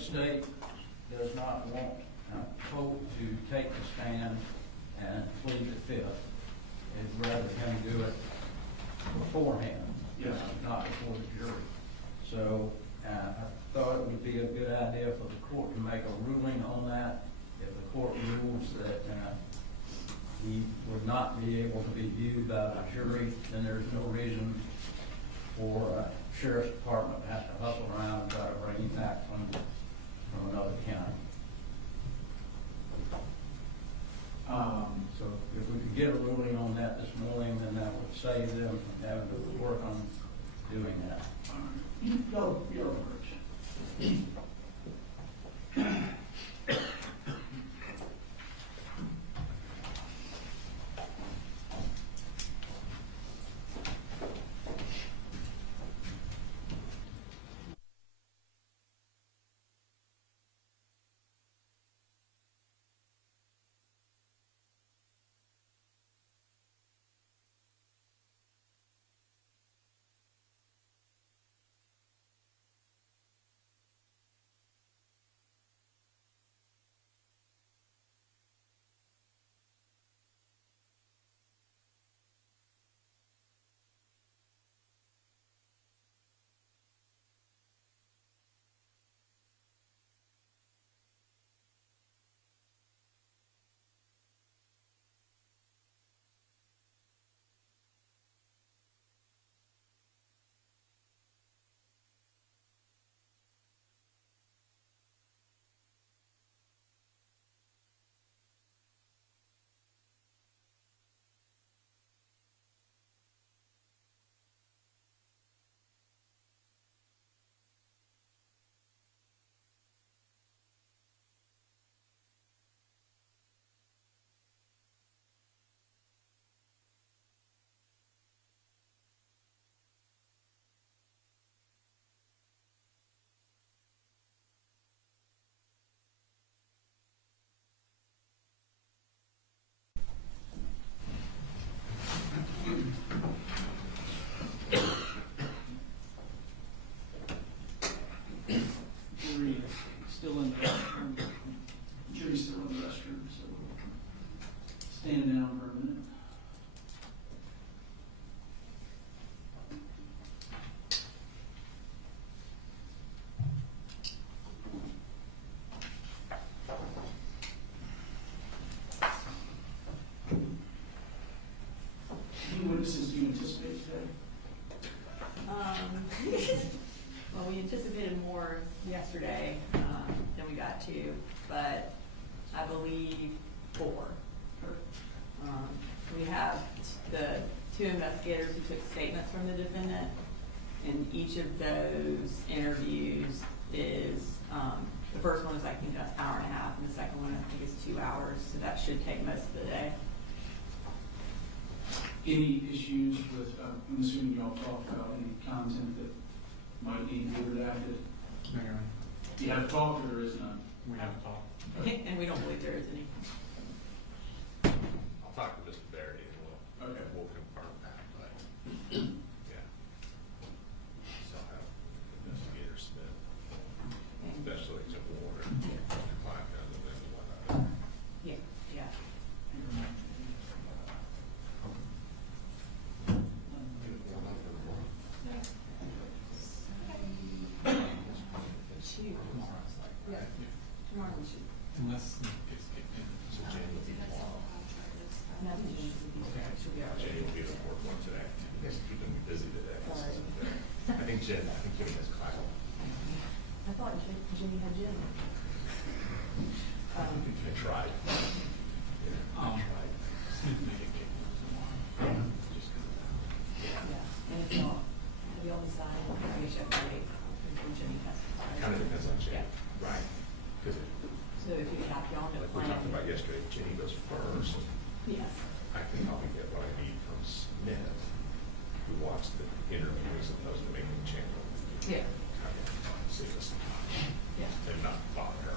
state does not want Colt to take the stand and plead the fifth. They'd rather him do it beforehand, not before the jury. So I thought it would be a good idea for the court to make a ruling on that. If the court rules that he would not be able to be viewed by the jury, then there's no reason for sheriff's department to have to hustle around and try to bring him back from another county. So if we could get a ruling on that this morning, then that would save them from having to work on doing that. No, you're still in the restroom. Jury's still in the restroom, so stand down for a minute. How many witnesses do you anticipate today? Well, we anticipated more yesterday than we got to, but I believe 4. We have the 2 investigators who took statements from the defendant, and each of those interviews is, the first one is I think an hour and a half, and the second one I think is 2 hours, so that should take most of the day. Any issues with, I'm assuming y'all talked about any content that might need to be redacted? No, Your Honor. You have talked or there is none? We haven't talked. And we don't believe there is any. I'll talk to Mr. Barry and we'll confirm that, but yeah. So I'll have investigator Smith, Special Agent Warner, Clackam, and then whatnot. Yeah, yeah. Tomorrow we should. Unless it's kicked in. So Jenny will be tomorrow. She'll be all right. Jenny will be the fourth one today. You guys keep them busy today. Sorry. I think Jenny has Clackam. I thought Jimmy had Jim. I tried. Smith may get kicked in tomorrow. Just because of that. Yeah, and if not, we all decide, we should have to wait until Jimmy has. Kind of depends on Jenny. Yeah. Right. Because So if you have y'all know like we plan. talked about yesterday, Jenny goes first. Yes. I can probably get what I need from Smith, who wants the interview as opposed to making a channel. Yeah. Kind of save us some time Yeah. and not bother her.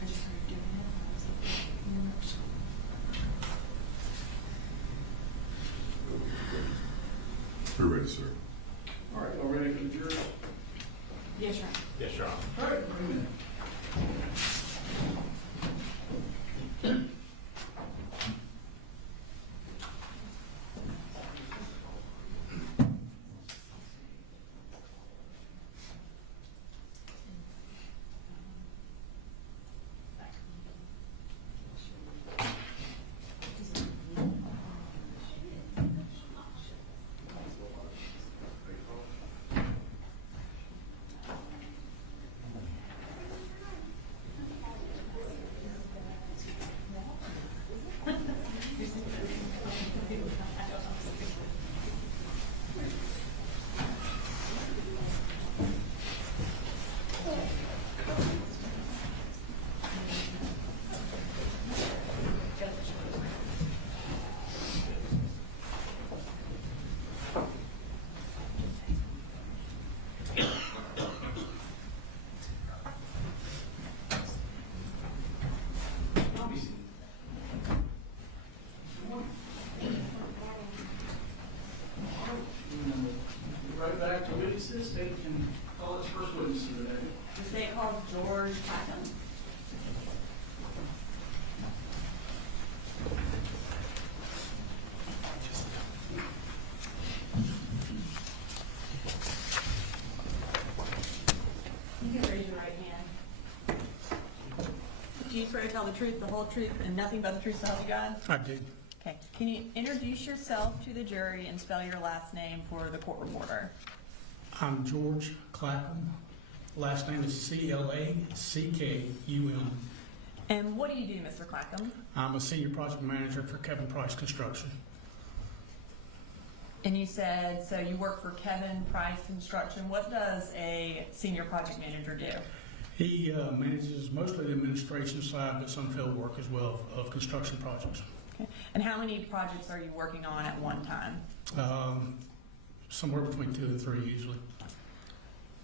I just started doing it. We're ready, sir. All right, all ready for the jury? Yes, sir. Yes, Your Honor. All right, wait a minute. Right back to witnesses, they can call its first witness of the day. The state called George Clackam. You can raise your right hand. Do you swear to tell the truth, the whole truth, and nothing but the truth, so help you God? I do. Okay. Can you introduce yourself to the jury and spell your last name for the court reporter? I'm George Clackam. Last name is C-L-A-C-K-U-M. And what do you do, Mr. Clackam? I'm a senior project manager for Kevin Price Construction. And you said, so you work for Kevin Price Construction. What does a senior project manager do? He manages mostly the administration side, but some field work as well of construction projects. Okay. And how many projects are you working on at one time? Somewhere between 2 and 3 usually.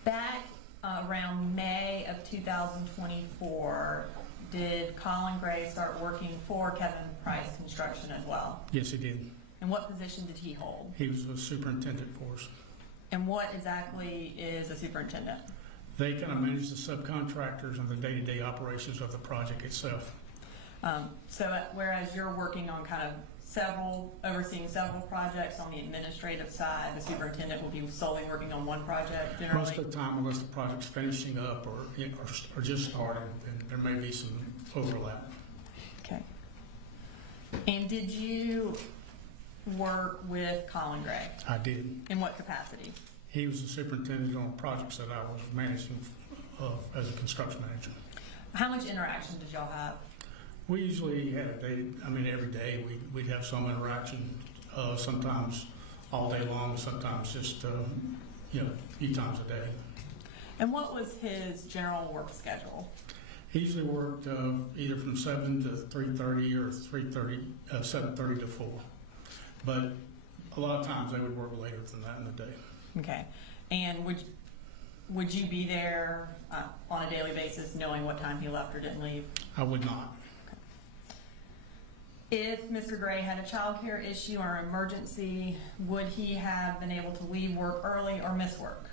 Back around May of 2024, did Colin Gray start working for Kevin Price Construction as well? Yes, he did. And what position did he hold? He was a superintendent for us. And what exactly is a superintendent? They kind of manage the subcontractors and the day-to-day operations of the project itself. Whereas you're working on kind of overseeing several projects on the administrative side, the superintendent will be solely working on one project generally? Most of the time, unless the project's finishing up or just starting, then there may be some overlap. Okay. And did you work with Colin Gray? I did. In what capacity? He was the superintendent on projects that I was managing as a construction manager. How much interaction did y'all have? We usually had every day we'd have some interaction, sometimes all day long, sometimes just, a few times a day. And what was his general work schedule? He usually worked either from 7 to 3:30 or 7:30 to 4. But a lot of times they would work later than that in the day. Okay. And would you be there on a daily basis knowing what time he left or didn't leave? I would not. If Mr. Gray had a child care issue or emergency, would he have been able to leave work early or miss work?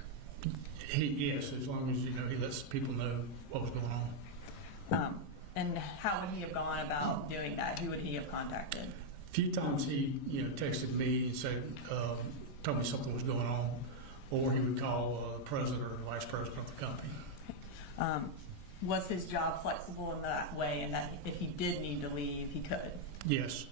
Yes, as long as he lets people know what was going on. And how would he have gone about doing that? Who would he have contacted? A few times he texted me and said, told me something was going on, or he would call the president or the vice president of the company. Was his job flexible in that way, and that if he did need to leave, he could? Yes.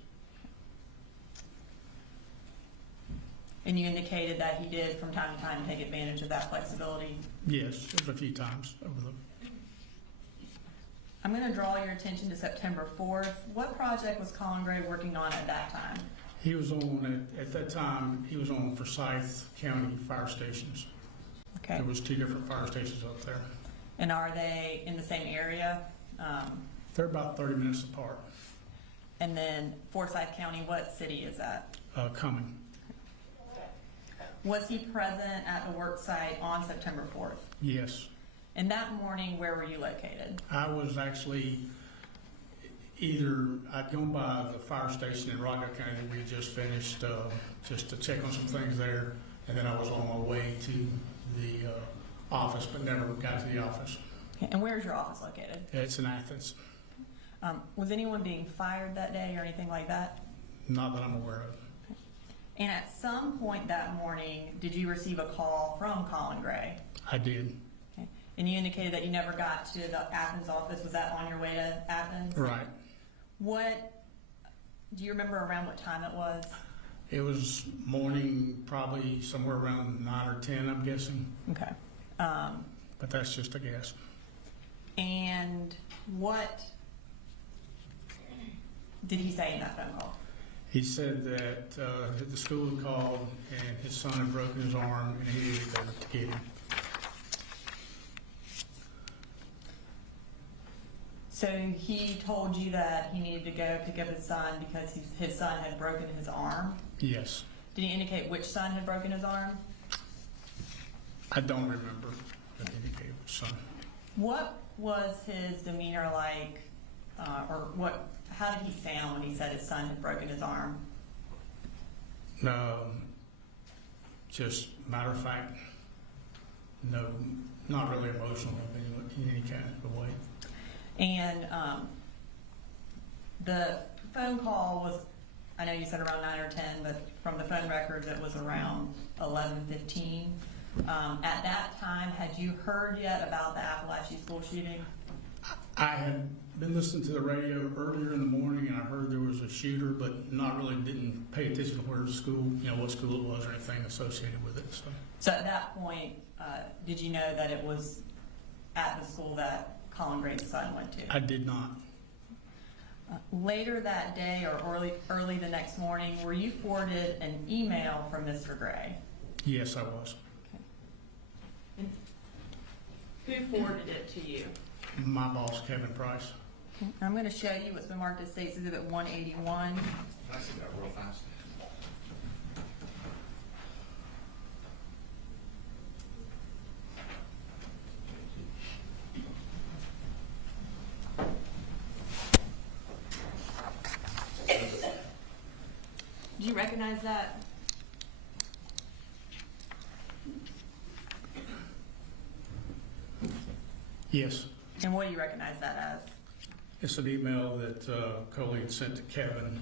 And you indicated that he did from time to time take advantage of that flexibility? Yes, it was a few times over the. I'm going to draw your attention to September 4th. What project was Colin Gray working on at that time? He was on, at that time, he was on Forsyth County fire stations. Okay. There was 2 different fire stations up there. And are they in the same area? They're about 30 minutes apart. And then Forsyth County, what city is that? Coming. Was he present at the work site on September 4th? Yes. And that morning, where were you located? I was actually I'd gone by the fire station in Rockdale County that we had just finished, just to check on some things there, and then I was on my way to the office, but never got to the office. And where's your office located? It's in Athens, Was anyone being fired that day or anything like that? not that I'm aware of. And at some point that morning, did you receive a call from Colin Gray? I did. Okay. And you indicated that you never got to the Athens office. Was that on your way to Athens? Right. Do you remember around what time it was? It was morning, probably somewhere around 9 or 10, I'm guessing, Okay. but that's just a guess. And what did he say in that phone call? He said that the school had called and his son had broken his arm and he needed to go to get him. So he told you that he needed to go pick up his son because his son had broken his arm? Yes. Did he indicate which son had broken his arm? I don't remember the indicated son. What was his demeanor like, how did he sound when he said his son had broken his arm? Just matter of fact, no, not really emotional in any kind of way. And the phone call was, I know you said around 9 or 10, but from the phone records it was around 11:15. At that time, had you heard yet about the Apalachee school shooting? I had been listening to the radio earlier in the morning and I heard there was a shooter, but didn't pay attention to where the school, what school it was or anything associated with it. So at that point, did you know that it was at the school that Colin Gray's son went to? I did not. Later that day or early the next morning, were you forwarded an email from Mr. Gray? Yes, I was. And who forwarded it to you? My boss, Kevin Price. I'm going to show you what's been marked as State's Exhibit 181. Can I see that real fast? Do you recognize that? Yes. And what do you recognize that as? It's an email that Coley had sent to Kevin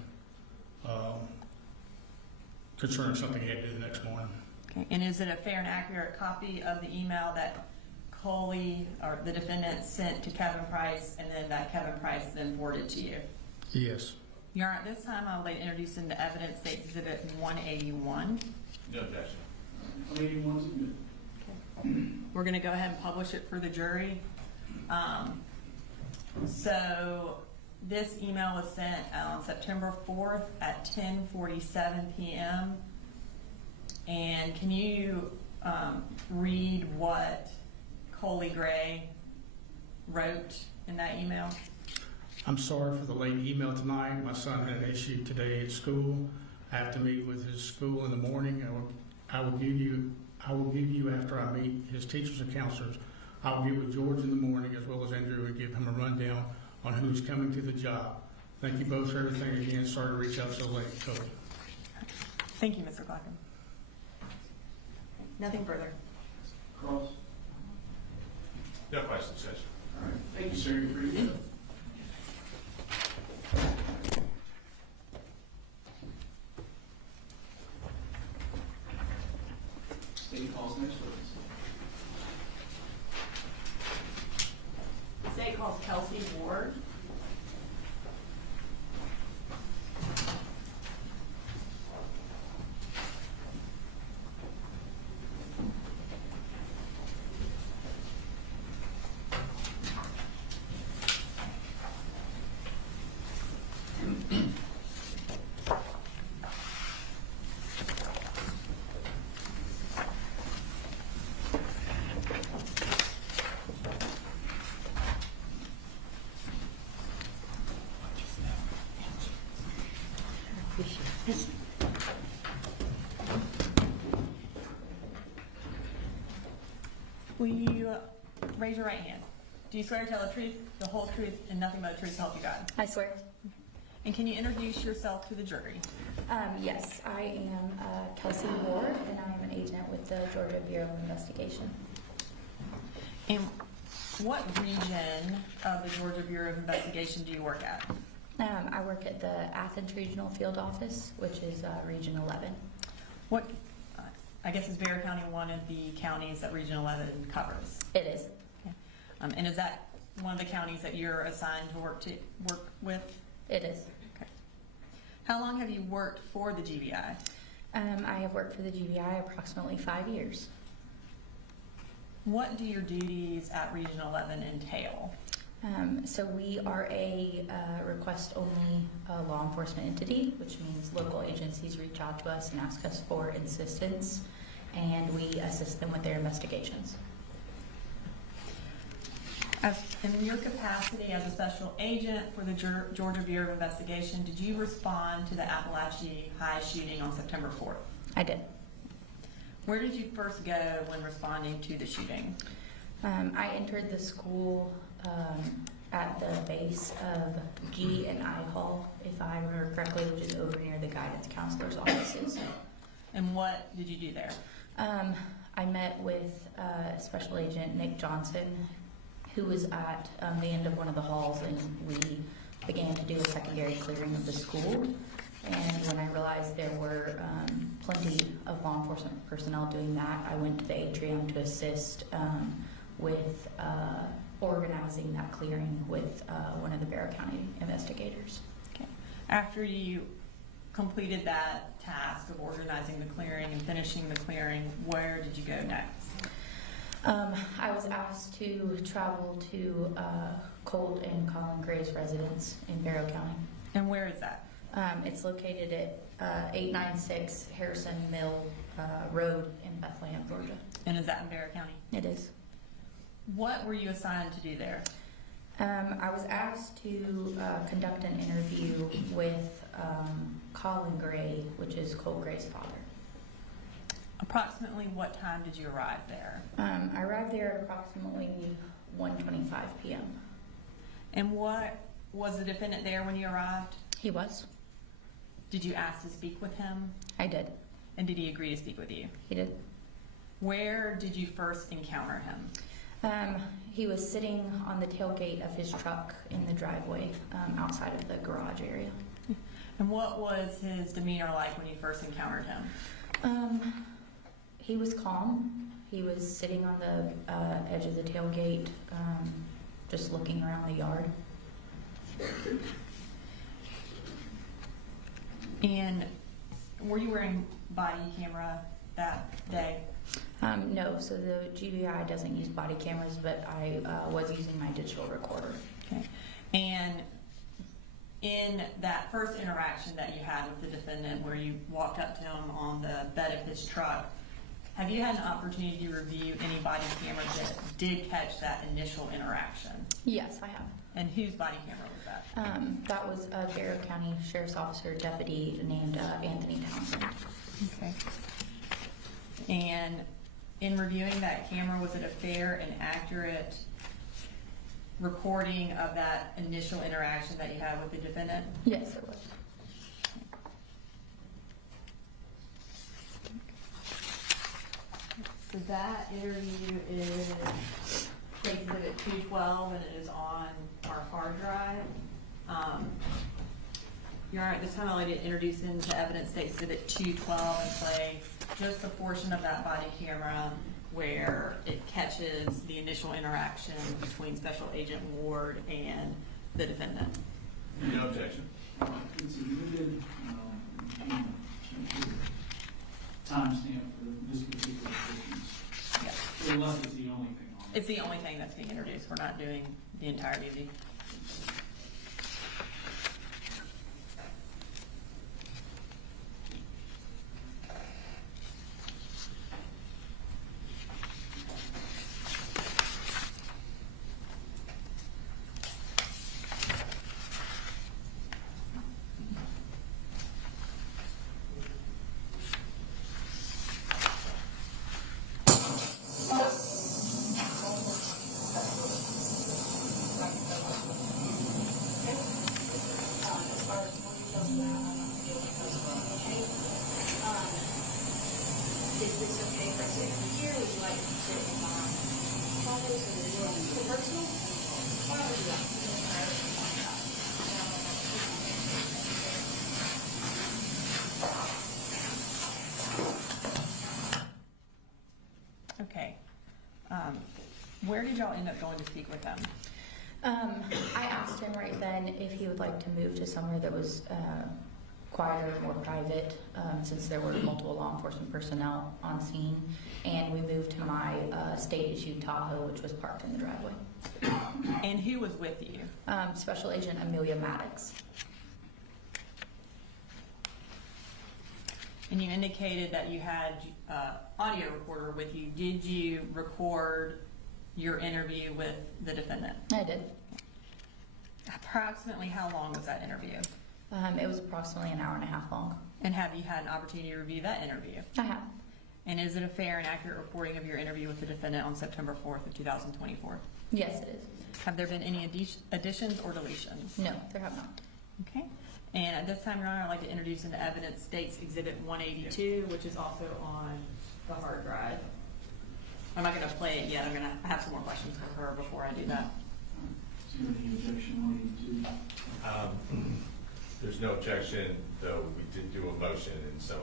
concerning something he had to do the next morning. Okay. And is it a fair and accurate copy of the email that Coley or the defendant sent to Kevin Price and then that Kevin Price then forwarded to you? Yes. Your Honor, at this time I would like to introduce into evidence State's Exhibit 181. No objection. 181's good. We're going to go ahead and publish it for the jury. So this email was sent on September 4th at 10:47 p.m. And can you read what Colin Gray wrote in that email? I'm sorry for the late email tonight. My son had an issue today at school. I have to meet with his school in the morning. I will give you after I meet his teachers and counselors. I will meet with George in the morning as well as Andrew and give him a rundown on who's coming to the job. Thank you both for everything again. Sorry to reach out so late, Cody. Thank you, Mr. Clackam. Nothing further. Cross. No questions, Judge. All right. Thank you, sir. You're pretty good. State calls next witness. The state calls Kelsey Ward. Will you raise your right hand? Do you swear to tell the truth, the whole truth, and nothing but the truth to help you God? I swear. And can you introduce yourself to the jury? Yes, I am Kelsey Ward, and I am an agent with the Georgia Bureau of Investigation. And what region of the Georgia Bureau of Investigation do you work at? I work at the Athens Regional Field Office, which is Region 11. What, I guess is Bexar County one of the counties that Region 11 covers? It is. Okay. And is that one of the counties that you're assigned to work with? It is. Okay. How long have you worked for the GBI? I have worked for the GBI approximately 5 years. What do your duties at Region 11 entail? So we are a request-only law enforcement entity, which means local agencies reach out to us and ask us for assistance, and we assist them with their investigations. In your capacity as a special agent for the Georgia Bureau of Investigation, did you respond to the Apalachee High shooting on September 4th? I did. Where did you first go when responding to the shooting? I entered the school at the base of G and I Hall, if I remember correctly, which is over near the guidance counselor's offices. And what did you do there? I met with Special Agent Nick Johnson, who was at the end of one of the halls, and we began to do a secondary clearing of the school. And when I realized there were plenty of law enforcement personnel doing that, I went to the atrium to assist with organizing that clearing with one of the Bexar County investigators. Okay. After you completed that task of organizing the clearing and finishing the clearing, where did you go next? I was asked to travel to Colt and Colin Gray's residence in Bexar County. And where is that? It's located at 896 Harrison Mill Road in Bethlehem, Georgia. And is that in Bexar County? It is. What were you assigned to do there? I was asked to conduct an interview with Colin Gray, which is Colt Gray's father. Approximately what time did you arrive there? I arrived there at approximately 1:25 p.m. And what was the defendant there when you arrived? He was. Did you ask to speak with him? I did. And did he agree to speak with you? He did. Where did you first encounter him? He was sitting on the tailgate of his truck in the driveway outside of the garage area. And what was his demeanor like when you first encountered him? He was calm. He was sitting on the edge of the tailgate, just looking around the yard. And were you wearing body camera that day? No, so the GBI doesn't use body cameras, but I was using my digital recorder. Okay. And in that first interaction that you had with the defendant where you walked up to him on the bed of his truck, have you had an opportunity to review any body cameras that did catch that initial interaction? Yes, I have. And whose body camera was that? That was a Bexar County Sheriff's Officer deputy named Anthony Townsend. Okay. And in reviewing that camera, was it a fair and accurate recording of that initial interaction that you had with the defendant? Yes, it was. So that interview is case exhibit 212 and it is on our hard drive. You're all right, this time I'd like to introduce into evidence case exhibit 212 and play just a portion of that body camera where it catches the initial interaction between Special Agent Ward and the defendant. No objection. It's a limited timestamp for this particular business. Yes. Unless it's the only thing on it. It's the only thing that's being introduced. We're not doing the entirety of the. Is this okay for us to come here? Would you like to sit in my office or the personal? Whatever you like. Okay. Where did y'all end up going to speak with them? I asked him right then if he would like to move to somewhere that was quieter, more private, since there were multiple law enforcement personnel on scene. And we moved to my state-issued Tahoe, which was parked in the driveway. And who was with you? Special Agent Amelia Maddox. And you indicated that you had audio recorder with you. Did you record your interview with the defendant? I did. Approximately how long was that interview? It was approximately an hour and a half long. And have you had an opportunity to review that interview? I have. And is it a fair and accurate reporting of your interview with the defendant on September 4th of 2024? Yes, it is. Have there been any additions or deletions? No, there have not. Okay. And at this time, Your Honor, I'd like to introduce into evidence State's Exhibit 182, which is also on the hard drive. I'm not going to play it yet. I'm going to have some more questions for her before I do that. Is there any objection on 82? There's no objection, though we did do a motion, and so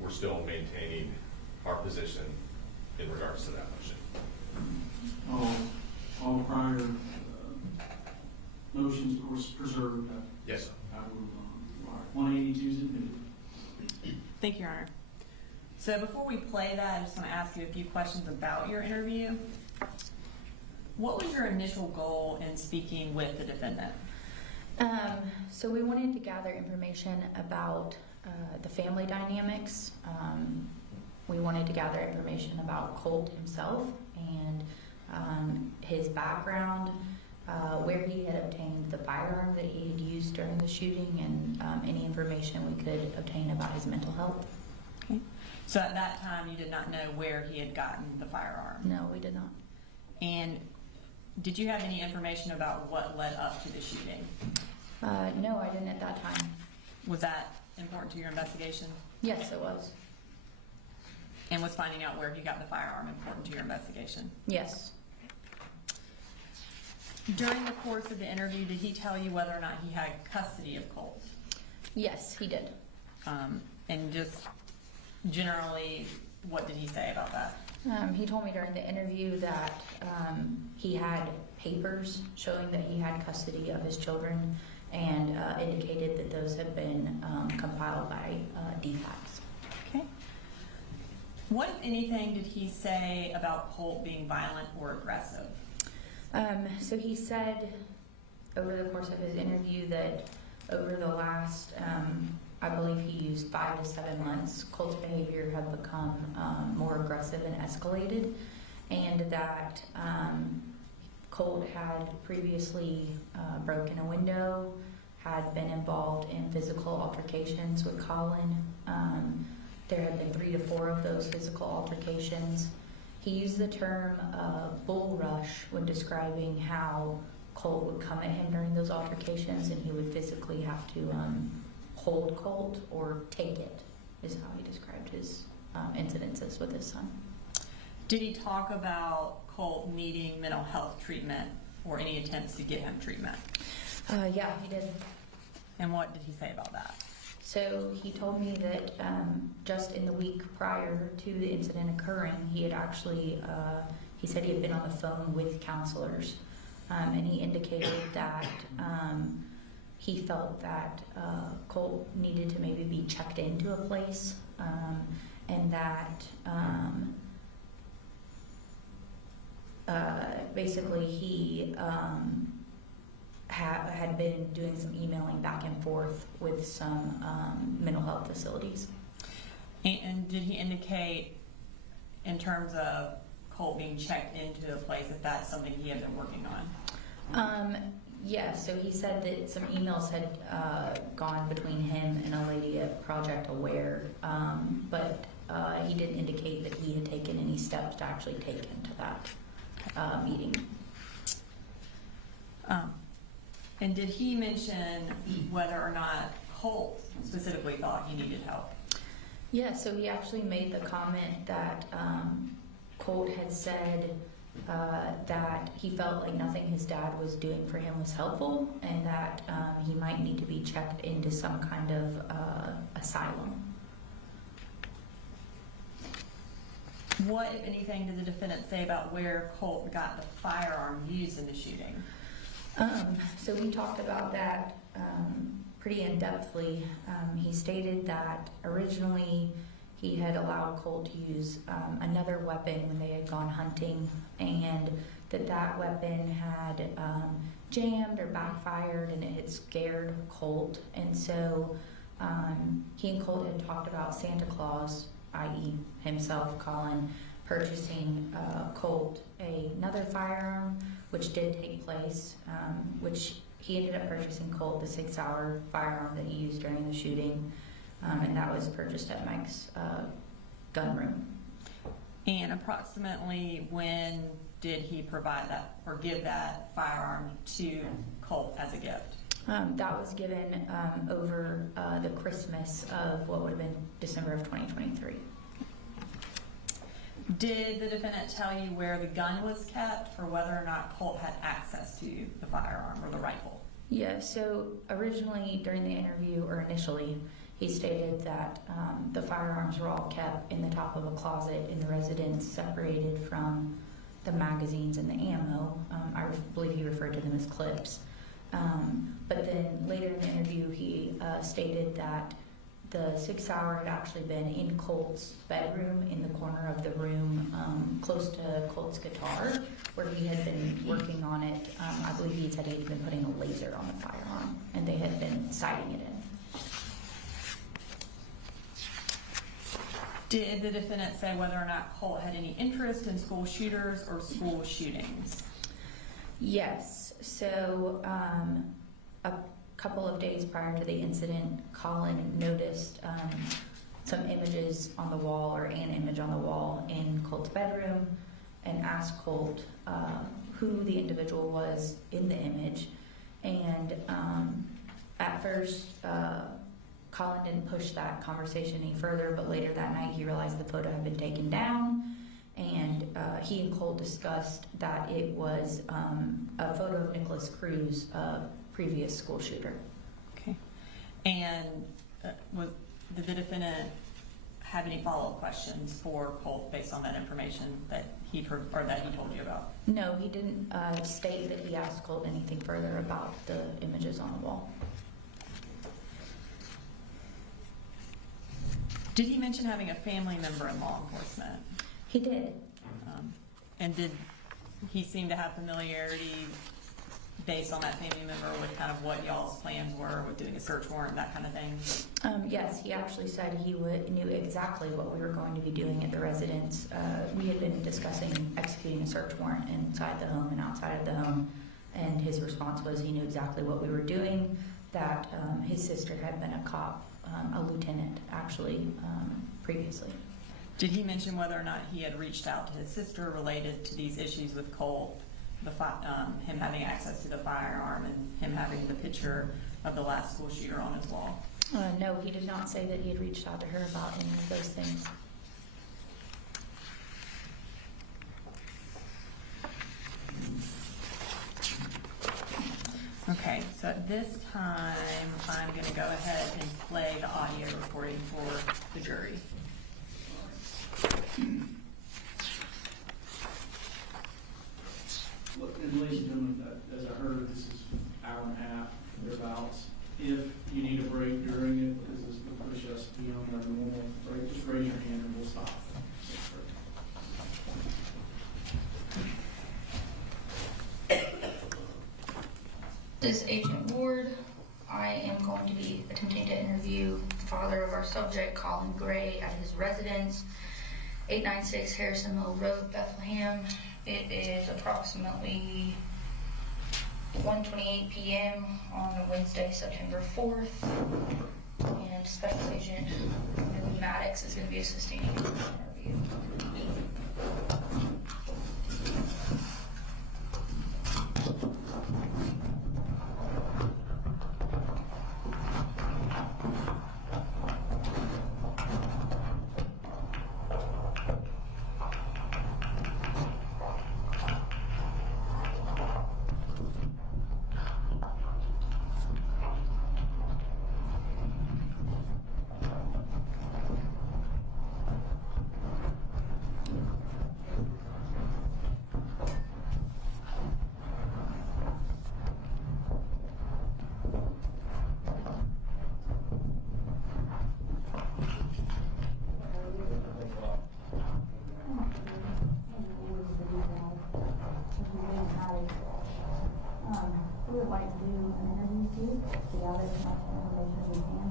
we're still maintaining our position in regards to that motion. All prior motions, of course, preserved. Yes, sir. I will, 182 is admitted. Thank you, Your Honor. So before we play that, I just want to ask you a few questions about your interview. What was your initial goal in speaking with the defendant? So we wanted to gather information about the family dynamics. We wanted to gather information about Colt himself and his background, where he had obtained the firearm that he had used during the shooting, and any information we could obtain about his mental health. Okay. So at that time, you did not know where he had gotten the firearm? No, we did not. And did you have any information about what led up to the shooting? No, I didn't at that time. Was that important to your investigation? Yes, it was. And was finding out where he got the firearm important to your investigation? Yes. During the course of the interview, did he tell you whether or not he had custody of Colt? Yes, he did. And just generally, what did he say about that? He told me during the interview that he had papers showing that he had custody of his children, and indicated that those had been compiled by DFACS. Okay. What, if anything, did he say about Colt being violent or aggressive? So he said over the course of his interview that over the last, I believe he used 5 to 7 months, Colt's behavior had become more aggressive and escalated, and that Colt had previously broken a window, had been involved in physical altercations with Colin. There had been 3 to 4 of those physical altercations. He used the term bull rush when describing how Colt would come at him during those altercations, and he would physically have to hold Colt or take it, is how he described his incidences with his son. Did he talk about Colt needing mental health treatment or any attempts to get him treatment? Yeah, he did. And what did he say about that? So he told me that just in the week prior to the incident occurring, he had actually, he said he had been on the phone with counselors, and he indicated that he felt that Colt needed to maybe be checked into a place, and that basically he had been doing some emailing back and forth with some mental health facilities. And did he indicate, in terms of Colt being checked into a place, if that's something he had been working on? Yeah, so he said that some emails had gone between him and a lady at Project Aware, but he didn't indicate that he had taken any steps to actually take him to that meeting. And did he mention whether or not Colt specifically thought he needed help. Yeah, so he actually made the comment that Colt had said that he felt like nothing his dad was doing for him was helpful, and that he might need to be checked into some kind of asylum. What, if anything, did the defendant say about where Colt got the firearm used in the shooting? So we talked about that pretty in-depthly. He stated that originally he had allowed Colt to use another weapon when they had gone hunting, and that weapon had jammed or backfired, and it had scared Colt. And so he and Colt had talked about Santa Claus, i.e. himself, Colin, purchasing Colt another firearm, which did take place, which he ended up purchasing Colt the 6-hour firearm that he used during the shooting, and that was purchased at Mike's gun room. And approximately when did he provide that or give that firearm to Colt as a gift? That was given over the Christmas of what would have been December of 2023. Did the defendant tell you where the gun was kept, or whether or not Colt had access to the firearm or the rifle? Yeah, so originally during the interview, or initially, he stated that the firearms were all kept in the top of a closet in the residence, separated from the magazines and the ammo. I believe he referred to them as clips. But then later in the interview, he stated that the 6-hour had actually been in Colt's bedroom, in the corner of the room, close to Colt's guitar, where he had been working on it. I believe he said he'd been putting a laser on the firearm, and they had been sighting it in. Did the defendant say whether or not Colt had any interest in school shooters or school shootings? Yes. So a couple of days prior to the incident, Colin noticed some images on the wall, or an image on the wall in Colt's bedroom, and asked Colt who the individual was in the image. And at first, Colin didn't push that conversation any further, but later that night he realized the photo had been taken down, and he and Colt discussed that it was a photo of Nicholas Cruz, a previous school shooter. Okay. And did the defendant have any follow-up questions for Colt based on that information that he told you about? No, he didn't state that he asked Colt anything further about the images on the wall. Did he mention having a family member in law enforcement? He did. And did he seem to have familiarity based on that family member with kind of what y'all's plans were with doing a search warrant, that kind of thing? Yes, he actually said he knew exactly what we were going to be doing at the residence. We had been discussing executing a search warrant inside the home and outside of the home, and his response was he knew exactly what we were doing, that his sister had been a cop, a lieutenant actually, previously. Did he mention whether or not he had reached out to his sister related to these issues with Colt, him having access to the firearm and him having the picture of the last school shooter on his wall? No, he did not say that he had reached out to her about any of those things. Okay, so at this time, I'm going to go ahead and play the audio recording for the jury. Look, and ladies and gentlemen, as I heard, this is an hour and a half, thereabouts. If you need a break during it, because this will push us beyond our normal break, just raise your hand and we'll stop. This is Agent Ward. I am going to be attempting to interview the father of our subject, Colin Gray, at his residence, 896 Harrison Mill Road, Bethlehem. It is approximately 1:28 p.m. on Wednesday, September 4th. And Special Agent Millie Maddox is going to be assisting in the interview. you to gather as much information as you can.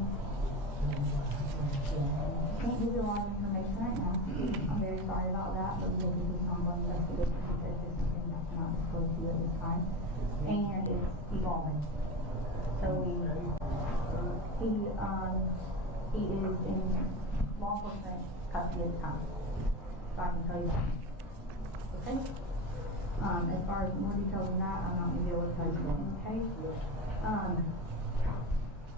I can't give you a lot of information right now. I'm very sorry about that, but we'll do this ongoing investigation because this is something I cannot disclose to you at this time. And it's evolving. So he is in law enforcement custody at the time. So I can tell you that. Okay? As far as more details than that, I'm not going to be able to tell you then, okay?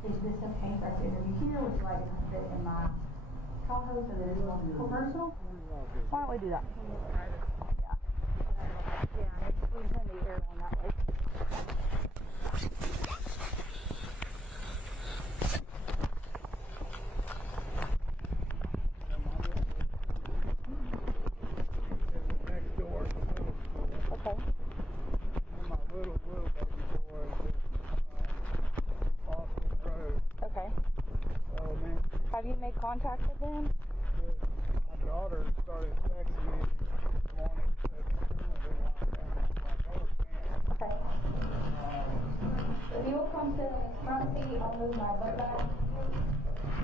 Is this okay for us to interview here? Would you like to sit in my co-host so that it's more personal? Why don't we do that? Yeah. Yeah, we can send the air on that way. Next door is the middle school. Okay. And my little baby boy is Austin Road. Okay. So, man, Have you made contact with them? my daughter started texting me this morning. Said, "They want to come." I'm like, "Oh, Okay. If you will come sit in the front seat, I'll move my butt back.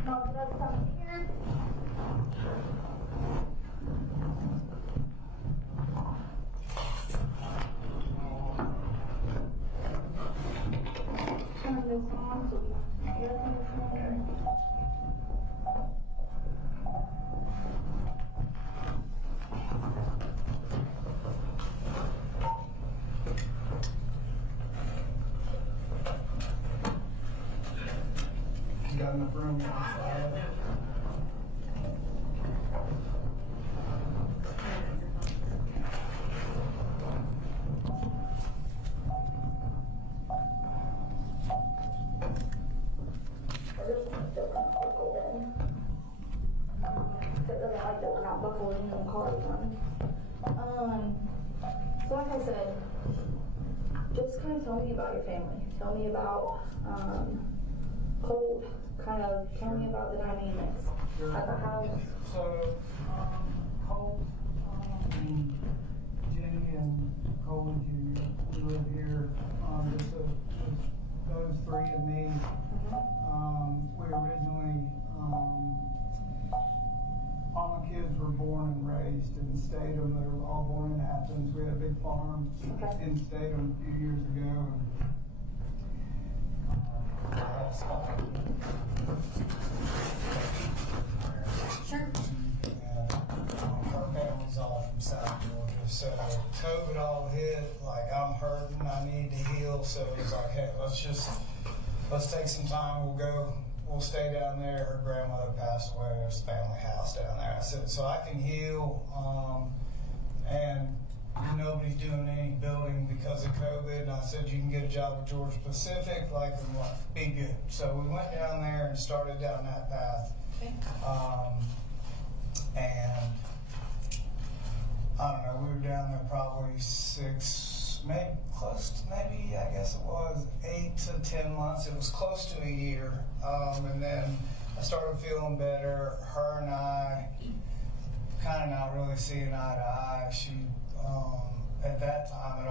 No, let's come here. Turn this on so we can hear everything. You got enough room? So like I said, just kind of tell me about your family. Tell me about Colt. Kind of tell me about the dynamics at the house. So, Colt, Jenny and Colin Jr. We live here. Just those three and me. We originally, all my kids were born and raised in Statham. They were all born in Athens. We had a big farm in Statham a few years ago. Sure. And her family's all from South Georgia. So COVID all hit, like I'm hurting, I need to heal. So it's like, hey, let's take some time, we'll stay down there. Her grandmother passed away, there's a family house down there. I said, so I can heal, and nobody's doing any building because of COVID. And I said, you can get a job at Georgia Pacific, like, and what, be good. So we went down there and started down that path. Okay. And I don't know, we were down there probably maybe I guess it was 8 to 10 months. It was close to a year. And then I started feeling better. Her and I kind of not really seeing eye to eye. She, at that time,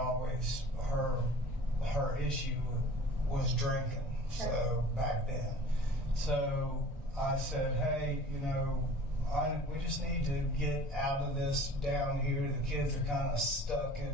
her issue was drinking. Sure. So back then. So I said, hey, we just need to get out of this down here. The kids are kind of stuck in,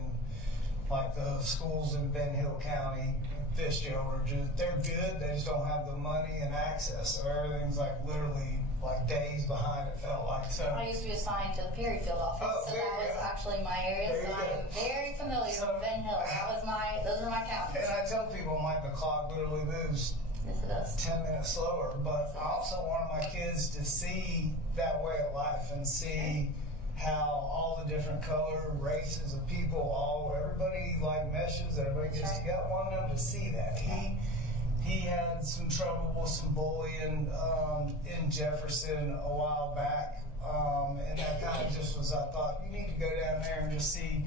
like, the schools in Ben Hill County, Fitzgerald, they're good, they just don't have the money and access. So everything's like literally like days behind, it felt like. So I used to be assigned to the Perryfield office, so that was actually my area, so I'm very familiar with Ben Hill. Those are my counties. And I tell people, I'm like, the clock literally moves Yes, it does. 10 minutes slower, but I also wanted my kids to see that way of life and see how all the different color, races of people, everybody like meshes, everybody gets together. I wanted them to see that. He had some trouble with some bullying in Jefferson a while back, and that kind of just was, I thought, you need to go down there and just see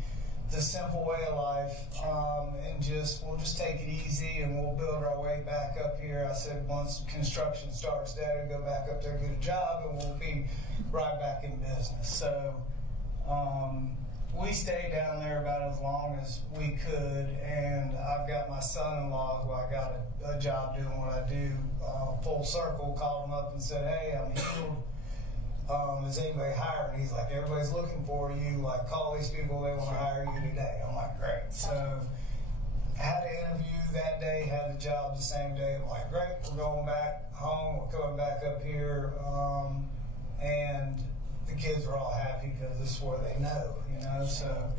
the simple way of life, and we'll just take it easy and we'll build our way back up here. I said, once construction starts, Dad will go back up there, get a job, and we'll be right back in business. So we stayed down there about as long as we could, and I've got my son-in-law, who I got a job doing what I do, full circle, called him up and said, hey, I'm healed. Is anybody hiring? He's like, everybody's looking for you. Like, call these people, they want to hire you today. I'm like, great. So I had an interview that day, had the job the same day. I'm like, great, we're going back home, we're coming back up here. And the kids were all happy because this is where they know, you know. So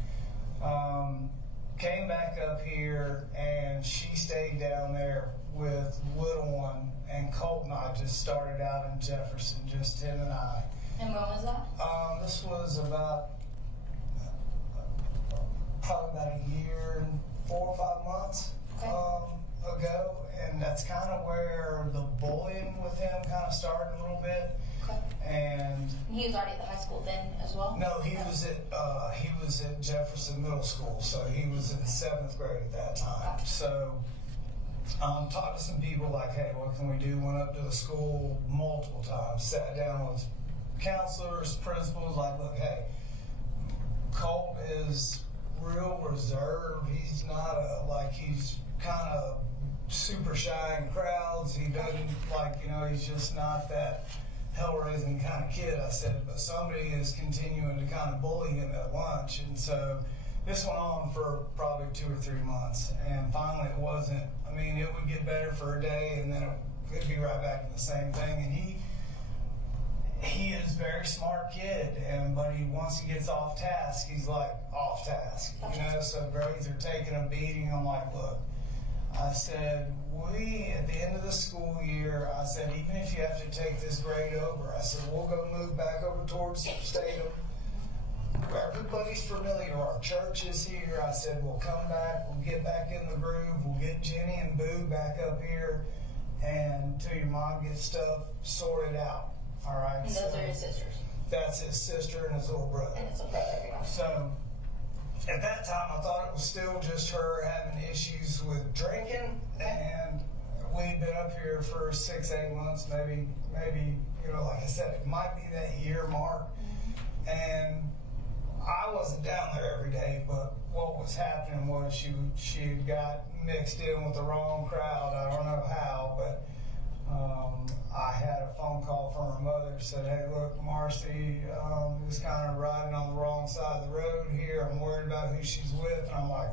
came back up here, and she stayed down there with little one, and Colt and I just started out in Jefferson, just him and I. And when was that? This was about probably about a year and 4 or 5 months ago, and that's kind of where the bullying with him kind of started a little bit. Okay. And He was already at the high school then as well? no, he was at Jefferson Middle School, so he was in 7th grade at that time. So talked to some people like, hey, what can we do? Went up to the school multiple times, sat down with counselors, principals, like, look, hey, Colt is real reserved. He's not he's kind of super shy in crowds. He doesn't he's just not that hell-raising kind of kid. I said, but somebody is continuing to kind of bully him at lunch. And so this went on for probably 2 or 3 months. And finally it wasn't, it would get better for a day, and then it'd be right back to the same thing. And he is a very smart kid, but once he gets off task, he's like off task, so grades are taking a beating. I'm like, look, I said, at the end of the school year, I said, even if you have to take this grade over, I said, we'll go move back over towards Statham. Everybody's familiar, our church is here. I said, we'll come back, we'll get back in the groove, we'll get Jenny and Boo back up here, and till your mom gets stuff sorted out. All right. And those are his sisters? That's his sister and his little brother. And his little brother, yeah. So at that time, I thought it was still just her having issues with drinking, and we'd been up here for 6, 8 months, maybe, like I said, it might be that year mark. Mm-hmm. And I wasn't down there every day, but what was happening was she got mixed in with the wrong crowd. I don't know how, but I had a phone call from her mother, said, hey, look, Marcy is kind of riding on the wrong side of the road here. I'm worried about who she's with. And I'm like,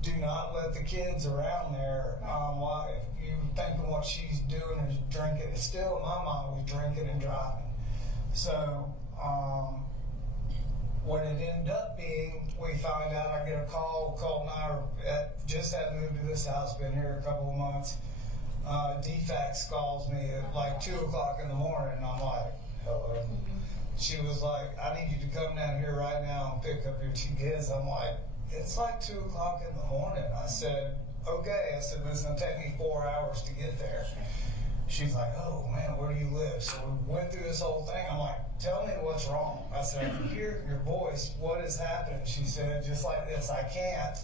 do not let the kids around there. If you thinking what she's doing is drinking, it's still in my mind was drinking and driving. So what it ended up being, we found out, I get a call. Colt and I just had moved to this house, been here a couple of months. DFAX calls me at like 2 o'clock in the morning, and I'm like, hello. She was like, I need you to come down here right now and pick up your 2 kids. I'm like, it's like 2 o'clock in the morning. I said, okay. I said, but it's going to take me 4 hours to get there. She's like, oh man, where do you live? So we went through this whole thing. I'm like, tell me what's wrong. I said, I can hear your voice. What is happening? She said, just like this, I can't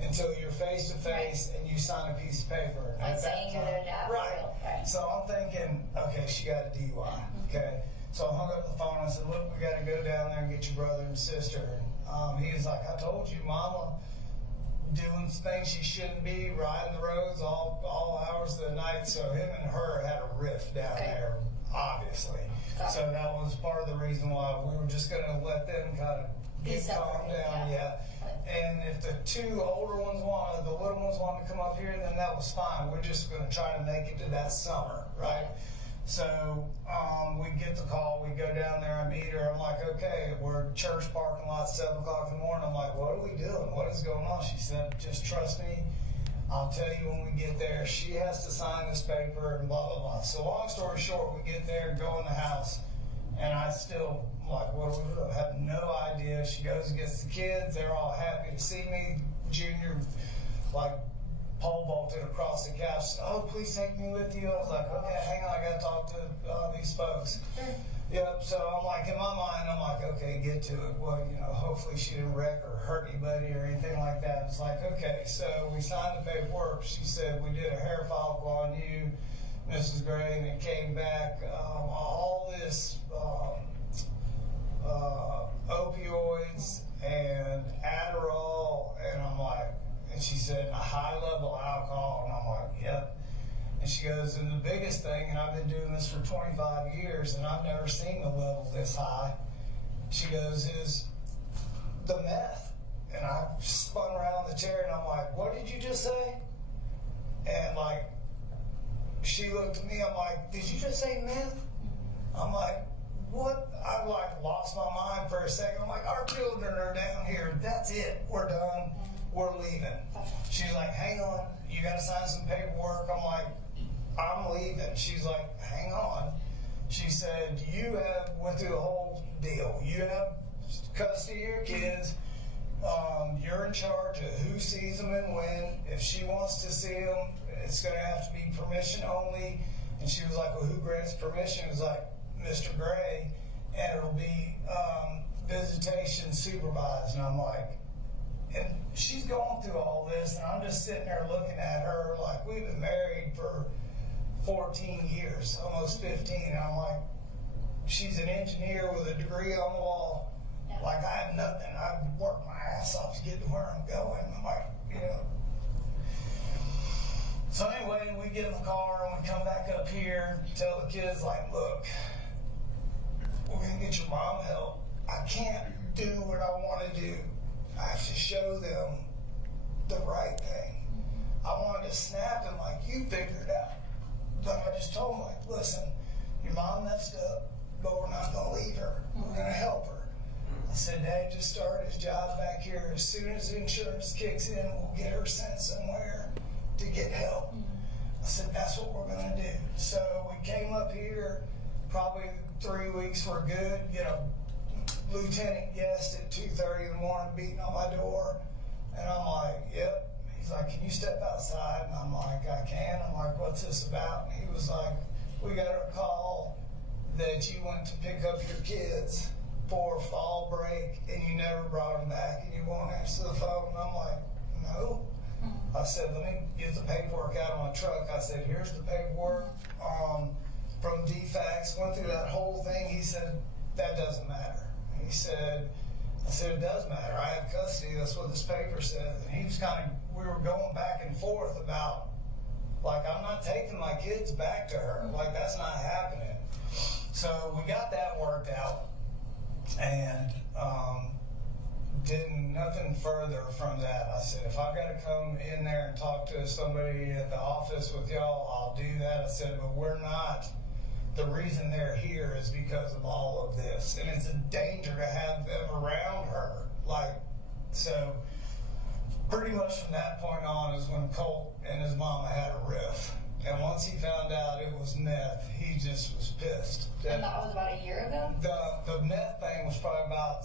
until you're face to face and you sign a piece of paper. Like saying you're their dad. Right. So I'm thinking, okay, she got a DUI. Okay. So I hung up the phone. I said, look, we got to go down there and get your brother and sister. And he was like, I told you, Mama, doing things she shouldn't be, riding the roads all hours of the night. So him and her had a rift down there, obviously. So that was part of the reason why we were just going to let them kind of get calmed down. Yeah. And if the 2 older ones the little ones wanted to come up here, then that was fine. We're just going to try to make it to that summer, right? So we get the call, we go down there, I meet her. I'm like, okay, we're at church parking lot, 7 o'clock in the morning. I'm like, what are we doing? What is going on? She said, just trust me. I'll tell you when we get there. She has to sign this paper and blah, blah, blah. So long story short, we get there, go in the house, and I still, like, what are we doing? I have no idea. She goes and gets the kids. They're all happy to see me. Junior, like, pole vaulted across the couch. Oh, please take me with you. I was like, okay, hang on. I got to talk to these folks. Sure. Yep. So I'm like, in my mind, I'm like, okay, get to it. Well, hopefully she didn't wreck or hurt anybody or anything like that. It's like, okay. So we signed the paperwork. She said, we did a hair follicle on you, Mrs. Gray, and it came back. All this opioids and Adderall, and I'm like, and she said, a high level of alcohol, and I'm like, yep. And she goes, and the biggest thing, and I've been doing this for 25 years, and I've never seen a level this high, she goes, is the meth. And I spun around the chair, and I'm like, what did you just say? And like, she looked at me, I'm like, did you just say meth? I'm like, what? I like lost my mind for a second. I'm like, our children are down here. That's it. We're done. We're leaving. She's like, hang on. You got to sign some paperwork. I'm like, I'm leaving. She's like, hang on. She said, you have went through the whole deal. You have custody of your kids. You're in charge of who sees them and when. If she wants to see them, it's going to have to be permission only. And she was like, well, who grants permission? It was like, Mr. Gray, and it'll be visitation supervised. And I'm like, and she's going through all this, and I'm just sitting there looking at her like we've been married for 14 years, almost 15. And I'm like, she's an engineer with a degree on the wall. Yeah. Like, I have nothing. I've worked my ass off to get to where I'm going. I'm like, you know. So anyway, we get in the car and we come back up here, tell the kids, like, look, we're going to get your mom help. I can't do what I want to do. I have to show them the right thing. I wanted to snap them like, you figured it out. But I just told them, like, listen, your mom messed up, but we're not going to leave her. We're going to help her. I said, Dad just started his job back here. As soon as the insurance kicks in, we'll get her sent somewhere to get help. I said, that's what we're going to do. So we came up here, probably 3 weeks were good. Get a lieutenant guest at 2:30 in the morning beating on my door. And I'm like, yep. He's like, can you step outside? And I'm like, I can. I'm like, what's this about? And he was like, we got a call that you went to pick up your kids for fall break and you never brought them back and you won't answer the phone. And I'm like, no. I said, let me get the paperwork out of my truck. I said, here's the paperwork from DFAX. Went through that whole thing. He said, that doesn't matter. He said, I said, it does matter. I have custody. That's what this paper says. And he was we were going back and forth about, like, I'm not taking my kids back to her. Like, that's not happening. So we got that worked out. And did nothing further from that. I said, if I've got to come in there and talk to somebody at the office with y'all, I'll do that. I said, but we're not. The reason they're here is because of all of this. And it's a danger to have them around her. Like, so pretty much from that point on is when Colt and his mama had a riff. And once he found out it was meth, he just was pissed. And that was about a year ago? The meth thing was probably about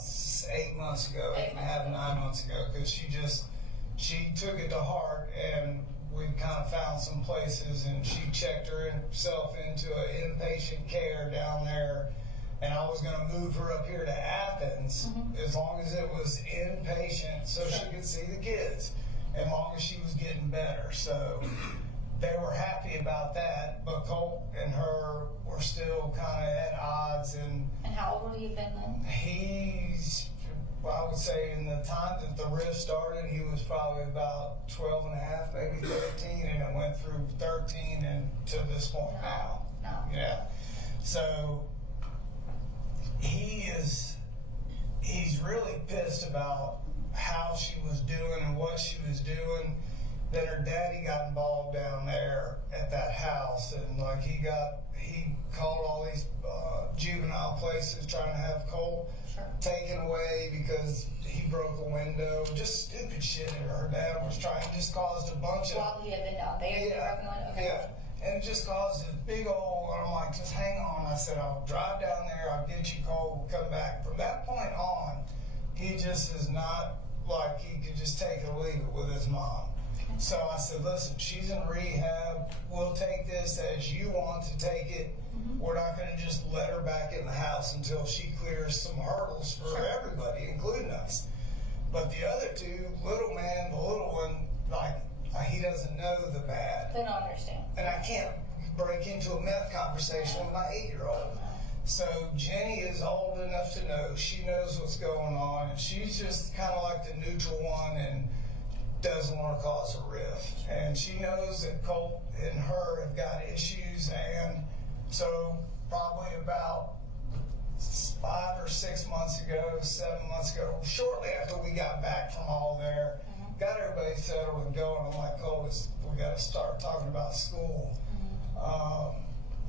8 months ago, 8.5, 9 months ago, because she took it to heart, and we kind of found some places, and she checked herself into an inpatient care down there, and I was going to move her up here to Athens as long as it was inpatient so she could see the kids, as long as she was getting better. So they were happy about that, but Colt and her were still kind of at odds. And how old would he have been then? He's, I would say, in the time that the rift started, he was probably about 12 and a half, maybe 13, and it went through 13 and to this point now. No. Yeah. So he's really pissed about how she was doing and what she was doing. Then her daddy got involved down there at that house, and like he called all these juvenile places trying to have Colt taken away because he broke a window. Just stupid shit that her dad was trying. Just caused a bunch of. While he had been down there, Yeah, and it just caused a big old. I'm like, just hang on. I said, I'll drive down there. I'll get you Colt. We'll come back. From that point on, he just is not like he could just take it or leave it with his mom. So I said, listen, she's in rehab. We'll take this as you want to take it. We're not going to just let her back in the house until she clears some hurdles for everybody, including us. But the other two, the little one, like, he doesn't know the bad. They don't understand. And I can't break into a meth conversation with my 8-year-old. So Jenny is old enough to know, she knows what's going on, and she's just kind of like the neutral one and doesn't want to cause a rift. And she knows that Colt and her have got issues, and so probably about 5 or 6 months ago, 7 months ago, shortly after we got back from all there, got everybody settled and going. I'm like, Colt, we got to start talking about school.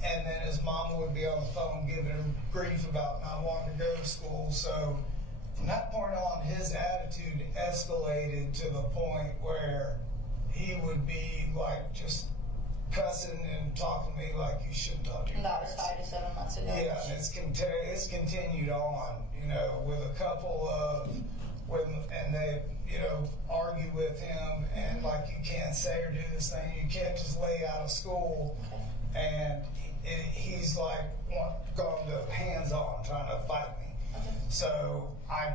And then his mama would be on the phone giving him grief about not wanting to go to school. So from that point on, his attitude escalated to the point where he would be like just cussing and talking to me like you shouldn't talk to your And that was parents. 5 to 7 months ago. Yeah, and it's continued on, you know, with a couple of, and they, you know, argue with him and like you can't say or do this thing, you can't just lay out of school. And he's like gone to hands-on trying to fight me. So I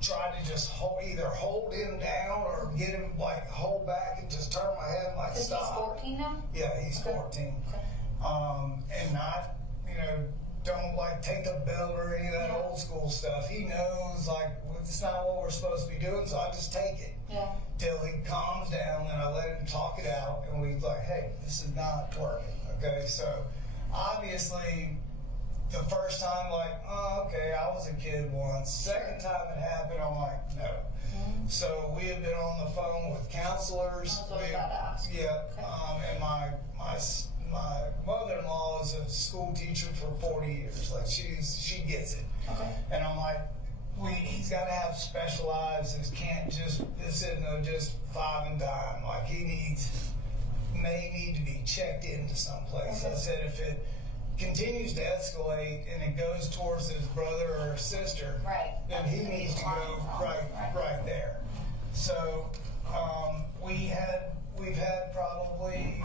tried to just either hold him down or get him like hold back and just turn my head like Because stop. he's 14 now? Yeah, he's 14. And not, you know, don't like take the belt or any of that old school stuff. He knows like it's not what we're supposed to be doing, so I just take it. Yeah. Till he calms down and I let him talk it out and we like, hey, this is not working. Okay, so obviously the first time like, oh, okay, I was a kid once. Second time it happened, I'm like, no. So we have been on the phone with counselors. That's what I was about to ask. Yeah, Okay. and my mother-in-law is a school teacher for 40 years. Like she gets it. Okay. And I'm like, he's got to have special eyes. This can't just, this isn't just five and dime. Like may need to be checked into someplace. I said if it continues to escalate and it goes towards his brother or sister, Right. then he needs to go right there. So we've had probably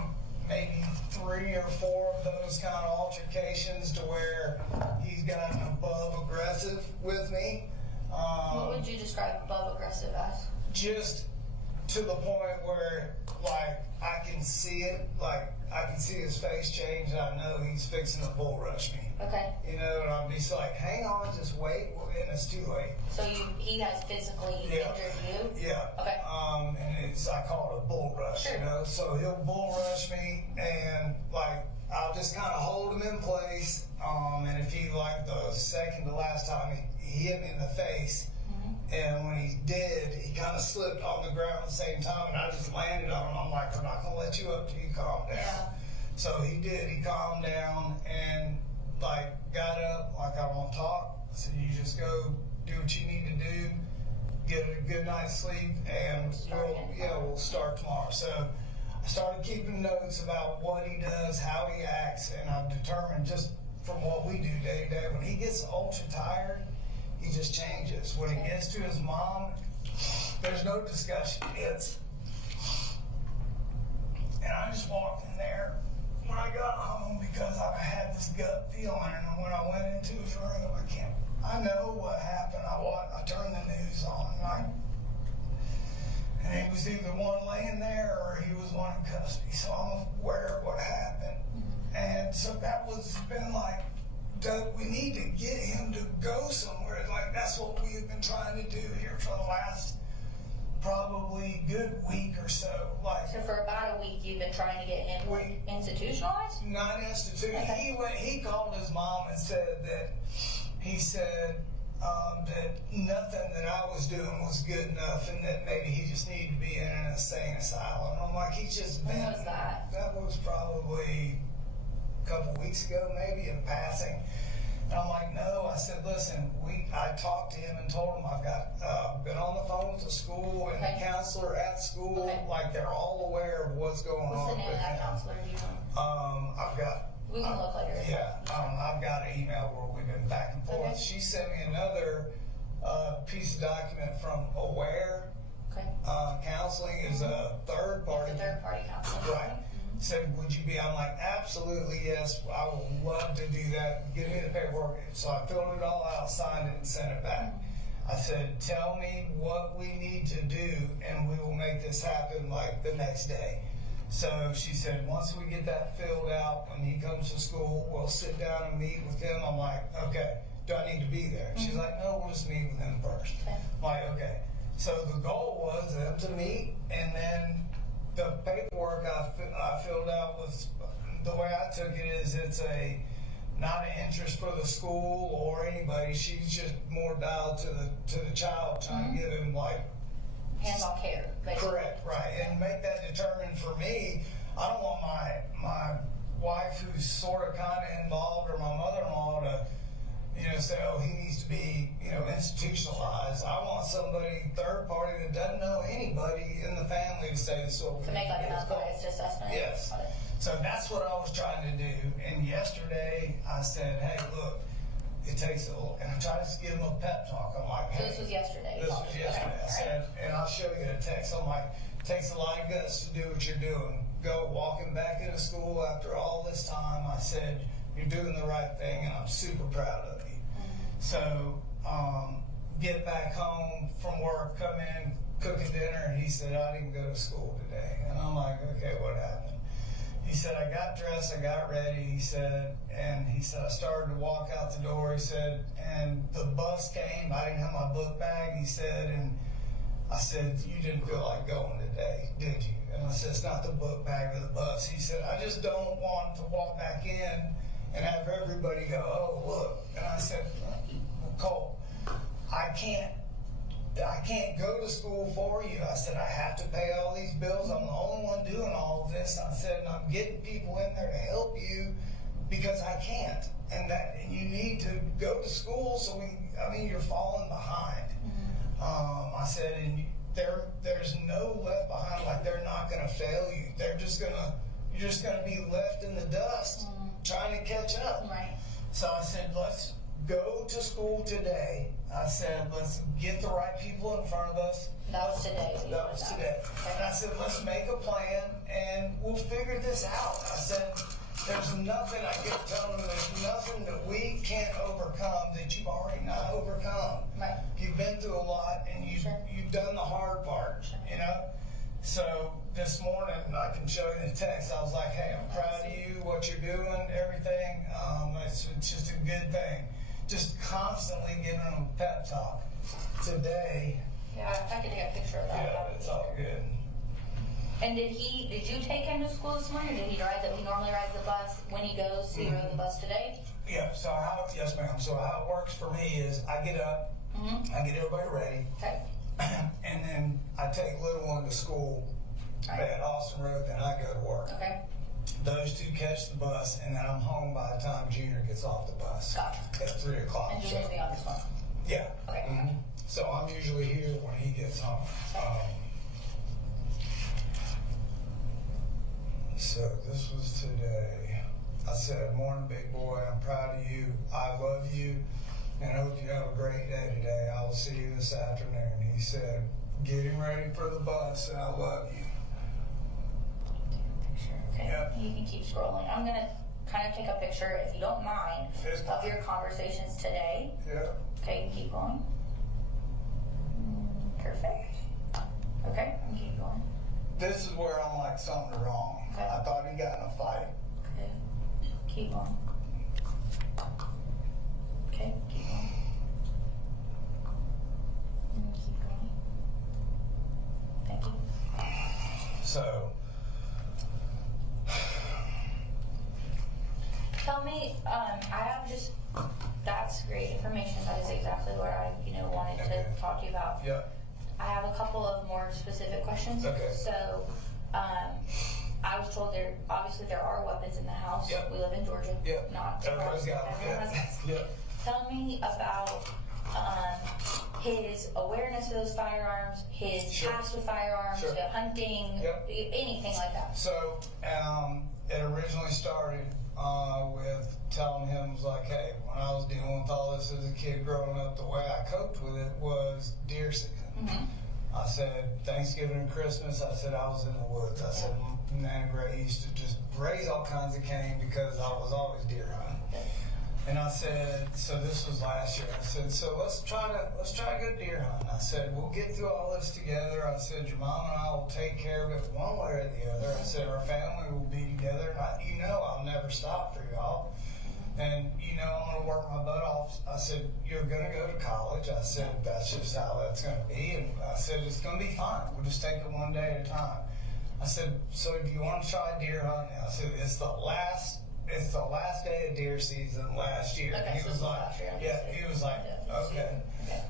maybe 3 or 4 of those kind of altercations to where he's gotten above aggressive with me. What would you describe above aggressive as? Just to the point where like I can see it, like I can see his face change and I know he's fixing to bull rush me. Okay. You know, and I'll be like, hang on, just wait, and it's too late. So he has physically injured you? Yeah. Okay. And I call it a bull rush, Sure. you know, so he'll bull rush me and like, I'll just kind of hold him in place. And if he like the second to last time he hit me in the face, and when he did, he kind of slipped on the ground at the same time, and I just landed on him. I'm like, I'm not gonna let you up till you calm down. Yeah. So he did. He calmed down and like got up, like I want to talk. I said, you just go do what you need to do, get a good night's sleep, and we'll start tomorrow. So I started keeping notes about what he does, how he acts, and I've determined just from what we do day to day, when he gets ultra tired, he just changes. When it gets to his mom, there's no discussion. And I just walked in there when I got home because I had this gut feeling, and when I went into his room, I know what happened. I turned the news on, and he was either one laying there or he was one in custody, so I'm aware of what happened. And so that was been like, we need to get him to go somewhere. Like that's what we have been trying to do here for the last probably good week or so. Like So for about a week you've been trying to get him institutionalized? not instituted. Okay. He called his mom and said that that nothing that I was doing was good enough, and that maybe he just needed to be in an insane asylum. I'm like, he's just been. When was that? That was probably a couple weeks ago, maybe in passing. And I'm like, no. I said, listen, I talked to him and told him I've got been on the phone with the school and the counselor at school. Okay. Like they're all aware of what's going on. What's the name with of that him. counselor? Do you know? I've got. We can look later. Yeah, I've got an email where we've been back and forth. Okay. She sent me another piece of document from Aware. Okay. Counseling is a third party. It's a third party counselor. Right. Said, would you be? I'm like, absolutely, yes. I would love to do that. Give me the paperwork. So I filled it all out, signed it, and sent it back. I said, tell me what we need to do, and we will make this happen like the next day. So she said, once we get that filled out, when he comes to school, we'll sit down and meet with him. I'm like, okay, do I need to be there? She's like, no, we'll just meet with him first. Okay. I'm like, okay. So the goal was them to meet, and then the paperwork I filled out was, the way I took it is it's not an interest for the school or anybody. She's just more dialed to the child, trying to give him like Hands-on care, basically. correct, right, and make that determined for me. I don't want my wife, who's sort of kind of involved, or my mother-in-law to, say, oh, he needs to be, institutionalized. I want somebody, third party, that doesn't know anybody in the family to say this. So To make like an unbiased assessment. yes. Got it. So that's what I was trying to do. And yesterday I said, hey, look, it takes and I tried to give him a pep talk. I'm like, So hey. this was yesterday? This was yesterday. I said, and I'll show you the text. I'm like, it takes a lot of guts to do what you're doing. Go walking back into school after all this time. I said, you're doing the right thing, and I'm super proud of you. So, get back home from work, come in, cooking dinner, and he said, I didn't go to school today. And I'm like, okay, what happened? He said, I got dressed, I got ready, he said, I started to walk out the door, he said, and the bus came, I didn't have my book bag, he said, and I said, you didn't feel like going today, did you? And I said, it's not the book bag or the bus. He said, I just don't want to walk back in and have everybody go, oh, look. And I said, well, Colt, I can't go to school for you. I said, I have to pay all these bills. I'm the only one doing all of this. I said, and I'm getting people in there to help you because I can't. And you need to go to school so you're falling behind. I said, and there's no left behind, like they're not going to fail you. You're just going to be left in the dust trying to catch up. Right. So I said, let's go to school today. I said, let's get the right people in front of us. That was today. That was today. And I said, let's make a plan and we'll figure this out. I said, there's nothing, I kept telling them, there's nothing that we can't overcome that you've already not overcome. Right. You've been through a lot and you've done the hard part, So this morning, I can show you the text. I was like, hey, I'm proud of you, what you're doing, everything. It's just a good thing. Just constantly giving them a pep talk. Today, Yeah, if I could take a picture of that. yeah, it's all good. And did you take him to school this morning, or did he normally rides the bus when he goes, he rode the bus today? Yeah, yes ma'am. So how it works for me is I get up, I get everybody ready, Okay. and then I take little one to school at Austin Road, then I go to work. Okay. Those two catch the bus, and then I'm home by the time Junior gets off the bus. Gotcha. At 3 o'clock. And Junior's be on this one? Yeah. Okay. So I'm usually here when he gets home. So this was today. I said, morning, big boy. I'm proud of you. I love you. And I hope you have a great day today. I will see you this afternoon. He said, getting ready for the bus, and I love you. Okay. Yep. You can keep scrolling. I'm going to kind of take a picture, if you don't mind, of your conversations today. Yeah. Okay, you can keep going. Perfect. Okay, and keep going. This is where I'm like, something wrong. Okay. I thought he got in a fight. Okay, keep going. Okay, keep going. And keep going. Thank you. So, Tell me, I have just, that's great information. That is exactly what I, wanted Okay. to talk to you about. yeah. I have a couple of more specific questions. Okay. So, I was told there are weapons in the house. Yep. We live in Georgia. Yep. Not Everybody's got them. everyone has guns. Yeah. Tell me about his awareness of those firearms, his Sure. past with firearms, Sure. hunting, Yep. anything like that. So, it originally started with telling him, was like, hey, when I was dealing with all this as a kid growing up, the way I coped with it was deer season. I said, Thanksgiving and Christmas, I said, I was in the woods. I said, Nana Gray used to just raise all kinds of cane because I was always deer hunting. And I said, so this was last year. I said, so let's try to go deer hunting. I said, we'll get through all this together. I said, your mom and I will take care of it one way or the other. I said, our family will be together. And I'll never stop for y'all. And I'm gonna work my butt off. I said, you're gonna go to college. I said, that's just how that's gonna be. And I said, it's gonna be fine. We'll just take it one day at a time. I said, so do you want to try deer hunting? I said, it's the last day of deer season last year. Okay, He so was this was like, last year. yeah, he was like, okay.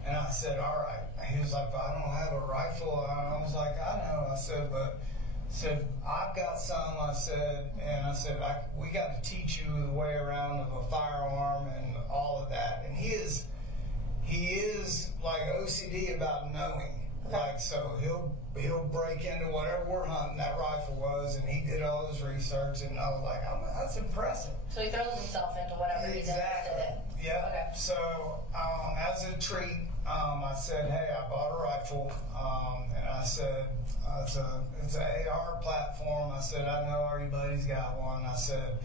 And I said, all right. He was like, but I don't have a rifle. And I was like, I know. I said, I've got some. I said, we got to teach you the way around of a firearm and all of that. And he is like OCD about knowing. Like, so he'll break into whatever we're hunting, that rifle was, and he did all his research, and I was like, that's impressive. So he throws himself into whatever he's interested in. Yeah. Okay. So as a treat, I said, hey, I bought a rifle, and I said, it's an AR platform. I said, I know everybody's got one. I said,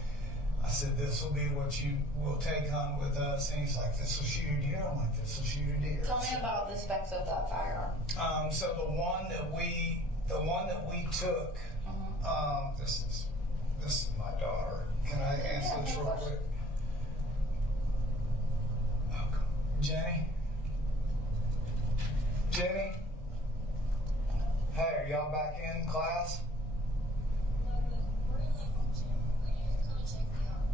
this will be what you will take hunting with us. And he's like, this will shoot a deer. I'm like, this will shoot a deer. Tell me about the specs of that firearm. So the one that we took, this is my daughter. Can I answer this real quick? Jenny? Hey, are y'all back in class?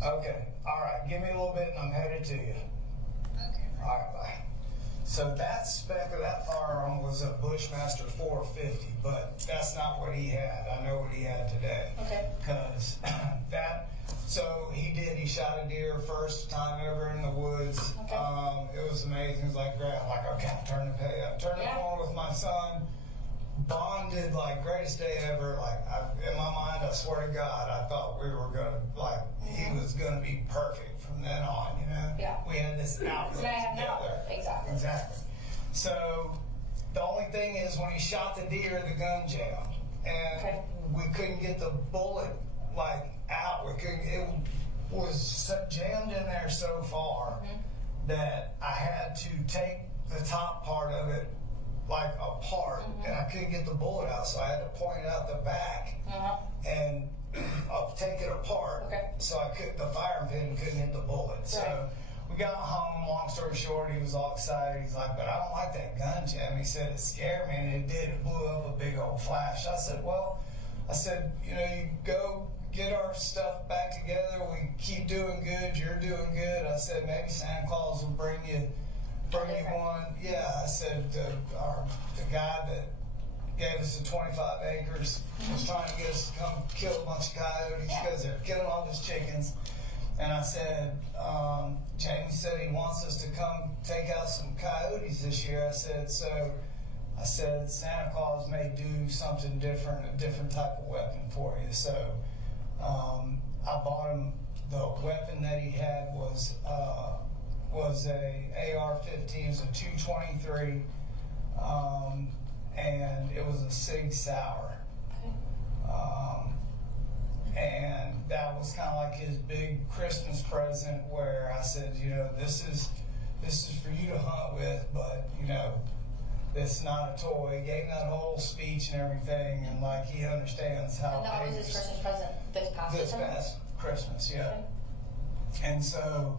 Okay, all right, give me a little bit and I'm headed to you. Okay. All right, bye. So that spec of that firearm was a Bushmaster 450, but that's not what he had. I know what he had today. Okay. Because he shot a deer first time ever in the woods. Okay. It was amazing. It was like, great. I'm like, okay, I'm turning the corner with my son. Bonded, like, greatest day ever. Like, in my mind, I swear to God, I thought we were gonna, like, he was gonna be perfect from then on, Yeah. We had this outlet together. Exactly. So, the only thing is, when he shot the deer, the gun jammed. And we couldn't get the bullet, like, out. It was jammed in there so far that I had to take the top part of it, like, apart, and I couldn't get the bullet out, so I had to point out the back and take it apart. So the firing pin couldn't hit the bullet. So we got home. Long story short, he was all excited. He's like, "But I don't like that gun jam." He said it scared me, and it did. It blew up a big old flash. I said, you go get our stuff back together. We keep doing good. You're doing good. I said, maybe Santa Claus will bring you one. Yeah, I said, the guy that gave us the 25 acres was trying to get us to come kill a bunch of coyotes because they're killing all his chickens. And I said, Jamie said he wants us to come take out some coyotes this year. I said, Santa Claus may do something different, a different type of weapon for you. So I bought him, the weapon that he had was a AR-15, it was a 223, and it was a Sig Sauer. And that was kind of like his big Christmas present, where I said, this is for you to hunt with, but it's not a toy. He gave that whole speech and everything, and like he understands how. And that was his Christmas present this past Christmas, yeah. And so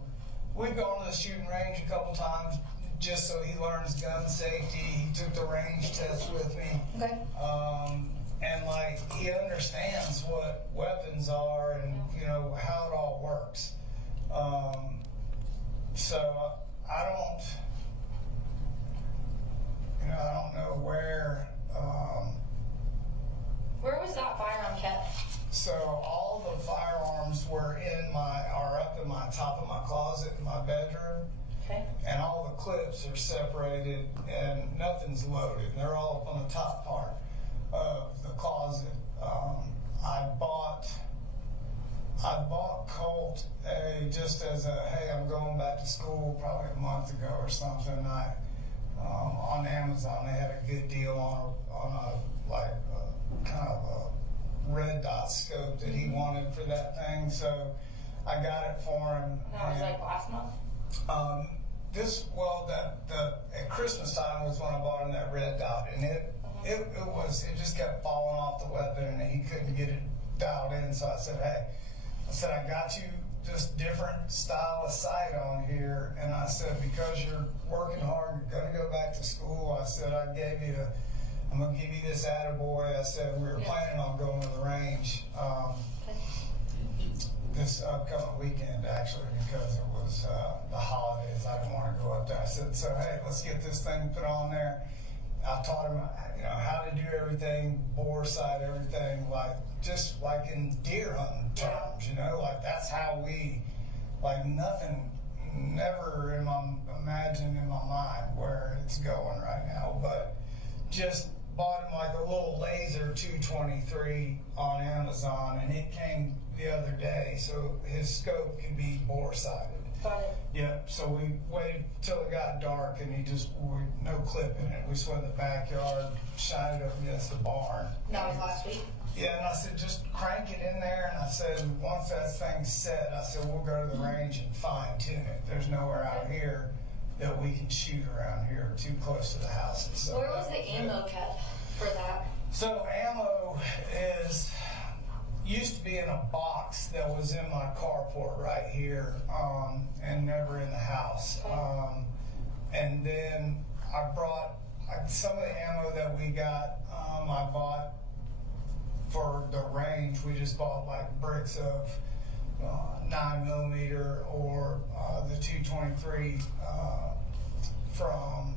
we've gone to the shooting range a couple times just so he learns gun safety. He took the range test with me. Okay. And like he understands what weapons are and how it all works. So I don't know where. Where was that firearm kept? So all the firearms are up in my top of my closet in my bedroom. Okay. And all the clips are separated and nothing's loaded. They're all up on the top part of the closet. I bought Colt just as hey, I'm going back to school probably a month ago or something. On Amazon they had a good deal on a kind of a red dot scope that he wanted for that thing, so I got it for him. That was like last month? At Christmas time was when I bought him that red dot, and it just kept falling off the weapon, and he couldn't get it dialed in. So I said, hey, I got you this different style of sight on here, and I said, because you're working hard, you're gonna go back to school. I said, I'm gonna give you this attaboy. I said, we were planning on going to the range this upcoming weekend, actually, because it was the holidays. I didn't want to go up there. I said, so hey, let's get this thing put on there. I taught him, how to do everything, bore sight, everything, just like in deer hunting terms, like that's how nothing, never imagine in my mind where it's going right now, but just bought him like a little laser 223 on Amazon, and it came the other day, so his scope can be bore sighted. Got it. Yep, so we waited till it got dark, and no clip in it. We just went in the backyard, shined it up against the barn. That was last week? Yeah, and I said, just crank it in there, and I said, once that thing's set, I said, we'll go to the range and fine tune it. There's nowhere out here that we can shoot around here too close to the houses. So where was the ammo kept for that? So ammo used to be in a box that was in my carport right here, and never in the house. And then I brought some of the ammo that we got, I bought for the range. We just bought like bricks of 9mm or the 223 from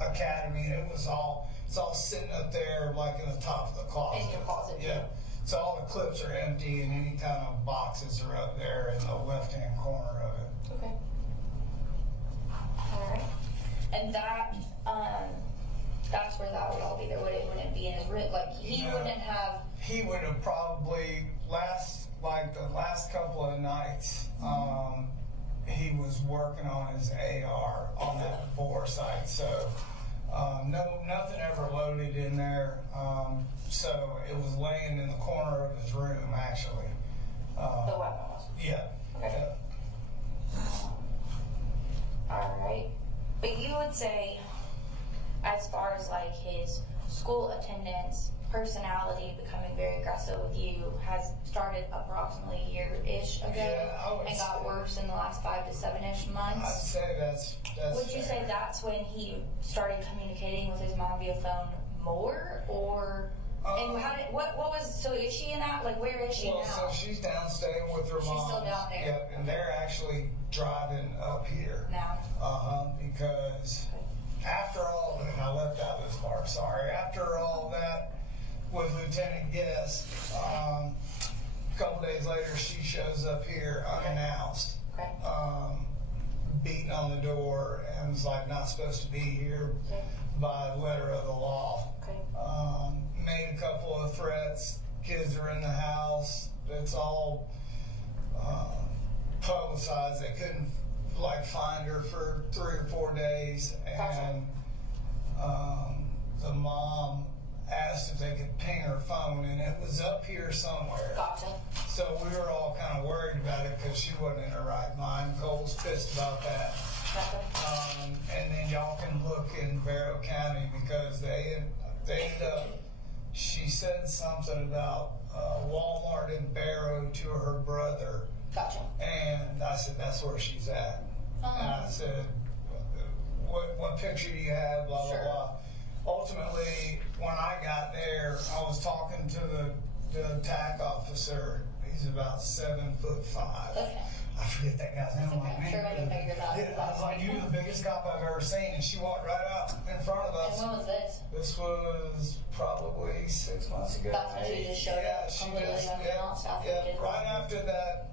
Academy, and it's all sitting up there like in the top of the closet. In your closet, yeah. So all the clips are empty, and any kind of boxes are up there in the left-hand corner of it. Okay. All right. And that's where that would all be. There wouldn't be in his room. Like he wouldn't have. He would have probably the last couple of nights. He was working on his AR on that bore sight. So nothing ever loaded in there. So it was laying in the corner of his room, actually. The weapon was. Yeah. Okay. Yeah. All right. But you would say, as far as like his school attendance, personality, becoming very aggressive with you, has started approximately a year-ish ago, and got worse in the last 5 to 7-ish months. I'd say that's Would you say that's when he started communicating with his mom via phone more, or? And what was, so is she in that, like where is she now? So she's down staying with her mom. She's still down there? Yep, and they're actually driving up here. Now? Because after all, and I left out this part, sorry, after all that with Lieutenant Guest, a couple days later she shows up here unannounced. Okay. Beating on the door and was like not supposed to be here by letter of the law. Okay. Made a couple of threats. Kids are in the house. It's all publicized. They couldn't find her for 3 or 4 days, and the mom asked if they could ping her phone, and it was up here somewhere. Gotcha. So we were all kind of worried about it because she wasn't in her right mind. Colt's pissed about that. And then y'all can look in Barrow County because they ended up, she said something about Walmart in Barrow to her brother. Gotcha. And I said, that's where she's at. And I said, what picture do you have, blah, blah, blah. Ultimately, when I got there, I was talking to the attack officer. He's about 7'5". Okay. I forget that guy's name. I'm sure I can figure it out. Yeah, I was like, you're the biggest cop I've ever seen, and she walked right out in front of us. And when was this? This was probably 6 months ago. That's when she just showed up completely unannounced after you did right after that.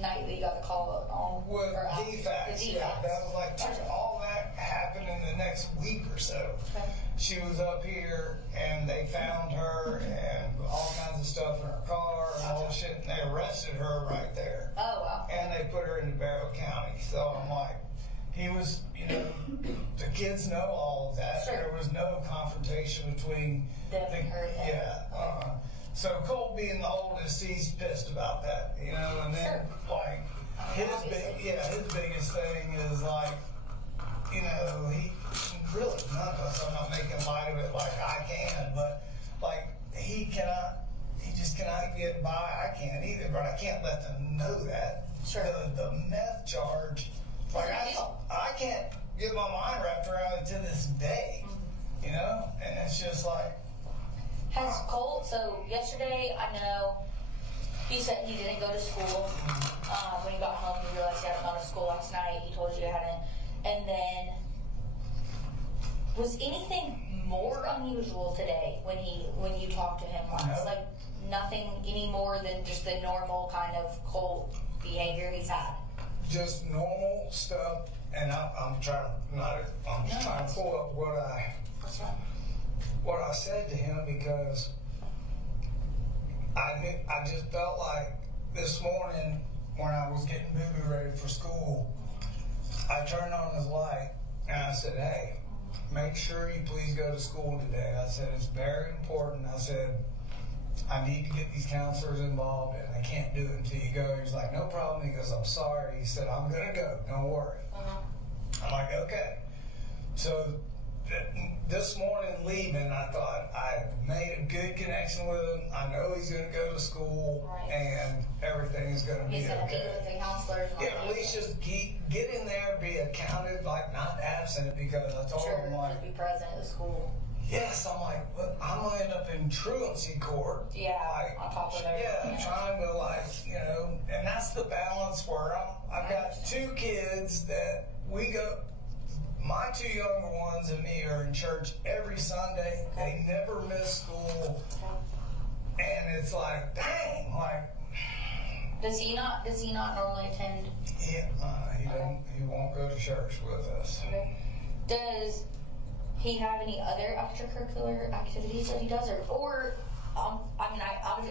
Night we got the call on With defects, that was like all that happened in the next week or so. Okay. She was up here and they found her and all kinds of stuff in her car and all this shit, and they arrested her right there. Oh wow. And they put her into Barrow County. So I'm like, he was, the kids know all of that. Sure. There was no confrontation between them and her. So Colt being the oldest, he's pissed about that, and then his biggest thing is like, you know, he really, none of us, I'm not making light of it like I can, but like he just cannot get by. I can't either, but I can't let them know that. Sure. The meth charge, like I can't get my mind wrapped around it to this day, you know, and it's just like. Has Colt, so yesterday, I know, he said he didn't go to school. When he got home, he realized he hadn't gone to school last night. He told you he hadn't. And then, was anything more unusual today when you talked to him last? No. Like, nothing any more than just the normal kind of Colt behavior he's had? Just normal stuff, and I'm just trying to pull up what I said to him, because I just felt like this morning when I was getting Boo-Boo ready for school, I turned on his light and I said, hey, make sure you please go to school today. I said, it's very important. I said, I need to get these counselors involved and I can't do it until you go. He's like, no problem. He goes, I'm sorry. He said, I'm going to go. Don't worry. I'm like, okay. So this morning leaving, I thought I made a good connection with him. I know he's going to go to school, and everything is going to be okay. He's going to meet with the counselors. Yeah, at least just get in there, be accounted, like not absent, because I told him like be present at the school. Yes, I'm like, look, I'm going to end up in truancy court. Yeah, like, on top of everything. Yeah, trying to like, you know, and that's the balance where I've got two kids that we go. My two younger ones and me are in church every Sunday. They never miss school. And it's like, dang, like. Does he not normally attend? Yeah, he won't go to church with us. Okay. Does he have any other extracurricular activities that he does, or I mean,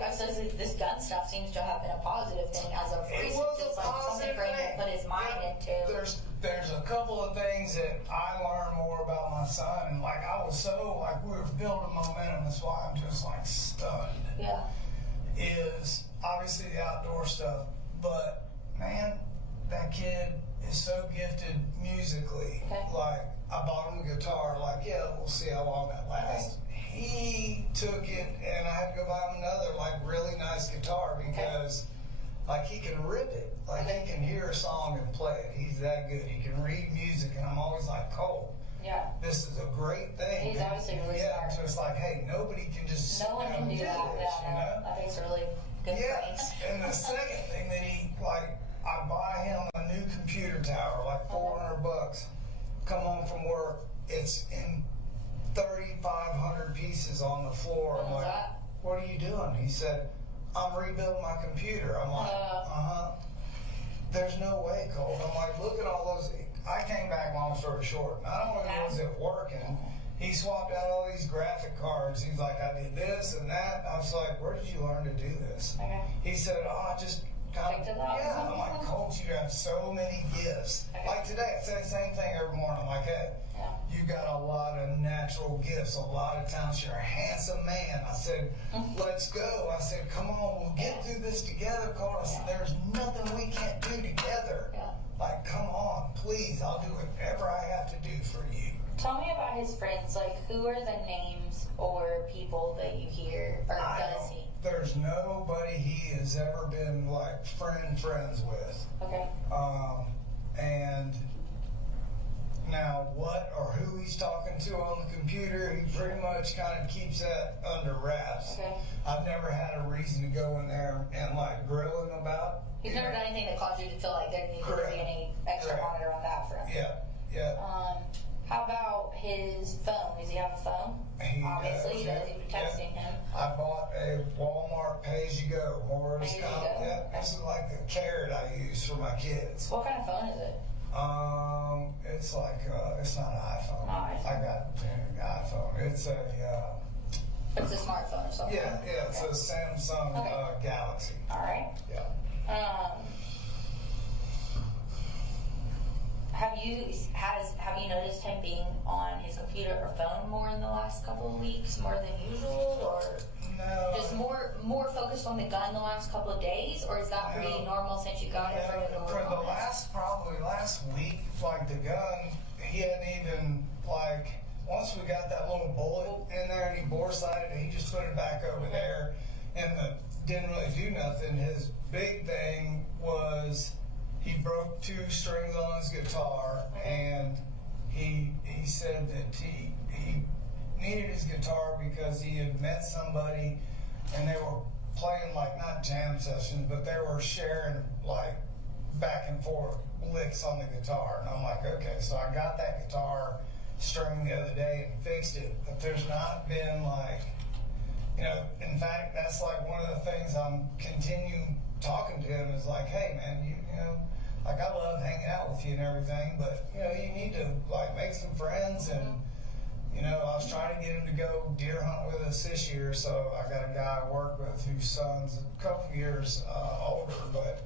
I said this gun stuff seems to have been a positive thing as of recent. It was just a like something positive for him thing. to put his mind into. There's a couple of things that I learned more about my son. Like I was so like we were building momentum. That's why I'm just like stunned. Yeah. Is obviously the outdoor stuff, but man, that kid is so gifted musically. Okay. Like I bought him a guitar. Like yeah, we'll see how long that lasts. He took it, and I had to go buy him another like really nice guitar because. Like he can rip it, like he can hear a song and play it. He's that good. He can read music, and I'm always like, Colt, this is a great thing. He's obviously really smart. So it's like, hey, nobody can just sit no one down can and do do that. this, you know? That makes a really good Yes, and the second thing that I buy him a new computer tower, like $400. Come home from work, it's in 3,500 pieces on the floor. I'm like, what are you doing? He said, I'm rebuilding my computer. I'm like, there's no way, Colt. I'm like, look at all those. I came back, long story short. Not only was it working, he swapped out all these graphic cards. He's like, I did this and that. I was like, where did you learn to do this? He said, I just kind of, I'm like, Colt, you have so many gifts. Like today, I say the same thing every morning. I'm like, hey, you got a lot of natural gifts, a lot of talents. You're a handsome man. I said, let's go. I said, come on, we'll get through this together, Colt. I said, there's nothing we can't do together. Like, come on, please. I'll do whatever I have to do for you. Tell me about his friends. Like, who are the names or people that you hear, or does he? There's nobody he has ever been like friends with. Okay. And now what or who he's talking to on the computer, he pretty much kind of keeps that under wraps. Okay. I've never had a reason to go in there and like grill him about. He's never done anything that caused you to feel like there needed to be any extra monitor on that front. Yeah. How about his phone? Does he have a phone? Obviously, he does. He's been texting him. I bought a Walmart pay-as-you-go. This is like the carrot I use for my kids. What kind of phone is it? It's like it's not an iPhone. I got an iPhone. It's a. It's a smartphone or something. Yeah, it's a Samsung Galaxy. All right. Yeah. Have you noticed him being on his computer or phone more in the last couple of weeks, more than usual, or? No. Just more focused on the gun the last couple of days, or is that pretty normal since you got it for the For the probably last week, like the gun, he hadn't even, like, once we got that little bullet in there and he bore sighted it, he just put it back over there and didn't really do nothing. His big thing was he broke 2 strings on his guitar, and he said that he needed his guitar because he had met somebody and they were playing, like, not jam sessions, but they were sharing, like, back and forth licks on the guitar. And I'm like, okay, so I got that guitar string the other day and fixed it, but there's not been, like, you know, in fact, that's like one of the things I'm continuing talking to him is like, hey man, you know, like, I love hanging out with you and everything, but you know, you need to, like, make some friends. And you know, I was trying to get him to go deer hunt with us this year, so I got a guy I work with whose son's a couple years older, but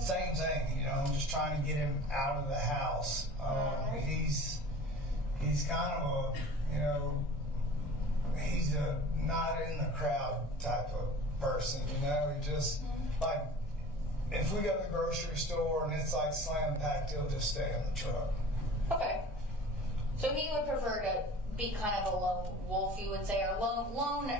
same thing, you know, I'm just trying to get him out of the house. He's kind of a, you know, he's a not in the crowd type of person, you know. He just, like, if we go to the grocery store and it's like slam packed, he'll just stay in the truck. Okay. So he would prefer to be kind of a lone wolf, you would say, or lone,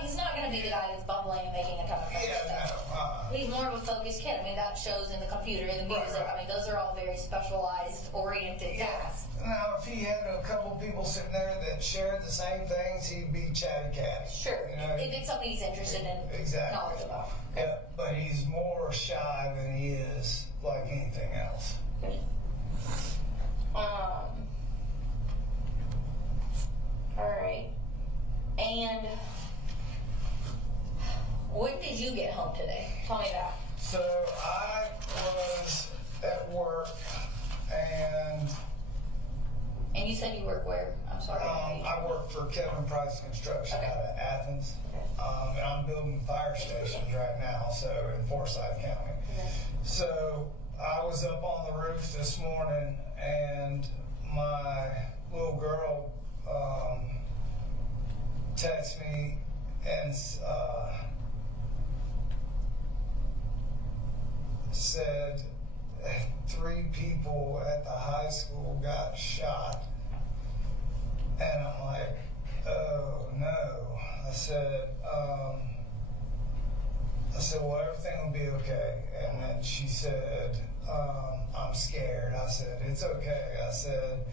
he's not going to be the guy that's bubbling and making a ton of friends. Yeah, no. He's more of a focused kid. I mean, that shows in the computer, the music. Right. I mean, those are all very specialized, oriented tasks. Now, if he had a couple people sitting there that shared the same things, he'd be chatty catty. Sure. You know, if it's something he's interested in, exactly. knowledge about. Yeah, but he's more shy than he is like anything else. Good. All right. And when did you get home today? Tell me that. So I was at work, and you said you work where? I'm sorry. I work for Kevin Price Construction out of Athens. Okay. And I'm building fire stations right now, so in Forsyth County. Okay. So I was up on the roof this morning, and my little girl texted me and said 3 people at the high school got shot. And I'm like, oh no. I said, well, everything will be okay. And then she said, I'm scared. I said, it's okay. I said,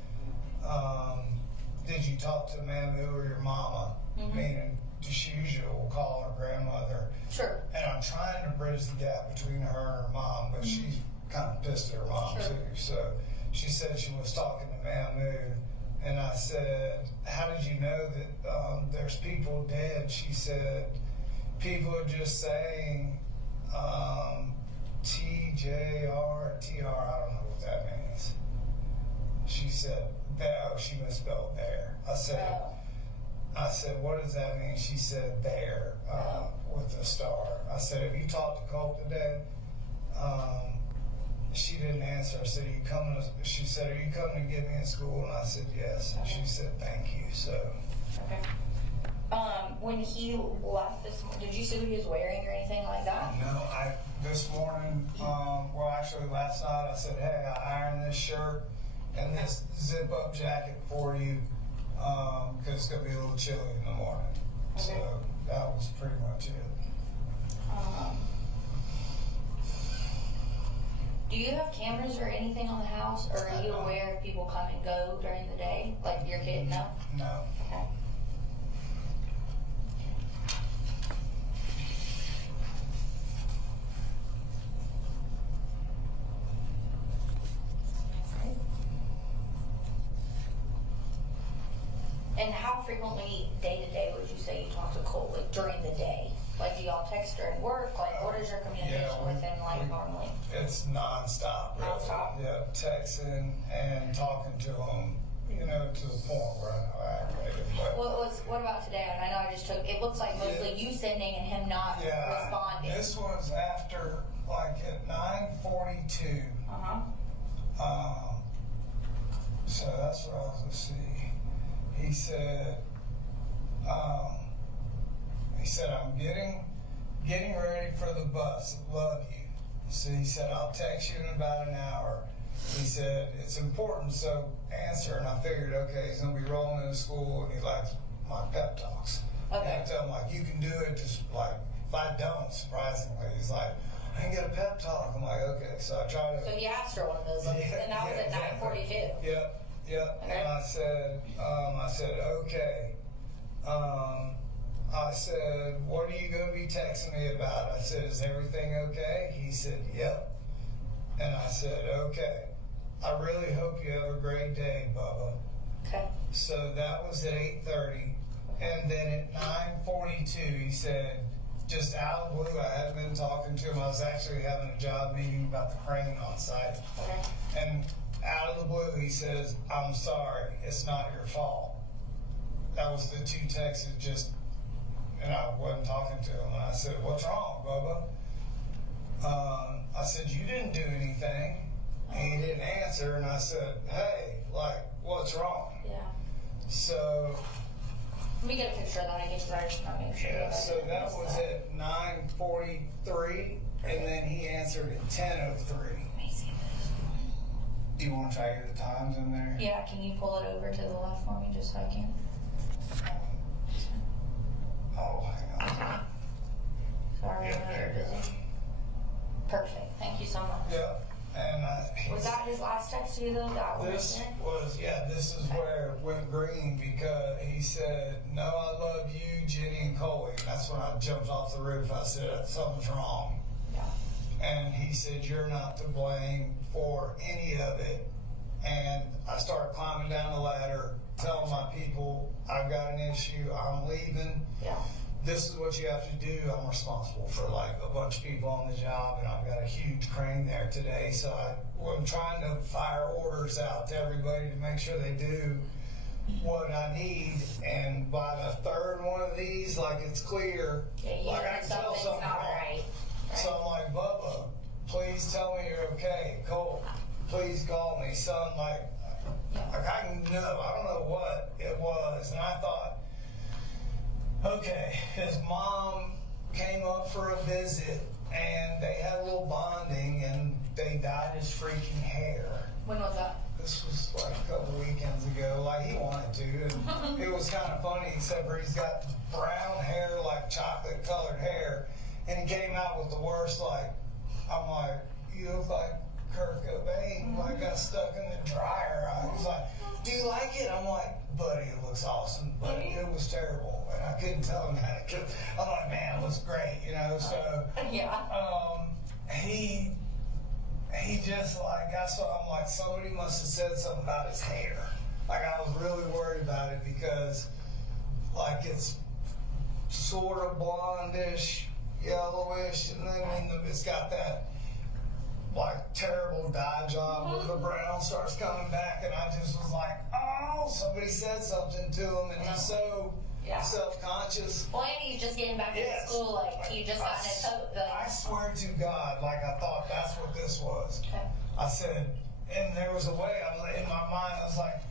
did you talk to Mamu or your mama? Meaning, she usually will call her grandmother. Sure. And I'm trying to bridge the gap between her and her mom, but she's kind of pissed at her mom too. So she said she was talking to Mamu. And I said, how did you know that there's people dead? She said, people are just saying TJR, TR, I don't know what that means. She said, no, she misspelled there. I said, what does that mean? She said, there, with a star. I said, have you talked to Colt today? She didn't answer. I said, she said, are you coming to get me in school? And I said, yes. And she said, thank you. So. Okay. When he left this morning, did you see what he was wearing or anything like that? No, this morning, well, actually last night, I said, hey, I ironed this shirt and this zip-up jacket for you, because it's going to be a little chilly in the morning. Okay. So that was pretty much it. Do you have cameras or anything on the house, or are you aware if people come and go during the day? Like your kid? No? No. Okay. And how frequently, day to day, would you say you talk to Colt, like during the day? Like, do y'all text during work? Like, what is your communication with him like normally? It's nonstop. Really. Nonstop? Yeah, texting and talking to him, you know, to the point where I know I aggravated. What about today? And I know I just took, it looks like mostly you sending and him not responding. This was after, like, at 9:42. So that's what I was going to see. He said, He said, I'm getting ready for the bus. Love you. So he said, I'll text you in about an hour. He said, it's important, so answer. And I figured, okay, he's going to be rolling into school and he likes my pep talks. Okay. And I tell him, like, you can do it, just like, if I don't, surprisingly, he's like, I can get a pep talk. I'm like, okay. So I try to. So he asked for one of those, and that was at 9:42. Yep. Okay. And I said, okay. I said, what are you going to be texting me about? I said, is everything okay? He said, yep. And I said, okay. I really hope you have a great day, Bubba. Okay. So that was at 8:30. And then at 9:42, he said, just out of the blue, I hadn't been talking to him. I was actually having a job meeting about the crane on site. Okay. And out of the blue, he says, I'm sorry, it's not your fault. That was the two texts that just, and I wasn't talking to him. And I said, what's wrong, Bubba? I said, you didn't do anything. And he didn't answer. And I said, hey, like, what's wrong? Yeah. So, Let me get a picture of that again, because I just want to make sure. yeah, so that was at 9:43, and then he answered at 10:03. Let me see this. Do you want to try to get the times in there? Yeah, can you pull it over to the left for me, just so I can? Oh, hang on. Sorry, Yeah, I'm there you go. busy. Perfect, thank you so much. Yeah, and Was that his last text to you though? That was this it? was, this is where it went green, because he said, no, I love you, Jenny and Coley. And that's when I jumped off the roof. I said, something's wrong. Yeah. And he said, you're not to blame for any of it. And I started climbing down the ladder, telling my people, I've got an issue, I'm leaving. Yeah. This is what you have to do. I'm responsible for like a bunch of people on the job, and I've got a huge crane there today. So I'm trying to fire orders out to everybody to make sure they do what I need. And by the third one of these, like, it's clear, Yeah, you like, know I can tell something's something not wrong. right. So I'm like, Bubba, please tell me you're okay. Colt, please call me. Son, like I don't know what it was. And I thought, okay, his mom came up for a visit, and they had a little bonding, and they dyed his freaking hair. When was that? This was like a couple weekends ago. Like, he wanted to, and it was kind of funny, except for he's got brown hair, like chocolate colored hair, and he came out with the worst, like, I'm like, you look like Kurt Cobain, like, got stuck in the dryer. He's like, do you like it? I'm like, buddy, it looks awesome, but it was terrible, and I couldn't tell him that. I'm like, man, it looks great, you know. So he just like, I'm like, somebody must have said something about his hair. Like, I was really worried about it, because like, it's sort of blondish, yellowish, and then it's got that like terrible dye job where the brown starts coming back, and I just was like, oh, somebody said something to him, and he's so self-conscious. Well, and he's just getting back into school, like, he just got in his I swear to God, like, I thought that's what this was. Okay. I said, and there was a way, in my mind, I was like,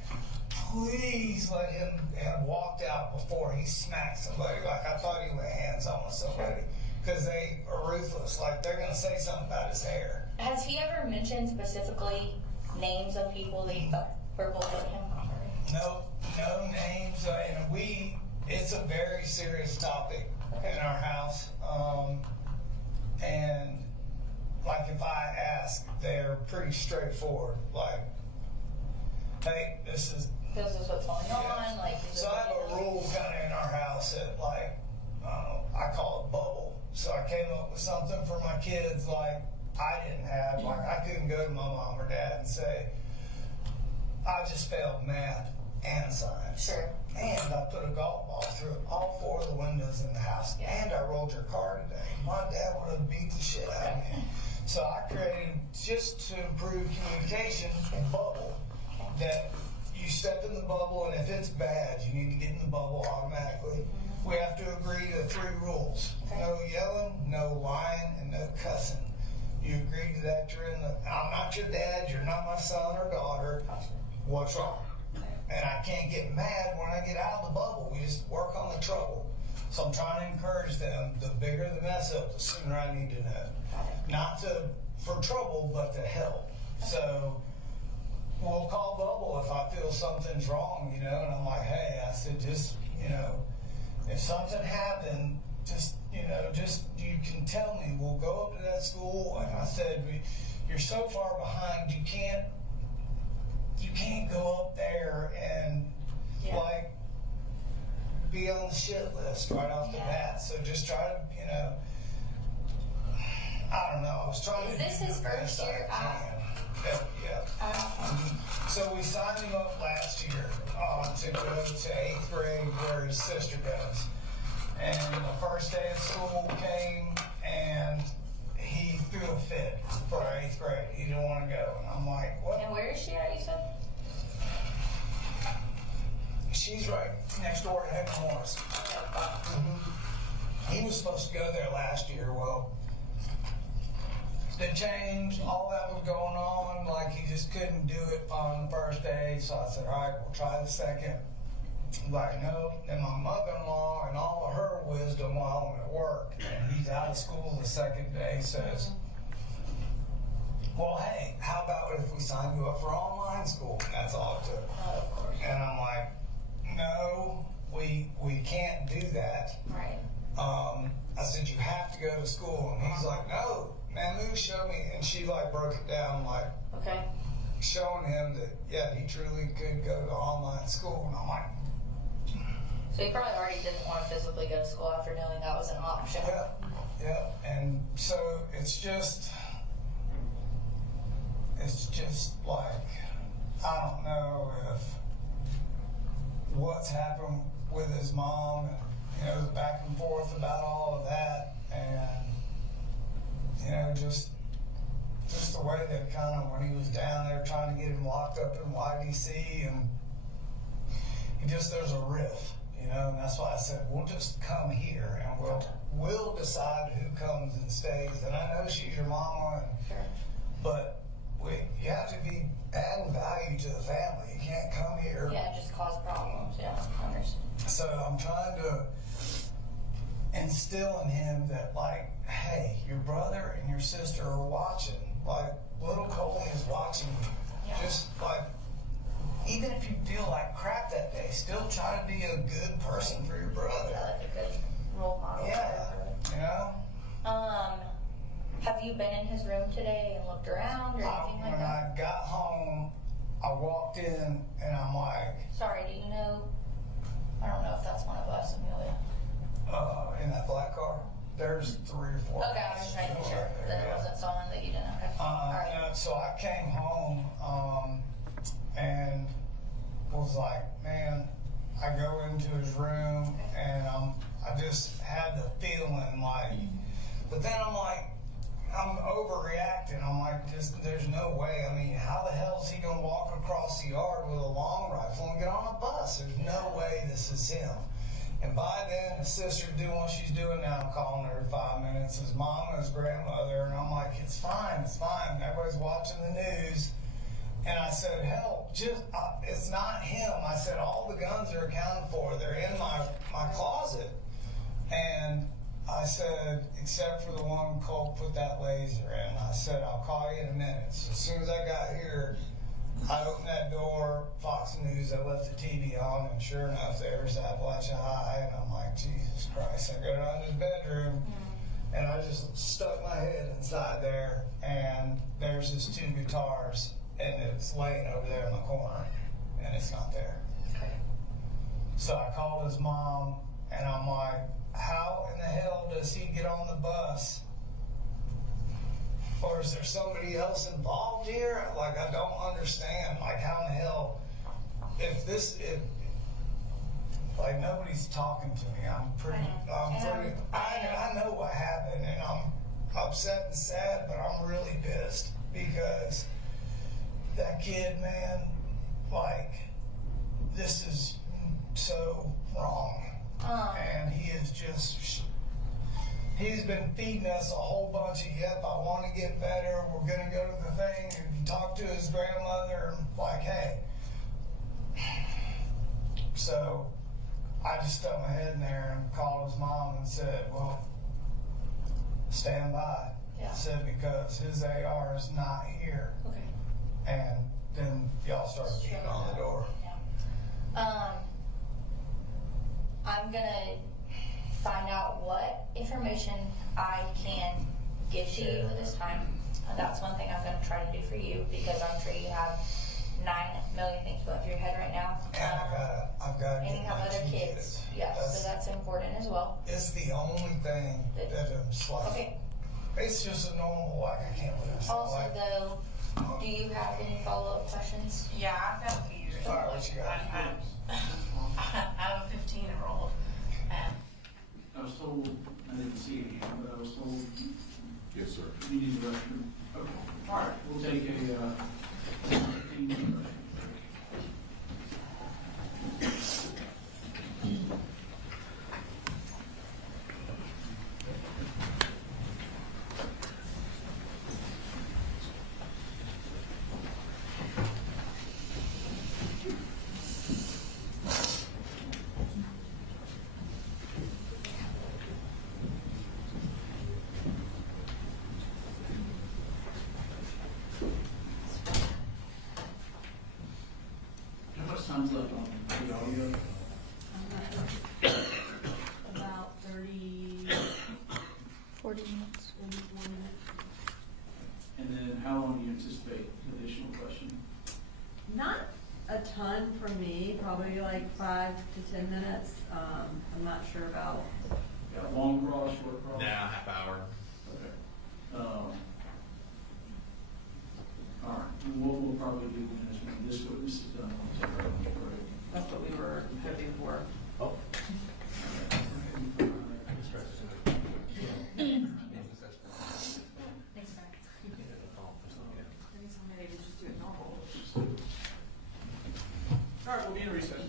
please let him have walked out before he smacked somebody. Like, I thought he went hands-on with somebody, because they are ruthless. Like, they're going to say something about his hair. Has he ever mentioned specifically names of people that you thought were bullying him? No names, and it's a very serious topic in our house. And like, if I ask, they're pretty straightforward. Like, hey, this is what's going on. Like, so I have a rule kind of in our house that, like, I call it bubble. So I came up with something for my kids, like, I didn't have. Like, I couldn't go to my mom or dad and say, I just failed math and science. Sure. And I put a golf ball through all 4 of the windows in the house. Yeah. And I rolled your car today. My dad would have beat the shit out of me. So I created, just to improve communication, a bubble that you step in the bubble, and if it's bad, you need to get in the bubble automatically. We have to agree to 3 rules. No yelling, no lying, and no cussing. You agree to that, I'm not your dad, you're not my son or daughter. What's wrong? And I can't get mad when I get out of the bubble. We just work on the trouble. So I'm trying to encourage them, the bigger the mess up, the sooner I need to know. Not for trouble, but to help. So we'll call Bubble if I feel something's wrong, you know, and I'm like, hey, I said, just, you know, if something happened, just, you know, just, you can tell me, we'll go up to that school. And I said, you're so far behind, you can't go up there and like be on the shit list right off the bat. So just try to, you know, I don't know. I was trying Is to this do his the best first year I can. Yeah. So we signed him up last year to go to 8th grade where his sister goes. And the first day of school came and he threw a fit for 8th grade. He didn't want to go. And I'm like, what? And where is she at, you said? She's right next door to Henry Morris. He was supposed to go there last year. Well, the change, all that was going on, like he just couldn't do it on the first day. So I said, all right, we'll try the second. Like, no. Then my mother-in-law and all of her wisdom while I'm at work, and he's out of school the second day, says, well, hey, how about if we sign you up for online school? And that's all it took. Oh, of course. And I'm like, no, we can't do that. Right. I said, you have to go to school. And he's like, no, Mamu showed me. And she like broke it down, like Okay. showing him that, yeah, he truly could go to online school. And I'm like, So you probably already didn't want to physically go to school after knowing that was an option. yeah. And so it's just like, I don't know if what's happened with his mom and, you know, the back and forth about all of that, and, you know, just the way that kind of, when he was down there trying to get him locked up in YDC, and there's a riff, you know, and that's why I said, we'll just come here and we'll decide who comes and stays. And I know she's your mama, but you have to be adding value to the family. You can't come here. Yeah, just cause problems. Yeah, I understand. So I'm trying to instill in him that, like, hey, your brother and your sister are watching. Like, little Colin is watching you. Yeah. Just like, even if you feel like crap that day, still try to be a good person for your brother. Yeah, like a good role model. Yeah, you know? Have you been in his room today and looked around or anything like When that? I got home, I walked in and I'm like, Sorry, do you know? I don't know if that's one of us, Amelia. in that black car, there's 3 or 4. Okay, I was just trying to be sure that it wasn't someone that you didn't know. Okay. All right. You know, so I came home and was like, man, I go into his room and I just had the feeling like, but then I'm like, I'm overreacting. I'm like, there's no way. I mean, how the hell is he gonna walk across the yard with a long rifle and get on a bus? There's no way this is him. And by then, his sister's doing what she's doing now. I'm calling her every 5 minutes. His mom and his grandmother, and I'm like, it's fine. Everybody's watching the news. And I said, hell, it's not him. I said, all the guns are accounted for. They're in my closet. And I said, except for the one Colt put that laser in. I said, I'll call you in a minute. So as soon as I got here, I opened that door, Fox News, I left the TV on, and sure enough, there's Apalachee High, and I'm like, Jesus Christ. I go down to his bedroom, and I just stuck my head inside there, and there's his 2 guitars, and it's laying over there in the corner, and it's not there. Okay. So I called his mom, and I'm like, how in the hell does he get on the bus? Or is there somebody else involved here? Like, I don't understand. Like, how in the hell, like, nobody's talking to me. I know what happened, and I'm upset and sad, but I'm really pissed because that kid, man, like, this is so wrong. And he is just, he's been feeding us a whole bunch of, yep, I want to get better, we're going to go to the thing, and talk to his grandmother, and like, hey. So, I just stuck my head in there and called his mom and said, well, stand by. Yeah. I said, because his AR is not here. Okay. And then y'all started beating on the door. Yeah. I'm gonna find out what information I can give to you at this time. That's one thing I'm gonna try to do for you, because I'm sure you have 9 million things going through your head right now. And I've got to And you get have my other kids. kids. Yes, so that's important as well. It's the only thing that is like, Okay. it's just a normal, like, I can't believe it's Also, like, though, do you have any follow-up questions? Yeah, I've got a few. all right, what you got? I have a 15-year-old. I was told, I didn't see it, but I was told Yes, sir. you need the restroom. Okay. All right, we'll take a 15-minute break. How much time's left on the audio? About 30, 40 minutes. 34 minutes. And then how long do you anticipate additional question? Not a ton from me, probably like 5 to 10 minutes. I'm not sure about, Got a long cross, short cross? Now, half hour. Okay. All right, what we'll probably do then is when this is done, we'll take our lunch break. that's what we were hoping for. Oh. Thanks, Matt. Maybe somebody would just do it normal. All right, we'll be in recess.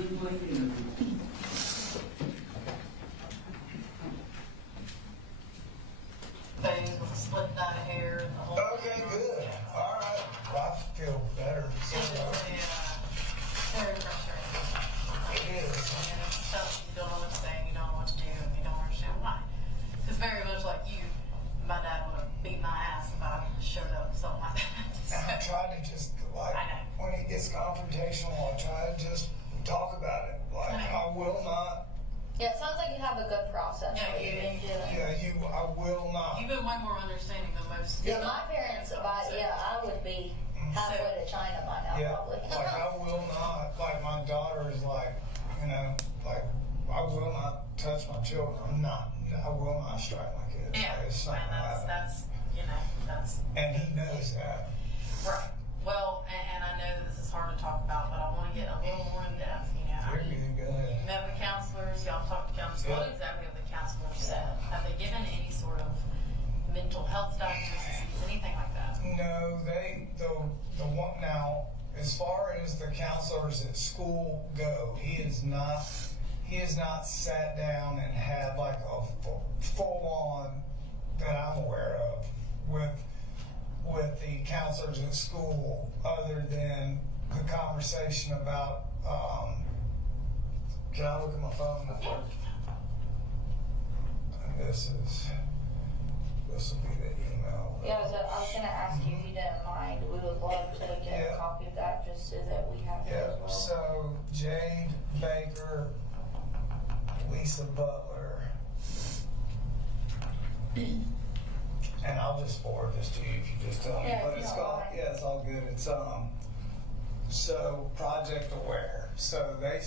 Zoom link interview. Phase with a split dyed hair and the whole. Okay, good. All right. Well, I feel better. Very frustrating. It is. And it's tough, you don't know what to say, and you don't know what to do, and you don't understand why. Because very much like you, my dad would have beat my ass if I showed up with something like And I that. try to just, like, I know. when he gets confrontational, I try to just talk about it. Like, I will not, Yeah, it sounds like you have a good process Yeah, that you've been doing. I will not. You've been way more understanding than most. Yeah. My parents, I would be halfway to China by now, Yeah, probably. like, I will not, like, my daughter is like, you know, like, I will not touch my children. I will not strike my kids. Yeah, Like, it's not and gonna happen. that's, you know, that's. And he knows that. Right. Well, and I know that this is hard to talk about, but I want to get a little more in depth, you know. You're good, go ahead. You met with counselors, y'all talked to counselors. What exactly have the counselors said? Have they given any sort of mental health diagnoses, anything like that? No, the one, now, as far as the counselors at school go, he has not sat down and had like a full on, that I'm aware of, with the counselors at school, other than the conversation about, can I look at my phone? This will be the email. Yeah, I was gonna ask you if you didn't mind, we would love to get Yeah. a copy of that, just so that we have it Yeah, as well. so Jade Baker, Lisa Butler, and I'll just forward this to you if you just tell me. Yeah, But if it's you called, don't mind. yeah, it's all good. It's so Project Aware. So they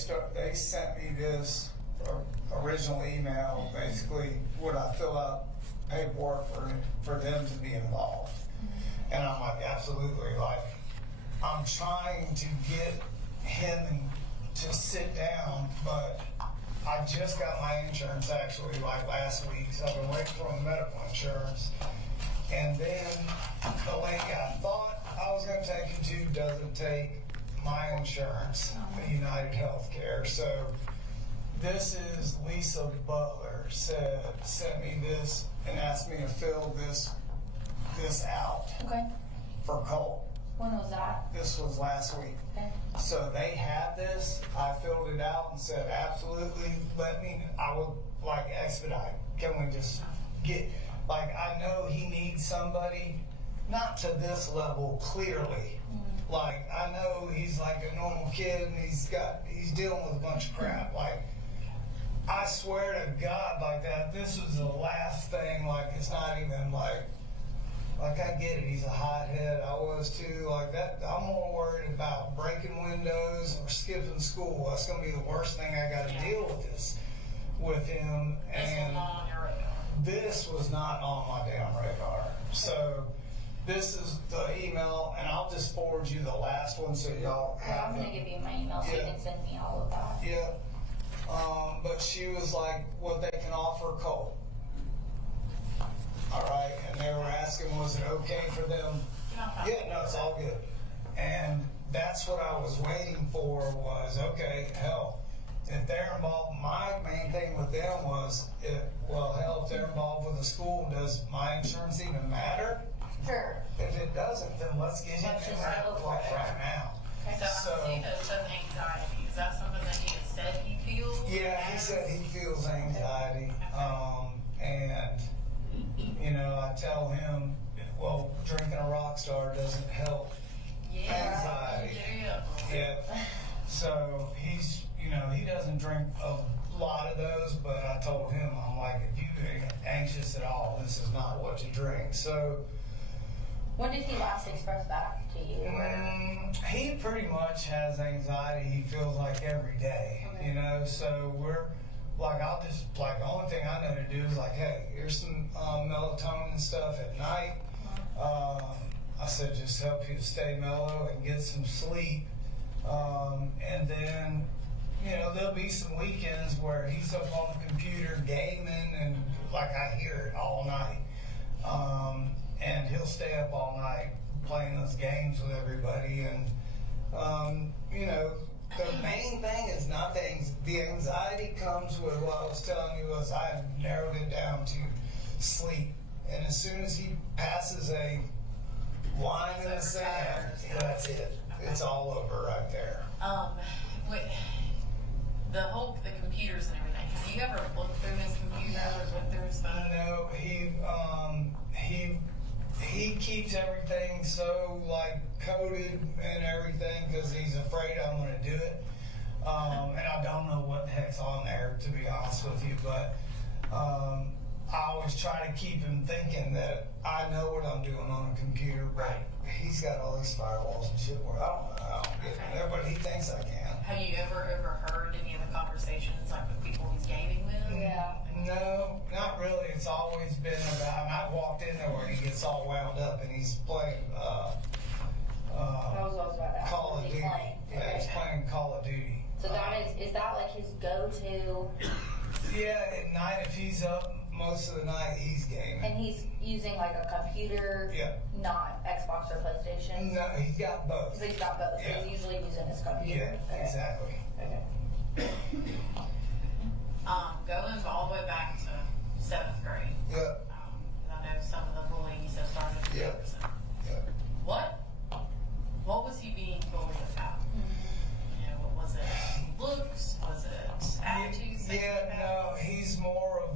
sent me this original email, basically would I fill out paperwork for them to be involved. And I'm like, absolutely. Like, I'm trying to get him to sit down, but I just got my insurance actually like last week, so I've been waiting for my medical insurance. And then the lady I thought I was gonna take him to doesn't take my insurance, United Healthcare. So this is Lisa Butler sent me this and asked me to fill this out Okay, for Colt. when was that? This was last week. Okay. So they had this, I filled it out and said, absolutely, I would like expedite. Can we just get, like, I know he needs somebody, not to this level clearly. Like, I know he's like a normal kid and he's dealing with a bunch of crap. Like, I swear to God, like that, this was the last thing, like, it's not even like I get it, he's a hothead, I was too, like that, I'm more worried about breaking windows or skipping school. That's gonna be the worst thing I gotta deal with him, This was and not on your radar. this was not on my damn radar. So, this is the email, and I'll just forward you the last one so y'all Yeah, I'm have gonna it. give you my email so you Yeah. can send me all of that. Yeah, but she was like, what they can offer Colt. All right, and they were asking, was it okay for them? Yeah, no, it's all good. And that's what I was waiting for was, okay, hell, if they're involved, my main thing with them was, if they're involved with the school, does my insurance even matter? Sure. If it doesn't, then let's get him Let's in just there go for like it. right now. So I see that it says anxiety. Is that something that he has said he feels? Yeah, he said he feels anxiety, and, you know, I tell him, well, drinking a Rockstar doesn't help anxiety. Yeah, so he's, you know, he doesn't drink a lot of those, but I told him, I'm like, if you get anxious at all, this is not what to drink, so. When did he last express back to you? He pretty much has anxiety, he feels like every day, you know, so we're, like, the only thing I know to do is like, hey, here's some melatonin stuff at night. I said, just help you to stay mellow and get some sleep. And then, you know, there'll be some weekends where he's up on the computer gaming and like I hear it all night. And he'll stay up all night playing those games with everybody. And, you know, the main thing is not I narrowed it down to sleep. And as soon as he passes a line in the sand, that's it. It's all over right there. The computers and everything, have you ever looked through his computer or looked through his phone? No, he keeps everything so like coded and everything because he's afraid I'm going to do it. And I don't know what the heck's on there, to be honest with you, but I always try to keep him thinking that I know what I'm doing on a computer, but he's got all these firewalls and shit where I don't get it, but he thinks I can. Have you ever overheard any of the conversations, like with people he's gaming with? Yeah. No, not really. It's always been about, and I've walked in there where he gets all wound up and he's playing Call of Duty. Yeah, he's playing Call of Duty. So is that like his go-to? Yeah, at night if he's up most of the night he's gaming. And he's using like a computer, not Xbox or PlayStation? No, he's got both. So he's got both. So he's usually using his computer. Yeah, exactly. Okay. Going all the way back to 7th grade. Yep. I know some of the bullying you said started in Yep. Yep. What was he being bullied about? You know, what was it? Looks? Was it attitudes? Yeah, no, he's more of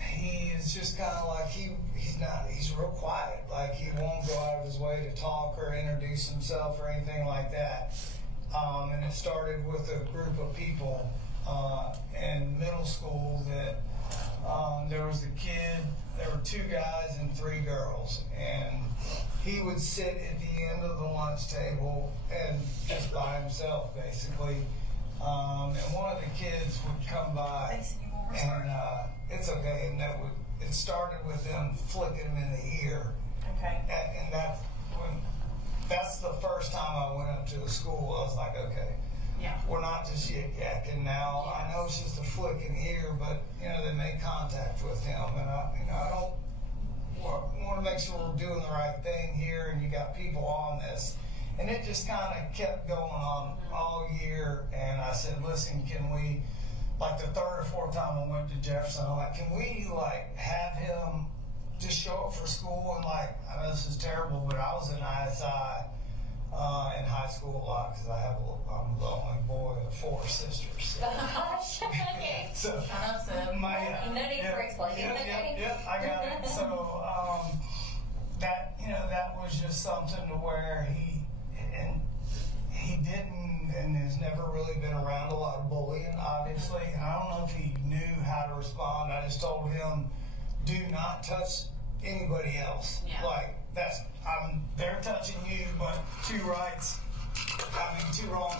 he is just kind of like he's real quiet. Like he won't go out of his way to talk or introduce himself or anything like that. And it started with a group of people in middle school that there was a kid, there were 2 guys and 3 girls, and he would sit at the end of the lunch table and just by himself basically. And one of the kids would come by and it's okay, and it started with them flicking him in the ear. Okay. And that's the first time I went up to the school. I was like, okay, we're not just yik-yakking now. Yes. I know it's just a flick in the ear, but they made contact with him, and I don't want to make sure we're doing the right thing here, and you got people on this. And it just kind of kept going on all year, and I said, listen, can we, like the 3rd or 4th time I went to Jefferson, I'm like, can we like have him just show up for school? And like, I know this is terrible, but I was in ISI in high school a lot because I'm the only boy of 4 sisters. So, Okay. so No need for explaining. Yep, I got it. So that was just something to where he didn't and has never really been around a lot of bullying, obviously. And I don't know if he knew how to respond. I just told him, do not touch anybody else. Yeah. Like they're touching you, but 2 wrongs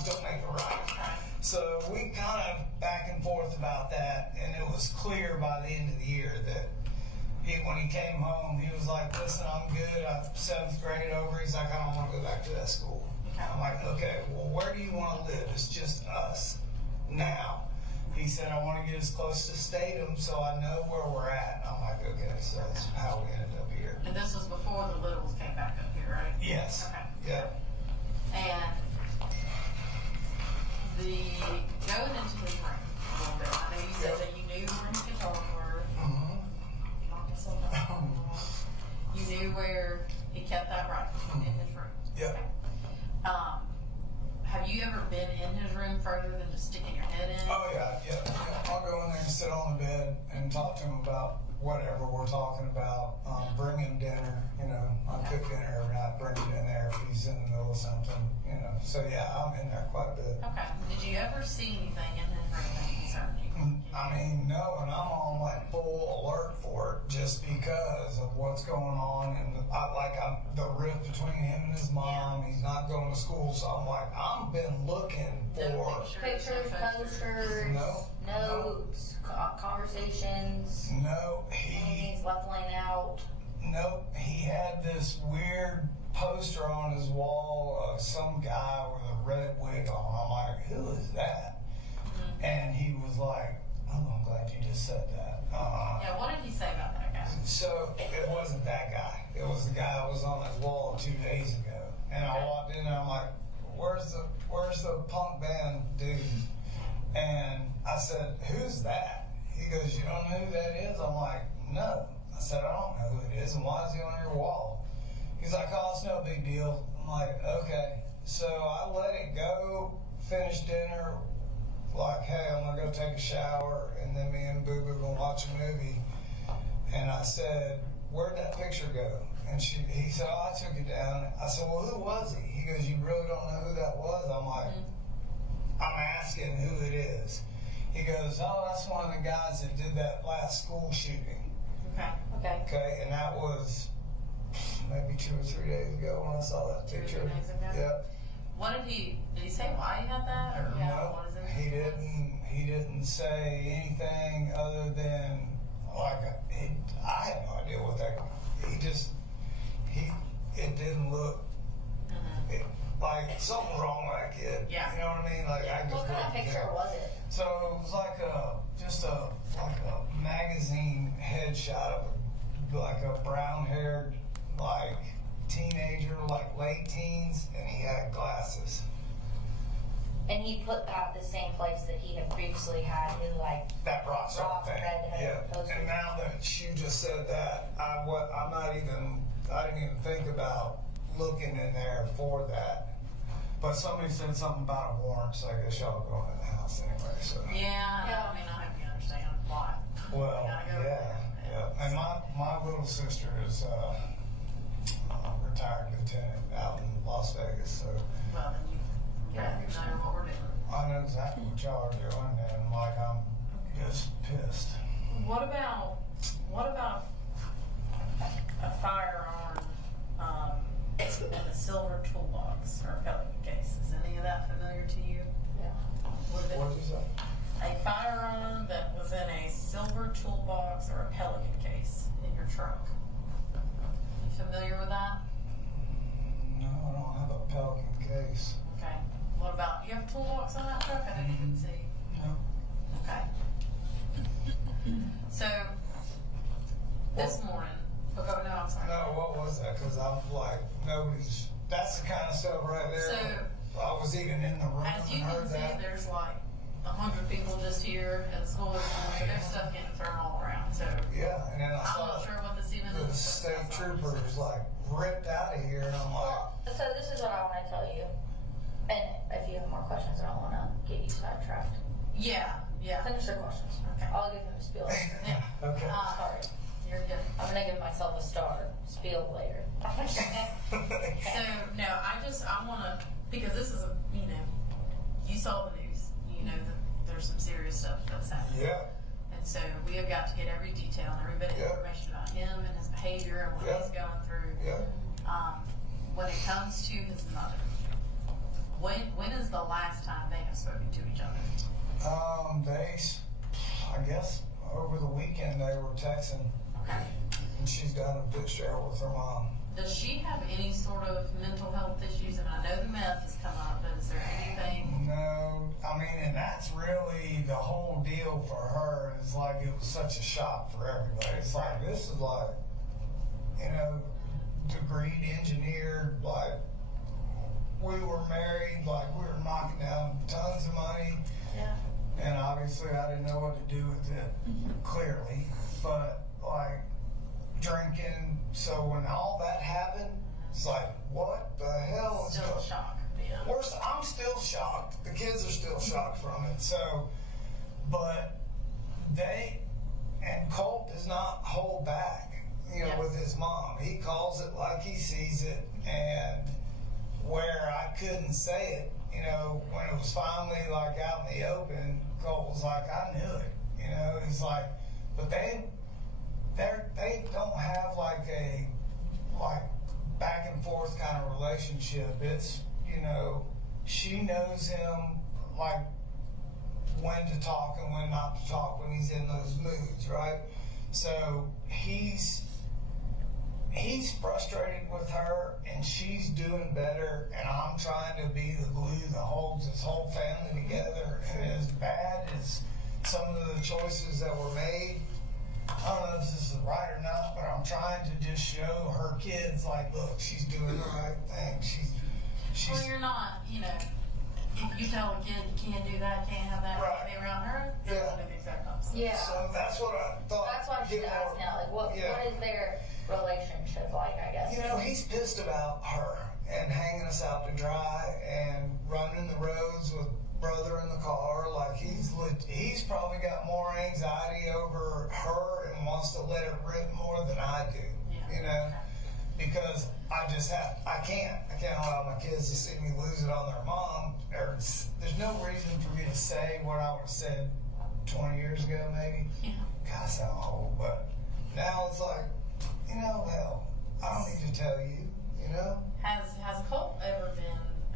don't make a right. So we kind of back and forth about that, and it was clear by the end of the year that when he came home, he was like, listen, I'm good. I'm 7th grade over. He's like, I don't want to go back to that school. I'm like, okay, well, where do you want to live? It's just us now. He said, I want to get as close to Statham so I know where we're at. And I'm like, okay, so that's how we ended up here. And this was before the Littles came back up here, right? Yes. Okay. Yeah. And going into his room a little bit, I know you said that you knew where his guitars were. You knew where he kept that rifle in his room. Yep. Have you ever been in his room further than just sticking your head in? Oh, yeah. I'll go in there and sit on the bed and talk to him about whatever we're talking about. Bring him dinner, I cook dinner every night, bring him in there if he's in the middle of something, So, yeah, I'm in there quite a bit. Okay. Did you ever see anything in his room that concerned you? I mean, no, and I'm on like full alert for it just because of what's going on, and the rift between him and his mom. He's not going to school, so I'm like, I've been looking for Pictures, posters, notes, conversations. No, He's left laying out. Nope, he had this weird poster on his wall of some guy with a red wig on. I'm like, who is that? And he was like, oh, I'm glad you just said that. Yeah, what did he say about that guy? So it wasn't that guy. It was the guy that was on his wall 2 days ago. And I walked in and I'm like, where's the punk band dude? And I said, who's that? He goes, you don't know who that is? I'm like, no. I said, I don't know who it is, and why is he on your wall? He's like, oh, it's no big deal. I'm like, okay. So I let it go, finished dinner, like, hey, I'm gonna go take a shower, and then me and Boo Boo gonna watch a movie. And I said, where'd that picture go? And he said, oh, I took it down. I said, well, who was he? He goes, you really don't know who that was? I'm like, I'm asking who it is. He goes, oh, that's one of the guys that did that last school shooting. Okay. Okay, and that was maybe 2 or 3 days ago when I saw that 2 or 3 picture. days ago? Yep. What did he say why he had that? Or No, what is it? he didn't say anything other than, like, I had no idea what that, it didn't look, like something wrong with that kid. Yeah. You know what I mean? Like, I just What kind of didn't picture know. was it? So it was like a magazine headshot of like a brown-haired, like teenager, like late teens, and he had glasses. And he put that the same place that he had previously had his like That rock star thing. redhead Yeah. poster. And now that you just said that, I didn't even think about looking in there for that. But somebody said something about a warrant, so I guess y'all go in the house anyway. So. Yeah, I mean, I hope you understand why. Well, We gotta go yeah. And my little sister is a retired lieutenant out in Las Vegas, so Well, then you know what we're doing. I know exactly what y'all are doing, and like I'm just pissed. What about a firearm in a silver toolbox or a Pelican case? Is any of that familiar to you? Yeah. What is it? What did you say? A firearm that was in a silver toolbox or a Pelican case in your trunk. You familiar with that? No, I don't have a Pelican case. Okay. What about, you have a toolbox on that truck? I didn't even see. No. Okay. So, this morning, no, I'm sorry. No, what was that? Because I'm like, that's the kind of stuff right there. So, I was even in the room as you and can heard see, that. there's like 100 people just here at the school this morning, so there's stuff getting thrown all around, so. Yeah, and then I I'm saw not sure what this even the is. state troopers like ripped out of here, and I'm like, Well, so this is what I want to tell you. And if you have more questions, I don't want to get you sidetracked. Yeah. Finish your questions. Okay. I'll give them a spiel. Yeah. okay. Sorry. You're good. I'm going to give myself a star. Spiel later. So, no, I want to, because this is you saw the news. You know that there's some serious stuff that's happening. Yeah. And so we have got to get every detail and every bit of information about him and his behavior and what he's going through. Yeah. When it comes to his mother, when is the last time they have spoken to each other? I guess over the weekend they were texting, Okay. and she's down in Fitzgerald with her mom. Does she have any sort of mental health issues? And I know the meth has come up, but is there anything? No, I mean, and that's really the whole deal for her. Is like it was such a shock for everybody. It's like this is like, degreed engineered, like we were married, like we were knocking down tons of money. Yeah. And obviously I didn't know what to do with it, clearly, but like drinking. So when all that happened, it's like, what the hell is Still going a shock. Yeah. I'm still shocked. The kids are still shocked from it. So, but and Colt does not hold back, with his mom. He calls it like he sees it, and where I couldn't say it, when it was finally like out in the open, Colt was like, I knew it, he's like, but they don't have like a back and forth kind of relationship. It's, she knows him like when to talk and when not to talk when he's in those moods, right? So he's frustrated with her, and she's doing better, and I'm trying to be the glue that holds his whole family together. And as bad as some of the choices that were made, I don't know if this is right or not, but I'm trying to just show her kids, like, look, she's doing the right thing. She's Well, you're not, if you tell a kid you can't do that, can't have that, Right. can't be around her, they're Yeah. gonna do the exact opposite. Yeah. So that's what I thought. That's why I was get just more- asking, like, what is their relationship like, I guess? You know, he's pissed about her and hanging us out to dry and running the roads with brother in the car. Like he's probably got more anxiety over her and wants to let it rip more than I do. Yeah. You know, because I can't allow my kids to see me lose it on their mom. There's no reason for me to say what I would have said 20 years ago, maybe. Yeah. God, I sound old, but now it's like, you know, hell, I don't need to tell you, you know? Has Colt ever been,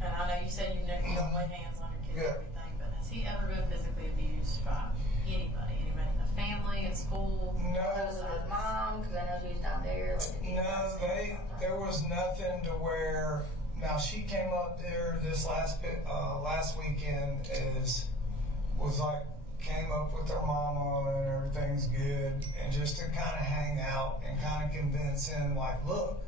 and I know you said you don't lay hands on your kids Yeah. or everything, but has he ever been physically abused by anybody in the family, at school? No. Was it his mom? Because I know she was down there. Like, did he No, have something? there was nothing to where, now she came up there this last weekend was like, came up with her mama and everything's good, and just to kind of hang out and kind of convince him, like, look,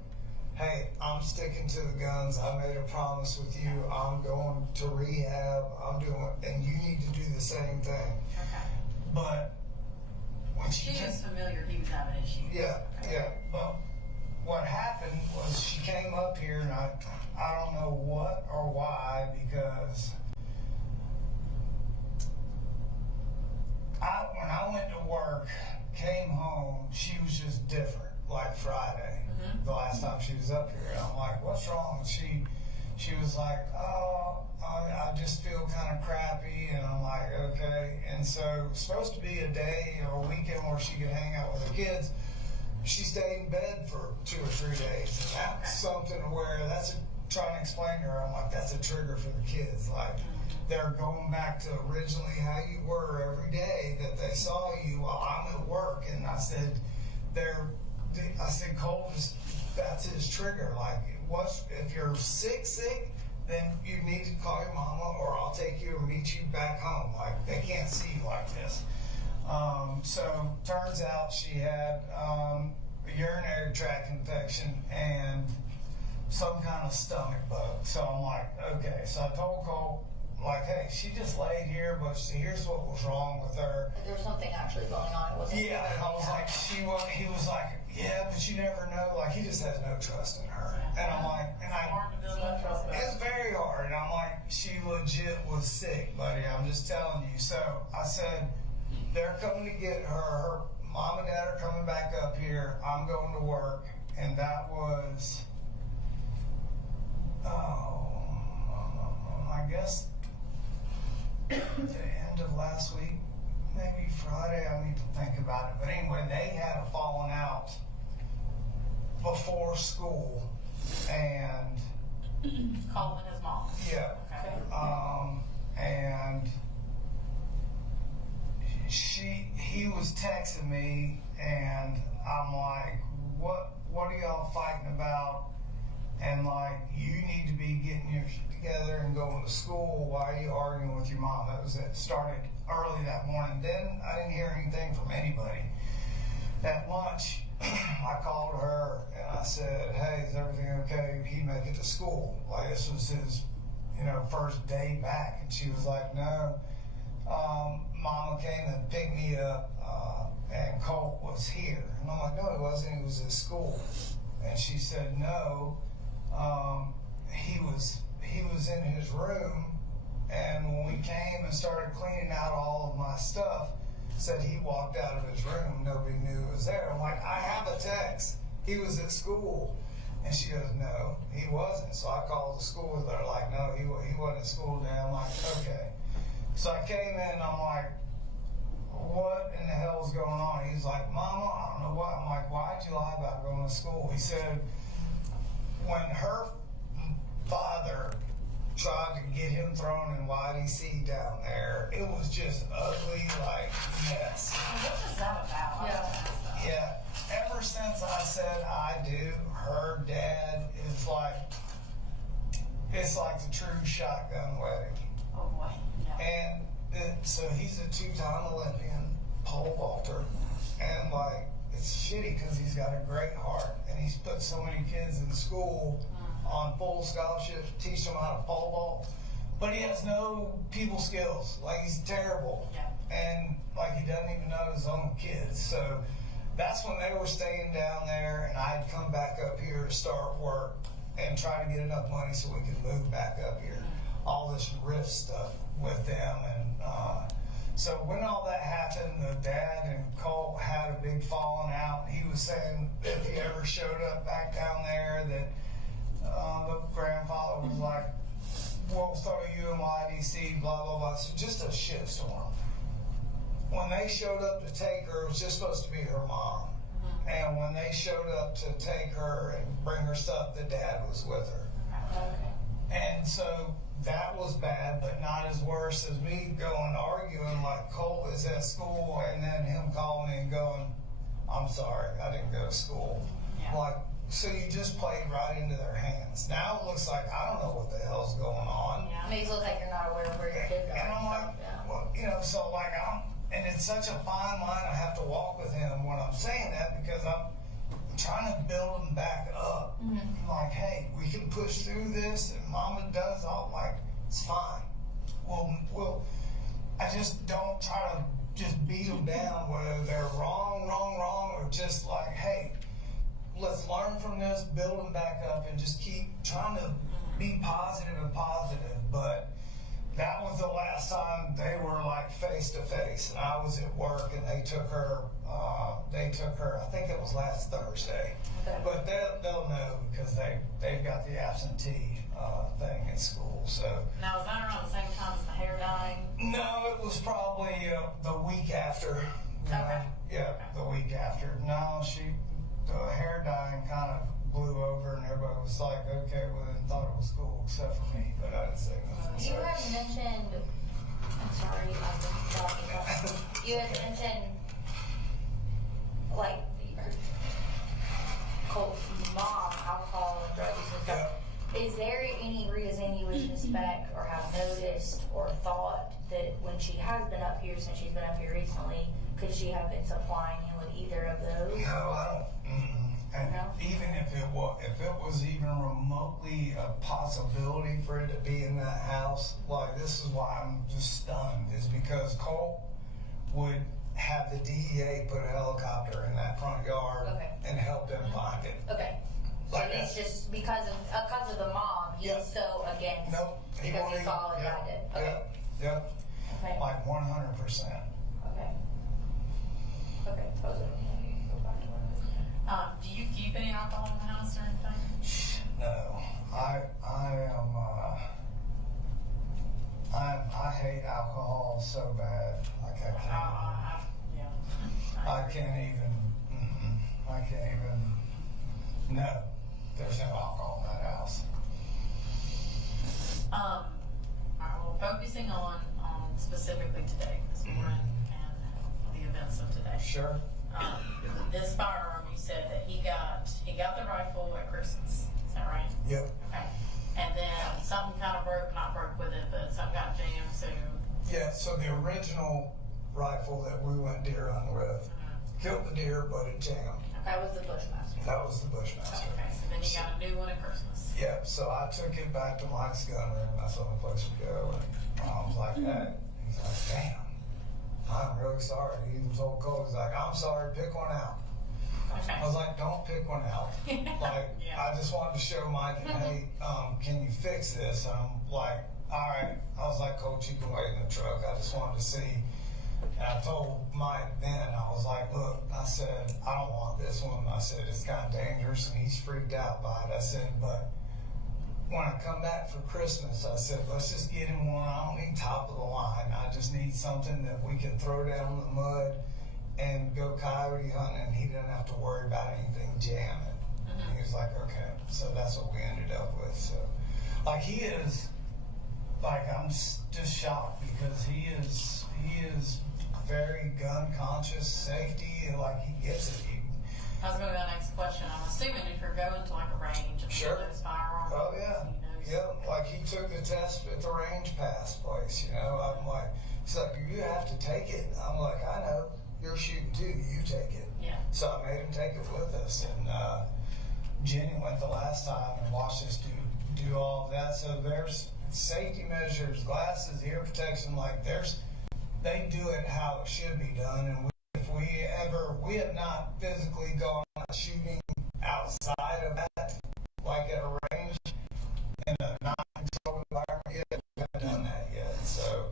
hey, I'm sticking to the guns. I made a promise with you. I'm going to rehab. I'm doing, and you need to do the same thing. Okay. But when She was familiar he was having issues. yeah. But what happened was she came up here, and I don't know what or why, because when I went to work, came home, she was just different. Like Friday, the last time she was up here, and I'm like, "What's wrong?" And she was like, "Oh, I just feel kind of crappy," and I'm like, "Okay." And so it was supposed to be a day or a weekend where she could hang out with her kids. She stayed in bed for 2 or 3 days, and that's something where trying to explain to her. I'm like, that's a trigger for the kids. Like they're going back to originally how you were every day that they saw you while I'm at work, and I said, Colt, that's his trigger. Like, if you're sick, then you need to call your mama, or I'll take you and meet you back home. Like, they can't see you like this. So turns out she had a urinary tract infection and some kind of stomach bug. So I'm like, okay. So I told Colt, like, hey, she just laid here, but here's what was wrong with her. There was something actually going on. It wasn't. Yeah, I was like, he was like, yeah, but you never know. Like, he just has no trust in her. And I'm like, Hard to build that trust back. it's very hard. And I'm like, she legit was sick, buddy. I'm just telling you. So I said, they're coming to get her. Her mom and dad are coming back up here. I'm going to work. And that was, I guess, the end of last week, maybe Friday. I need to think about it. But anyway, they had a falling out before school, and Colin and his mom. yeah, Okay. and he was texting me, and I'm like, what are y'all fighting about? And like, you need to be getting your shit together and going to school. Why are you arguing with your mom? It started early that morning. Then I didn't hear anything from anybody. At lunch, I called her and I said, hey, is everything okay? He make it to school. Like, this was his, first day back. And she was like, no. Mama came and picked me up, and Colt was here. And I'm like, no, he wasn't. He was at school. And she said, no. He was in his room, and when we came and started cleaning out all of my stuff, said he walked out of his room. Nobody knew it was there. I'm like, I have a text. He was at school. And she goes, no, he wasn't. So I called the school. They're like, no, he wasn't at school today. I'm like, okay. So I came in, and I'm like, what in the hell is going on? He's like, Mama, I don't know what. I'm like, why'd you lie about going to school? He said, when her father tried to get him thrown in YDC down there, it was just ugly, like mess. What is that about? Yeah. Ever since I said I do, her dad is like, it's like the true shotgun wedding. Oh boy. Yeah. And so he's a 2-time Olympian pole vaulter, and like, it's shitty because he's got a great heart, and he's put so many kids in school on full scholarship, teach them how to pole vault. but he has no people skills. Like, he's terrible. Yeah. And like, he doesn't even know his own kids. So that's when they were staying down there, and I'd come back up here to start work and try to get enough money so we could move back up here. All this rift stuff with them, and so when all that happened, the dad and Colt had a big falling out. He was saying if he ever showed up back down there, that the grandfather was like, "We'll throw you in YDC," blah blah blah. So just a shitstorm. When they showed up to take her, it was just supposed to be her mom. And when they showed up to take her and bring her stuff, the dad was with her. And so that was bad, but not as worse as me going arguing like Colt is at school, and then him calling me and going, "I'm sorry, I didn't go to school." Yeah. Like, so you just played right into their hands. Now it looks like I don't know what the hell's going on. Yeah. Makes it look like you're not aware of where your kids are. And I'm like, well, you know, so like and it's such a fine line I have to walk with him when I'm saying that, because I'm trying to build him back up. Mm-hmm. Like, hey, we can push through this, and Mama does all, like, it's fine. Well, I just don't try to just beat them down, whether they're wrong, or just like, hey, let's learn from this, build them back up, and just keep trying to be positive. But that was the last time they were like face to face, and I was at work, and they took her. I think it was last Thursday, Okay. but they'll know because they've got the absentee thing in school. So Now, was that around the same time as the hair dyeing? no, it was probably the week after. you know. Okay. Yeah, the week after. No, the hair dyeing kind of blew over, and everybody was like, okay, well, then thought it was cool, except for me, but I didn't say nothing. You had mentioned, I'm sorry, I've been talking about, you had mentioned, like, Colt's mom, alcohol and drugs and stuff. Is there any reason you would suspect or have noticed or thought that when she has been up here, since she's been up here recently, could she have been supplying him with either of those? No, I don't. And No? even if it was even remotely a possibility for it to be in that house, like, this is why I'm just stunned, is because Colt would have the DEA put a helicopter in that front yard Okay. and help them find it. Okay. So Like it's that. just because of the mom, he's Yep. so against, Nope. because he saw what Yep. I did. Okay. Yep. Okay. Like 100%. Okay. Okay. Totally. Do you keep any alcohol in the house or anything? No, I hate alcohol so bad. Like, Yeah. I can't even. No, there's no alcohol in that house. All right, well, focusing on specifically today, this morning, and the events of today. Sure. This firearm, you said that he got the rifle at Christmas. Is that right? Yep. Okay. And then something kind of not broke with it, but something got jammed. So. Yeah. So the original rifle that we went deer hunting with killed the deer, but it jammed. That was the Bushmaster. That was the Bushmaster. Okay. So then you got a new one at Christmas. Yep. So I took it back to Mike's gun room. That's the only place we go. And I was like, hey. He's like, damn. I'm really sorry. He even told Colt, he's like, I'm sorry, pick one out. Okay. I was like, don't pick one out. Like, Yeah. I just wanted to show Mike, hey, can you fix this? And I'm like, all right. I was like, Coach, you can wait in the truck. I just wanted to see. And I told Mike then, I was like, look, I said, I don't want this one. I said, it's kind of dangerous, and he's freaked out by it. I said, but when I come back for Christmas, I said, let's just get him one. I don't need top of the line. I just need something that we can throw down in the mud and go coyote hunting. He doesn't have to worry about anything jamming. He was like, okay. So that's what we ended up with. So, like, he is, like, I'm just shocked because he is very gun conscious, safety, and like, he gets it. I was going to go to the next question. I'm assuming if you're going to like a range of Sure. those firearms. Oh yeah, yeah. Like, he took the test at the range pass place. You know, I'm like, he's like, you have to take it. I'm like, I know. You're shooting too. You take it. Yeah. So I made him take it with us, and Jenny went the last time and watched us do all of that. So it's safety measures, glasses, ear protection, like they do it how it should be done. And we have not physically gone shooting outside of that, like at a range, in a non-controlled environment yet. We haven't done that yet. So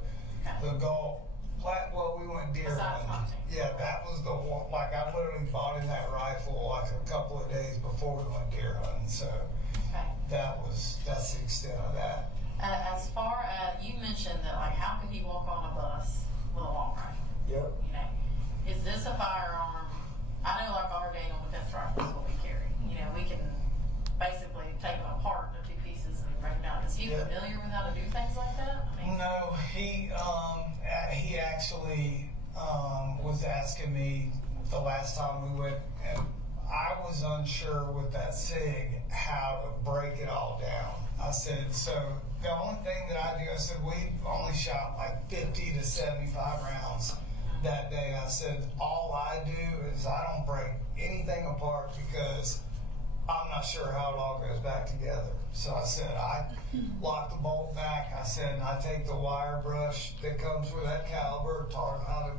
the goal, well, we went deer hunting. Yeah, that was the one, like I literally bought in that rifle like a couple of days before we went deer hunting. So that's the extent of that. As far as, you mentioned that, like, how could he walk on a bus with a long rifle? Yep. You know, is this a firearm? I know, like, our Daniel defense rifle is what we carry. You know, we can basically take them apart into two pieces and break them down. Is he familiar with how to do things like that? I mean, No, he actually was asking me the last time we went, and I was unsure with that SIG how to break it all down. I said, so the only thing that I do, I said, we only shot like 50 to 75 rounds that day. I said, all I do is I don't break anything apart because I'm not sure how it all goes back together. So I said, I lock the bolt back. I said, I take the wire brush that comes with that caliber, taught him how to,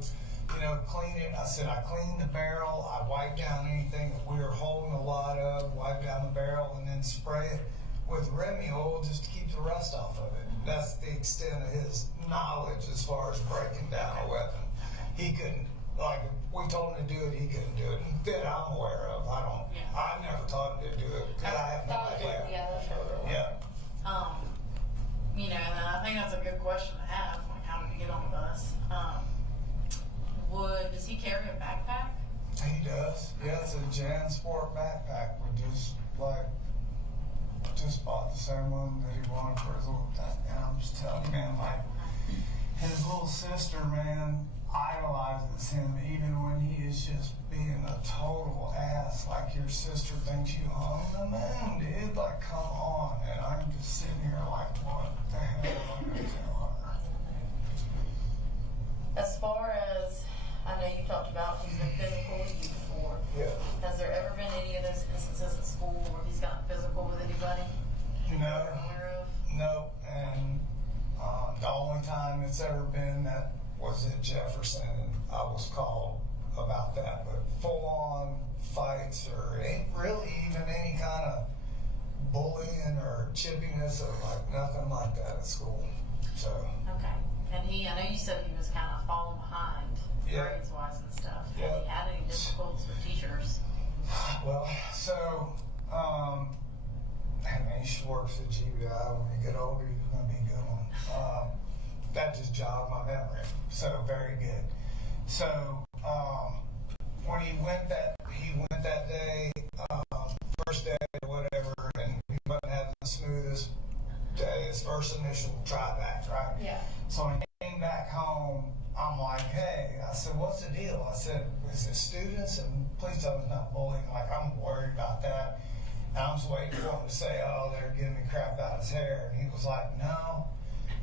clean it. I said, I clean the barrel. I wipe down anything that we were holding a lot of, wipe down the barrel, and then spray it with Remy oil just to keep the rust off of it. That's the extent of his knowledge as far as breaking down a weapon. He couldn't, like, if we told him to do it, he couldn't do it. That I'm aware of. I never taught him to do it because I have no idea. Yeah. You know, and I think that's a good question to have, like, how did he get on the bus? Does he carry a backpack? He does. Yeah, it's a Jan Sport backpack. We just bought the same one that he wanted for his little thing. And I'm just telling you, man, like, his little sister, man, idolizes him even when he is just being a total ass. Like, your sister thinks you own the moon, dude. Like, come on. And I'm just sitting here like, what the hell am I going to tell her? As far as, I know you talked about he's been physical with you before. Yeah. Has there ever been any of those instances at school where he's gotten physical with anybody? No. No. And the only time it's ever been that was at Jefferson, and I was called about that. But full-on fights or ain't really even any kind of bullying or chippiness or like nothing like that at school. So. Okay. And I know you said he was kind of falling behind grades-wise and stuff. Yeah. Have you had any difficulties with teachers? Well, so, man, you should work for the GBI. When you get older, you're going to be a good one. That just jogged my memory. So, very good. So, when he went that day, first day or whatever, and he wasn't having the smoothest day, his first initial try back, right? Yeah. So when he came back home, I'm like, hey, I said, what's the deal? I said, is it students? And please tell me it's not bullying. Like, I'm worried about that. And I'm just waiting for him to say, oh, they're giving me crap out his hair. And he was like, no.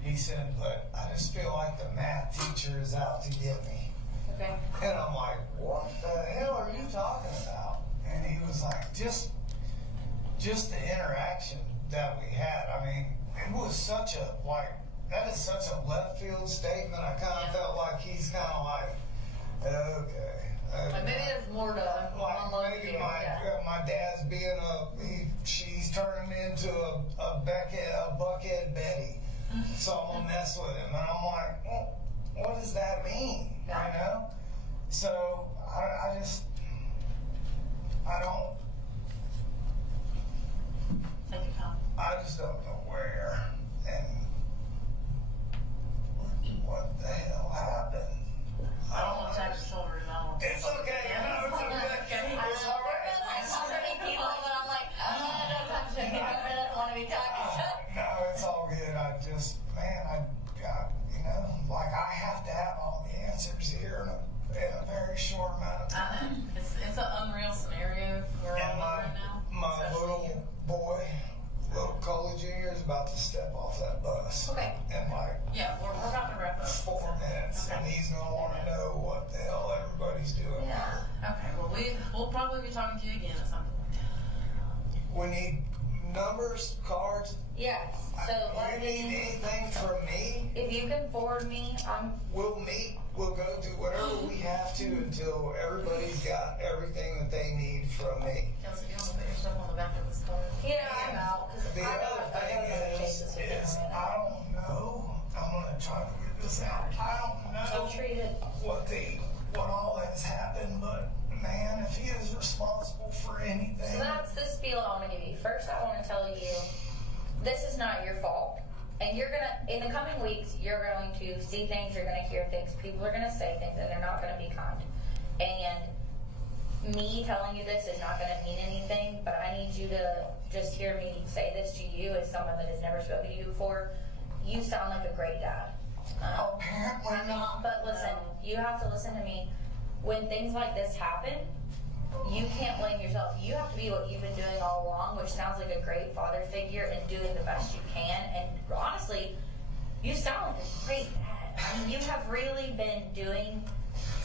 He said, but I just feel like the math teacher is out to get me. Okay. And I'm like, what the hell are you talking about? And he was like, just the interaction that we had. I mean, it was such a, like, that is such a left field statement. I kind of felt like he's kind of like, okay. Like maybe there's more to like maybe my dad's being she's turning into a buckhead Betty. So I'm gonna mess with him. And I'm like, well, what does that mean? You know? So I just don't know where and what the hell happened. I don't want to touch his shoulders. It's okay. No, it's okay. It's all right. Like so many people that I'm like, don't touch him. I don't want to be talking. No, it's all good. I just, man, I got, like I have to have all the answers here in a very short amount of time. It's an unreal scenario we're all in right now. My little boy, little Colin Jr. is about to step off that bus. Okay. And like, yeah, we're about to wrap up. 4 minutes, and he's gonna want to know what the hell everybody's doing. Yeah. Okay. Well, we'll probably be talking to you again at some point. We need numbers, cards? Yes, so You need anything from me? if you can forward me, We'll meet, we'll go do whatever we have to until everybody's got everything that they need from me. Kelsey, do you want to put yourself on the back of this card? I'm out, because The other thing is I don't know, I'm gonna try to get this out. I don't know what all has happened, but man, if he is responsible for anything. So that's the spiel I want to give you. First, I want to tell you, this is not your fault. And you're going to, in the coming weeks, you're going to see things, you're going to hear things, people are going to say things, and they're not going to be kind. And me telling you this is not going to mean anything, but I need you to just hear me say this to you as someone that has never spoken to you before. You sound like a great dad. Apparently not. But listen, you have to listen to me. When things like this happen, you can't blame yourself. You have to be what you've been doing all along, which sounds like a great father figure and doing the best you can. And honestly, you sound like a great dad. I mean, you have really been doing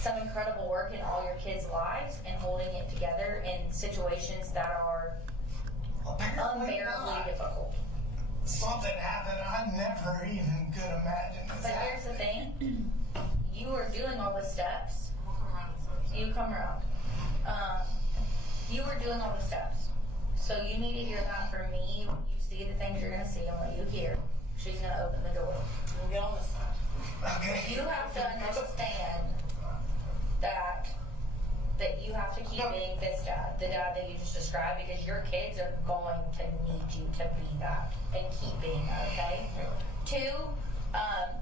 some incredible work in all your kids' lives and holding it together in situations that are unbearably difficult. Something happened I never even could imagine. But here's the thing. You are doing all the steps. You come around. You were doing all the steps. So you need to hear that from me. When you see the things you're going to see and what you hear, she's going to open the door. We'll get on this side. Okay. You have to understand that you have to keep being this dad, the dad that you just described, because your kids are going to need you to be that and keep being that, okay? 2,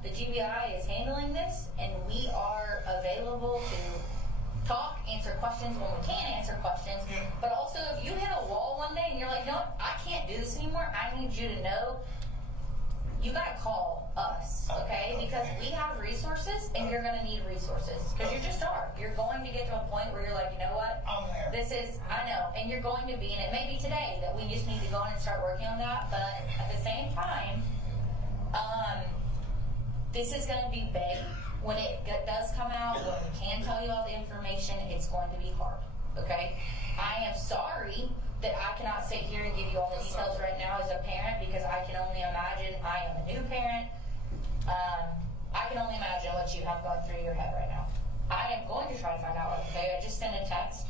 the GBI is handling this, and we are available to talk, answer questions when we can answer questions, but also if you hit a wall one day and you're like, no, I can't do this anymore, I need you to know you gotta call us, okay? Because we have resources and you're gonna need resources, because you just are. You're going to get to a point where you're like, you know what? I'm there. This is, I know, and you're going to be, and it may be today that we just need to go in and start working on that, but at the same time, this is gonna be big. When it does come out, when we can tell you all the information, it's going to be hard, okay? I am sorry that I cannot sit here and give you all the details right now as a parent, because I can only imagine, I am a new parent, I can only imagine what you have gone through your head right now. I am going to try to find out, okay? I just sent a text,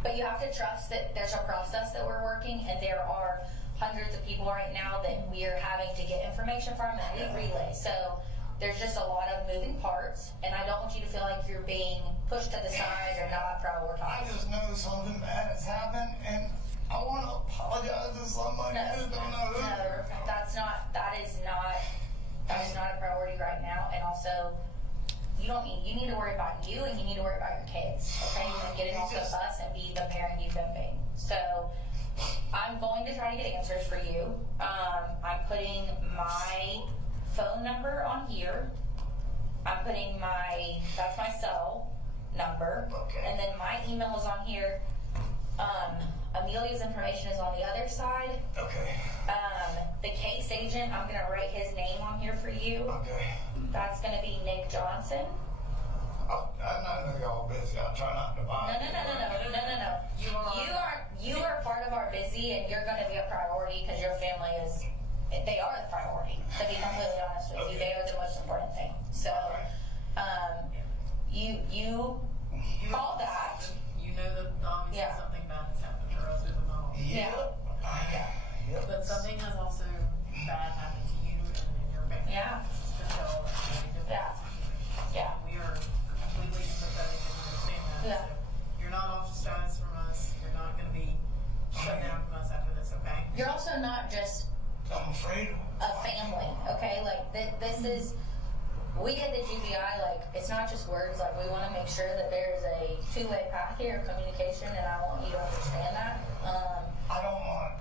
but you have to trust that there's a process that we're working, and there are hundreds of people right now that we are having to get information from and we relay. So there's just a lot of moving parts, and I don't want you to feel like you're being pushed to the side or not prioritized. I just know something bad has happened, and I want to apologize to somebody who don't know who. No, that is not a priority right now. And also, you need to worry about you, and you need to worry about your kids. Okay, you need to get it off of us and be the parent you've been being. So I'm going to try to get answers for you. I'm putting my phone number on here. I'm putting that's my cell number. Okay. And then my email is on here. Amelia's information is on the other side. Okay. The case agent, I'm gonna write his name on here for you. Okay. That's gonna be Nick Johnson. I know y'all busy. I'll try not to bother. No. You are part of our busy, and you're gonna be a priority because your family they are the priority. To be completely honest with you, they are the most important thing. So, you call that. You know that obviously something bad has happened to us as a mom. Yep. But something has also bad happened to you and your family. Yeah. Yeah. We are completely sympathetic and understand that. Yeah. So you're not ostracized from us. You're not going to be shut down from us after this, okay? You're also not just I'm afraid. a family, okay? Like, this is, we at the GBI, like, it's not just words. Like, we want to make sure that there's a two-way path here of communication, and I want you to understand that.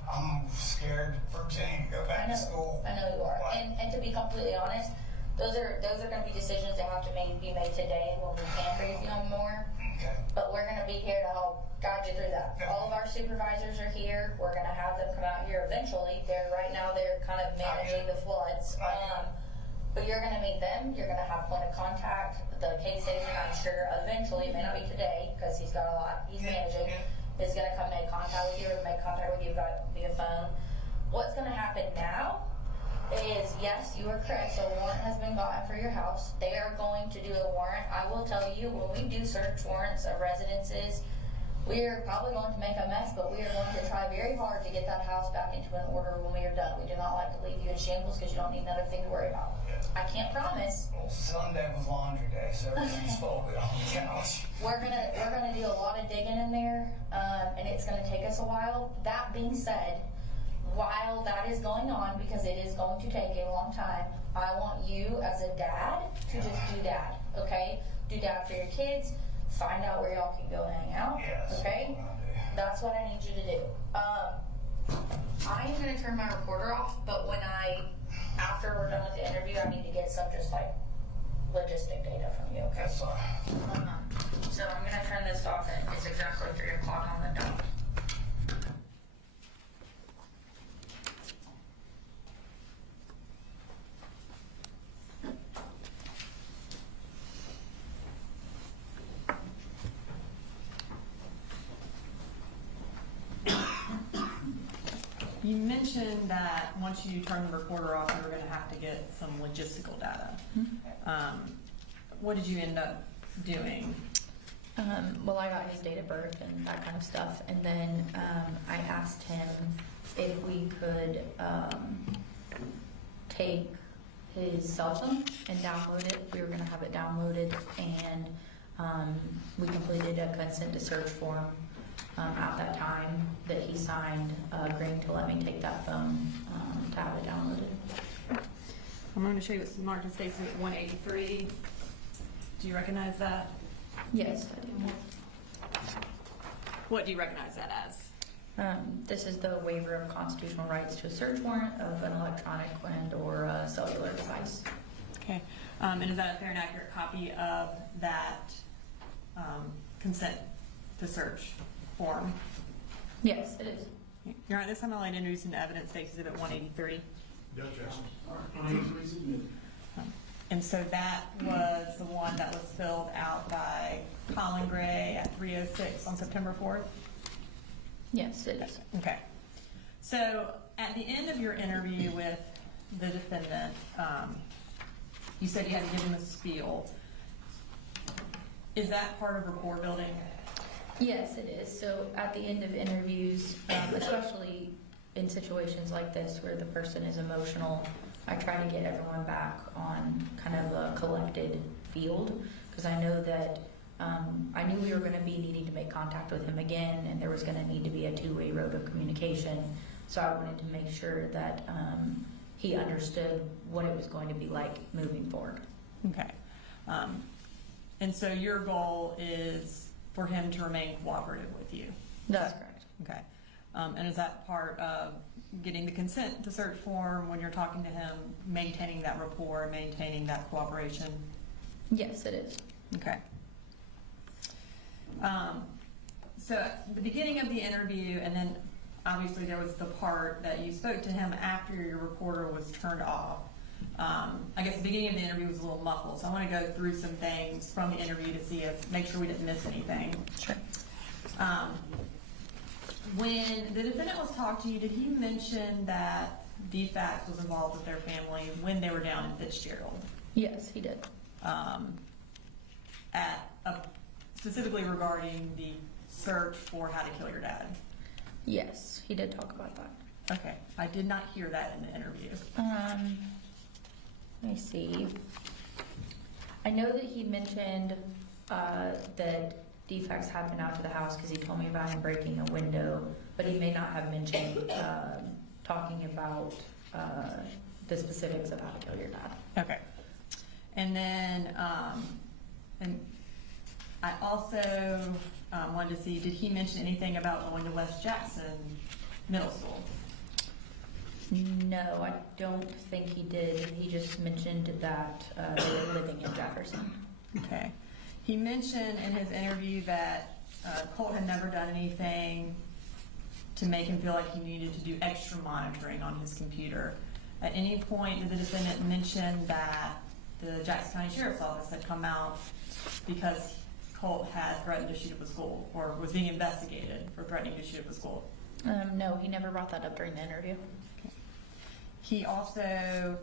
I'm scared for Jenny to go back to school. I know you are. And to be completely honest, those are going to be decisions that have to be made today when we can brief you on more. Okay. But we're going to be here to help guide you through that. Yeah. All of our supervisors are here. We're going to have them come out here eventually. Right now they're kind of managing the floods. But you're going to meet them. You're going to have point of contact. The case agent, I'm sure, eventually, it may not be today because he's got a lot he's managing. is gonna come make contact with you or make contact with you via phone. What's gonna happen now is, yes, you are correct, so a warrant has been gotten for your house. They are going to do a warrant. I will tell you, when we do search warrants of residences, we are probably going to make a mess, but we are going to try very hard to get that house back into an order when we are done. We do not like to leave you in shambles because you don't need another thing to worry about. I can't promise. Well, Sunday was laundry day, so everything's folded on the couch. We're gonna do a lot of digging in there, and it's gonna take us a while. That being said, while that is going on, because it is going to take a long time, I want you as a dad to just do dad, okay? Do dad for your kids, find out where y'all can go hang out, Yes. okay? That's what I need you to do. I am gonna turn my recorder off, but after we're done with the interview, I need to get some just like logistic data from you, okay? That's fine. So I'm gonna turn this off and it's exactly 3 o'clock on the dot. You mentioned that once you turn the recorder off, you were gonna have to get some logistical data. What did you end up doing? Well, I got his date of birth and that kind of stuff, and then I asked him if we could take his cell phone and download it. We were gonna have it downloaded, and we completed a consent to search form at that time that he signed, agreeing to let me take that phone to have it downloaded. I'm going to show you what's marked in Stacy at 183. Do you recognize that? Yes, I do. What do you recognize that as? This is the waiver of constitutional rights to a search warrant of an electronic and/or a cellular device. Okay. And is that a fair and accurate copy of that consent to search form? Yes, it is. Your Honor, this time I'd like to introduce into evidence State's Exhibit 183. And so that was the one that was filled out by Colin Gray at 3:06 on September 4th? Yes, it is. Okay. So at the end of your interview with the defendant, you said you had to give him a spiel. Is that part of rapport building? Yes, it is. So at the end of interviews, especially in situations like this where the person is emotional, I try to get everyone back on kind of a collected field, because I know that I knew we were going to be needing to make contact with him again, and there was going to need to be a two-way road of communication. So I wanted to make sure that he understood what it was going to be like moving forward. Okay. And so your goal is for him to remain cooperative with you? That's correct. Okay. And is that part of getting the consent to search form when you're talking to him, maintaining that rapport, maintaining that cooperation? Yes, it is. Okay. So at the beginning of the interview, and then obviously there was the part that you spoke to him after your recorder was turned off. I guess the beginning of the interview was a little muffled, so I want to go through some things from the interview to make sure we didn't miss anything. Sure. When the defendant was talking to you, did he mention that DFAX was involved with their family when they were down in Fitzgerald? Yes, he did. Specifically regarding the search for how to kill your dad? Yes, he did talk about that. Okay, I did not hear that in the interview. Let me see. I know that he mentioned that DFAX had been out to the house because he told me about him breaking a window, but he may not have mentioned talking about the specifics of how to kill your dad. Okay. And then, and I also wanted to see, did he mention anything about going to West Jackson Middle School? No, I don't think he did. He just mentioned that they were living in Jefferson. Okay. He mentioned in his interview that Colt had never done anything to make him feel like he needed to do extra monitoring on his computer. At any point, did the defendant mention that the Jackson County Sheriff's Office had come out because Colt had threatened to shoot up a school, or was being investigated for threatening to shoot up a school. No, he never brought that up during the interview. He also,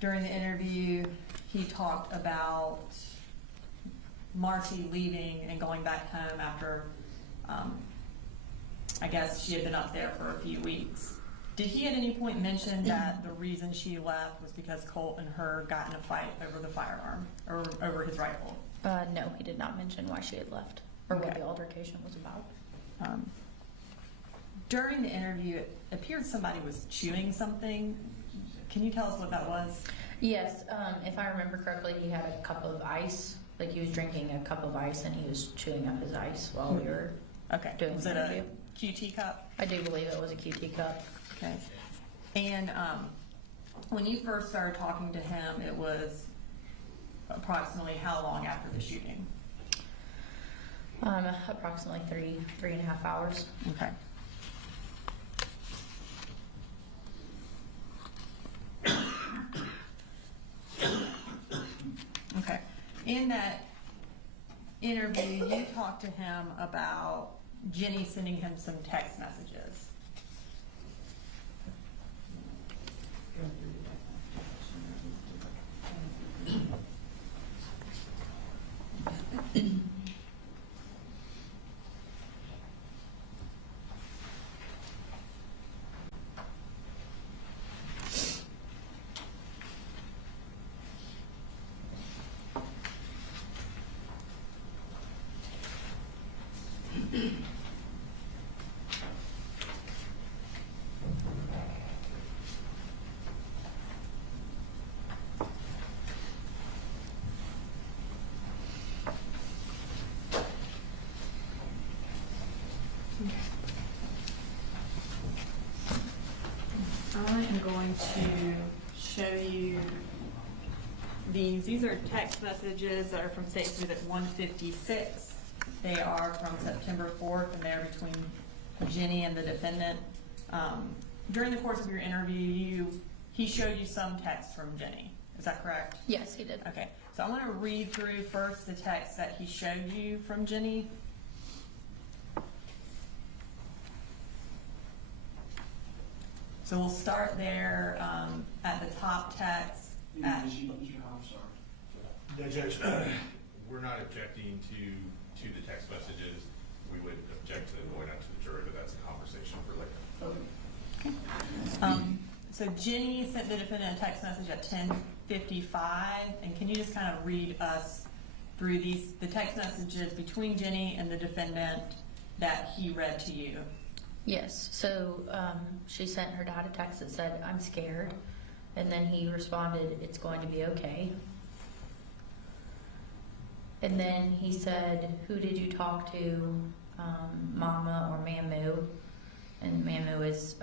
during the interview, he talked about Marcy leaving and going back home after, I guess she had been up there for a few weeks. Did he at any point mention that the reason she left was because Colt and her got in a fight over the firearm, or over his rifle? No, he did not mention why she had left or what Okay. the altercation was about. During the interview, it appeared somebody was chewing something. Can you tell us what that was? Yes, if I remember correctly, he had a cup of ice. Like he was drinking a cup of ice and he was chewing up his ice while we were Okay. doing Was the it interview. a QT cup? I do believe it was a QT cup. Okay. And when you first started talking to him, it was approximately how long after the shooting? Approximately three and a half hours. Okay. Okay. In that interview, you talked to him about Jenny sending him some text messages. I am going to show you these. These are text messages that are from State Exhibit 156. They are from September 4th, and they're between Jenny and the defendant. During the course of your interview, he showed you some text from Jenny. Is that correct? Yes, he did. Okay, so I want to read through first the text that he showed you from Jenny. So we'll start there at the top text. Judge, we're not objecting to the text messages. We would object to them going out to the jury, but that's a conversation for later. So Jenny sent the defendant a text message at 10:55, and can you just kind of read us through the text messages between Jenny and the defendant that he read to you? Yes, so she sent her dad a text that said, "I'm scared," and then he responded, "It's going to be okay." And then he said, "Who did you talk to, Mama or Mamu?" And Mamu is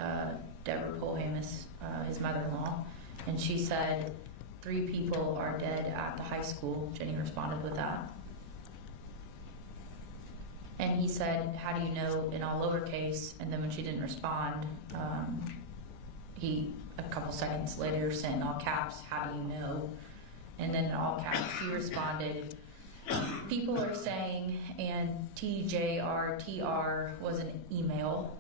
Deborah Polhamus, his mother-in-law. And she said, 3 people are dead at the high school. Jenny responded with that. And he said, "How do you know?" in all lowercase. And then when she didn't respond, he, a couple seconds later, sent in all caps, "How do you know?" And then in all caps, he responded, "People are saying," and TJRTR was an email.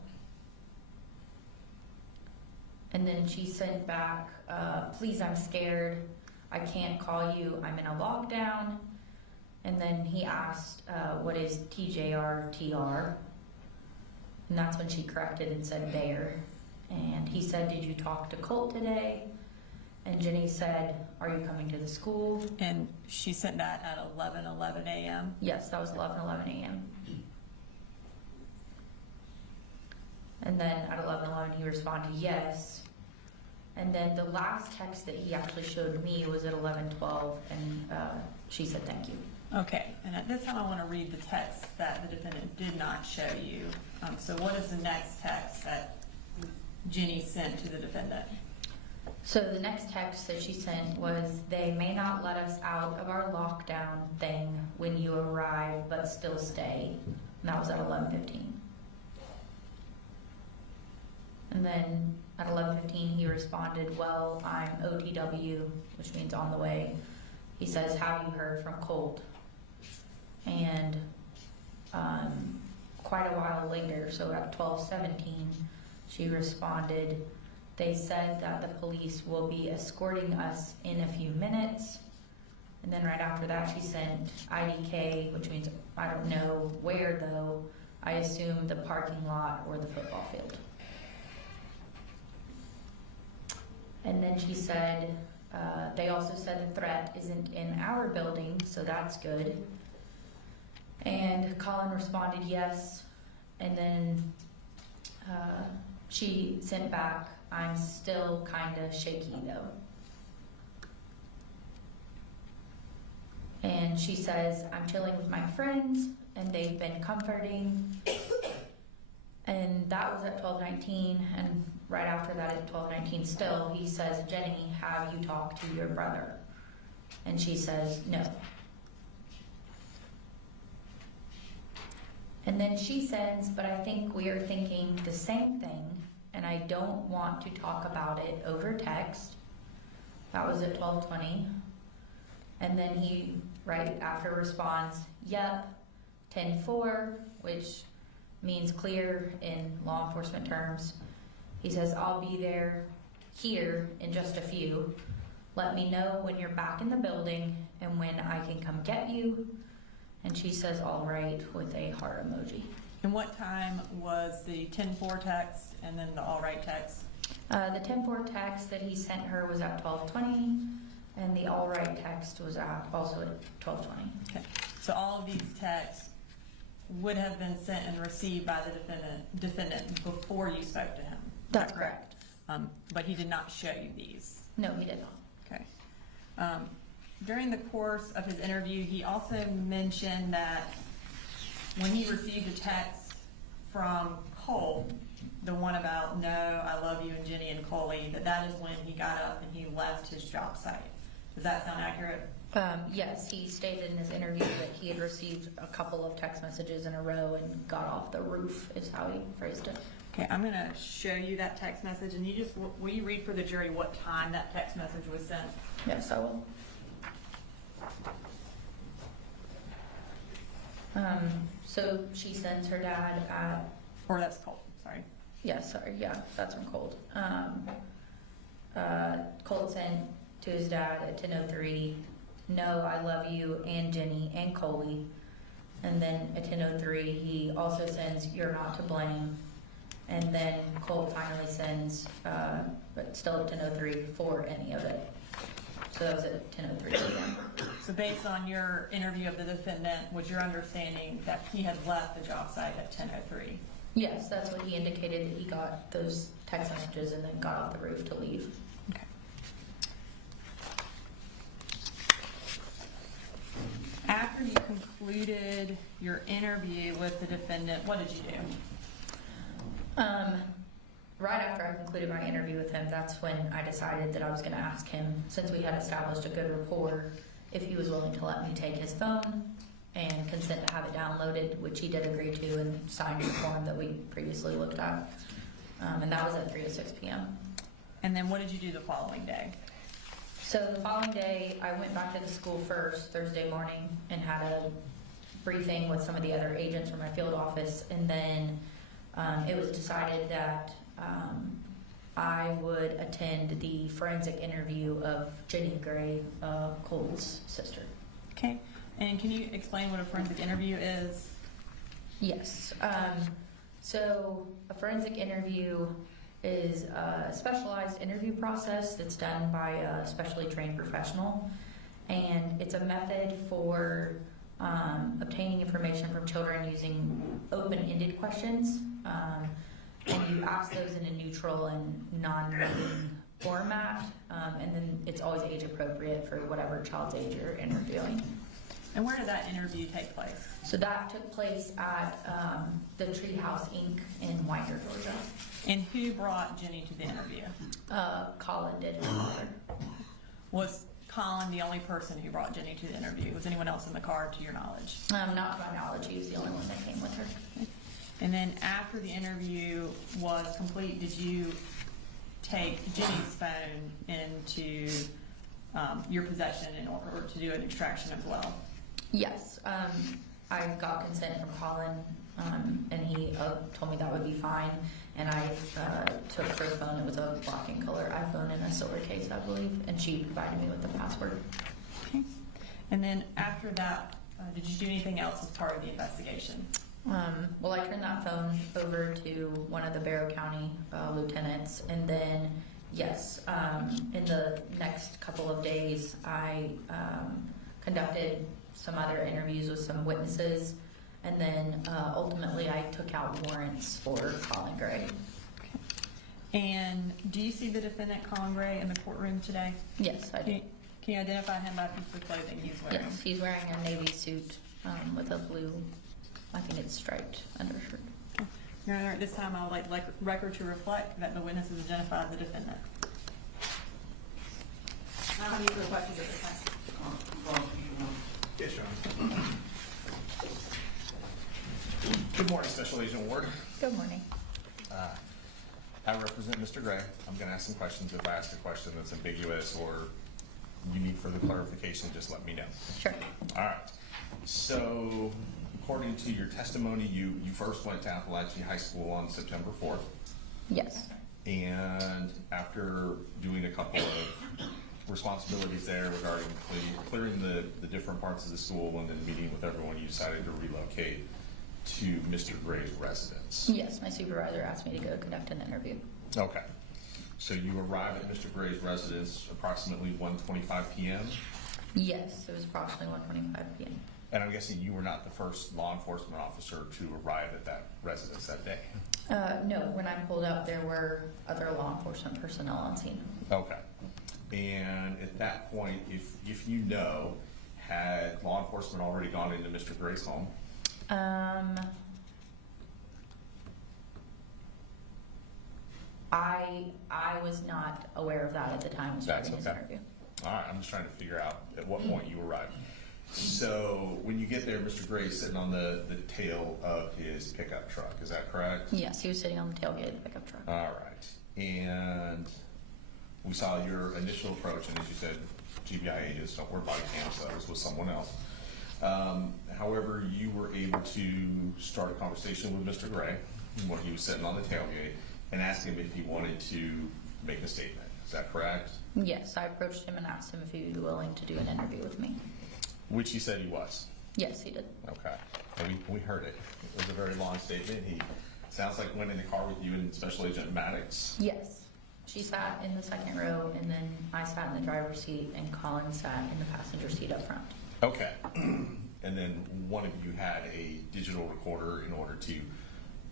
And then she sent back, "Please, I'm scared. I can't call you. I'm in a lockdown." And then he asked, "What is TJRTR?" And that's when she corrected and said bear. And he said, "Did you talk to Colt today?" And Jenny said, "Are you coming to the school?" And she sent that at 11:11 a.m. Yes, that was 11:11 a.m. And then at 11:11 he responded yes. And then the last text that he actually showed me was at 11:12, and she said thank you. Okay, and at this time I want to read the text that the defendant did not show you. So what is the next text that Jenny sent to the defendant? So the next text that she sent was, "They may not let us out of our lockdown thing when you arrive, but still stay." And that was at 11:15. And then at 11:15 he responded, "Well, I'm OTW," which means on the way. He says, "Have you heard from Colt?" and quite a while later, so at 12:17, she responded, "They said that the police will be escorting us in a few minutes." And then right after that, she sent IDK, which means I don't know where though. I assume the parking lot or the football field. And then she said, they also said the threat isn't in our building, so that's good. And Colin responded yes. And then she sent back, "I'm still kind of shaky though." And she says, "I'm chilling with my friends and they've been comforting." And that was at 12:19, and right after that at 12:19 still, he says, "Jenny, have you talked to your brother?" And she says, "No." And then she says, "But I think we are thinking the same thing, and I don't want to talk about it over text." That was at 12:20. And then he, right after, responds, "Yep, 10-4, which means clear in law enforcement terms. He says, "I'll be here in just a few. Let me know when you're back in the building and when I can come get you." And she says, "All right," with a heart emoji. And what time was the 10-4 text and then the all right text? The 10-4 text that he sent her was at 12:20, and the all right text was also at 12:20. Okay. So all of these texts would have been sent and received by the defendant before you spoke to him. That's correct. But he did not show you these. No, he did not. Okay. During the course of his interview, he also mentioned that when he received a text from Colt, the one about "No, I love you," and Jenny and Coley, that is when he got up and he left his job site. Does that sound accurate? Yes, he stated in his interview that he had received a couple of text messages in a row and got off the roof, is how he phrased it. Okay, I'm going to show you that text message, and will you read for the jury what time that text message was sent? Yes, I will. So she sends her dad at... Or that's Colt, sorry. Yeah, sorry, yeah, that's from Colt. Colt sent to his dad at 10:03, "No, I love you and Jenny and Coley." And then at 10:03, he also sends, "You're not to blame." And then Colt finally sends, but still at 10:03, "For any of it." So that was at 10:03 again. So based on your interview of the defendant, was your understanding that he had left the job site at 10:03? Yes, that's what he indicated, that he got those text messages and then got off the roof to leave. Okay. After you concluded your interview with the defendant, what did you do? Right after I concluded my interview with him, that's when I decided that I was going to ask him, since we had established a good rapport, if he was willing to let me take his phone and consent to have it downloaded, which he did agree to and signed the form that we previously looked at. And that was at 3:06 p.m. And then what did you do the following day? So the following day, I went back to the school first, Thursday morning, and had a briefing with some of the other agents from my field office. And then it was decided that I would attend the forensic interview of Jenny Gray, Colt's sister. Okay. And can you explain what a forensic interview is? Yes. So a forensic interview is a specialized interview process that's done by a specially trained professional, and it's a method for obtaining information from children using open-ended questions, and you ask those in a neutral and non-leading format, and then it's always age appropriate for whatever child's age you're interviewing. And where did that interview take place? So that took place at the Treehouse Inc. in Winder, Georgia. And who brought Jenny to the interview? Colin did, her mother. Was Colin the only person who brought Jenny to the interview? Was anyone else in the car, to your knowledge? Not to my knowledge, he was the only one that came with her. Okay. And then after the interview was complete, did you take Jenny's phone into your possession in order to do an extraction as well? Yes. I got consent from Colin, and he told me that would be fine. And I took her phone. It was a black and color iPhone in a silver case, I believe, and she provided me with the password. Okay. And then after that, did you do anything else as part of the investigation? Well, I turned that phone over to one of the Barrow County lieutenants, and then, yes, in the next couple of days, I conducted some other interviews with some witnesses, and then ultimately I took out warrants for Colin Gray. Okay. And do you see the defendant, Colin Gray, in the courtroom today? Yes, I do. Can you identify him by piece of clothing he's wearing? Yes, he's wearing a navy suit with a blue, I think it's striped undershirt. Okay. Your Honor, at this time, I would like the record to reflect that the witness has identified the defendant. I don't have any further questions at this time. Yes, Your Honor. Good morning, Special Agent Ward. Good morning. I represent Mr. Gray. I'm going to ask some questions. If I ask a question that's ambiguous or you need further clarification, just let me know. Sure. All right. So, according to your testimony, you first went to Apalachee High School on September 4th. Yes. And after doing a couple of responsibilities there regarding clearing the different parts of the school and then meeting with everyone, you decided to relocate to Mr. Gray's residence. Yes, my supervisor asked me to go conduct an interview. Okay. So you arrived at Mr. Gray's residence approximately 1:25 p.m.? Yes, it was approximately 1:25 p.m. And I'm guessing you were not the first law enforcement officer to arrive at that residence that day? No, when I pulled up, there were other law enforcement personnel on scene. Okay. And at that point, if you know, had law enforcement already gone into Mr. Gray's home? I was not aware of that at the time of starting his interview. All right, I'm just trying to figure out at what point you arrived. So when you get there, Mr. Gray's sitting on the tail of his pickup truck, is that correct? Yes, he was sitting on the tailgate of the pickup truck. All right. And we saw your initial approach, and as you said, GBI agents don't wear body cams, so that was with someone else. However, you were able to start a conversation with Mr. Gray when he was sitting on the tailgate and ask him if he wanted to make a statement. Is that correct? Yes, I approached him and asked him if he would be willing to do an interview with me. Which he said he was. Yes, he did. Okay. And we heard it. It was a very long statement. He sounds like went in the car with you and Special Agent Maddox. Yes. She sat in the second row, and then I sat in the driver's seat, and Colin sat in the passenger seat up front. Okay. And then one of you had a digital recorder in order to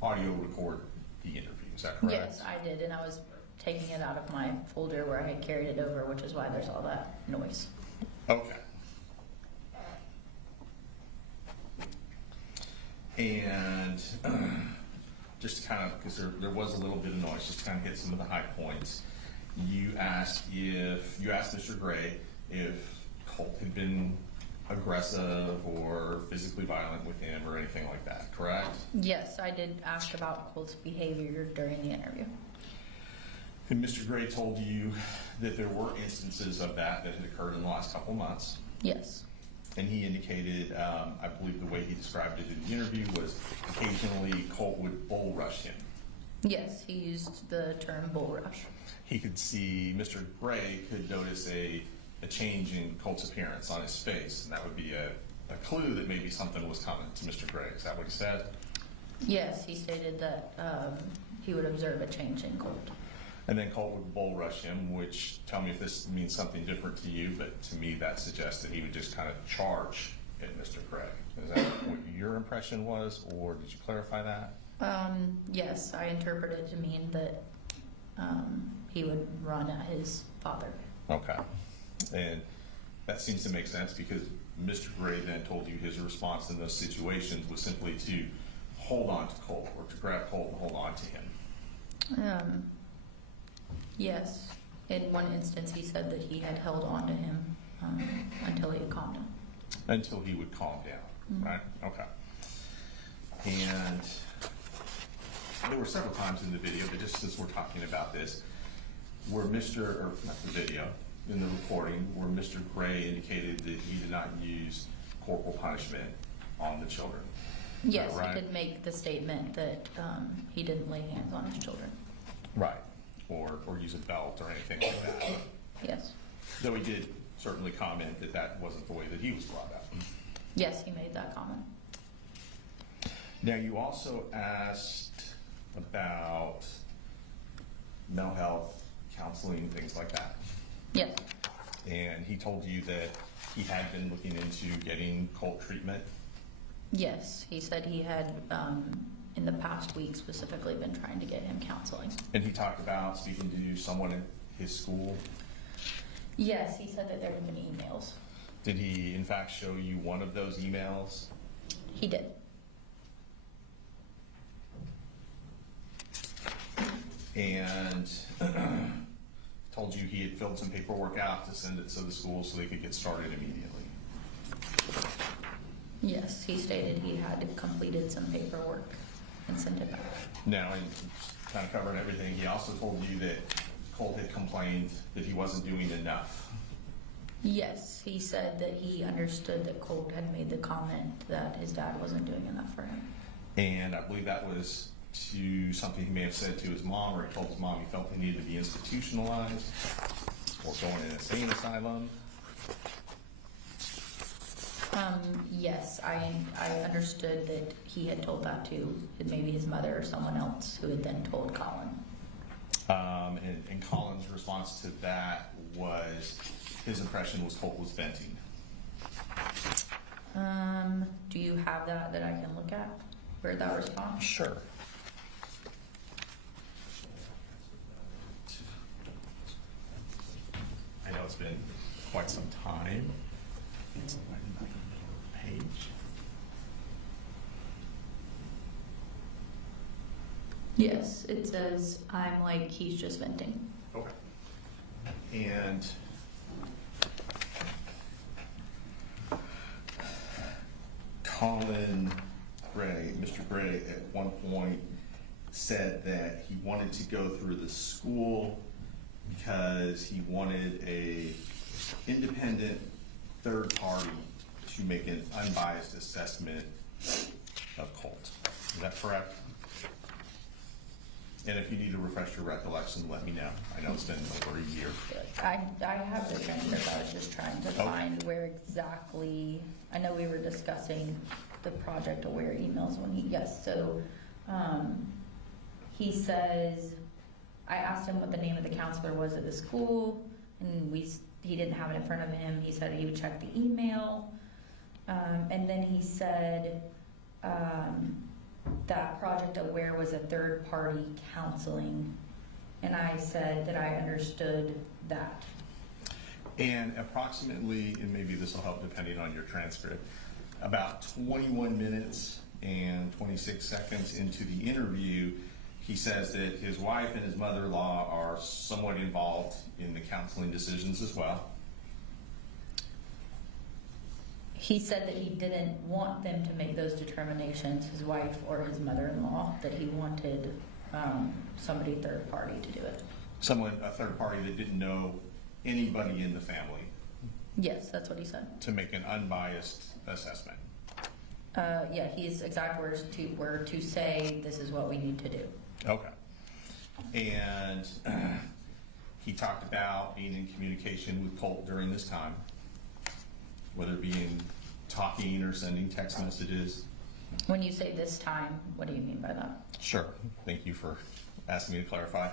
audio record the interview. Is that correct? Yes, I did, and I was taking it out of my folder where I had carried it over, which is why there's all that noise. Okay. And just kind of, because there was a little bit of noise, just to kind of hit some of the high points. You asked Mr. Gray if Colt had been aggressive or physically violent with him or anything like that, correct? Yes, I did ask about Colt's behavior during the interview. And Mr. Gray told you that there were instances of that had occurred in the last couple of months. Yes. And he indicated, I believe the way he described it in the interview was occasionally Colt would bull rush him. Yes, he used the term bull rush. He could see, Mr. Gray could notice a change in Colt's appearance on his face, and that would be a clue that maybe something was coming to Mr. Gray. Is that what he said? Yes, he stated that he would observe a change in Colt. And then Colt would bull rush him, which, tell me if this means something different to you, but to me that suggests that he would just kind of charge at Mr. Gray. Is that what your impression was, or did you clarify that? Yes, I interpreted it to mean that he would run at his father. Okay. And that seems to make sense because Mr. Gray then told you his response in those situations was simply to hold on to Colt or to grab Colt and hold on to him. Yes. In one instance, he said that he had held on to him until he had calmed down. Until he would calm down, right? Okay. And there were several times in the video, but just since we're talking about this, where not the video, in the recording, where Mr. Gray indicated that he did not use corporal punishment on the children. Yes, Right. he did make the statement that he didn't lay hands on his children. Right. Or use a belt or anything like that. Yes. Though he did certainly comment that that wasn't the way that he was brought up. Yes, he made that comment. Now, you also asked about mental health, counseling, things like that. Yes. And he told you that he had been looking into getting Colt treatment. Yes, he said he had, in the past week specifically, been trying to get him counseling. And he talked about speaking to someone at his school. Yes, he said that there had been emails. Did he, in fact, show you one of those emails? He did. And told you he had filled some paperwork out to send it to the school so they could get started immediately. Yes, he stated he had completed some paperwork and sent it back. Now, and kind of covering everything, he also told you that Colt had complained that he wasn't doing enough. Yes, he said that he understood that Colt had made the comment that his dad wasn't doing enough for him. And I believe that was to something he may have said to his mom, or he told his mom he felt he needed to be institutionalized or go in an insane asylum. Yes, I understood that he had told that to maybe his mother or someone else who had then told Colin. And Colin's response to that was his impression was Colt was venting. Do you have that I can look at? Where that response? Sure. I know it's been quite some time. It's right in the page. Yes, it says, I'm like, he's just venting. Okay. And Colin Gray, Mr. Gray, at one point said that he wanted to go through the school because he wanted a independent third party to make an unbiased assessment of Colt. Is that correct? And if you need to refresh your recollection, let me know. I know it's been over a year. I have the transcript, I was just trying to find where exactly, I know we were discussing the Project Aware emails when he, yes, so, he says, I asked him what the name of the counselor was at the school, and he didn't have it in front of him, he said he would check the email, and then he said, that Project Aware was a third-party counseling, and I said that I understood that. And approximately, and maybe this will help depending on your transcript, about 21 minutes and 26 seconds into the interview, he says that his wife and his mother-in-law are somewhat involved in the counseling decisions as well. He said that he didn't want them to make those determinations, his wife or his mother-in-law, that he wanted somebody third party to do it. Someone, a third party that didn't know anybody in the family. Yes, that's what he said. To make an unbiased assessment. Yeah, his exact words were to say, this is what we need to do. Okay. And he talked about being in communication with Colt during this time, whether it be in talking or sending text messages. When you say this time, what do you mean by that? Sure. Thank you for asking me to clarify.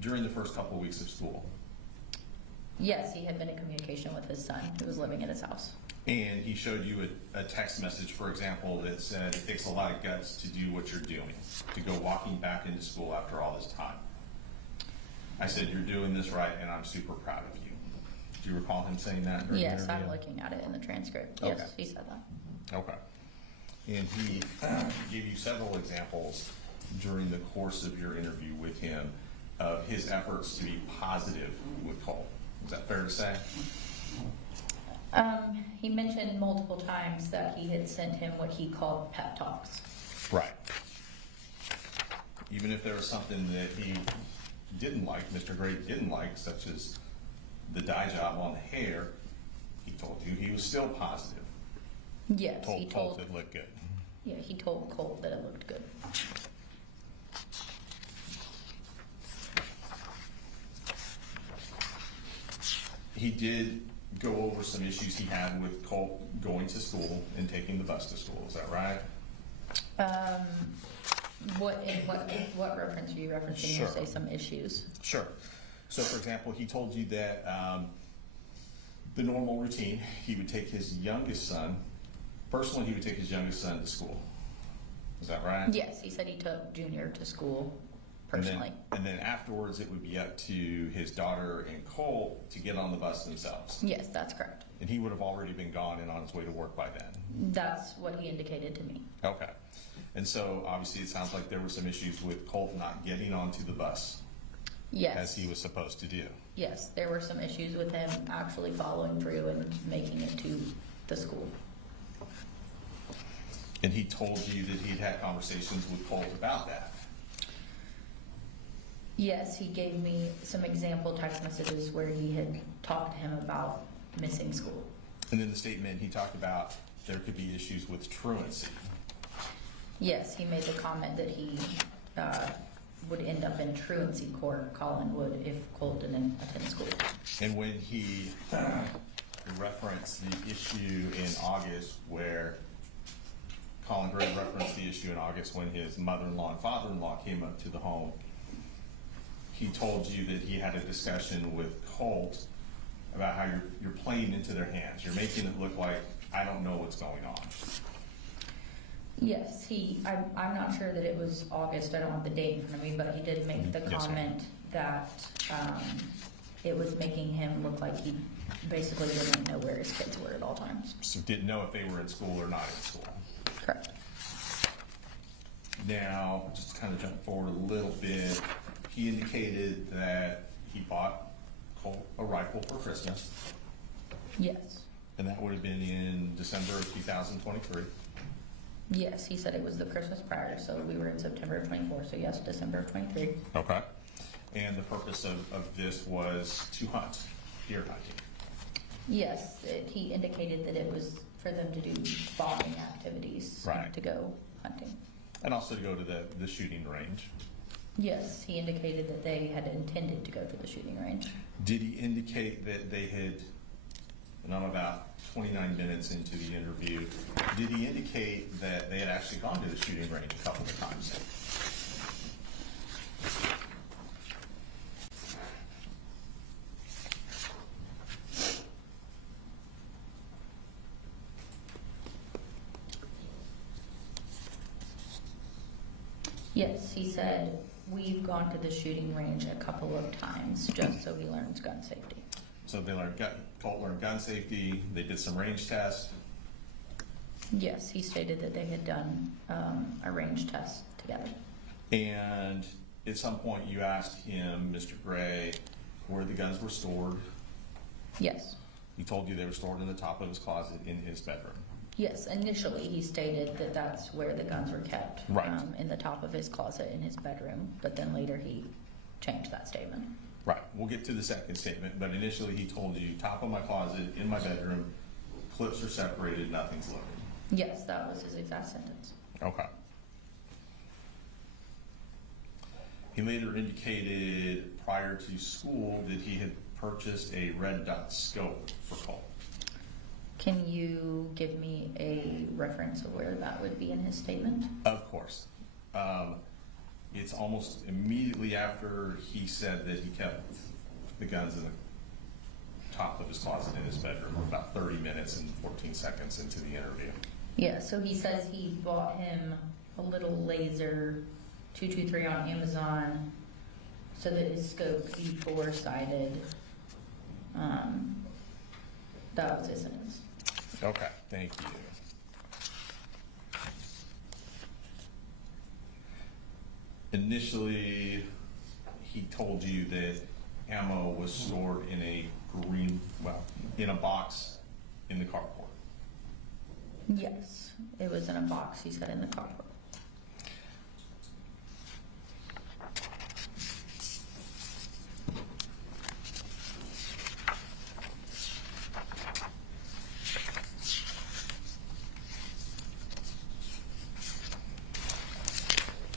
During the first couple of weeks of school. Yes, he had been in communication with his son who was living in his house. And he showed you a text message, for example, that said, it takes a lot of guts to do what you're doing, to go walking back into school after all this time. I said, you're doing this right, and I'm super proud of you. Do you recall him saying that? Yes, I'm looking at it in the transcript. Yes, Okay. he said that. Okay. And he gave you several examples during the course of your interview with him of his efforts to be positive with Colt. Is that fair to say? He mentioned multiple times that he had sent him what he called pep talks. Right. Even if there was something that he didn't like, Mr. Gray didn't like, such as the dye job on the hair, he told you he was still positive. Yes, he told Colt told, it looked good. yeah, he told Colt that it looked good. He did go over some issues he had with Colt going to school and taking the bus to school. Is that right? What reference are you referencing? Sure. You say some issues. Sure. So, for example, he told you that the normal routine, he would take his youngest son, personally, he would take his youngest son to school. Is that right? Yes, he said he took Junior to school And personally. then afterwards, it would be up to his daughter and Colt to get on the bus themselves. Yes, that's correct. And he would have already been gone and on his way to work by then. That's what he indicated to me. Okay. And so, obviously, it sounds like there were some issues with Colt not getting onto the bus Yes. as he was supposed to do. Yes, there were some issues with him actually following through and making it to the school. And he told you that he'd had conversations with Colt about that. Yes, he gave me some example text messages where he had talked to him about missing school. And in the statement, he talked about there could be issues with truancy. Yes, he made the comment that he would end up in truancy court, Colin would, if Colt didn't attend school. And when he referenced the issue in August where Colin Gray referenced the issue in August when his mother-in-law and father-in-law came up to the home, he told you that he had a discussion with Colt about how you're playing into their hands. You're making it look like I don't know what's going on. Yes, I'm not sure that it was August, I don't have the date in front of me, but he did make the Yes, ma'am. comment that it was making him look like he basically didn't know where his kids were at all times. So didn't know if they were in school or not in school. Correct. Now, just to kind of jump forward a little bit, he indicated that he bought Colt a rifle for Christmas, Yes. and that would have been in December of 2023. Yes, he said it was the Christmas prior, so we were in September of 24, so yes, December of 23. Okay. And the purpose of this was to hunt, deer hunting. Yes, he indicated that it was for them to do bonding activities. Right. To go hunting. And also to go to the shooting range. Yes, he indicated that they had intended to go to the shooting range. Did he indicate that they had, and I'm about 29 minutes into the interview, did he indicate that they had actually gone to the shooting range a couple of times? Yes, he said, we've gone to the shooting range a couple of times just so he learns gun safety. So they Colt learned gun safety, they did some range tests. Yes, he stated that they had done a range test together. And at some point you asked him, Mr. Gray, where the guns were stored. Yes. He told you they were stored in the top of his closet in his bedroom. Yes, initially he stated that that's where the guns were kept. Right. In the top of his closet in his bedroom, but then later he changed that statement. Right, we'll get to the second statement, but initially he told you, top of my closet, in my bedroom, clips are separated, nothing's loaded. Yes, that was his exact sentence. Okay. He later indicated prior to school that he had purchased a red dot scope for Colt. Can you give me a reference of where that would be in his statement? Of course. It's almost immediately after he said that he kept the guns in the top of his closet in his bedroom, about 30 minutes and 14 seconds into the interview. Yeah, so he says he bought him a little laser 223 on Amazon so that his scope could be four-sided. That was his sentence. Okay, thank you. Initially, he told you that ammo was stored in a in a box in the carport. Yes, it was in a box, he said, in the carport.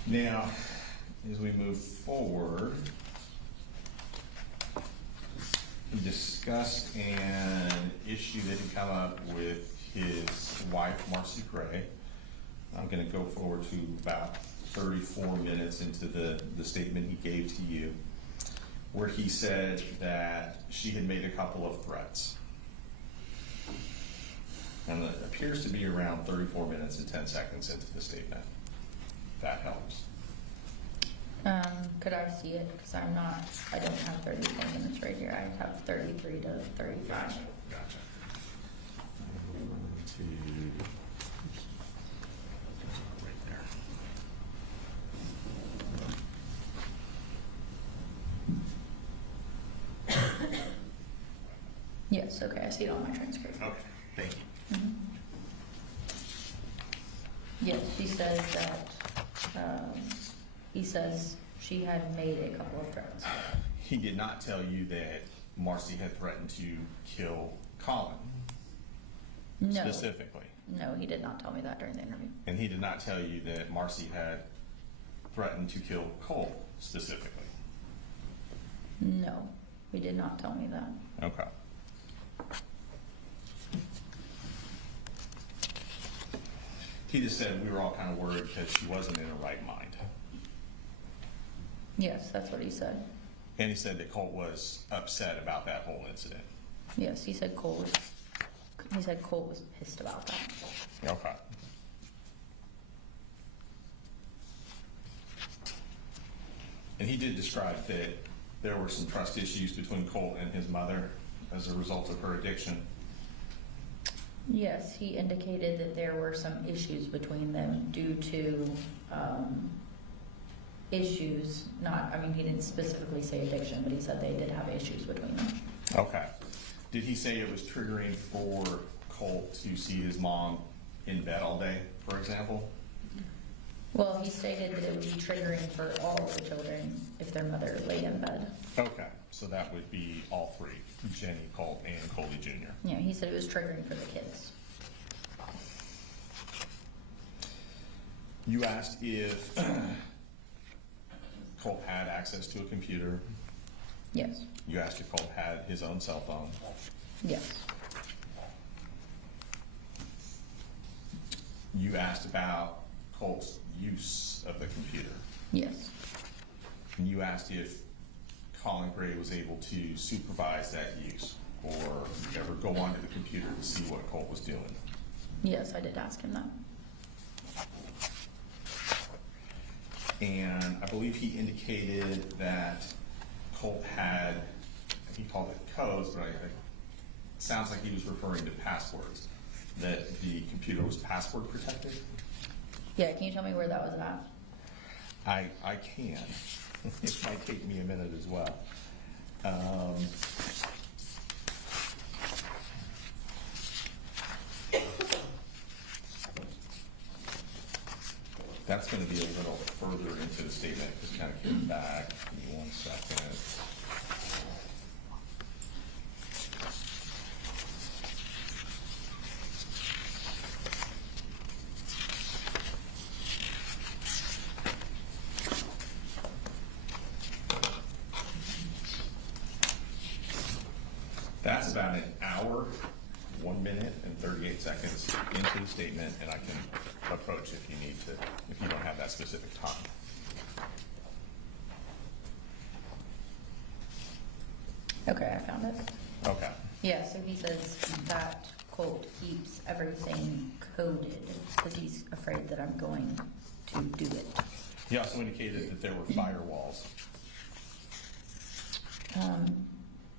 Now, as we move forward, he discussed an issue that had come up with his wife, Marcy Gray. I'm going to go forward to about 34 minutes into the statement he gave to you, where he said that she had made a couple of threats. And it appears to be around 34 minutes and 10 seconds into the statement. That helps. Could I see it? Because I don't have 34 minutes right here. I have 33 to 35. Gotcha. Right there. Yes, okay, I see it on my transcript. Okay, thank you. Mhm. Yes, she says that, he says she had made a couple of threats. He did not tell you that Marcy had threatened to kill Colin No. specifically. No, he did not tell me that during the interview. And he did not tell you that Marcy had threatened to kill Colt specifically. No, he did not tell me that. Okay. He just said we were all kind of worried because she wasn't in her right mind. Yes, that's what he said. And he said that Colt was upset about that whole incident. Yes, he said Colt was pissed about that. Okay. And he did describe that there were some trust issues between Colt and his mother as a result of her addiction. Yes, he indicated that there were some issues between them due to issues, he didn't specifically say addiction, but he said they did have issues between them. Okay. Did he say it was triggering for Colt to see his mom in bed all day, for example? Well, he stated that it would be triggering for all of the children if their mother laid in bed. Okay, so that would be all three, Jenny, Colt, and Coley Jr. Yeah, he said it was triggering for the kids. You asked if Colt had access to a computer. Yes. You asked if Colt had his own cell phone. Yes. You asked about Colt's use of the computer. Yes. And you asked if Colin Gray was able to supervise that use or ever go onto the computer to see what Colt was doing. Yes, I did ask him that. And I believe he indicated that Colt had, he called it codes, but it sounds like he was referring to passwords, that the computer was password protected. Yeah, can you tell me where that was at? I can. It might take me a minute as well. That's going to be a little further into the statement. Just kind of get back. Give me 1 second. That's about an hour, 1 minute and 38 seconds into the statement, and I can approach if you need to, if you don't have that specific time. Okay, I found it. Okay. Yeah, so he says that Colt keeps everything coded because he's afraid that I'm going to do it. He also indicated that there were firewalls.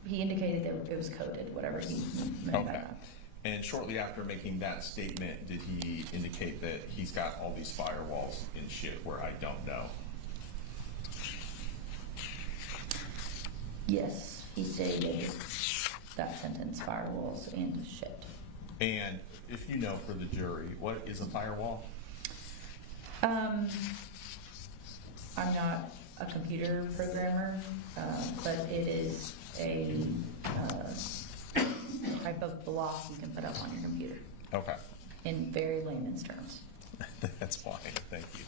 He indicated that it was coded, whatever he meant by Okay. that. And shortly after making that statement, did he indicate that he's got all these firewalls in shit where I don't know? Yes, he stated that sentence, firewalls and shit. And if you know for the jury, what is a firewall? I'm not a computer programmer, but it is a type of block you can put up on your computer Okay. in very layman's terms. That's fine, thank you.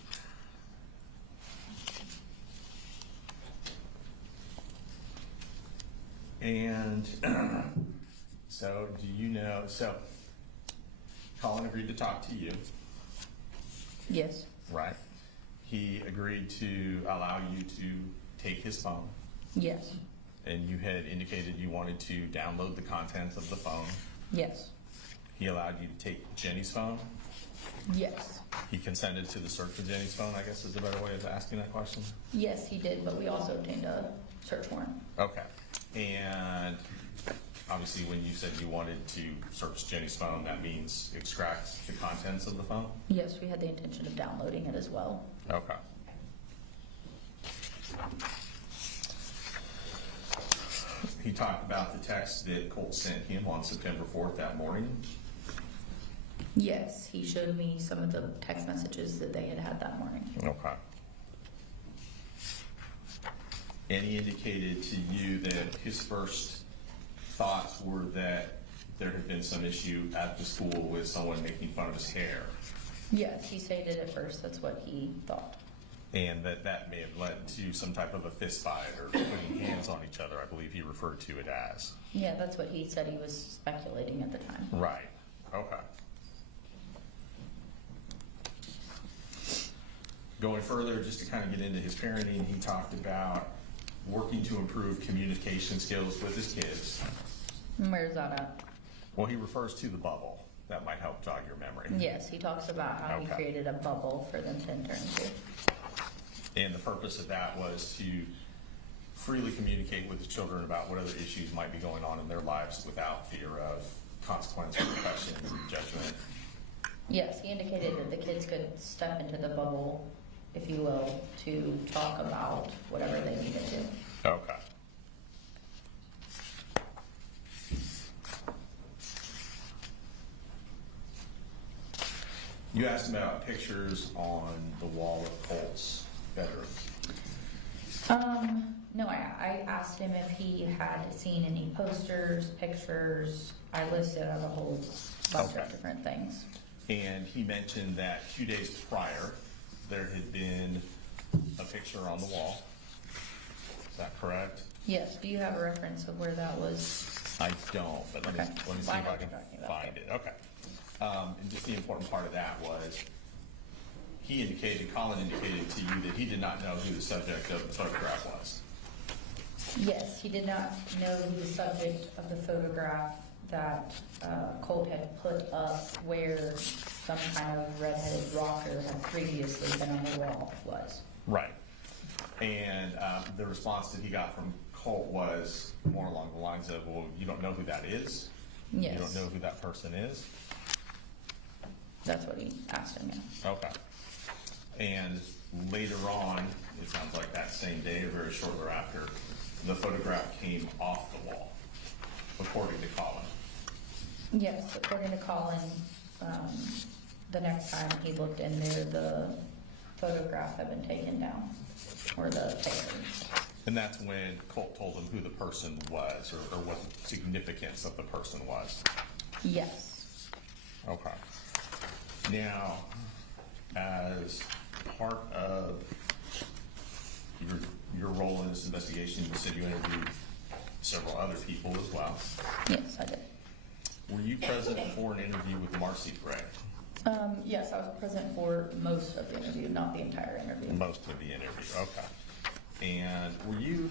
And so do you know, so Colin agreed to talk to you, Yes. right? He agreed to allow you to take his phone, Yes. and you had indicated you wanted to download the contents of the phone. Yes. He allowed you to take Jenny's phone. Yes. He consented to the search of Jenny's phone, I guess is a better way of asking that question. Yes, he did, but we also obtained a search warrant. Okay. And obviously when you said you wanted to search Jenny's phone, that means extract the contents of the phone? Yes, we had the intention of downloading it as well. Okay. He talked about the text that Colt sent him on September 4th that morning. Yes, he showed me some of the text messages that they had that morning. Okay. And he indicated to you that his first thoughts were that there had been some issue at the school with someone making fun of his hair, Yes, he stated at first that's what he thought. and that may have led to some type of a fist fight or putting hands on each other, I believe he referred to it as. Yeah, that's what he said he was speculating at the time. Right. Okay. Going further, just to kind of get into his parenting, he talked about working to improve communication skills with his kids. Where's that at? Well, he refers to the bubble. That might help jog your memory. Yes, he talks about how he Okay. created a bubble for them to enter into. And the purpose of that was to freely communicate with the children about what other issues might be going on in their lives without fear of consequence, repercussions, and judgment. Yes, he indicated that the kids could step into the bubble, if you will, to talk about whatever they needed to. Okay. You asked about pictures on the wall of Colt's bedroom. No, I asked him if he had seen any posters, pictures. I listed out a whole bunch Okay. of different things. And he mentioned that 2 days prior, there had been a picture on the wall. Is that correct? Yes, do you have a reference of where that was? I don't, but let me Okay. see Well, I if know I what can you're talking about. find it. Okay. And just the important part of that was, Colin indicated to you that he did not know who the subject of the photograph was. Yes, he did not know the subject of the photograph that Colt had put up where some kind of redheaded rocker had previously been on the wall was. Right. And the response that he got from Colt was more along the lines of, well, you don't know who that is? Yes. You don't know who that person is? That's what he asked him, yeah. Okay. And later on, it sounds like that same day or very shortly after, the photograph came off the wall, according to Colin. Yes, according to Colin, the next time he looked in there, the photograph had been taken down, or the picture. And that's when Colt told him who the person was, or what the significance of the person was. Yes. Okay. Now, as part of your role in this investigation, you said you interviewed several other people as well. Yes, I did. Were you present for an interview with Marcy Gray? Yes, I was present for most of the interview, not the entire interview. Most of the interview, okay. And were you,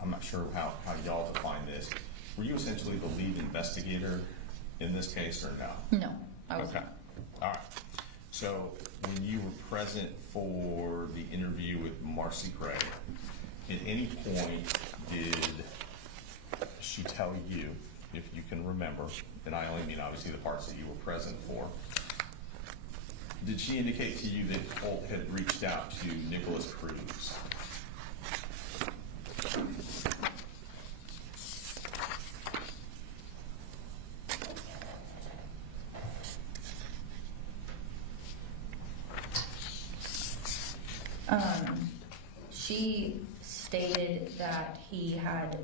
I'm not sure how y'all define this, were you essentially the lead investigator in this case or no? No, I was Okay, not. all right. So when you were present for the interview with Marcy Gray, at any point did she tell you, if you can remember, and I only mean obviously the parts that you were present for, did she indicate to you that Colt had reached out to Nicholas Cruz? She stated that he had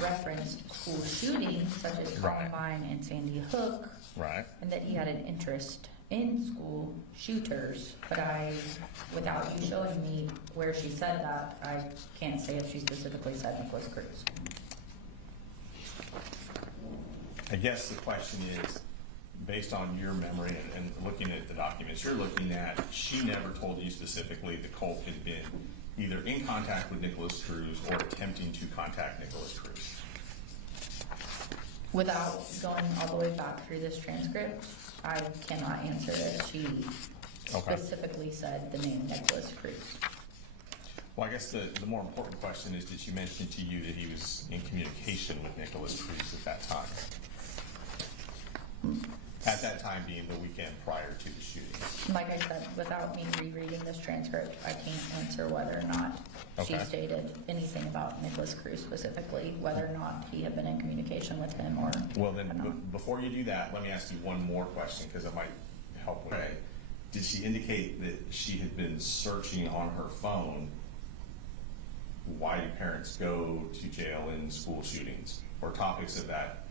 referenced school shootings such as Right. Columbine and Sandy Hook, Right. and that he had an interest in school shooters, but without you showing me where she said that, I can't say if she specifically said Nicholas Cruz. I guess the question is, based on your memory and looking at the documents you're looking at, she never told you specifically that Colt had been either in contact with Nicholas Cruz or attempting to contact Nicholas Cruz. Without going all the way back through this transcript, I cannot answer this. She specifically said the name Nicholas Cruz. Well, I guess the more important question is, did she mention to you that he was in communication with Nicholas Cruz at that time? At that time being the weekend prior to the shooting. Like I said, without me rereading this transcript, I can't answer whether or not she stated anything about Nicholas Cruz specifically, whether or not he had been in communication with him or Well, then, not. before you do that, let me ask you one more question, because it might help with it. Did she indicate that she had been searching on her phone, why do parents go to jail in school shootings, or topics of that?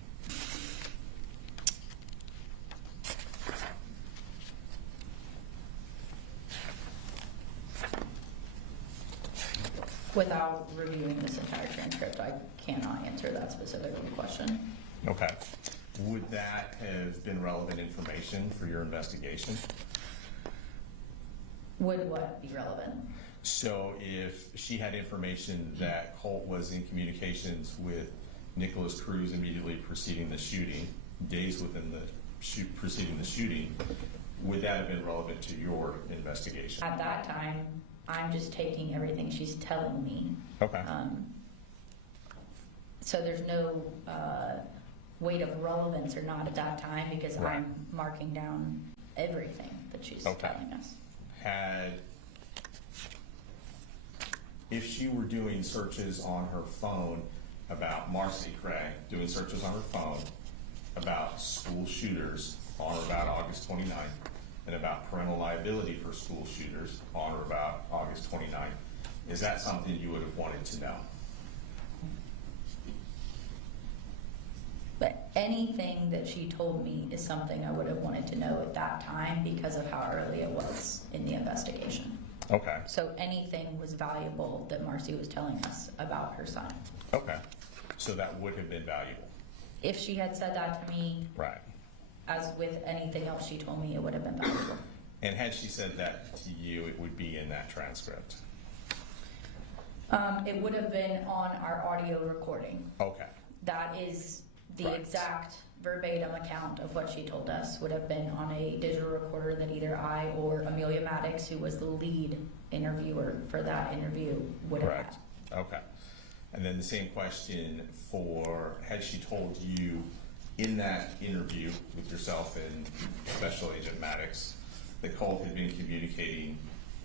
Without reviewing this entire transcript, I cannot answer that specific question. Okay. Would that have been relevant information for your investigation? Would what be relevant? So if she had information that Colt was in communications with Nicholas Cruz immediately preceding the shooting, days within the preceding the shooting, would that have been relevant to your investigation? At that time, I'm just taking everything she's telling me. Okay. So there's no weight of relevance or not at that time, because Right. I'm marking down everything that she's telling us. If she were doing searches on her phone about Marcy Craig, doing searches on her phone about school shooters on or about August 29th, and about parental liability for school shooters on or about August 29th, is that something you would have wanted to know? But anything that she told me is something I would have wanted to know at that time because of how early it was in the investigation. Okay. So anything was valuable that Marcy was telling us about her son. Okay. So that would have been valuable. If she had said that to me, Right. as with anything else she told me, it would have been valuable. And had she said that to you, it would be in that transcript? It would have been on our audio recording. Okay. That is the Right. exact verbatim account of what she told us would have been on a digital recorder that either I or Amelia Maddox, who was the lead interviewer for that interview, would have Correct. had. Okay. And then the same question for, had she told you in that interview with yourself and Special Agent Maddox that Colt had been communicating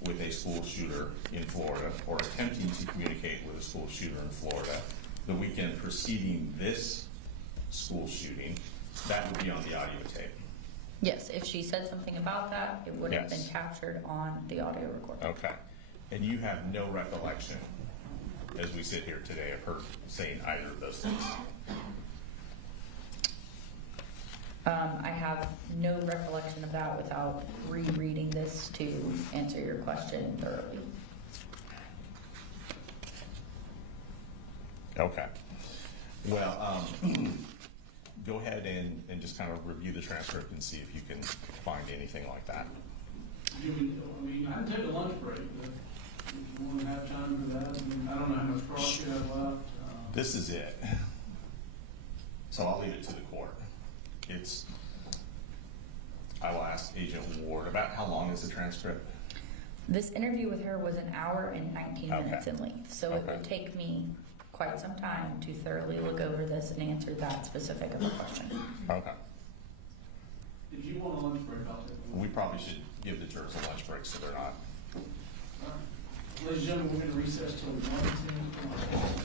with a school shooter in Florida, or attempting to communicate with a school shooter in Florida the weekend preceding this school shooting, that would be on the audio tape? Yes, if she said something about that, it would have been Yes. captured on the audio recording. Okay. And you have no recollection, as we sit here today, of her saying either of those things? I have no recollection of that without rereading this to answer your question thoroughly. Okay. Well, go ahead and just kind of review the transcript and see if you can find anything like that. I mean, I can take a lunch break, but if you want to have time for that, I mean, I don't know how much cross you have left. This is it. So I'll leave it to the court. I will ask Agent Ward, about how long is the transcript? This interview with her was an hour and 19 minutes in length, so it would take me quite some time to thoroughly look over this and answer that specific of a question. Okay. If you want a lunch break, I'll take a lunch. We probably should give the jurors a lunch break so they're not. All right. Ladies and gentlemen, we're going to recess till 1:10.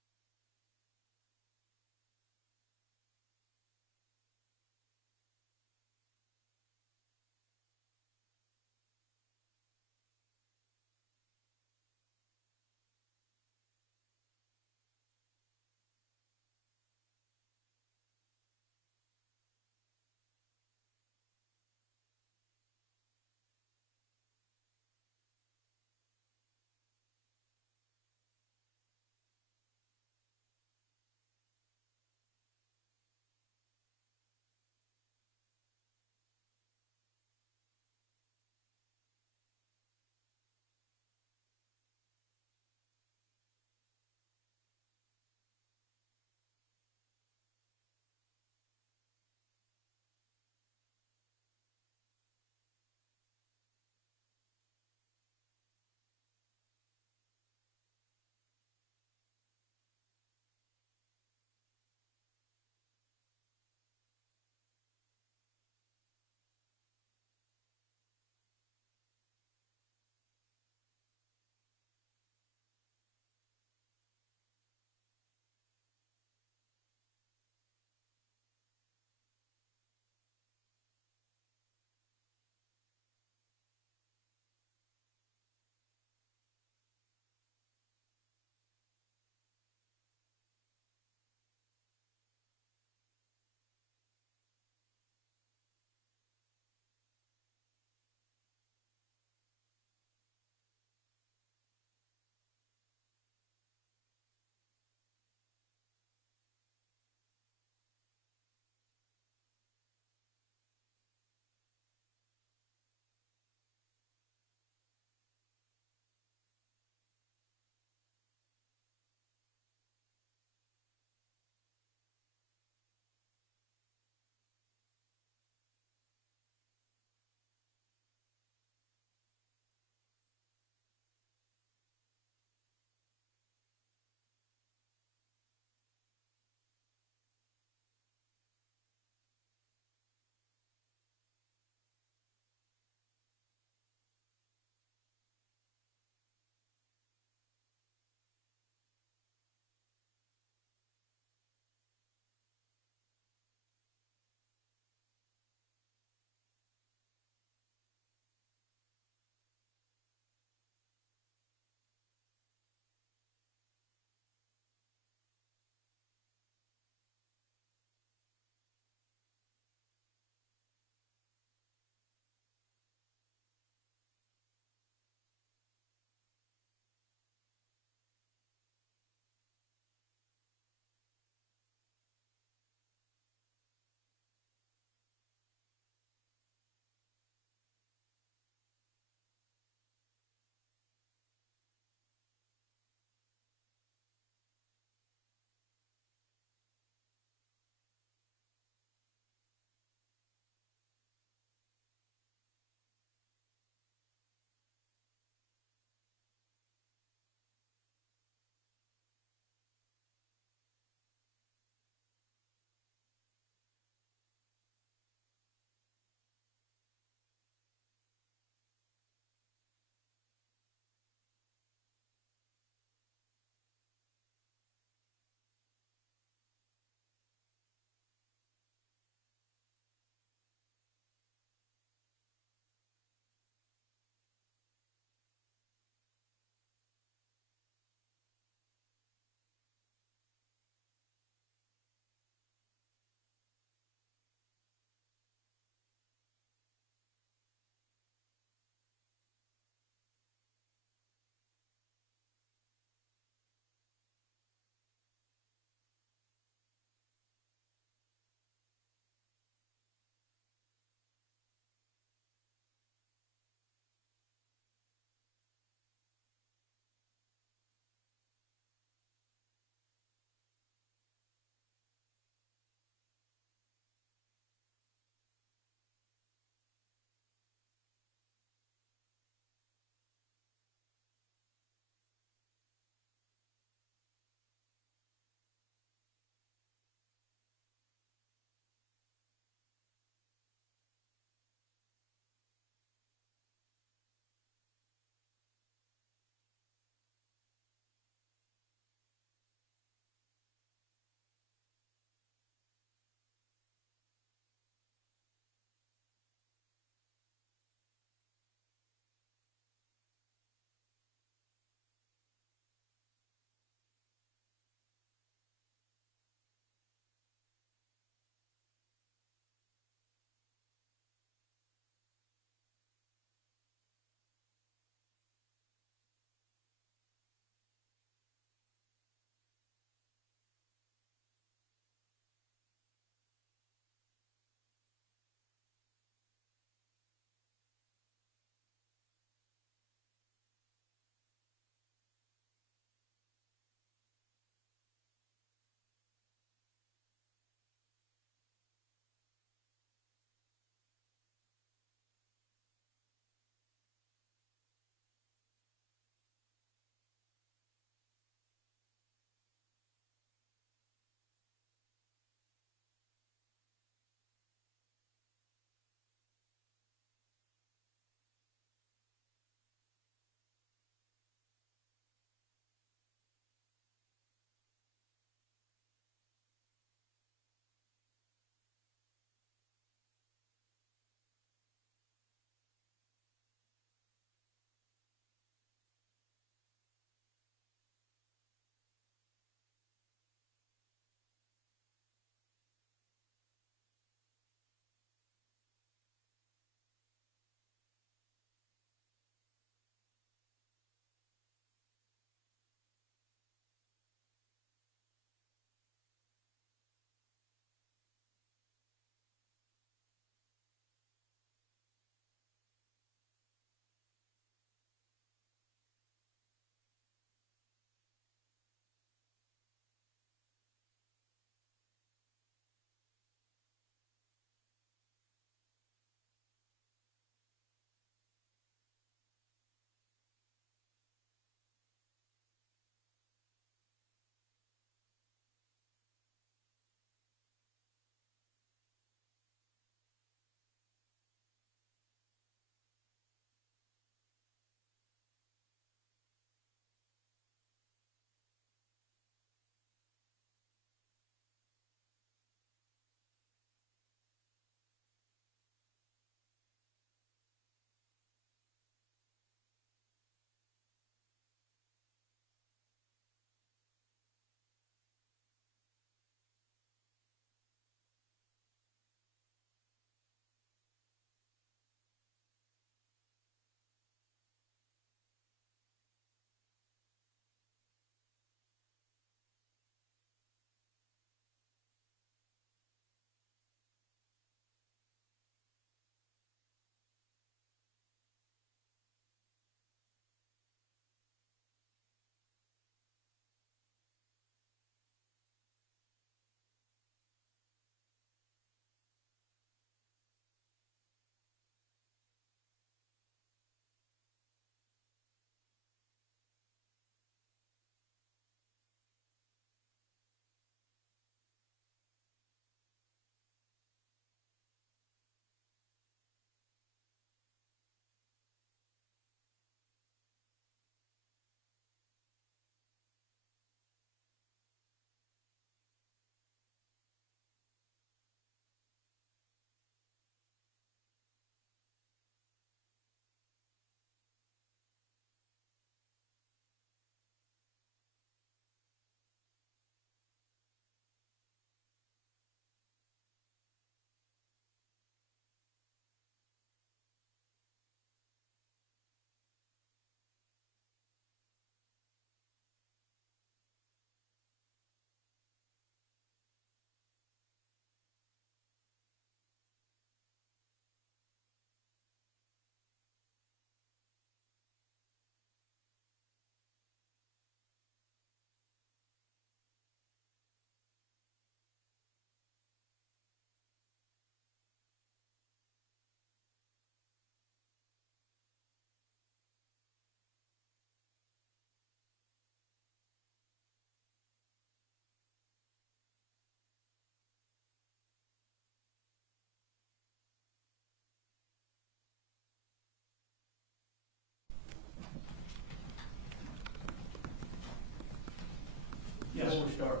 Yes. Before we start,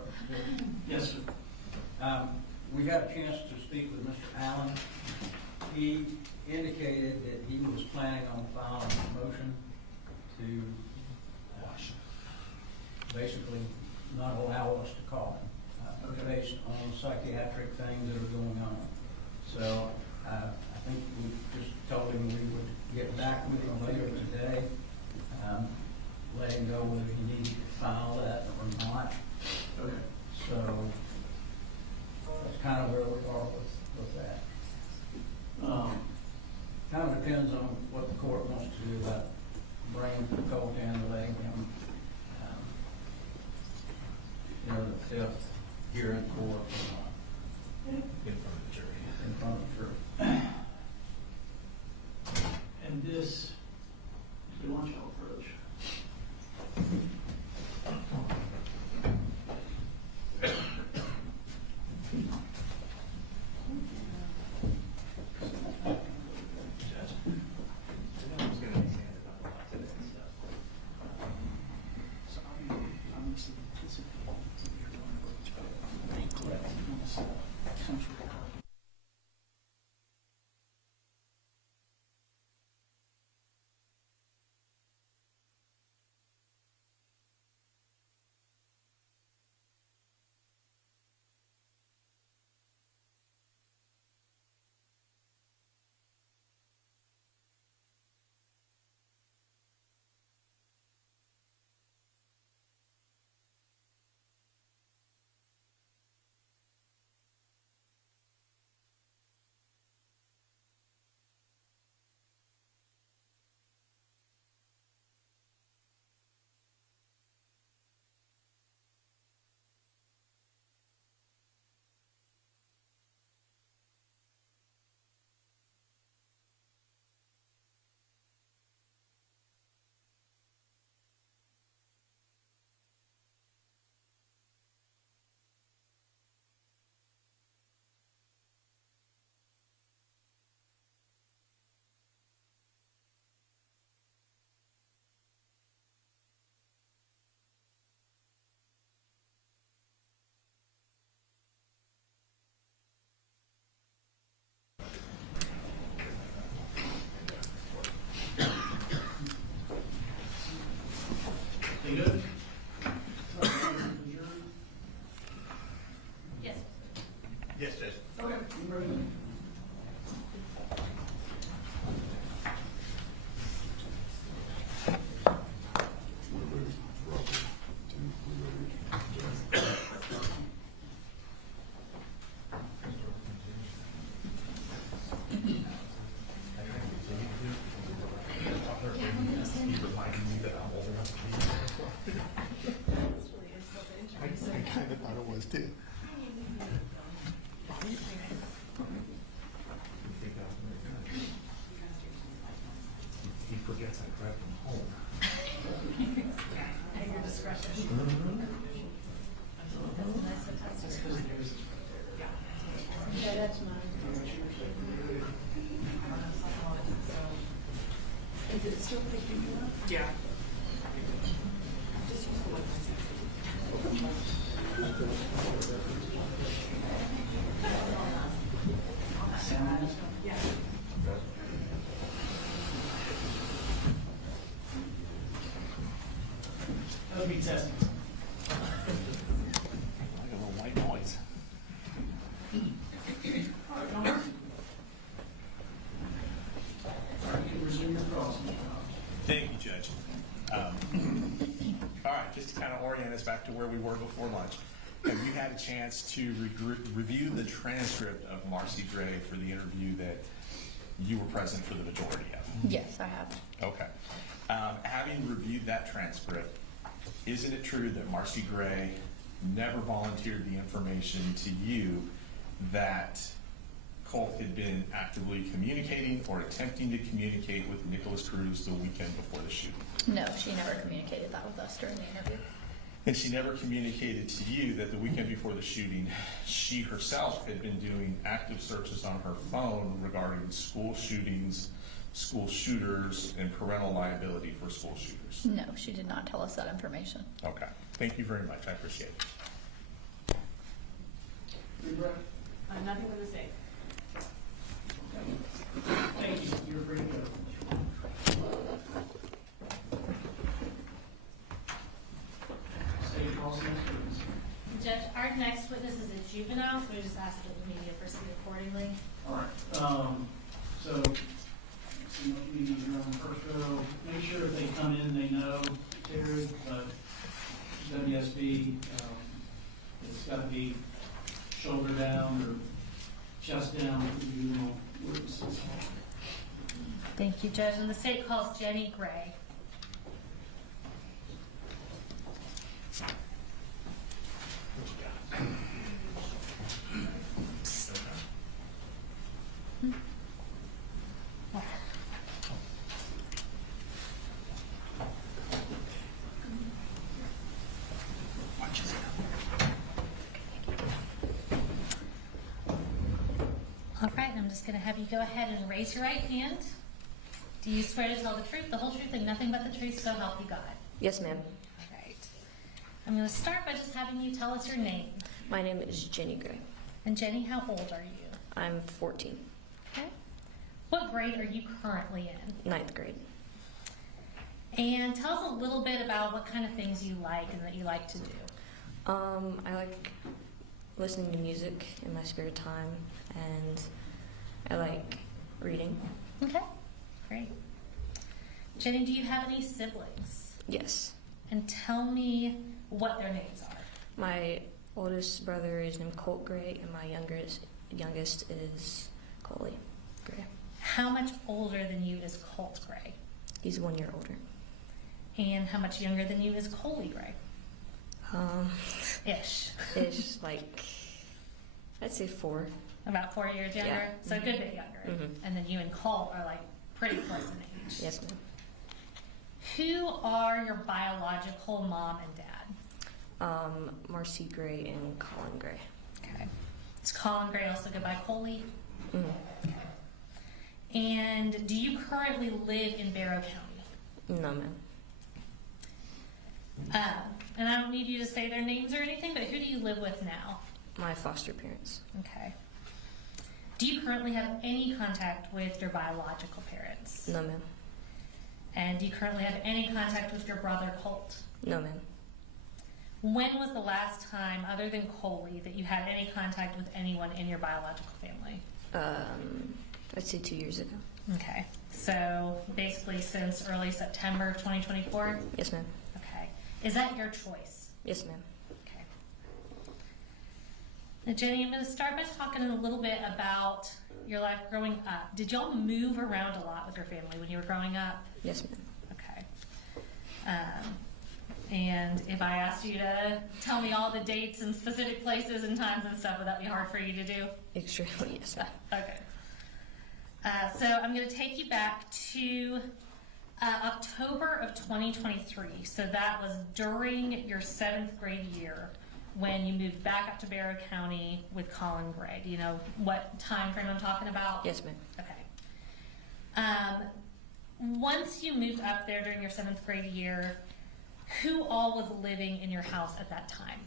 Yes, sir. we got a chance to speak with Mr. Allen. He indicated that he was planning on filing a motion to basically not allow us to call him, based on psychiatric things that are going on. So I think we just told him we would get back with him later today, let him know whether he needed to file that or not. Okay. So that's kind of where we are with that. Kind of depends on what the court wants to do about bringing Colt in and letting him, the fifth here in court or not, In front of the jury. in front of the jury. And this, do you want y'all approach? You good? Yes. Yes, Judge. Okay, you ready? I kind of thought it was too. He forgets I grabbed him home. At your discretion. Yeah, that's mine. Is it still picking you up? Yeah. Just use the one. Yeah. That would be testing. Like a little white noise. All right, come on. All right, you can resume your cross, Mr. Hodge. Thank you, Judge. All right, just to kind of orient us back to where we were before lunch, have you had a chance to review the transcript of Marcy Gray for the interview that you were present for the majority of? Yes, I have. Okay. Having reviewed that transcript, isn't it true that Marcy Gray never volunteered the information to you that Colt had been actively communicating or attempting to communicate with Nicholas Cruz the weekend before the shooting? No, she never communicated that with us during the interview. And she never communicated to you that the weekend before the shooting, she herself had been doing active searches on her phone regarding school shootings school shooters and parental liability for school shooters? No, she did not tell us that information. Okay, thank you very much, I appreciate it. Nothing for the sake. Thank you, you're free to go. State policy, please. Judge, our next witness is a juvenile, so we just ask that the media proceed accordingly. All right, so, see what we need here on the first row, make sure if they come in, they know Terry, but WSB, it's gotta be shoulder down or chest down, juvenile witnesses. Thank you, Judge. And the state calls Jenny Gray. All right, I'm just going to have you go ahead and raise your right hand. Do you swear to tell the truth, the whole truth, and nothing but the truth, so help you God? Yes, ma'am. All right. I'm going to start by just having you tell us your name. My name is Jenny Gray. And Jenny, how old are you? I'm 14. Okay. What grade are you currently in? 9th grade. And tell us a little bit about what kind of things you like and that you like to do. I like listening to music in my spare time, and I like reading. Okay, great. Jenny, do you have any siblings? Yes. And tell me what their names are. My oldest brother is named Colt Gray, and my youngest is Colin Gray. How much older than you is Colt Gray? He's 1 year older. And how much younger than you is Coley Gray? Ish. Like, I'd say 4. About 4 years younger? Yeah. So a good bit younger. Mm-hmm. And then you and Colt are like pretty close in age. Yes, ma'am. Who are your biological mom and dad? Marcy Gray and Colin Gray. Okay. Does Colin Gray also go by Coley? Mm-hmm. And do you currently live in Barrow County? No, ma'am. And I don't need you to say their names or anything, but who do you live with now? My foster parents. Okay. Do you currently have any contact with your biological parents? No, ma'am. And do you currently have any contact with your brother Colt? No, ma'am. When was the last time, other than Coley, that you had any contact with anyone in your biological family? I'd say 2 years ago. Okay. So basically since early September of 2024? Yes, ma'am. Okay. Is that your choice? Yes, ma'am. Okay. Now, Jenny, I'm going to start by talking a little bit about your life growing up. Did y'all move around a lot with your family when you were growing up? Yes, ma'am. Okay. And if I asked you to tell me all the dates and specific places and times and stuff, would that be hard for you to do? Extremely, yes, ma'am. Okay. So I'm going to take you back to October of 2023. So that was during your 7th grade year when you moved back up to Barrow County with Colin Gray. Do you know what time frame I'm talking about? Yes, ma'am. Okay. Once you moved up there during your 7th grade year, who all was living in your house at that time?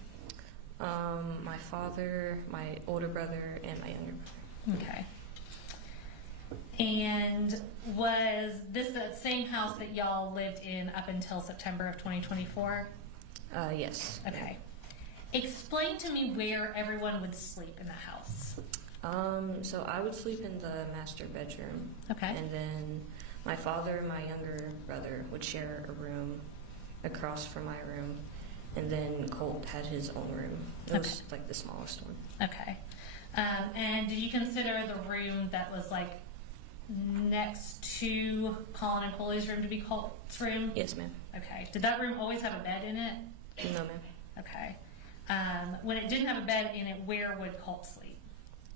My father, my older brother, and my younger brother. Okay. And was this the same house that y'all lived in up until September of 2024? Yes. Okay. Explain to me where everyone would sleep in the house. So I would sleep in the master bedroom. Okay. And then my father and my younger brother would share a room across from my room. And then Colt had his own room. It was like the smallest one. Okay. And did you consider the room that was like next to Colin and Coley's room to be Colt's room? Yes, ma'am. Okay. Did that room always have a bed in it? No, ma'am. Okay. When it didn't have a bed in it, where would Colt sleep?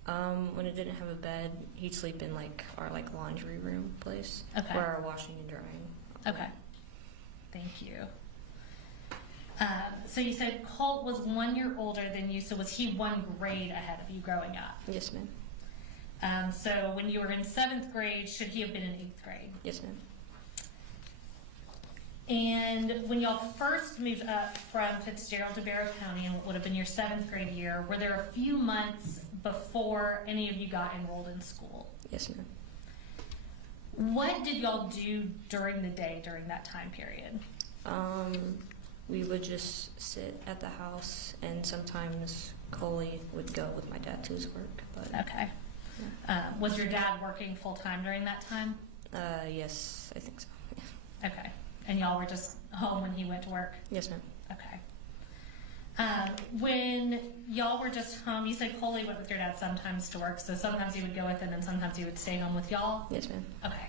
When it didn't have a bed, he'd sleep in like our laundry room place. Okay. Where our washing and drying. Okay. Thank you. So you said Colt was 1 year older than you, so was he one grade ahead of you growing up? Yes, ma'am. So when you were in 7th grade, should he have been in 8th grade? Yes, ma'am. And when y'all first moved up from Fitzgerald to Barrow County, and what would have been your 7th grade year, were there a few months before any of you got enrolled in school? Yes, ma'am. What did y'all do during the day during that time period? We would just sit at the house, and sometimes Coley would go with my dad to his work. But Okay. Was your dad working full-time during that time? yes, I think so. Okay. And y'all were just home when he went to work? Yes, ma'am. Okay. When y'all were just home, you said Coley went with your dad sometimes to work, so sometimes he would go with him and sometimes he would stay home with y'all? Yes, ma'am. Okay.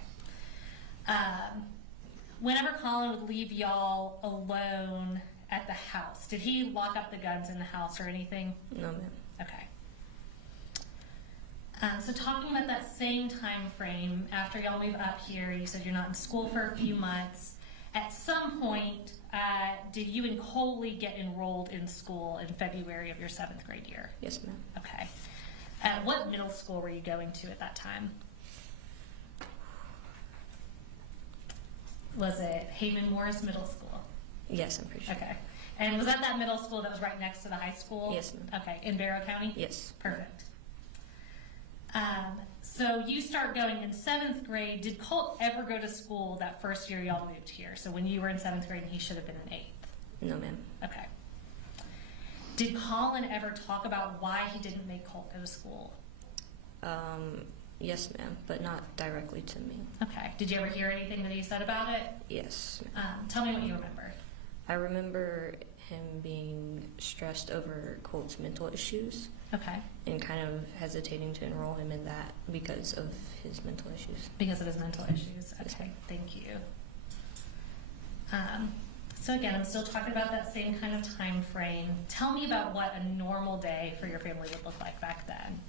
Whenever Colin would leave y'all alone at the house, did he lock up the guns in the house or anything? No, ma'am. Okay. So talking about that same time frame, after y'all move up here, you said you're not in school for a few months. At some point, did you and Coley get enrolled in school in February of your 7th grade year? Yes, ma'am. Okay. What middle school were you going to at that time? Was it Heyman Morris Middle School? Yes, I'm pretty sure. Okay. And was that middle school that was right next to the high school? Yes, ma'am. Okay, in Barrow County? Yes. Perfect. So you start going in 7th grade. Did Colt ever go to school that first year y'all moved here? So when you were in 7th grade and he should have been in 8th? No, ma'am. Okay. Did Colin ever talk about why he didn't make Colt go to school? Yes, ma'am, but not directly to me. Okay. Did you ever hear anything that he said about it? Yes. Tell me what you remember. I remember him being stressed over Colt's mental issues. Okay. And kind of hesitating to enroll him in that because of his mental issues. Because of his mental issues. Okay, thank you. So again, I'm still talking about that same kind of time frame. Tell me about what a normal day for your family would look like back then.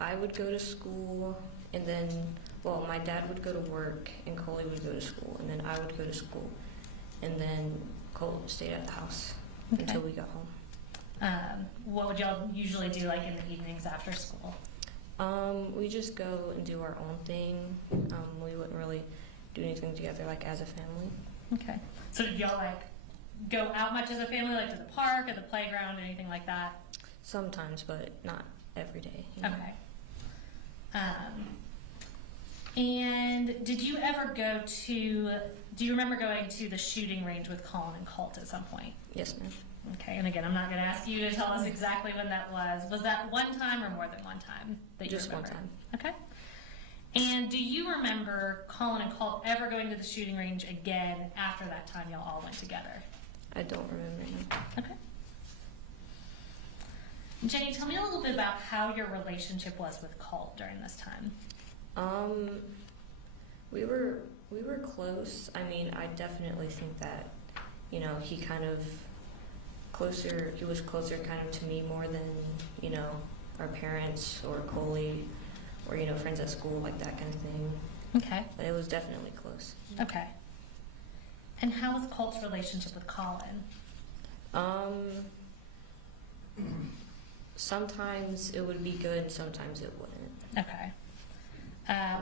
I would go to school, and then, well, my dad would go to work, and Coley would go to school, and then I would go to school, and then Colt stayed at the house until we got home. What would y'all usually do like in the evenings after school? We just go and do our own thing. We wouldn't really do anything together like as a family. Okay. So did y'all like go out much as a family, like to the park or the playground, anything like that? Sometimes, but not every day. You know? Okay. And did you ever do you remember going to the shooting range with Colin and Colt at some point? Yes, ma'am. Okay, and again, I'm not going to ask you to tell us exactly when that was. Was that one time or more than one time that you Just remember? one time. Okay. And do you remember Colin and Colt ever going to the shooting range again after that time y'all all went together? I don't remember. Okay. Jenny, tell me a little bit about how your relationship was with Colt during this time. We were close. I mean, I definitely think that, you know, he was closer kind of to me more than, you know, our parents or Coley or, you know, friends at school, like that kind of thing. Okay. But it was definitely close. Okay. And how was Colt's relationship with Colin? Sometimes it would be good, sometimes it wouldn't. Okay.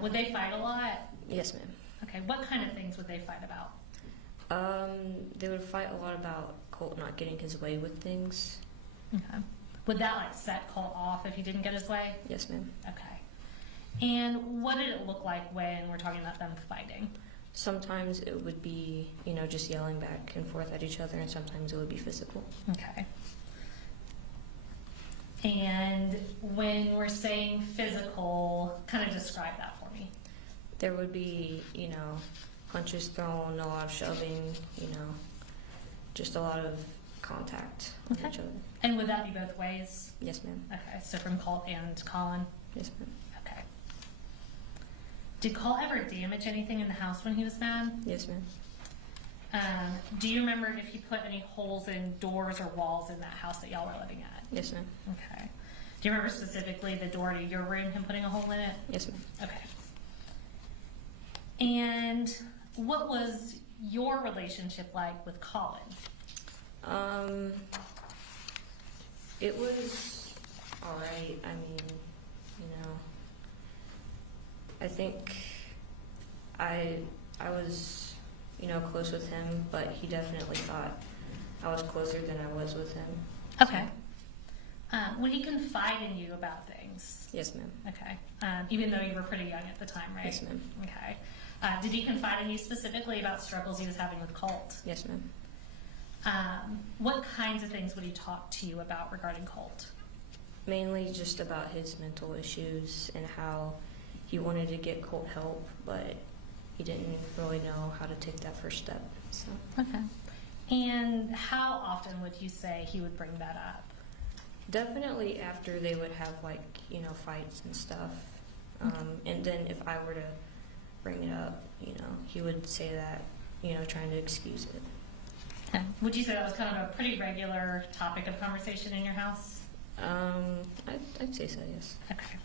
Would they fight a lot? Yes, ma'am. Okay. What kind of things would they fight about? They would fight a lot about Colt not getting his way with things. Okay. Would that like set Colt off if he didn't get his way? Yes, ma'am. Okay. And what did it look like when we're talking about them fighting? Sometimes it would be, you know, just yelling back and forth at each other, and sometimes it would be physical. Okay. And when we're saying physical, kind of describe that for me. There would be, you know, punches thrown, a lot of shoving, you know, just a lot of contact with each other. And would that be both ways? Yes, ma'am. Okay, so from Colt and Colin? Yes, ma'am. Okay. Did Colt ever damage anything in the house when he was mad? Yes, ma'am. Do you remember if he put any holes in doors or walls in that house that y'all were living at? Yes, ma'am. Okay. Do you remember specifically the door to your room, him putting a hole in it? Yes, ma'am. Okay. And what was your relationship like with Colin? It was all right. I mean, I think I was, close with him, but he definitely thought I was closer than I was with him. Okay. Would he confide in you about things? Yes, ma'am. Okay. Even though you were pretty young at the time, right? Yes, ma'am. Okay. Did he confide in you specifically about struggles he was having with Colt? Yes, ma'am. What kinds of things would he talk to you about regarding Colt? Mainly just about his mental issues and how he wanted to get Colt help, but he didn't really know how to take that first step. So. Okay. And how often would you say he would bring that up? Definitely after they would have fights and stuff. And then if I were to bring it up, he would say that, trying to excuse it. Okay. Would you say that was kind of a pretty regular topic of conversation in your house? I'd say so, yes. Okay.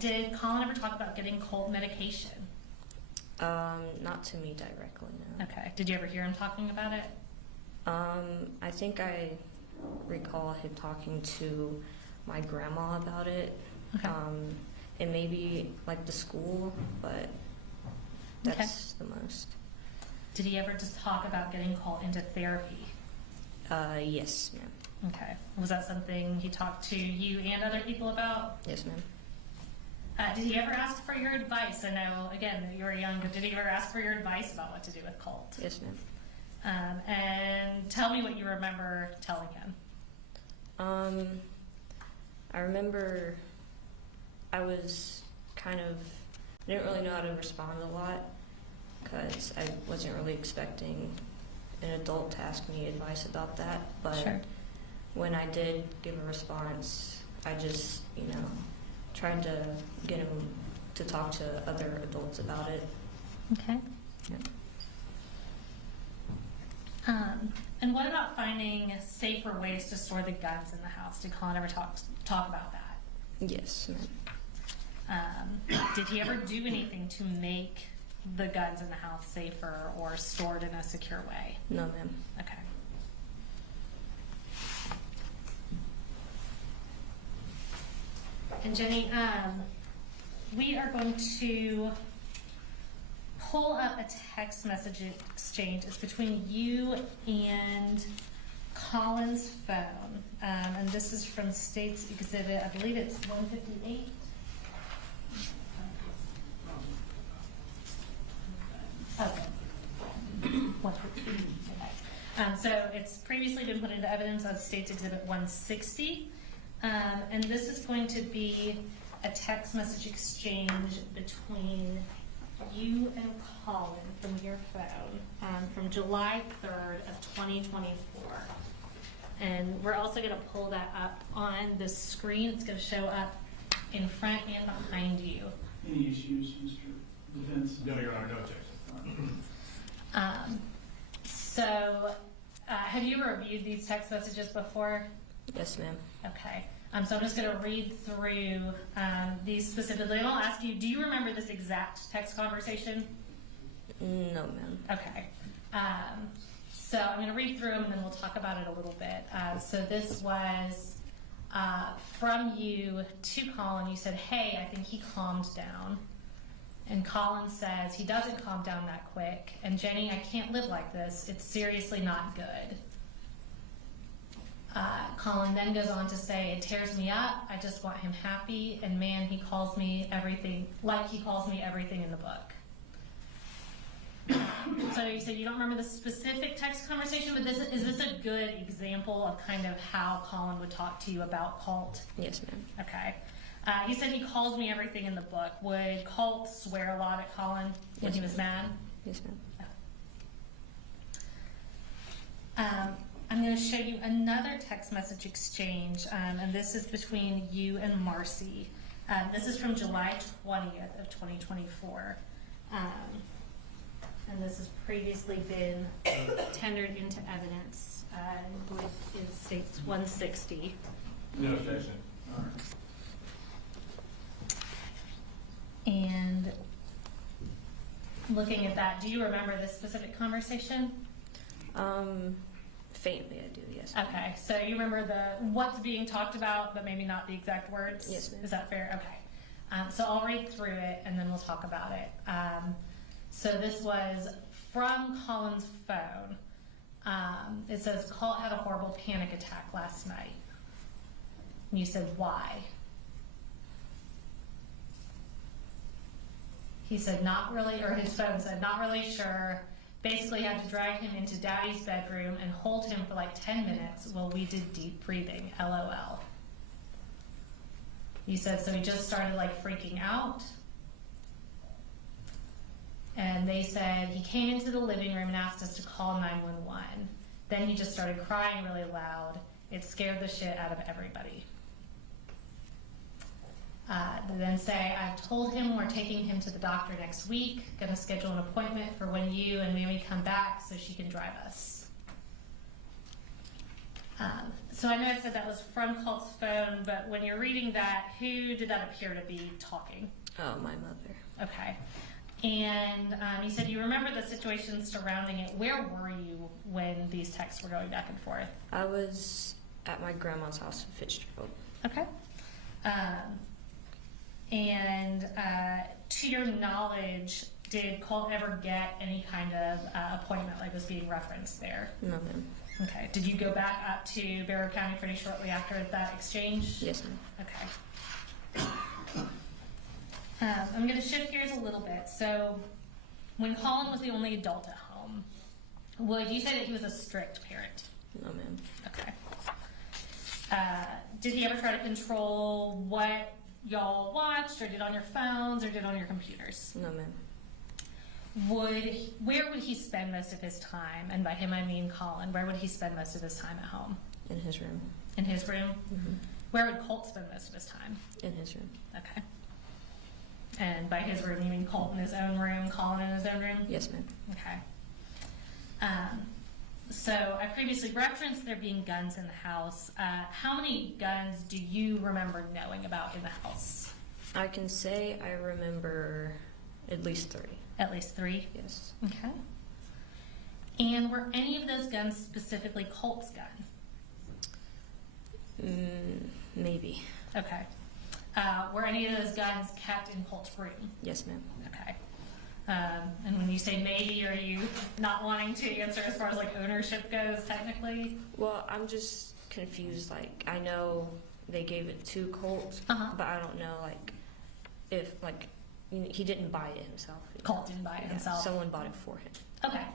Did Colin ever talk about getting Colt medication? Not to me directly, no. Okay. Did you ever hear him talking about it? I think I recall him talking to my grandma about it. Okay. And maybe the school, but that's the most. Did he ever just talk about getting Colt into therapy? Yes, ma'am. Okay. Was that something he talked to you and other people about? Yes, ma'am. Did he ever ask for your advice? I know, again, that you were young, but did he ever ask for your advice about what to do with Colt? Yes, ma'am. And tell me what you remember telling him. I remember I was I didn't really know how to respond a lot because I wasn't really expecting an adult to ask me advice about that. But Sure. when I did give a response, I just, tried to get him to talk to other adults about it. Okay. Yeah. And what about finding safer ways to store the guns in the house? Did Colin ever talk about that? Yes, ma'am. Did he ever do anything to make the guns in the house safer or stored in a secure way? No, ma'am. Okay. And Jenny, we are going to pull up a text message exchange. It's between you and Colin's phone. And this is from State's Exhibit, I believe it's 158. Okay. 158. Okay. So it's previously been put into evidence as State's Exhibit 160. And this is going to be a text message exchange between you and Colin from your phone from July 3rd of 2024. And we're also going to pull that up on the screen. It's going to show up in front and behind you. Any issues, Mr. Defense? No, Your Honor, no objection. So, have you reviewed these text messages before? Yes, ma'am. Okay. So I'm just going to read through these specifically, and I'll ask you, do you remember this exact text conversation? No, ma'am. Okay. So I'm going to read through them, and then we'll talk about it a little bit. So this was from you to Colin. You said, hey, I think he calmed down. And Colin says, he doesn't calm down that quick. And Jenny, I can't live like this. It's seriously not good. Colin then goes on to say, it tears me up. I just want him happy. And man, he calls me everything, like he calls me everything in the book. So you said you don't remember the specific text conversation, but is this a good example of kind of how Colin would talk to you about Colt? Yes, ma'am. Okay. He said he calls me everything in the book. Would Colt swear a lot at Colin when he was mad? Yes, ma'am. I'm going to show you another text message exchange, and this is between you and Marcy. This is from July 20th of 2024. And this has previously been tendered into evidence. I believe it states 160. No objection. All right. And looking at that, do you remember this specific conversation? Faintly, I do, yes. Okay, so you remember what's being talked about, but maybe not the exact words? Yes, ma'am. Is that fair? Okay. So I'll read through it and then we'll talk about it. So this was from Colin's phone. It says, Colt had a horrible panic attack last night. And you said, why? He said, not really, or his phone said, not really sure. Basically had to drag him into Daddy's bedroom and hold him for like 10 minutes while we did deep breathing, LOL. You said, so he just started like freaking out. And they said he came into the living room and asked us to call 911. Then he just started crying really loud. It scared the shit out of everybody. They then say, I've told him we're taking him to the doctor next week, gonna schedule an appointment for when you and Mary come back so she can drive us. So I know I said that was from Colt's phone, but when you're reading that, who did that appear to be talking? Oh, my mother. Okay. And you said you remember the situation surrounding it. Where were you when these texts were going back and forth? I was at my grandma's house in Fitzgerald. Okay. And to your knowledge, did Colt ever get any kind of appointment like was being referenced there? No, ma'am. Okay. Did you go back up to Barrow County pretty shortly after that exchange? Yes, ma'am. Okay. I'm going to shift gears a little bit. So, when Colin was the only adult at home, would you say that he was a strict parent? No, ma'am. Okay. Did he ever try to control what y'all watched, or did on your phones, or did on your computers? No, ma'am. Where would he spend most of his time? And by him, I mean Colin. Where would he spend most of his time at home? In his room. In his room? Mm-hmm. Where would Colt spend most of his time? In his room. Okay. And by his room, you mean Colt in his own room, Colin in his own room? Yes, ma'am. Okay. So I previously referenced there being guns in the house. How many guns do you remember knowing about in the house? I can say I remember at least 3. At least 3? Yes. Okay. And were any of those guns specifically Colt's gun? Maybe. Okay. Were any of those guns kept in Colt's room? Yes, ma'am. Okay. And when you say maybe, are you not wanting to answer as far as like ownership goes technically? Well, I'm just confused. Like, I know they gave it to Colt, but I don't know, like, if, like, he didn't buy it himself. Colt didn't buy it himself? Someone bought it for him. Okay.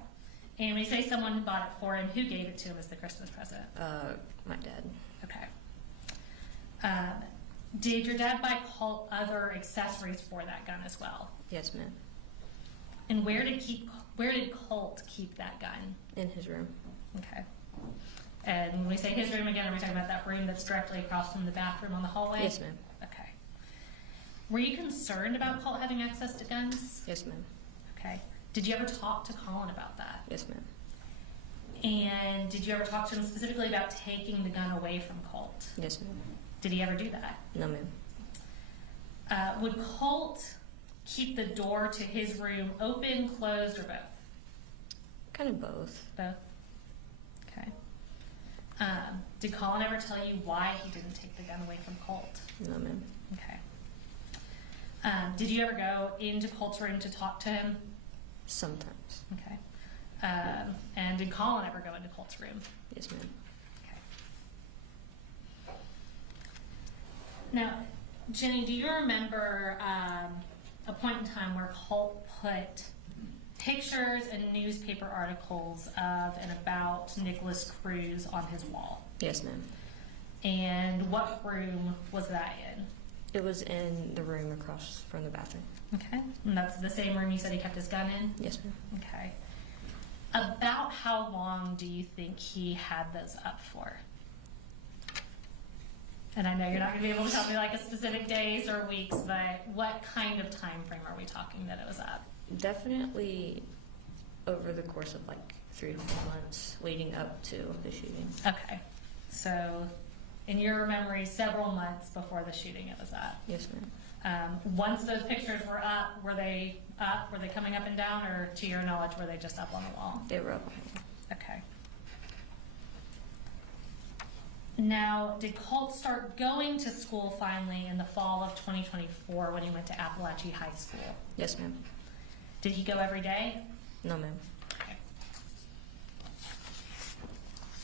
And when you say someone bought it for him, who gave it to him as the Christmas present? My dad. Okay. Did your dad buy Colt other accessories for that gun as well? Yes, ma'am. And where did Colt keep that gun? In his room. Okay. And when we say his room again, are we talking about that room that's directly across from the bathroom on the hallway? Yes, ma'am. Okay. Were you concerned about Colt having access to guns? Yes, ma'am. Okay. Did you ever talk to Colin about that? Yes, ma'am. And did you ever talk to him specifically about taking the gun away from Colt? Yes, ma'am. Did he ever do that? No, ma'am. Would Colt keep the door to his room open, closed, or both? Kind of both. Both? Okay. Did Colin ever tell you why he didn't take the gun away from Colt? No, ma'am. Okay. Did you ever go into Colt's room to talk to him? Sometimes. Okay. And did Colin ever go into Colt's room? Yes, ma'am. Okay. Now, Jenny, do you remember a point in time where Colt put pictures and newspaper articles of and about Nicholas Cruz on his wall? Yes, ma'am. And what room was that in? It was in the room across from the bathroom. Okay. And that's the same room you said he kept his gun in? Yes, ma'am. Okay. About how long do you think he had those up for? And I know you're not going to be able to tell me like a specific days or weeks, but what kind of time frame are we talking that it was up? Definitely over the course of like 3 to 4 months leading up to the shooting. Okay. So in your memory, several months before the shooting it was up? Yes, ma'am. Once those pictures were up, were they up? Were they coming up and down, or to your knowledge, were they just up on the wall? They were up. Okay. Now, did Colt start going to school finally in the fall of 2024 when he went to Apalachee High School? Yes, ma'am. Did he go every day? No, ma'am. Okay.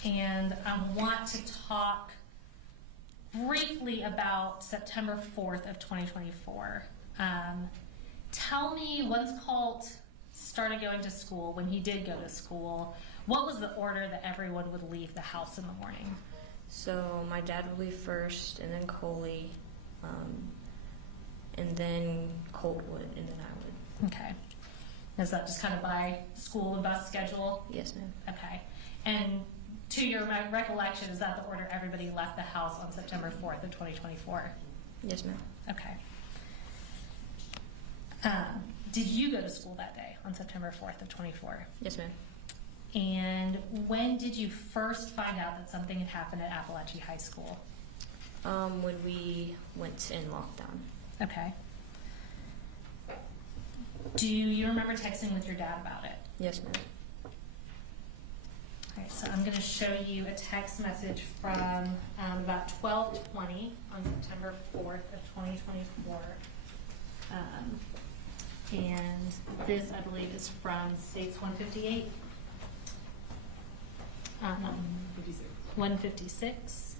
And I want to talk briefly about September 4th of 2024. Tell me, once Colt started going to school, when he did go to school, what was the order that everyone would leave the house in the morning? So my dad would leave first, and then Coley, and then Colt would, and then I would. Okay. Is that just kind of by school and bus schedule? Yes, ma'am. Okay. And to your recollection, is that the order everybody left the house on September 4th of 2024? Yes, ma'am. Okay. Did you go to school that day on September 4th of 24? Yes, ma'am. And when did you first find out that something had happened at Apalachee High School? When we went in lockdown. Okay. Do you remember texting with your dad about it? Yes, ma'am. Okay, so I'm going to show you a text message from about 12:20 on September 4th of 2024. And this, I believe, is from States 158. 156.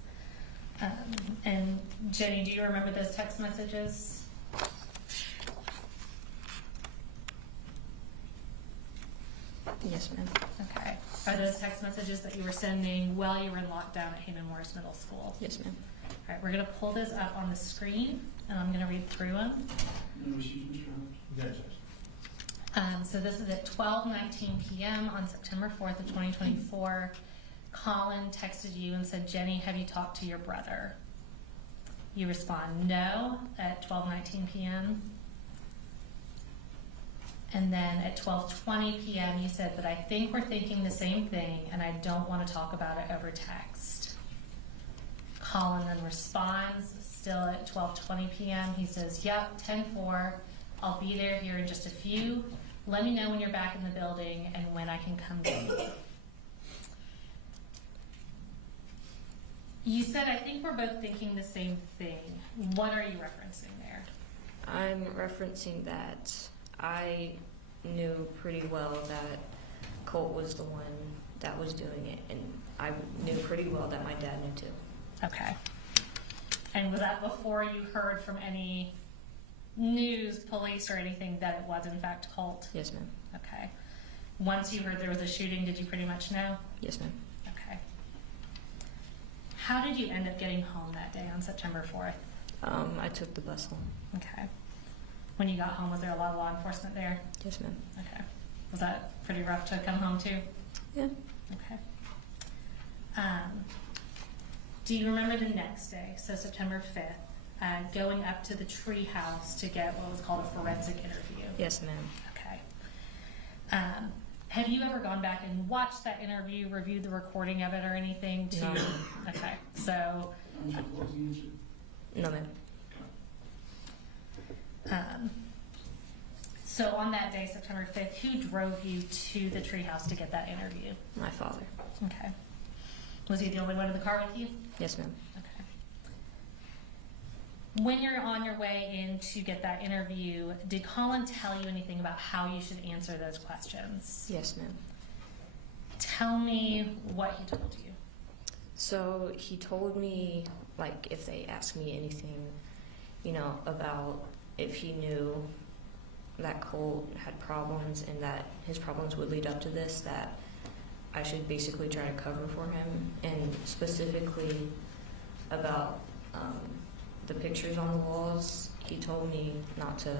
And Jenny, do you remember those text messages? Yes, ma'am. Okay. Are those text messages that you were sending while you were in lockdown at Hayman Morris Middle School? Yes, ma'am. All right, we're going to pull those up on the screen, and I'm going to read through them. No issues, Mr. Holmes. So this is at 12:19 p.m. on September 4th of 2024. Colin texted you and said, Jenny, have you talked to your brother? You respond, no, at 12:19 p.m. And then at 12:20 p.m. you said, but I think we're thinking the same thing and I don't want to talk about it over text. Colin then responds, still at 12:20 p.m. He says, yep, 10-4. I'll be there here in just a few. Let me know when you're back in the building and when I can come to you. You said, I think we're both thinking the same thing. What are you referencing there? I'm referencing that I knew pretty well that Colt was the one that was doing it, and I knew pretty well that my dad knew too. Okay. And was that before you heard from any news, police, or anything that it was in fact Colt? Yes, ma'am. Okay. Once you heard there was a shooting, did you pretty much know? Yes, ma'am. Okay. How did you end up getting home that day on September 4th? I took the bus home. Okay. When you got home, was there a lot of law enforcement there? Yes, ma'am. Okay. Was that pretty rough to come home to? Yeah. Okay. Do you remember the next day, so September 5th, going up to the tree house to get what was called a forensic interview? Yes, ma'am. Okay. Have you ever gone back and watched that interview, reviewed the recording of it or anything? No. Okay. So. What was the answer? No, ma'am. So on that day, September 5th, who drove you to the treehouse to get that interview? My father. Okay. Was he the only one in the car with you? Yes, ma'am. Okay. When you're on your way in to get that interview, did Colin tell you anything about how you should answer those questions? Yes, ma'am. Tell me what he told you. So he told me, like, if they asked me anything, you know, about if he knew that Colt had problems and that his problems would lead up to this, that I should basically try to cover for him, and specifically about the pictures on the walls. He told me not to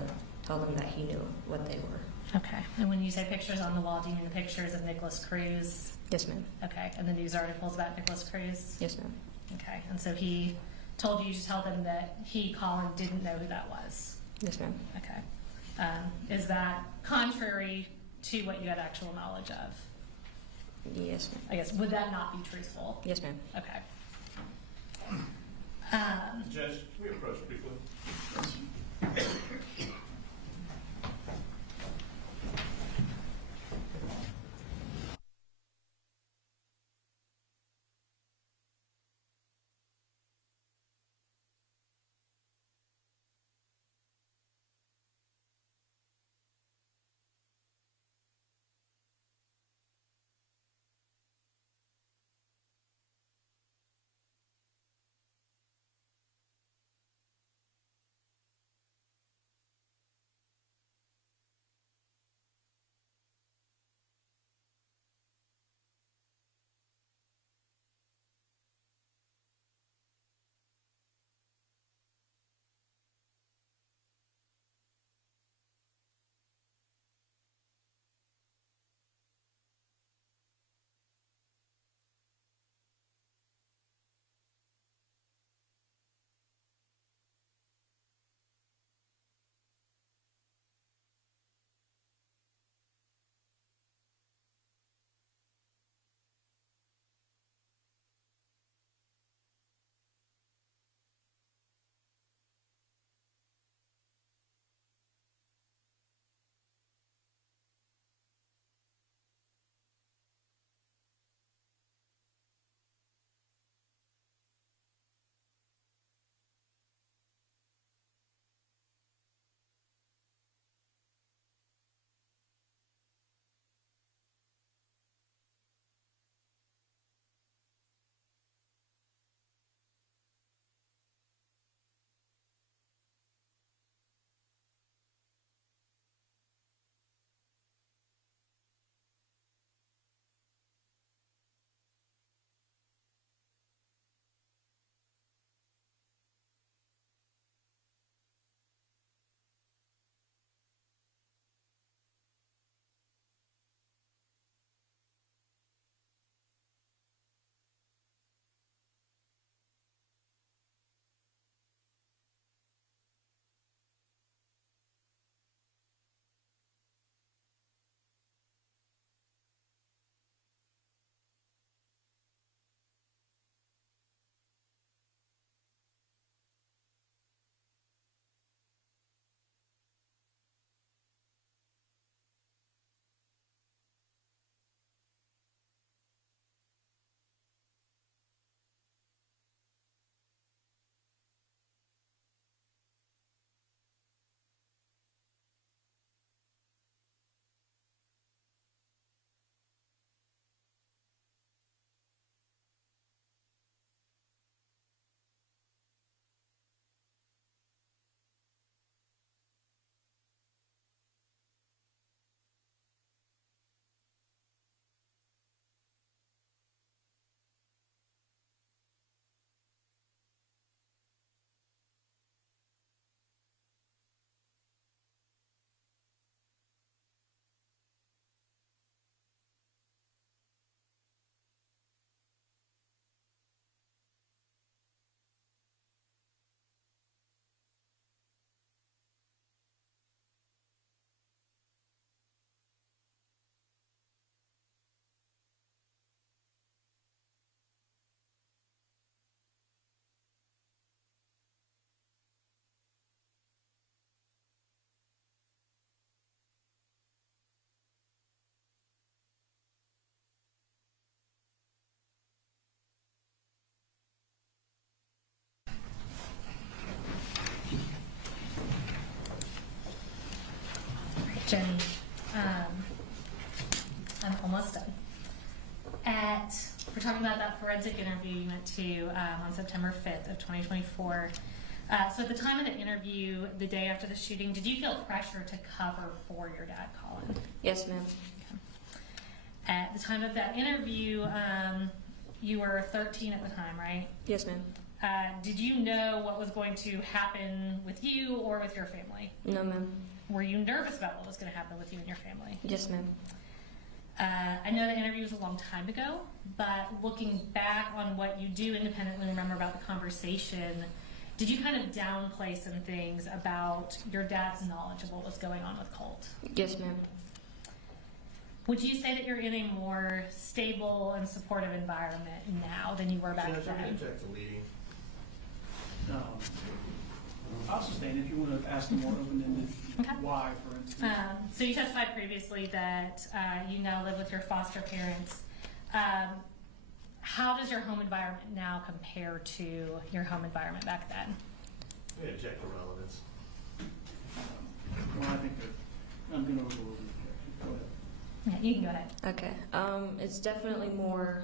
tell them that he knew what they were. Okay. And when you say pictures on the wall, do you mean the pictures of Nicholas Cruz? Yes, ma'am. Okay. And the news articles about Nicholas Cruz? Yes, ma'am. Okay. And so he told you to tell them that he, Colin, didn't know who that was? Yes, ma'am. Okay. Is that contrary to what you had actual knowledge of? Yes, ma'am. I guess, would that not be truthful? Yes, ma'am. Okay. Judge, can we approach briefly? Jenny, I'm almost done. We're talking about that forensic interview you went to on September 5th of 2024. So at the time of the interview, the day after the shooting, did you feel pressure to cover for your dad, Colin? Yes, ma'am. At the time of that interview, you were 13 at the time, right? Yes, ma'am. Did you know what was going to happen with you or with your family? No, ma'am. Were you nervous about what was going to happen with you and your family? Yes, ma'am. I know the interview was a long time ago, but looking back on what you do independently remember about the conversation, did you kind of downplay some things about your dad's knowledge of what was going on with Colt? Yes, ma'am. Would you say that you're in a more stable and supportive environment now than you were back then? Check the leading. I'll sustain if you want to ask a more open-ended why, for instance. So you testified previously that you now live with your foster parents. How does your home environment now compare to your home environment back then? Yeah, check the relevance. Well, I think that I'm going to overrule the objection. Go ahead. Yeah, you can go ahead. Okay. It's definitely more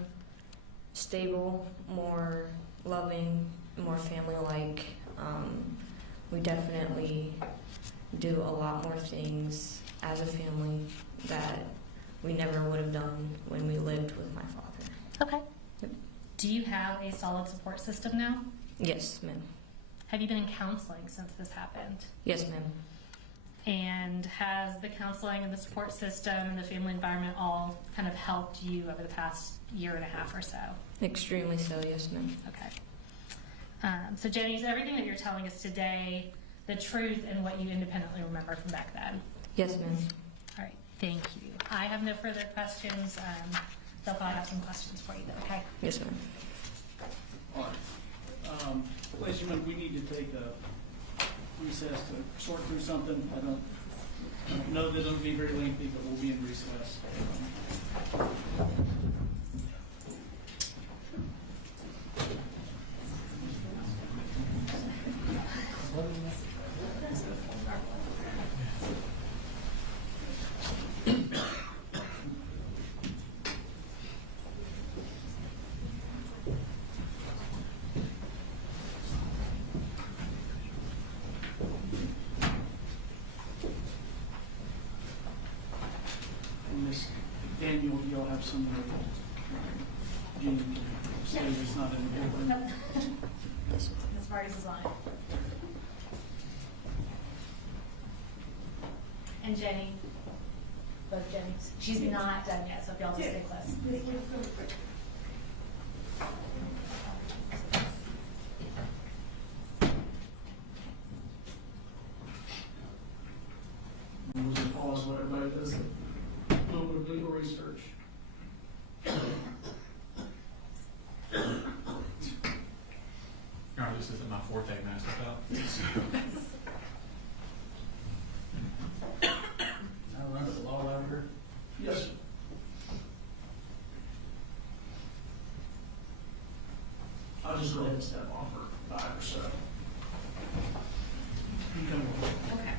stable, more loving, more family-like. We definitely do a lot more things as a family that we never would have done when we lived with my father. Okay. Yep. Do you have a solid support system now? Yes, ma'am. Have you been in counseling since this happened? Yes, ma'am. And has the counseling and the support system and the family environment all kind of helped you over the past year and a half or so? Extremely so, yes, ma'am. Okay. So Jenny, is everything that you're telling us today the truth and what you independently remember from back then? Yes, ma'am. All right, thank you. I have no further questions. They'll probably have some questions for you though, okay? Yes, ma'am. All right. Ladies and gentlemen, we need to take a recess to sort through something. I don't know that it'll be very lengthy, but we'll be in recess. Daniel, do y'all have some Jenny can say it's not in the paper? Nope. Ms. Vargas is on it. And Jenny, both Jennys. She's not done yet, so if y'all just stay close. We'll just pause while everybody does a little bit of legal research. This isn't my forte, master belt. I run the law louder. Yes, sir. I'll just go ahead and step off for 5 or so. You come over. Okay.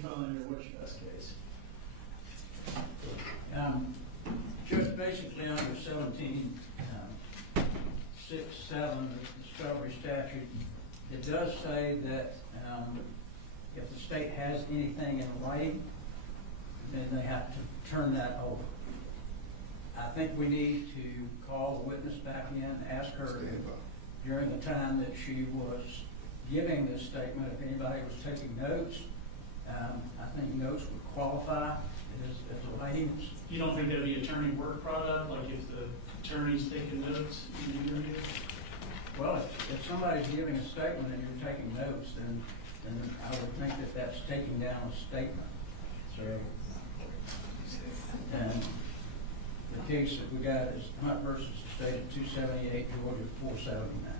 you following here? What's your best case? Just basically under 17, 6, 7, the discovery statute, it does say that if the state has anything in writing, then they have to turn that over. I think we need to call the witness back in, ask her during the time that she was giving this statement, if anybody was taking notes. I think notes would qualify as writings. You don't think that would be attorney work product, like if the attorney's taking notes in the interview? Well, if somebody's giving a statement and you're taking notes, then I would think that that's taking down a statement. So, and the case that we got is Hunt versus the State of 278, Georgia 479.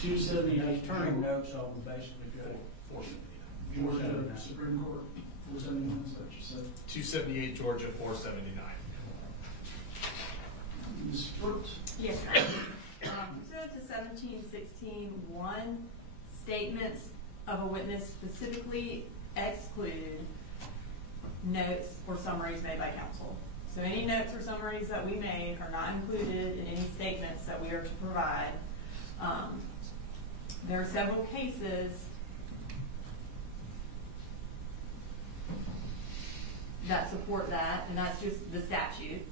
278. He's turning notes over basically good. Georgia Supreme Court, 479, is that what you said? 278 Georgia 479. Ms. Brooks? Yes. Pursuant to 1716.1, statements of a witness specifically exclude notes or summaries made by counsel. So any notes or summaries that we made are not included in any statements that we are to provide. There are several cases that support that, and that's just the statute.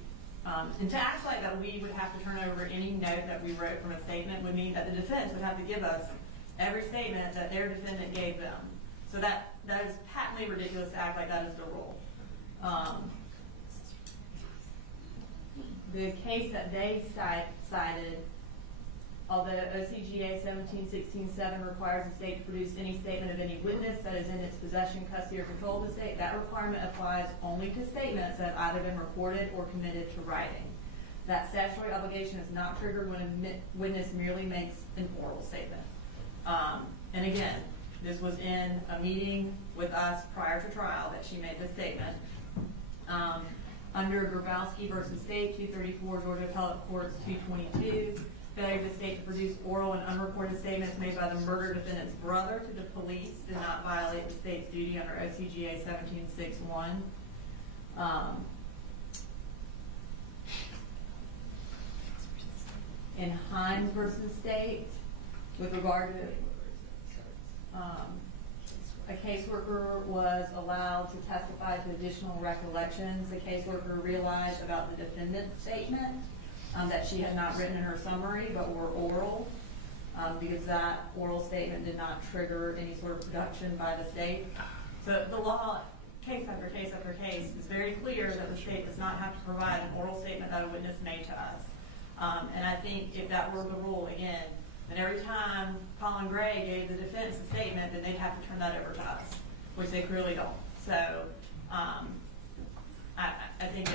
And to act like that we would have to turn over any note that we wrote from a statement would mean that the defense would have to give us every statement that their defendant gave them. So that is patently ridiculous to act like that is the rule. The case that they cited, although OCGA 1716.7 requires the state to produce any statement of any witness that is in its possession, custody, or control of the state, that requirement applies only to statements that have either been recorded or committed to writing. That statutory obligation is not triggered when a witness merely makes an oral statement. And again, this was in a meeting with us prior to trial that she made this statement. Under Grabowski v. State, 234, Georgia Appellate Courts 222, failure of the state to produce oral and unrecorded statements made by the murder defendant's brother to the police did not violate the state's duty under OCGA 1761. In Hines v. State, with regard to a caseworker was allowed to testify to additional recollections. The caseworker realized about the defendant's statement that she had not written in her summary but were oral, because that oral statement did not trigger any sort of production by the state. So the law, case after case after case, is very clear that the state does not have to provide an oral statement that a witness made to us. And I think if that were the rule, again, then every time Colin Gray gave the defense a statement, then they'd have to turn that over to us, which they clearly don't. So I think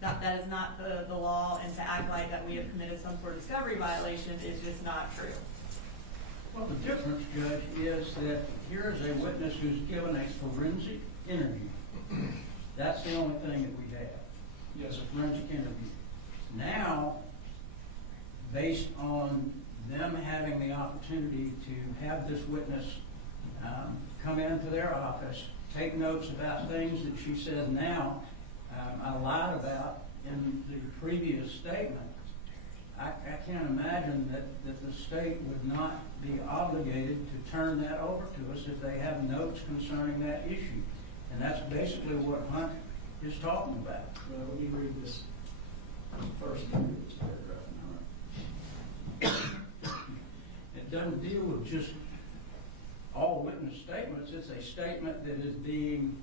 that is not the law, and to act like that we have committed some sort of discovery violation is just not true. Well, the difference, Judge, is that here is a witness who's given a forensic interview. That's the only thing that we have. Yes, a forensic interview. Now, based on them having the opportunity to have this witness come into their office, take notes about things that she said now, I lied about in the previous statement. I can't imagine that the state would not be obligated to turn that over to us if they have notes concerning that issue. And that's basically what Hunt is talking about. well, let me read this first. Read this paragraph. It doesn't deal with just all witness statements. It's a statement that is being,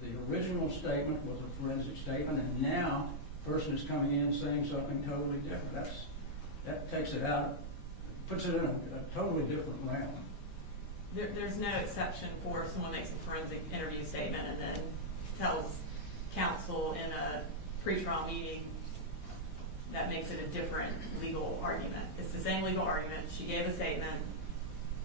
the original statement was a forensic statement, and now the person is coming in saying something totally different. That takes it out, puts it in a totally different realm. There's no exception for if someone makes a forensic interview statement and then tells counsel in a pretrial meeting that makes it a different legal argument. It's the same legal argument. She gave a statement.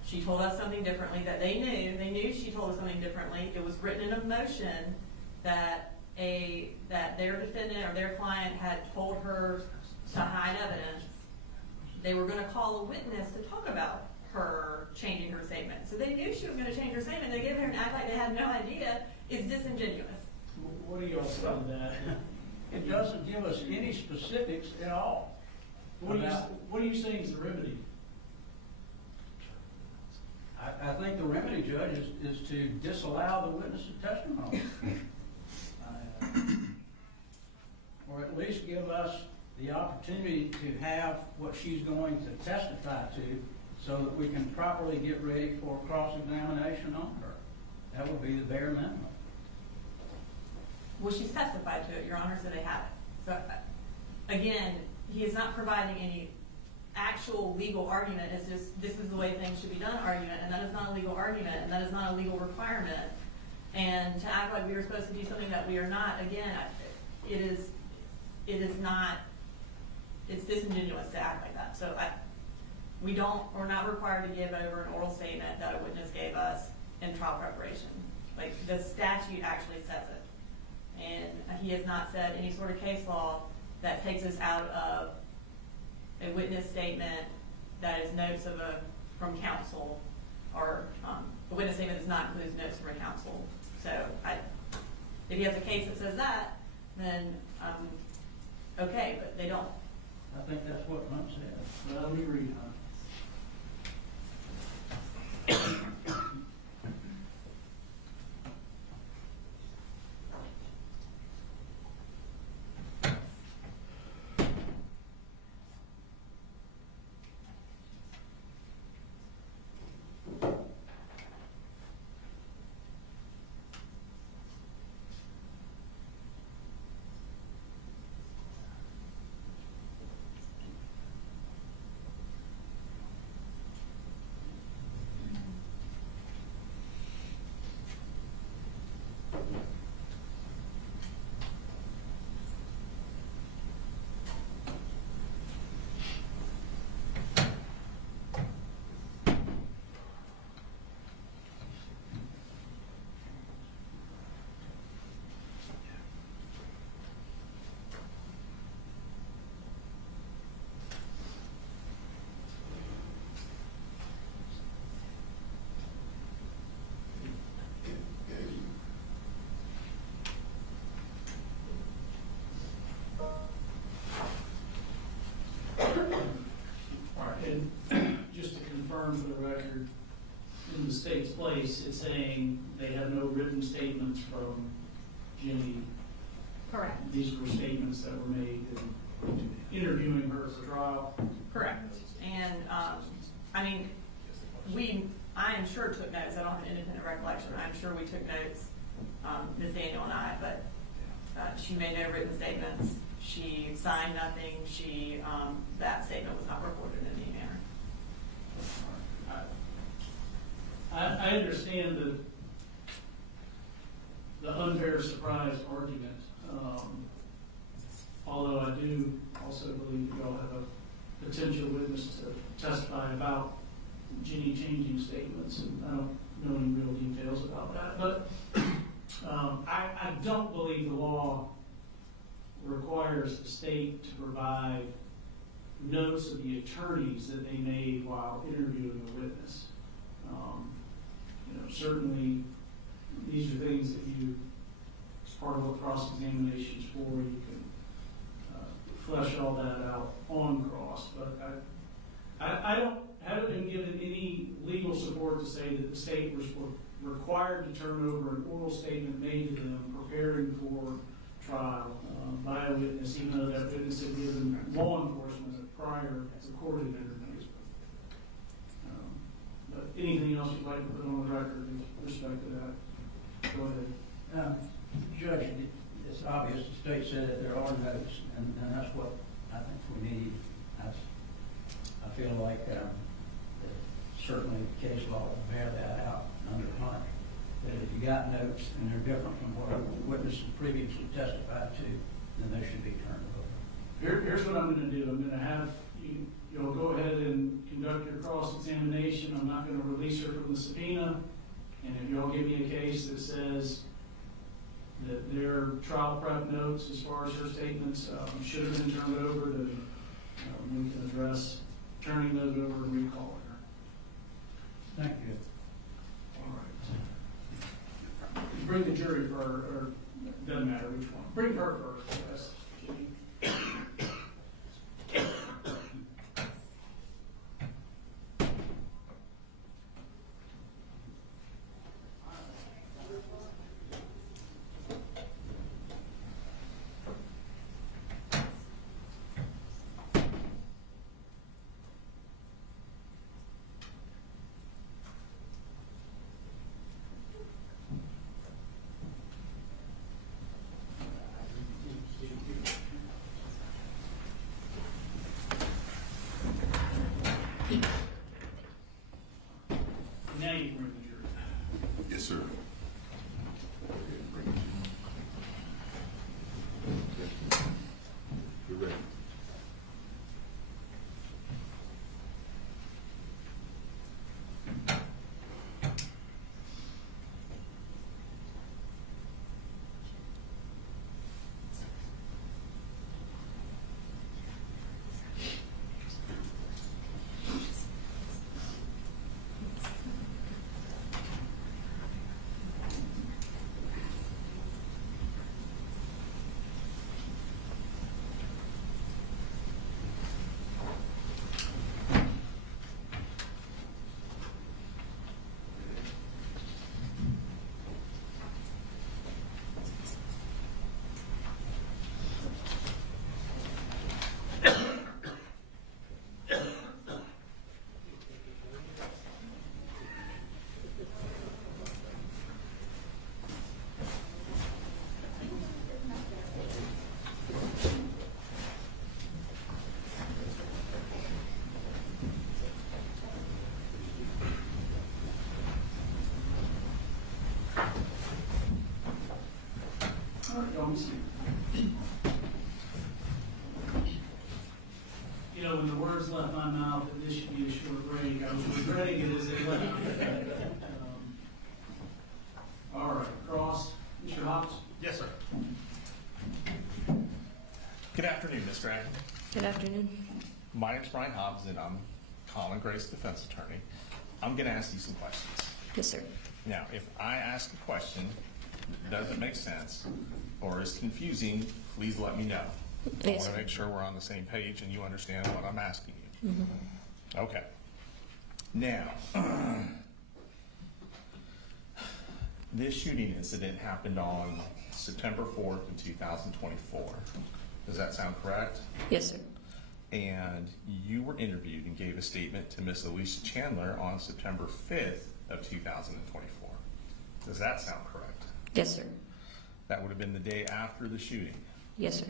She told us something differently that they knew. They knew she told us something differently. It was written in a motion that their defendant or their client had told her to hide evidence. they were gonna call a witness to talk about her changing her statement. So they knew she was gonna change her statement, they gave her and act like they had no idea, is disingenuous. What do y'all say to that? It doesn't give us any specifics at all. What are you saying is the remedy? I think the remedy, Judge, is to disallow the witness's testimony. Or at least give us the opportunity to have what she's going to testify to so that we can properly get ready for cross-examination on her. That would be the bare minimum. Well, she's testified to it, Your Honor, so they have it. So, again, he is not providing any actual legal argument. It's just, this is the way things should be done argument, and that is not a legal argument, and that is not a legal requirement. And to act like we were supposed to do something that we are not, again, it is not, it's disingenuous to act like that. So we're not required to give over an oral statement that a witness gave us in trial preparation. Like, the statute actually says it. And he has not said any sort of case law that takes us out of a witness statement that is notes from counsel, or a witness statement does not include notes from counsel. So if you have a case that says that, then okay, but they don't. I think that's what Hunt said. Well, let me read, huh? And just to confirm for the record, in the state's place, it's saying they have no written statements from Jenny. Correct. These were statements that were made in interviewing her for trial. Correct. And I mean, I am sure took notes. I don't have an independent recollection. I'm sure we took notes, Ms. Daniel and I, but she made no written statements. She signed nothing. That statement was not recorded in any manner. I understand the unfair surprise argument, although I do also believe you all have a potential witness to testify about Jenny changing statements, and I don't know any real details about that. But I don't believe the law requires the state to provide notes of the attorneys that they made while interviewing a witness. Certainly these are things that as part of what cross-examination is for, you can flesh all that out on cross. But I haven't been given any legal support to say that the state was required to turn over an oral statement made to them preparing for trial by a witness, even though that witness had given law enforcement a prior recorded interview. But anything else you'd like to put on the record with respect to that? Go ahead. Judge, it's obvious the state said that there are notes, and that's what I think we need. I feel like certainly the case law will bear that out under Hunt, that if you got notes and they're different from what a witness previously testified to, then they should be turned over. Here's what I'm going to do. I'm going to have you'll go ahead and conduct your cross-examination. I'm not going to release her from the subpoena. And if y'all give me a case that says that their trial prep notes, as far as her statements, should have been turned over, then we can address turning those over to recall her. Thank you. All right. Bring the jury for, or doesn't matter which one. Bring her first, yes. Now you can bring the jury. Yes, sir. You're ready. All right, y'all, see. You know, when the words left my mouth that this should be a short break, I was regretting it as it left. All right, cross. Mr. Hobbs? Yes, sir. Good afternoon, Ms. Dragon. Good afternoon. My name's Brian Hobbs, and I'm Colin Gray's defense attorney. I'm going to ask you some questions. Yes, sir. Now, if I ask a question that doesn't make sense or is confusing, please let me know. I Yes, want to sir. make sure we're on the same page and you understand what I'm asking you. Mm-hmm. Okay. Now, this shooting incident happened on September 4th of 2024. Does that sound correct? Yes, sir. And you were interviewed and gave a statement to Miss Alicia Chandler on September 5th of 2024. Does that sound correct? Yes, sir. That would have been the day after the shooting. Yes, sir.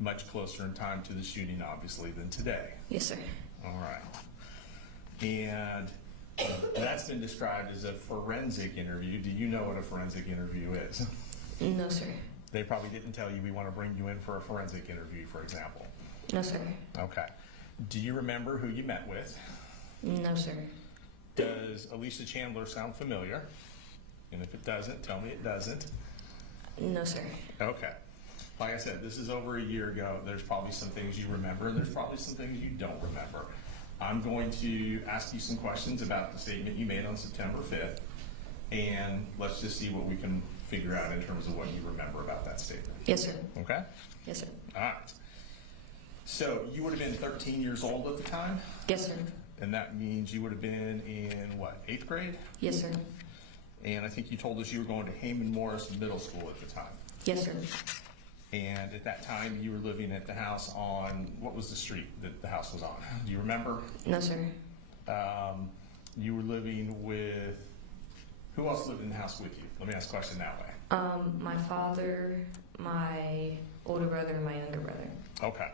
Much closer in time to the shooting, obviously, than today. Yes, sir. All right. And that's been described as a forensic interview. Do you know what a forensic interview is? No, sir. They probably didn't tell you we want to bring you in for a forensic interview, for example. No, sir. Okay. Do you remember who you met with? No, sir. Does Alicia Chandler sound familiar? And if it doesn't, tell me it doesn't. No, sir. Okay. Like I said, this is over a year ago. There's probably some things you remember, and there's probably some things you don't remember. I'm going to ask you some questions about the statement you made on September 5th, and let's just see what we can figure out in terms of what you remember about that statement. Yes, sir. Okay? Yes, sir. All right. So you would have been 13 years old at the time, Yes, sir. and that means you would have been in, what, 8th grade? Yes, sir. And I think you told us you were going to Heyman Morris Middle School at the time. Yes, sir. And at that time, you were living at the house on, what was the street that the house was on? Do you remember? No, sir. You were living with, who else lived in the house with you? Let me ask the question that way. My father, my older brother, and my younger brother. Okay.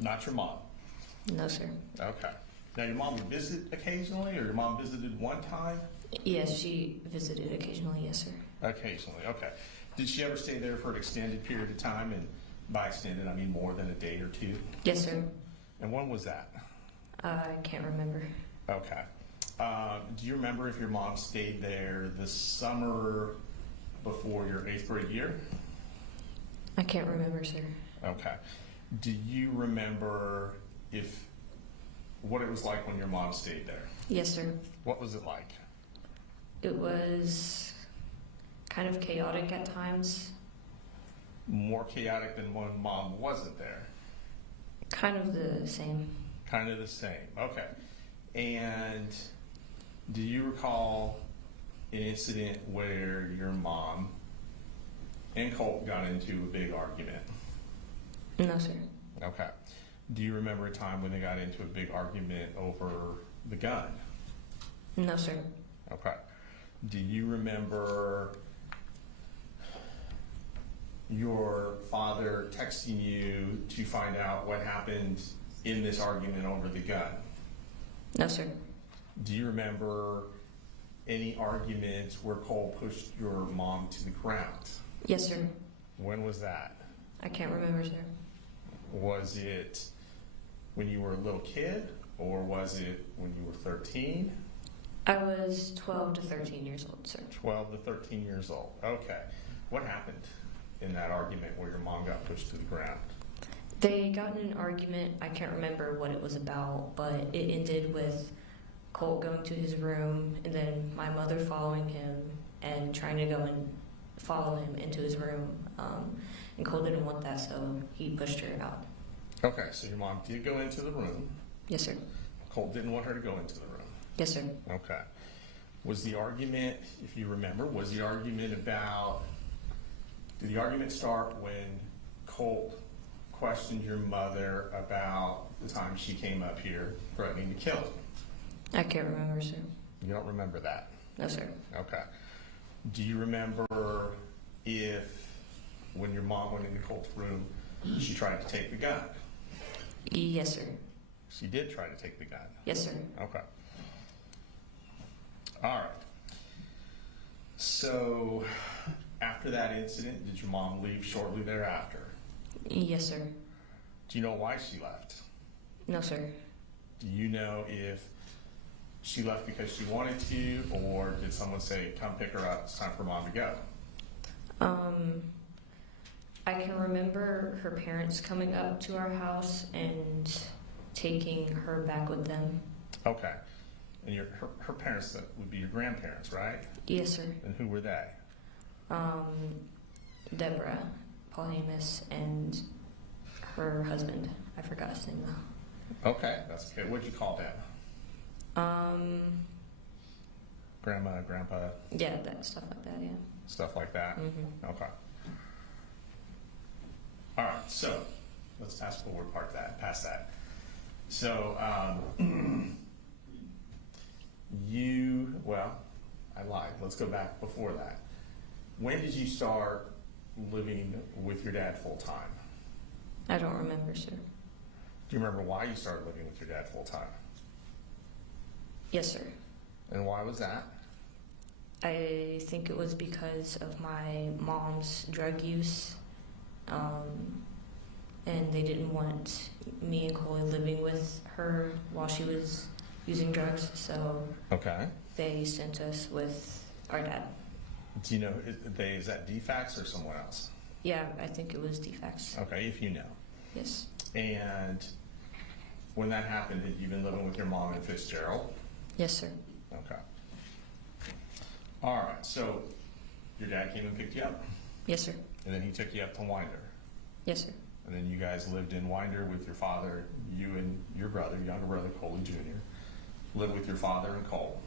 Not your mom? No, sir. Okay. Now, your mom would visit occasionally, or your mom visited one time? Yes, she visited occasionally. Yes, sir. Occasionally, okay. Did she ever stay there for an extended period of time? And by extended, I mean more than a day or two? Yes, sir. And when was that? I can't remember. Okay. Do you remember if your mom stayed there the summer before your 8th grade year? I can't remember, sir. Okay. Do you remember if what it was like when your mom stayed there? Yes, sir. What was it like? It was kind of chaotic at times. More chaotic than when mom wasn't there? Kind of the same. Kind of the same. Okay. And do you recall an incident where your mom and Colt got into a big argument? No, sir. Okay. Do you remember a time when they got into a big argument over the gun? No, sir. Okay. Do you remember your father texting you to find out what happened in this argument over the gun? No, sir. Do you remember any arguments where Cole pushed your mom to the ground? Yes, sir. When was that? I can't remember, sir. Was it when you were a little kid, or was it when you were 13? I was 12 to 13 years old, sir. 12 to 13 years old. Okay. What happened in that argument where your mom got pushed to the ground? They got in an argument. I can't remember what it was about, but it ended with Colt going to his room and then my mother following him and trying to go and follow him into his room. And Colt didn't want that, so he pushed her out. Okay, so your mom did go into the room. Yes, sir. Colt didn't want her to go into the room. Yes, sir. Okay. Was the argument, if you remember, did the argument start when Colt questioned your mother about the time she came up here threatening to kill him? I can't remember, sir. You don't remember that? No, sir. Okay. Do you remember if, when your mom went into Colt's room, she tried to take the gun? Yes, sir. She did try to take the gun? Yes, sir. Okay. All right. So, after that incident, did your mom leave shortly thereafter? Yes, sir. Do you know why she left? No, sir. Do you know if she left because she wanted to, or did someone say, come pick her up, it's time for mom to go? I can remember her parents coming up to our house and taking her back with them. Okay. And her parents, that would be your grandparents, right? Yes, sir. And who were they? Deborah, Paul Amos, and her husband. I forgot his name though. Okay, that's okay. What'd you call them? Grandma, grandpa? Yeah, that stuff like that, yeah. Stuff like that? Mm-hmm. Okay. All right, so let's fast forward past that. So, I lied. Let's go back before that. When did you start living with your dad full time? I don't remember, sir. Do you remember why you started living with your dad full time? Yes, sir. And why was that? I think it was because of my mom's drug use. And they didn't want me and Coley living with her while she was using drugs, so Okay. they sent us with our dad. Do you know, is that DFAX or someone else? Yeah, I think it was DFAX. Okay, if you know. Yes. And when that happened, had you been living with your mom in Fitzgerald? Yes, sir. Okay. All right, so your dad came and picked you up? Yes, sir. And then he took you up to Winder? Yes, sir. And then you guys lived in Winder with your father, you and your brother, younger brother, Coley Jr., lived with your father and Cole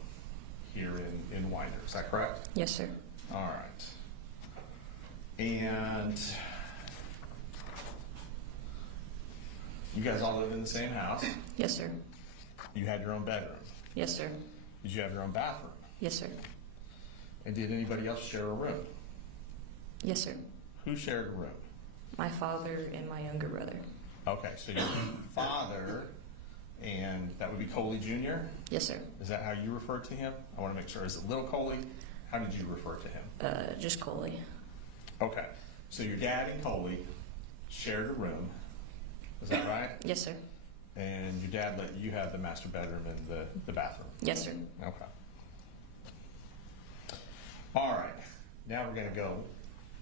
here in Winder. Is that correct? Yes, sir. All right. And you guys all lived in the same house? Yes, sir. You had your own bedroom? Yes, sir. Did you have your own bathroom? Yes, sir. And did anybody else share a room? Yes, sir. Who shared a room? My father and my younger brother. Okay, so your father, and that would be Coley Jr.? Yes, sir. Is that how you refer to him? I want to make sure. Is it Little Coley? How did you refer to him? Just Coley. Okay, so your dad and Coley shared a room. Is that right? Yes, sir. And your dad let you have the master bedroom and the bathroom? Yes, sir. Okay. All right, now we're going to go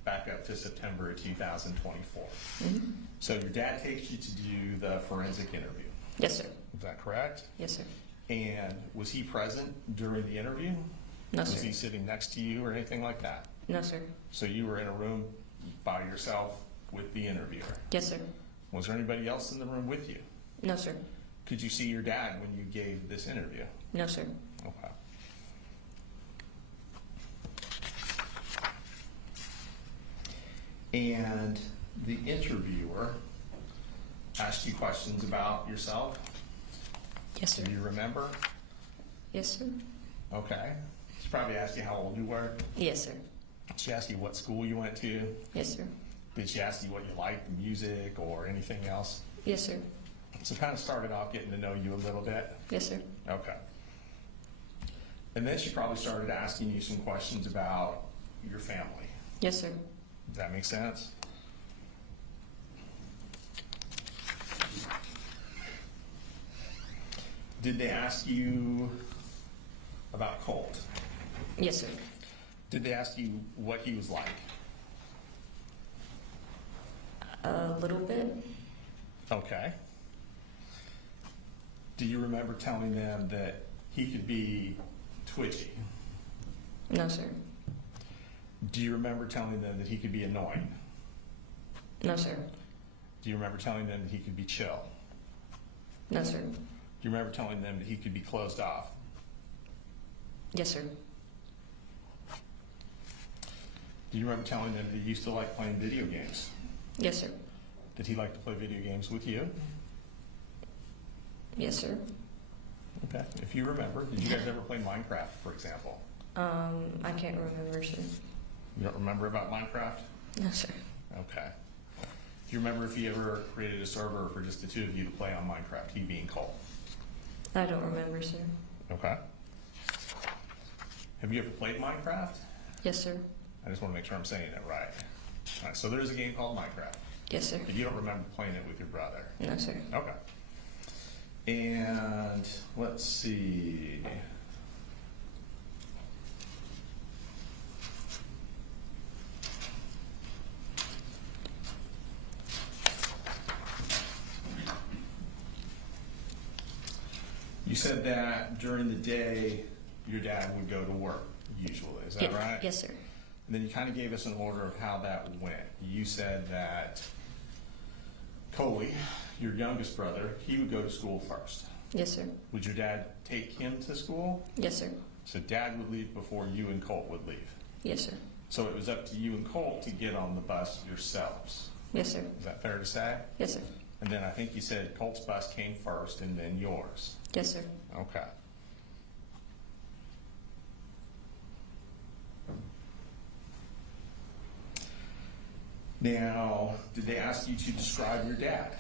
back up to September of 2024. Mm-hmm. So your dad takes you to do the forensic interview. Yes, sir. Is that correct? Yes, sir. And was he present during the interview? No, Was sir. he sitting next to you or anything like that? No, sir. So you were in a room by yourself with the interviewer? Yes, sir. Was there anybody else in the room with you? No, sir. Could you see your dad when you gave this interview? No, sir. Okay. And the interviewer asked you questions about yourself? Yes, sir. Do you remember? Yes, sir. Okay. She probably asked you how old you were. Yes, sir. She asked you what school you went to. Yes, sir. Did she ask you what you liked, the music or anything else? Yes, sir. So kind of started off getting to know you a little bit. Yes, sir. Okay. And then she probably started asking you some questions about your family. Yes, sir. Does that make sense? Did they ask you about Colt? Yes, sir. Did they ask you what he was like? A little bit. Okay. Do you remember telling them that he could be twitchy? No, sir. Do you remember telling them that he could be annoying? No, sir. Do you remember telling them that he could be chill? No, sir. Do you remember telling them that he could be closed off? Yes, sir. Do you remember telling them that he used to like playing video games? Yes, sir. Did he like to play video games with you? Yes, sir. Okay. If you remember, did you guys ever play Minecraft, for example? I can't remember, sir. You don't remember about Minecraft? No, sir. Okay. Do you remember if he ever created a server for just the two of you to play on Minecraft, he being Colt? I don't remember, sir. Okay. Have you ever played Minecraft? Yes, sir. I just want to make sure I'm saying it right. All right, so there is a game called Minecraft. Yes, sir. But you don't remember playing it with your brother? No, sir. Okay. And let's see. You said that during the day, your dad would go to work, usually. Is that right? Yes, sir. And then you kind of gave us an order of how that went. You said that Coley, your youngest brother, he would go to school first. Yes, sir. Would your dad take him to school? Yes, sir. So dad would leave before you and Colt would leave. Yes, sir. So it was up to you and Colt to get on the bus yourselves. Yes, sir. Is that fair to say? Yes, sir. And then I think you said Colt's bus came first and then yours. Yes, sir. Okay. Now, did they ask you to describe your dad?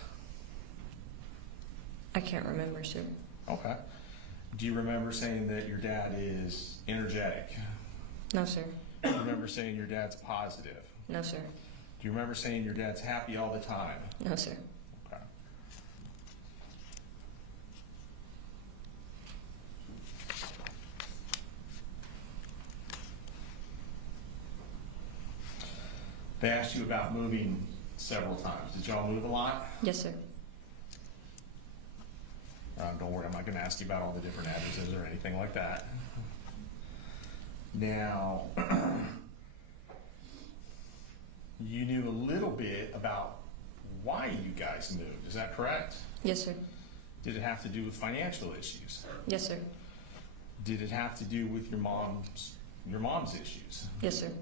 I can't remember, sir. Okay. Do you remember saying that your dad is energetic? No, sir. Do you remember saying your dad's positive? No, sir. Do you remember saying your dad's happy all the time? No, sir. Okay. They asked you about moving several times. Did y'all move a lot? Yes, sir. Don't worry, I'm not going to ask you about all the different addresses or anything like that. Now, you knew a little bit about why you guys moved. Is that correct? Yes, sir. Did it have to do with financial issues? Yes, sir. Did it have to do with your mom's issues? Yes, sir.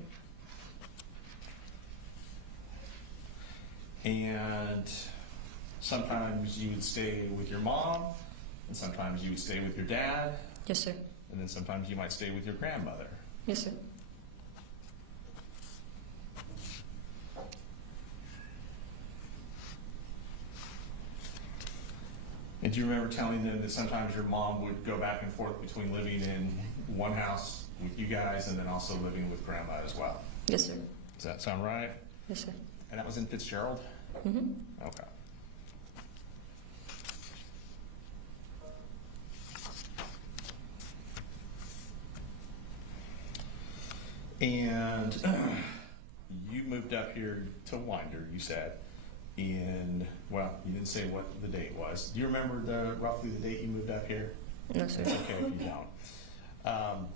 And sometimes you would stay with your mom, and sometimes you would stay with your dad, Yes, sir. and then sometimes you might stay with your grandmother. Yes, sir. And do you remember telling them that sometimes your mom would go back and forth between living in one house with you guys and then also living with grandma as well? Yes, sir. Does that sound right? Yes, sir. And that was in Fitzgerald? Mm-hmm. Okay. And you moved up here to Winder, you said. well, you didn't say what the date was. Do you remember roughly the date you moved up here? No, sir. It's okay if you don't.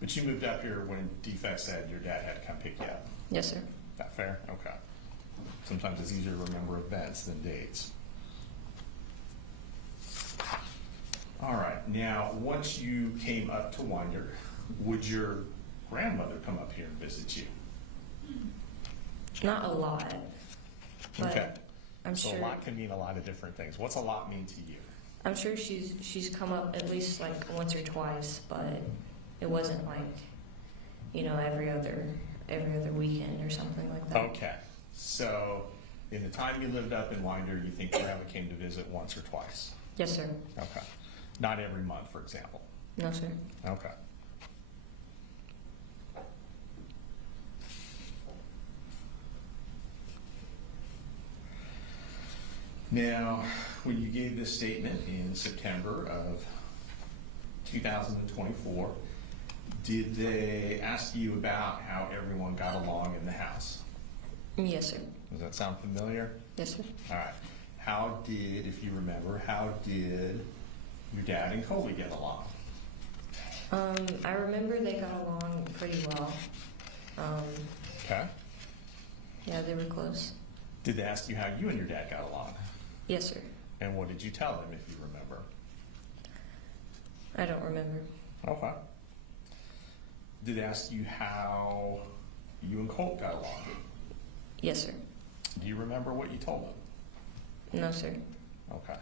But you moved up here when Defect said your dad had to come pick you up. Yes, sir. Is that fair? Okay. Sometimes it's easier to remember events than dates. All right. Now, once you came up to Winder, would your grandmother come up here and visit you? Not a lot. But Okay. I'm So sure. a lot can mean a lot of different things. What's a lot mean to you? I'm sure she's come up at least like once or twice, but it wasn't like, every other weekend or something like that. Okay. So in the time you lived up in Winder, you think grandma came to visit once or twice? Yes, sir. Okay. Not every month, for example. No, sir. Okay. Now, when you gave this statement in September of 2024, did they ask you about how everyone got along in the house? Yes, sir. Does that sound familiar? Yes, sir. All right. If you remember, how did your dad and Colby get along? I remember they got along pretty well. Okay. Yeah, they were close. Did they ask you how you and your dad got along? Yes, sir. And what did you tell them, if you remember? I don't remember. Okay. Did they ask you how you and Colt got along? Yes, sir. Do you remember what you told them? No, sir. Okay.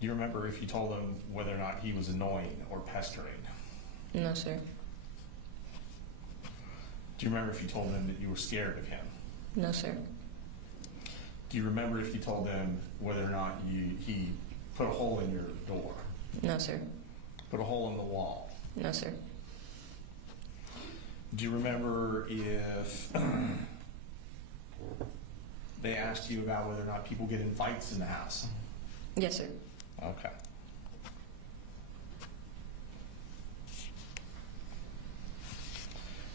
Do you remember if you told them whether or not he was annoying or pestering? No, sir. Do you remember if you told them that you were scared of him? No, sir. Do you remember if you told them whether or not he put a hole in your door? No, sir. Put a hole in the wall? No, sir. Do you remember if they asked you about whether or not people get in fights in the house? Yes, sir. Okay.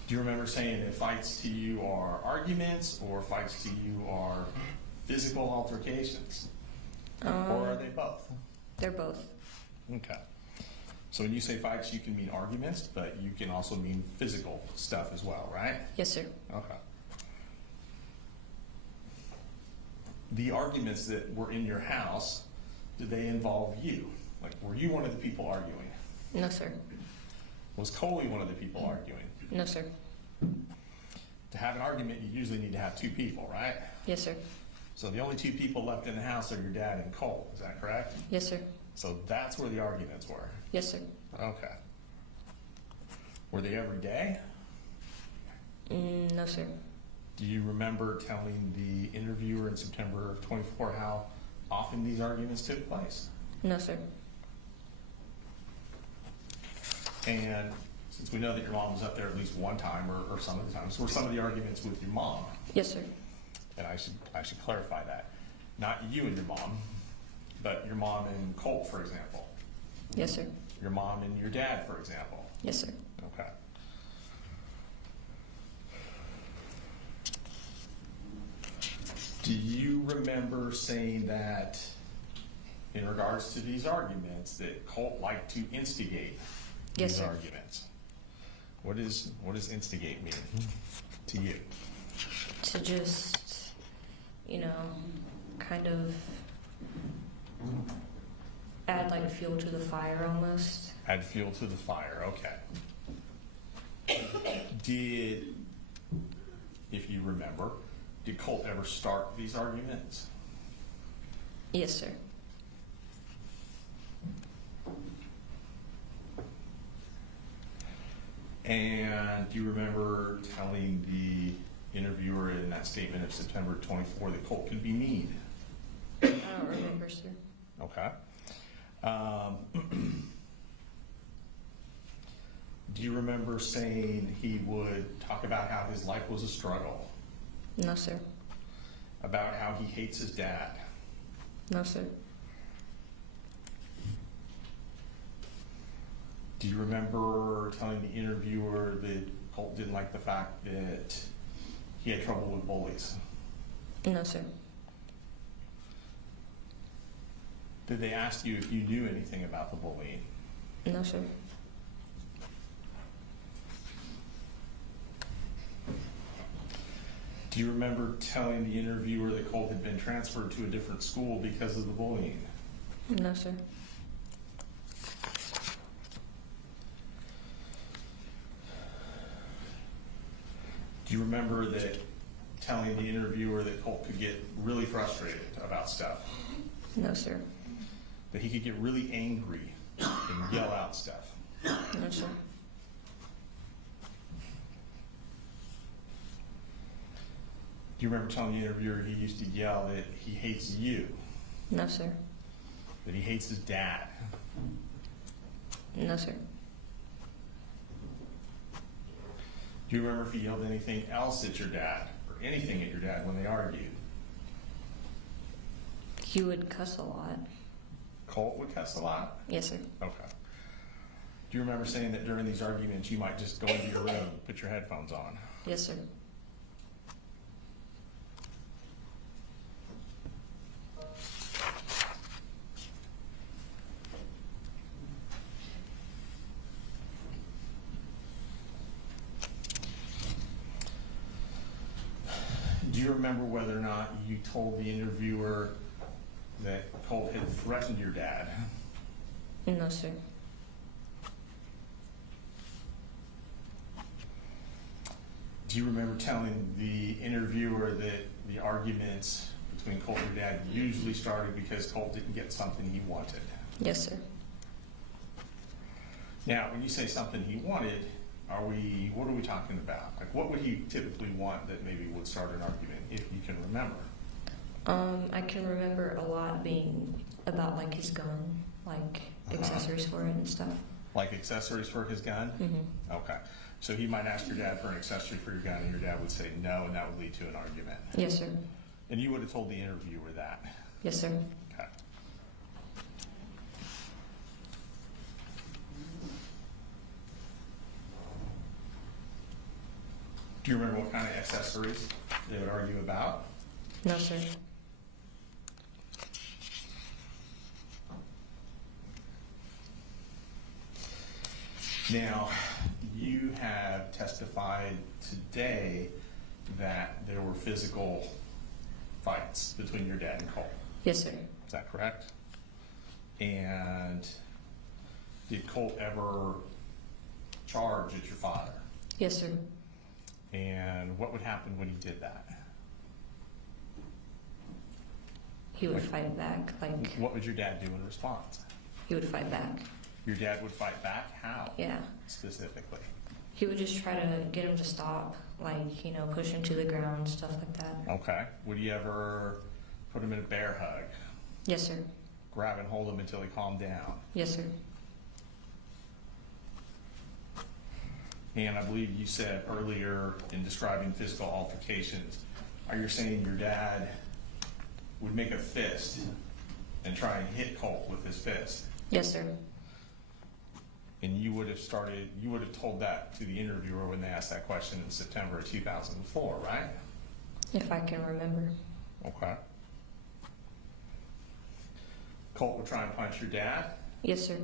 Do you remember saying that fights to you are arguments or fights to you are physical altercations? Or are they both? They're both. Okay. So when you say fights, you can mean arguments, but you can also mean physical stuff as well, right? Yes, sir. Okay. The arguments that were in your house, did they involve you? Like, were you one of the people arguing? No, sir. Was Coley one of the people arguing? No, sir. To have an argument, you usually need to have two people, right? Yes, sir. So the only two people left in the house are your dad and Colt, is that correct? Yes, sir. So that's where the arguments were? Yes, sir. Okay. Were they every day? No, sir. Do you remember telling the interviewer in September of 24 how often these arguments took place? No, sir. And since we know that your mom was up there at least one time or some of the times, were some of the arguments with your mom? Yes, sir. And I should clarify that. Not you and your mom, but your mom and Colt, for example. Yes, sir. Your mom and your dad, for example. Yes, sir. Okay. Do you remember saying that in regards to these arguments that Colt liked to instigate Yes, these sir. arguments? What does instigate mean to you? To just, kind of add like fuel to the fire almost. Add fuel to the fire, okay. If you remember, did Colt ever start these arguments? Yes, sir. And do you remember telling the interviewer in that statement of September 24 that Colt could be mean? I don't remember, sir. Okay. Do you remember saying he would talk about how his life was a struggle? No, sir. About how he hates his dad? No, sir. Do you remember telling the interviewer that Colt didn't like the fact that he had trouble with bullies? No, sir. Did they ask you if you knew anything about the bullying? No, sir. Do you remember telling the interviewer that Colt had been transferred to a different school because of the bullying? No, sir. Do you remember that telling the interviewer that Colt could get really frustrated about stuff? No, sir. That he could get really angry and yell out stuff? No, sir. Do you remember telling the interviewer he used to yell that he hates you? No, sir. That he hates his dad? No, sir. Do you remember if he yelled anything else at your dad or anything at your dad when they argued? He would cuss a lot. Colt would cuss a lot? Yes, sir. Okay. Do you remember saying that during these arguments you might just go into your room, put your headphones on? Yes, sir. Do you remember whether or not you told the interviewer that Colt had threatened your dad? No, sir. Do you remember telling the interviewer that the arguments between Colt and your dad usually started because Colt didn't get something he wanted? Yes, sir. Now, when you say something he wanted, what are we talking about? Like, what would he typically want that maybe would start an argument, if you can remember? I can remember a lot being about like his gun, like accessories for it and stuff. Like accessories for his gun? Mm-hmm. Okay. So he might ask your dad for an accessory for your gun, and your dad would say no, and that would lead to an argument. Yes, sir. And you would have told the interviewer that? Yes, sir. Okay. Do you remember what kind of accessories they would argue about? No, sir. Now, you have testified today that there were physical fights between your dad and Colt. Yes, sir. Is that correct? And did Colt ever charge at your father? Yes, sir. And what would happen when he did that? He would fight back, like What would your dad do in response? he would fight back. Your dad would fight back? How? Yeah. Specifically? He would just try to get him to stop, like, you know, push him to the ground, stuff like that. Okay. Would you ever put him in a bear hug? Yes, sir. Grab and hold him until he calmed down? Yes, sir. And I believe you said earlier in describing physical altercations, are you saying your dad would make a fist and try and hit Colt with his fist? Yes, sir. And you would have told that to the interviewer when they asked that question in September of 2004, right? If I can remember. Okay. Colt would try and punch your dad? Yes, sir.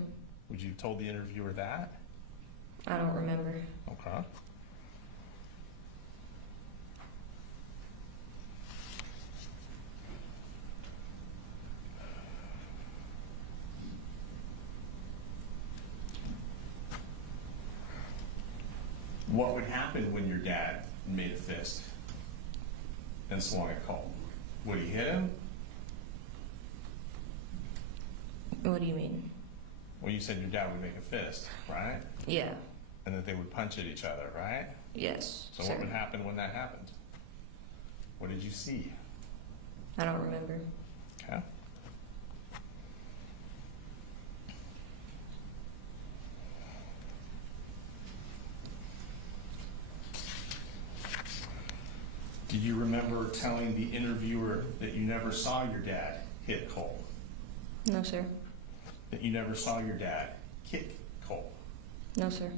Would you have told the interviewer that? I don't remember. Okay. What would happen when your dad made a fist and swung at Colt? Would he hit him? What do you mean? Well, you said your dad would make a fist, right? Yeah. And that they would punch at each other, right? Yes. So sir. what would happen when that happened? What did you see? I don't remember. Okay. Do you remember telling the interviewer that you never saw your dad hit Colt? No, sir. That you never saw your dad kick Colt? No, sir.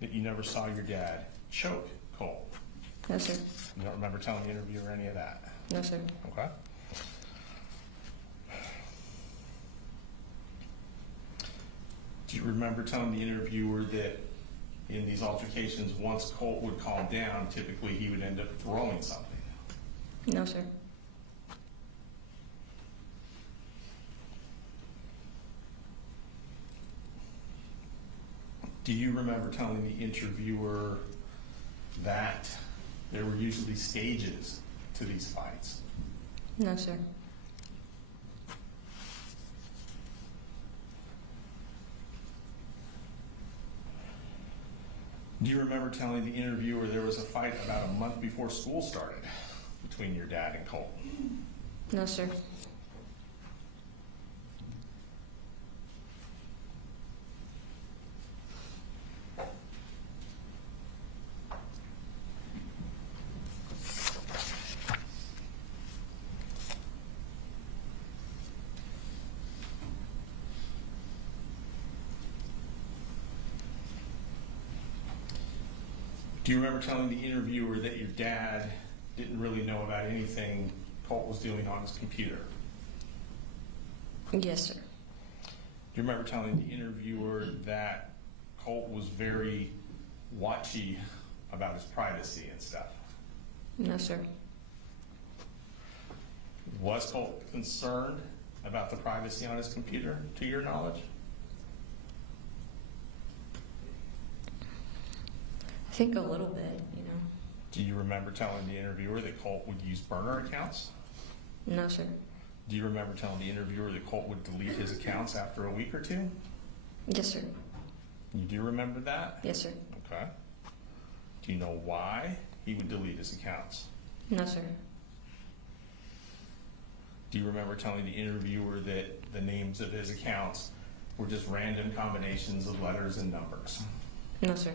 That you never saw your dad choke Colt? No, sir. You don't remember telling the interviewer any of that? No, sir. Okay. Do you remember telling the interviewer that in these altercations, once Colt would calm down, typically he would end up throwing something? No, sir. Do you remember telling the interviewer that there were usually stages to these fights? No, sir. Do you remember telling the interviewer there was a fight about a month before school started between your dad and Colt? No, sir. Do you remember telling the interviewer that your dad didn't really know about anything Colt was doing on his computer? Yes, sir. Do you remember telling the interviewer that Colt was very watchy about his privacy and stuff? No, sir. Was Colt concerned about the privacy on his computer, to your knowledge? I think a little bit, you know. Do you remember telling the interviewer that Colt would use burner accounts? No, sir. Do you remember telling the interviewer that Colt would delete his accounts after a week or two? Yes, sir. You do remember that? Yes, sir. Okay. Do you know why he would delete his accounts? No, sir. Do you remember telling the interviewer that the names of his accounts were just random combinations of letters and numbers? No, sir.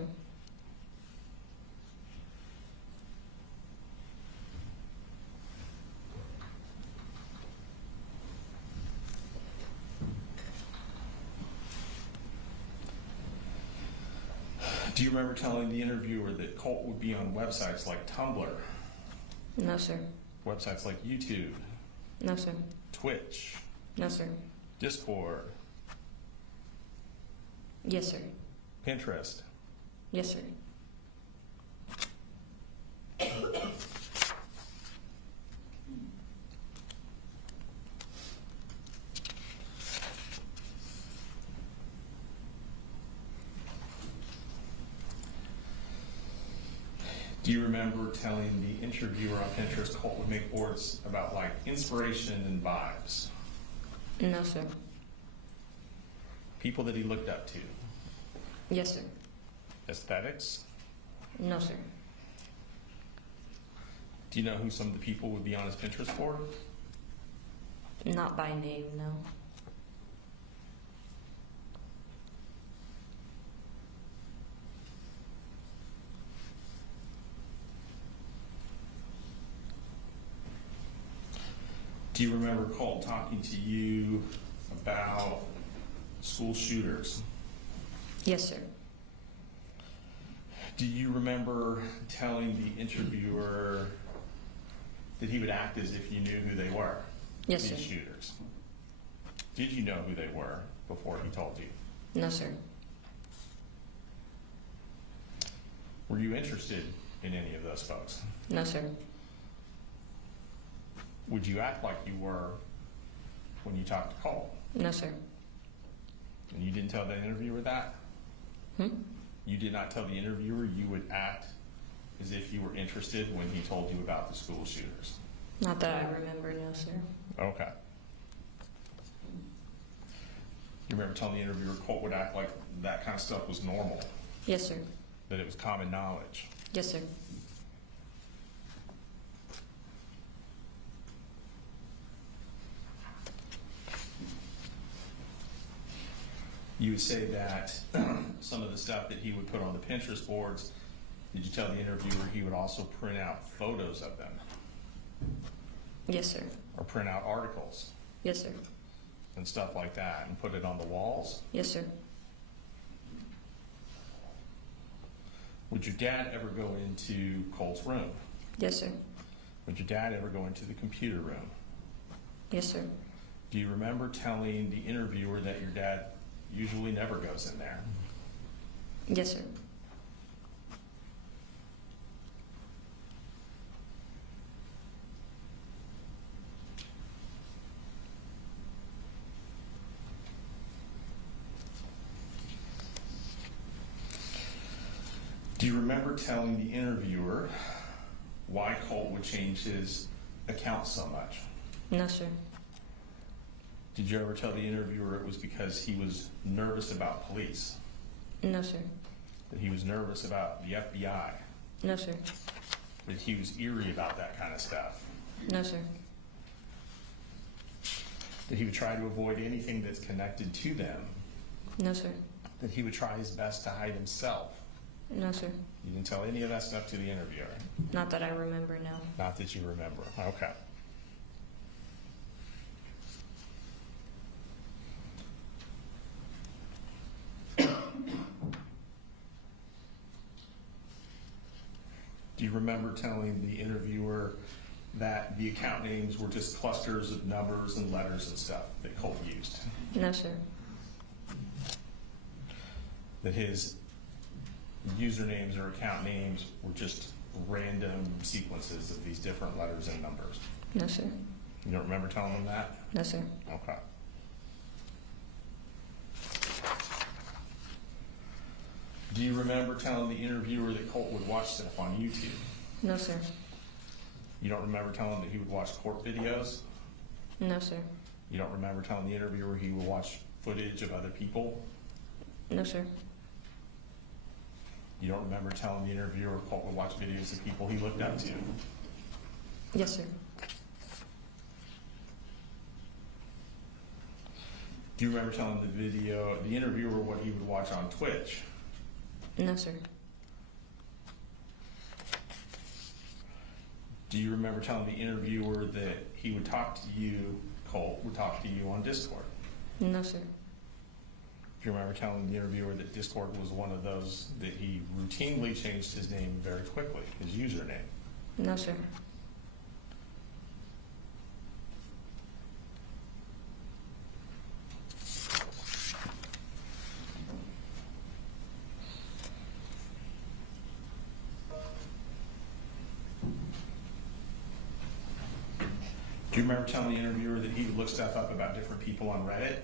Do you remember telling the interviewer that Colt would be on websites like Tumblr, No, sir. websites like YouTube, No, sir. Twitch, No, sir. Discord, Yes, sir. Pinterest? Yes, sir. Do you remember telling the interviewer on Pinterest Colt would make boards about like inspiration and vibes? No, sir. People that he looked up to? Yes, sir. Aesthetics? No, sir. Do you know who some of the people would be on his Pinterest board? Not by name, no. Do you remember Colt talking to you about school shooters? Yes, sir. Do you remember telling the interviewer that he would act as if you knew who they were? Yes, These sir. shooters. Did you know who they were before he told you? No, sir. Were you interested in any of those folks? No, sir. Would you act like you were when you talked to Colt? No, sir. And you didn't tell the interviewer that? Hmm? You did not tell the interviewer you would act as if you were interested when he told you about the school shooters? Not that I remember, no, sir. Okay. You remember telling the interviewer Colt would act like that kind of stuff was normal, Yes, sir. that it was common knowledge? Yes, sir. You would say that some of the stuff that he would put on the Pinterest boards, did you tell the interviewer he would also print out photos of them Yes, sir. or print out articles Yes, sir. and stuff like that and put it on the walls? Yes, sir. Would your dad ever go into Colt's room? Yes, sir. Would your dad ever go into the computer room? Yes, sir. Do you remember telling the interviewer that your dad usually never goes in there? Yes, sir. Do you remember telling the interviewer why Colt would change his account so much? No, sir. Did you ever tell the interviewer it was because he was nervous about police? No, sir. That he was nervous about the FBI? No, sir. That he was eerie about that kind of stuff? No, sir. That he would try to avoid anything that's connected to them? No, sir. That he would try his best to hide himself? No, sir. You didn't tell any of that stuff to the interviewer? Not that I remember, no. Not that you remember. Okay. Do you remember telling the interviewer that the account names were just clusters of numbers and letters and stuff that Colt used? No, sir. That his usernames or account names were just random sequences of these different letters and numbers? No, sir. You don't remember telling them that? No, sir. Okay. Do you remember telling the interviewer that Colt would watch stuff on YouTube? No, sir. You don't remember telling him that he would watch court videos? No, sir. You don't remember telling the interviewer he would watch footage of other people? No, sir. You don't remember telling the interviewer Colt would watch videos of people he looked up to? Yes, sir. Do you remember telling the interviewer what he would watch on Twitch? No, sir. Do you remember telling the interviewer that he would talk to you, Colt would talk to you on Discord? No, sir. Do you remember telling the interviewer that Discord was one of those that he routinely changed his name very quickly, his username? No, sir. Do you remember telling the interviewer that he would look stuff up about different people on Reddit?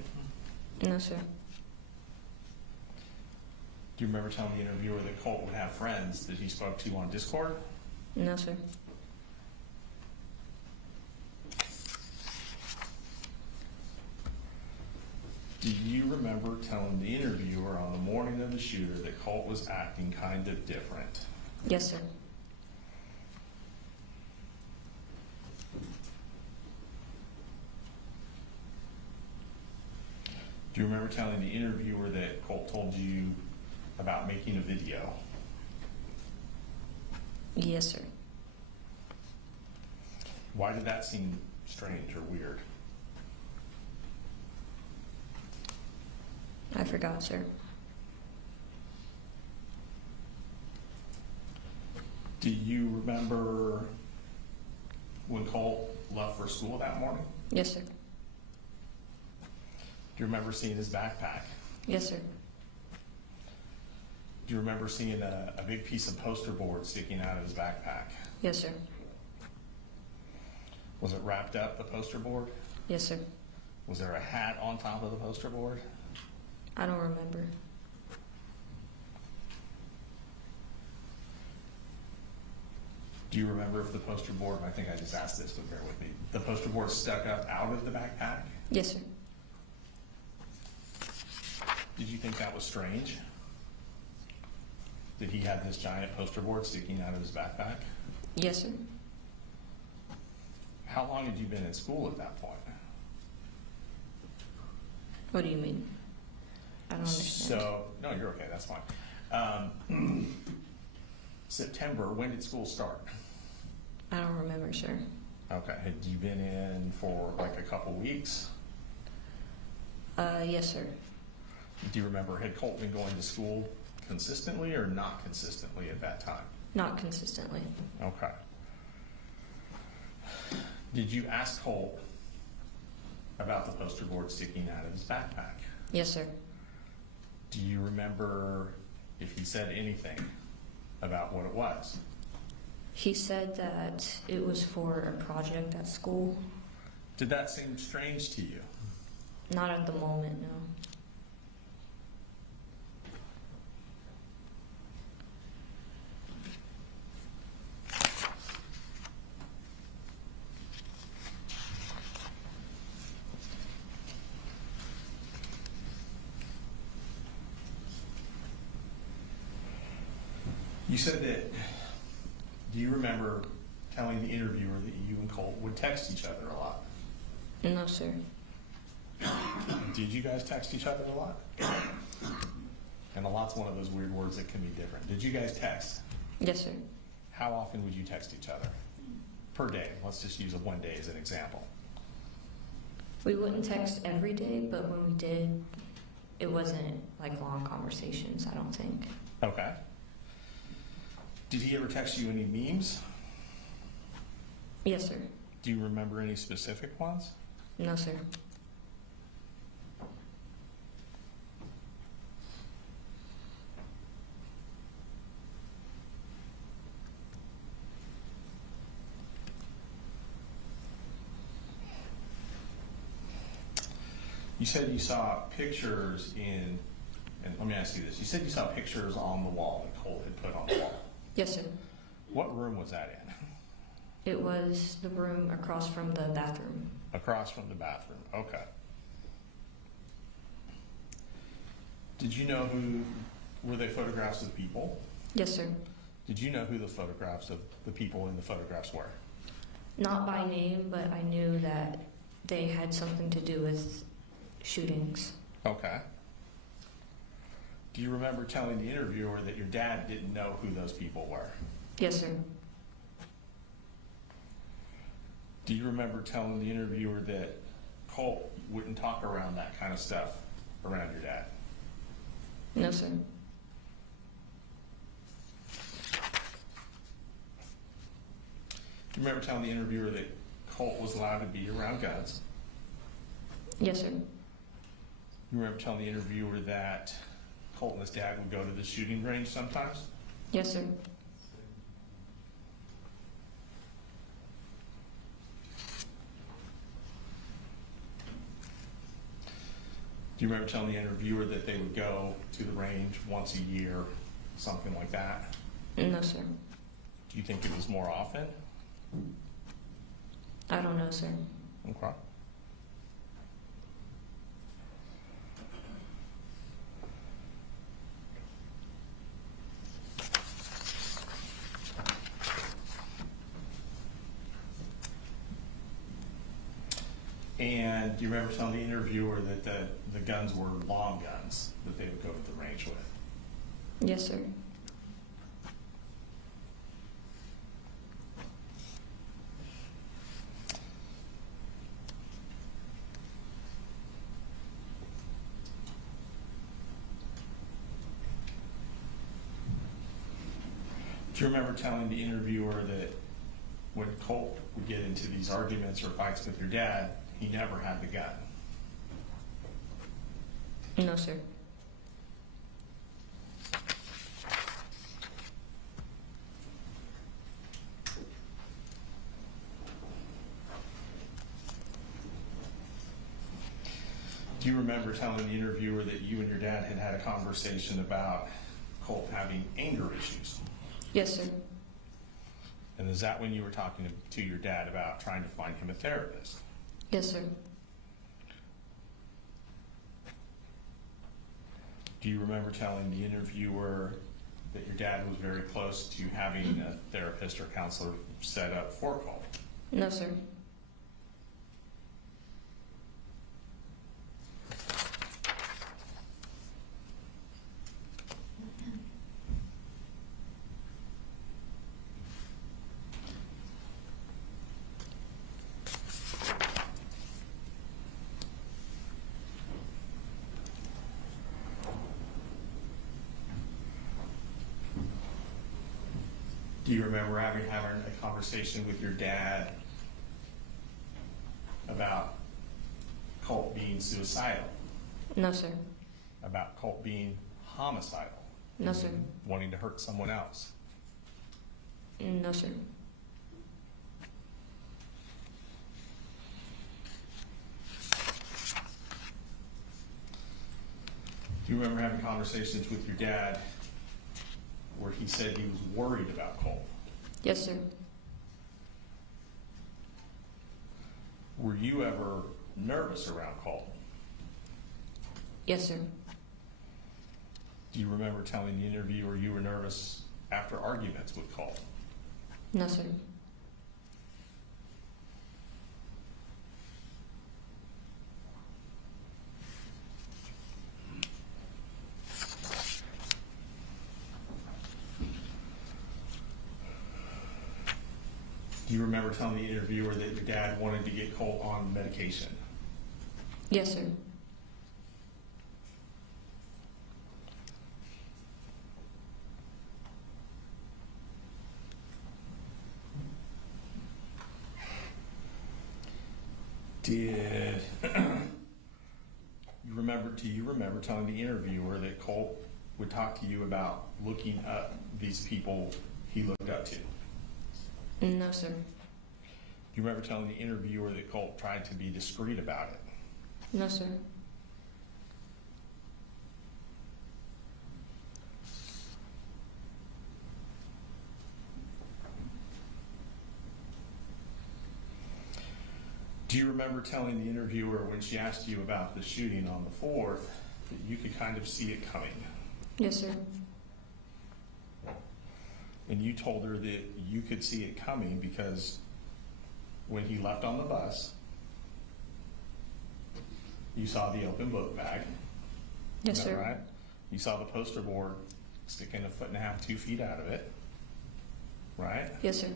No, sir. Do you remember telling the interviewer that Colt would have friends that he spoke to on Discord? No, sir. Do you remember telling the interviewer on the morning of the shooter that Colt was acting kind of different? Yes, sir. Do you remember telling the interviewer that Colt told you about making a video? Yes, sir. Why did that seem strange or weird? I forgot, sir. Do you remember when Colt left for school that morning? Yes, sir. Do you remember seeing his backpack? Yes, sir. Do you remember seeing a big piece of poster board sticking out of his backpack? Yes, sir. Was it wrapped up, the poster board? Yes, sir. Was there a hat on top of the poster board? I don't remember. Do you remember if the poster board, I think I just asked this, but bear with me, the poster board stuck up out of the backpack? Yes, sir. Did you think that was strange? Did he have this giant poster board sticking out of his backpack? Yes, sir. How long had you been in school at that point? What do you mean? I don't understand. So, no, you're okay, that's fine. September, when did school start? I don't remember, sir. Okay, had you been in for like a couple weeks? Yes, sir. Do you remember, had Colt been going to school consistently or not consistently at that time? Not consistently. Okay. Did you ask Colt about the poster board sticking out of his backpack? Yes, sir. Do you remember if he said anything about what it was? He said that it was for a project at school. Did that seem strange to you? Not at the moment, no. You said that, do you remember telling the interviewer that you and Colt would text each other a lot? No, sir. Did you guys text each other a lot? And a lot's one of those weird words that can be different. Did you guys text? Yes, sir. How often would you text each other? Per day. Let's just use a one day as an example. We wouldn't text every day, but when we did, it wasn't like long conversations, I don't think. Okay. Did he ever text you any memes? Yes, sir. Do you remember any specific ones? No, sir. You said you saw pictures in, and let me ask you this. You said you saw pictures on the wall that Colt had put on the wall. Yes, sir. What room was that in? It was the room across from the bathroom. Across from the bathroom. Okay. Did you know were they photographs of people? Yes, sir. Did you know who the photographs of the people in the photographs were? Not by name, but I knew that they had something to do with shootings. Okay. Do you remember telling the interviewer that your dad didn't know who those people were? Yes, sir. Do you remember telling the interviewer that Colt wouldn't talk around that kind of stuff around your dad? No, sir. Do you remember telling the interviewer that Colt was allowed to be around guns? Yes, sir. You remember telling the interviewer that Colt and his dad would go to the shooting range sometimes? Yes, sir. Do you remember telling the interviewer that they would go to the range once a year, something like that? No, sir. Do you think it was more often? I don't know, sir. Okay. And do you remember telling the interviewer that the guns were long guns that they would go to the range with? Yes, sir. Do you remember telling the interviewer that when Colt would get into these arguments or fights with your dad, he never had the gun? No, sir. Do you remember telling the interviewer that you and your dad had had a conversation about Colt having anger issues? Yes, sir. And is that when you were talking to your dad about trying to find him a therapist? Yes, sir. Do you remember telling the interviewer that your dad was very close to having a therapist or counselor set up for Colt? No, sir. Do you remember having a conversation with your dad about Colt being suicidal, No, sir. about Colt being homicidal, No, sir. wanting to hurt someone else. No, sir. Do you remember having conversations with your dad where he said he was worried about Colt? Yes, sir. Were you ever nervous around Colt? Yes, sir. Do you remember telling the interviewer you were nervous after arguments with Colt? No, sir. Do you remember telling the interviewer that your dad wanted to get Colt on medication? Yes, sir. Did do you remember telling the interviewer that Colt would talk to you about looking up these people he looked up to? No, sir. Do you remember telling the interviewer that Colt tried to be discreet about it? No, sir. Do you remember telling the interviewer when she asked you about the shooting on the 4th that you could kind of see it coming? Yes, sir. And you told her that you could see it coming because when he left on the bus, you saw the open book bag. Yes, Is that sir. right? You saw the poster board sticking 1.5 feet, 2 feet out of it. Right? Yes, sir.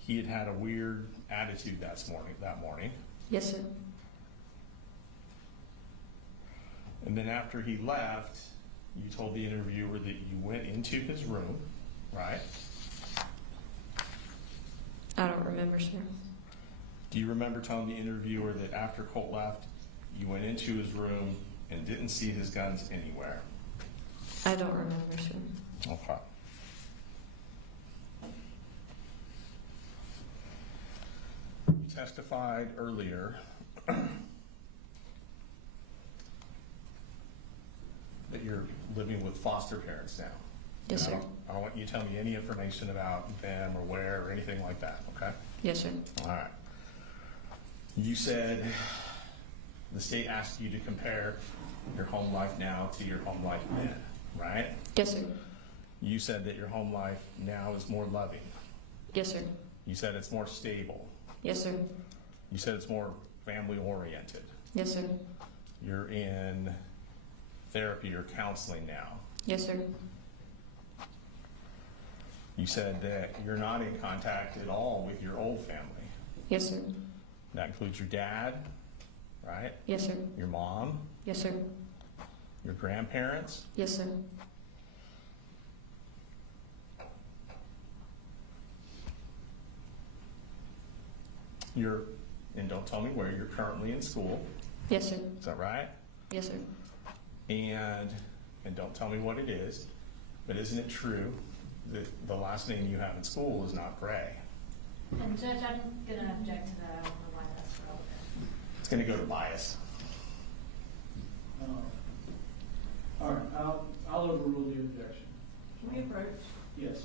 He had had a weird attitude that morning. Yes, sir. And then after he left, you told the interviewer that you went into his room, right? I don't remember, sir. Do you remember telling the interviewer that after Colt left, you went into his room and didn't see his guns anywhere? I don't remember, sir. Okay. You testified earlier that you're living with foster parents now. Yes, And sir. I don't want you to tell me any information about them or where or anything like that, okay? Yes, sir. All right. You said the state asked you to compare your home life now to your home life then, right? Yes, sir. You said that your home life now is more loving. Yes, sir. You said it's more stable. Yes, sir. You said it's more family oriented. Yes, sir. You're in therapy or counseling now. Yes, sir. You said that you're not in contact at all with your old family. Yes, sir. That includes your dad, right? Yes, sir. Your mom, Yes, sir. your grandparents. Yes, sir. And don't tell me where, you're currently in school. Yes, sir. Is that right? Yes, sir. And don't tell me what it is, but isn't it true that the last name you have in school is not Gray? And Judge, I'm gonna object to that. I don't know why that's relevant. It's going to go to bias. All right, I'll overrule the objection. Can we approach? Yes.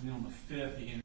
And then on the 5th, the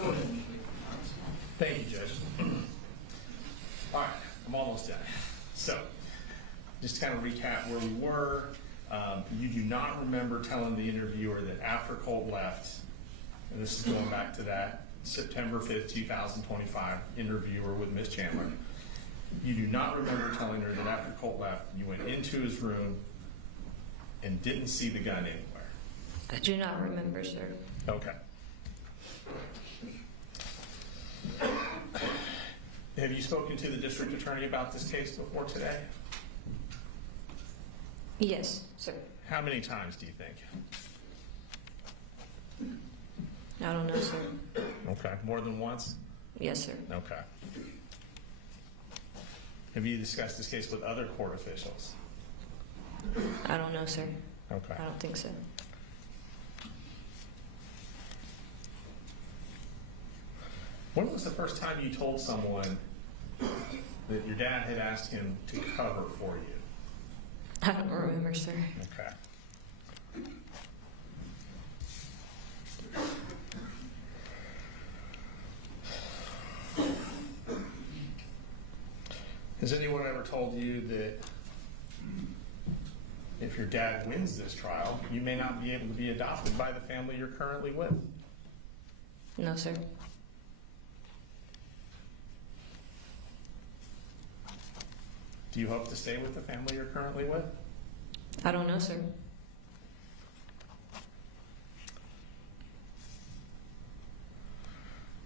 Go ahead. Thank you, Judge. All right, I'm almost done. So, just to kind of recap where we were, you do not remember telling the interviewer that after Colt left, and this is going back to that September 5th, 2025 interviewer with Miss Chandler, you do not remember telling her that after Colt left, you went into his room and didn't see the gun anywhere. I do not remember, sir. Okay. Have you spoken to the district attorney about this case before today? Yes, sir. How many times do you think? I don't know, sir. Okay. More than once? Yes, sir. Okay. Have you discussed this case with other court officials? I don't know, sir. Okay. I don't think so. When was the first time you told someone that your dad had asked him to cover for you? I don't remember, sir. Okay. Has anyone ever told you that if your dad wins this trial, you may not be able to be adopted by the family you're currently with? No, sir. Do you hope to stay with the family you're currently with? I don't know, sir.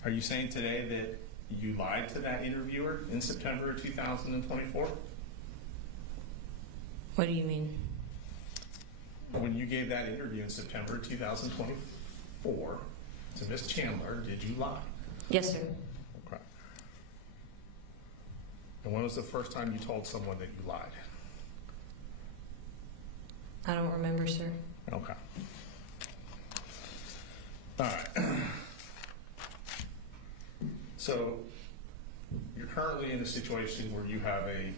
Are you saying today that you lied to that interviewer in September of 2024? What do you mean? When you gave that interview in September 2024 to Miss Chandler, did you lie? Yes, sir. Okay. And when was the first time you told someone that you lied? I don't remember, sir. Okay. All right. So you're currently in a situation where you have a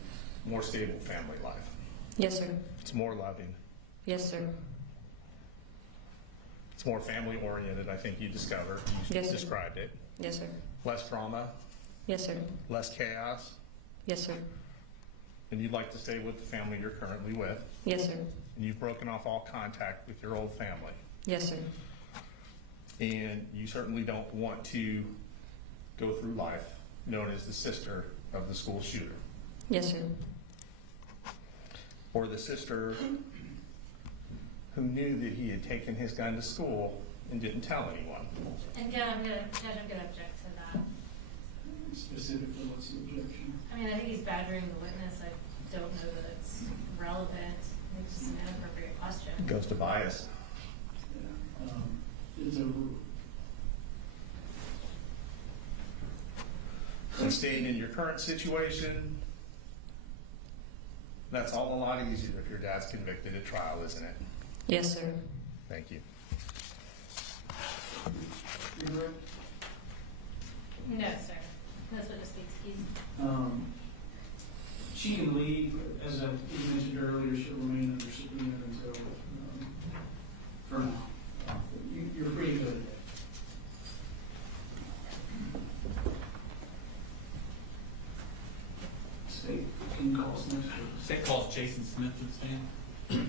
more stable family life. Yes, sir. It's more loving. Yes, sir. It's more family oriented, I think you discovered. You Yes, sir. described it. Yes, sir. Less drama, Yes, sir. less chaos, Yes, sir. and you'd like to stay with the family you're currently with. Yes, sir. And you've broken off all contact with your old family. Yes, sir. And you certainly don't want to go through life known as the sister of the school shooter, Yes, sir. or the sister who knew that he had taken his gun to school and didn't tell anyone. And again, I'm gonna object to that. Specifically, what's the objection? I mean, I think he's badgering the witness. I don't know that it's relevant. It's just an inappropriate question. It goes to bias. Yeah. It's a, And staying in your current situation, that's all a lot easier if your dad's convicted at trial, isn't it? Yes, sir. Thank you. No, sir. That's what just the excuse. She can leave, as I mentioned earlier, she'll remain under subpoena until, for now. You're free to go today. State, can you call us next? State calls Jason Smith to the stand.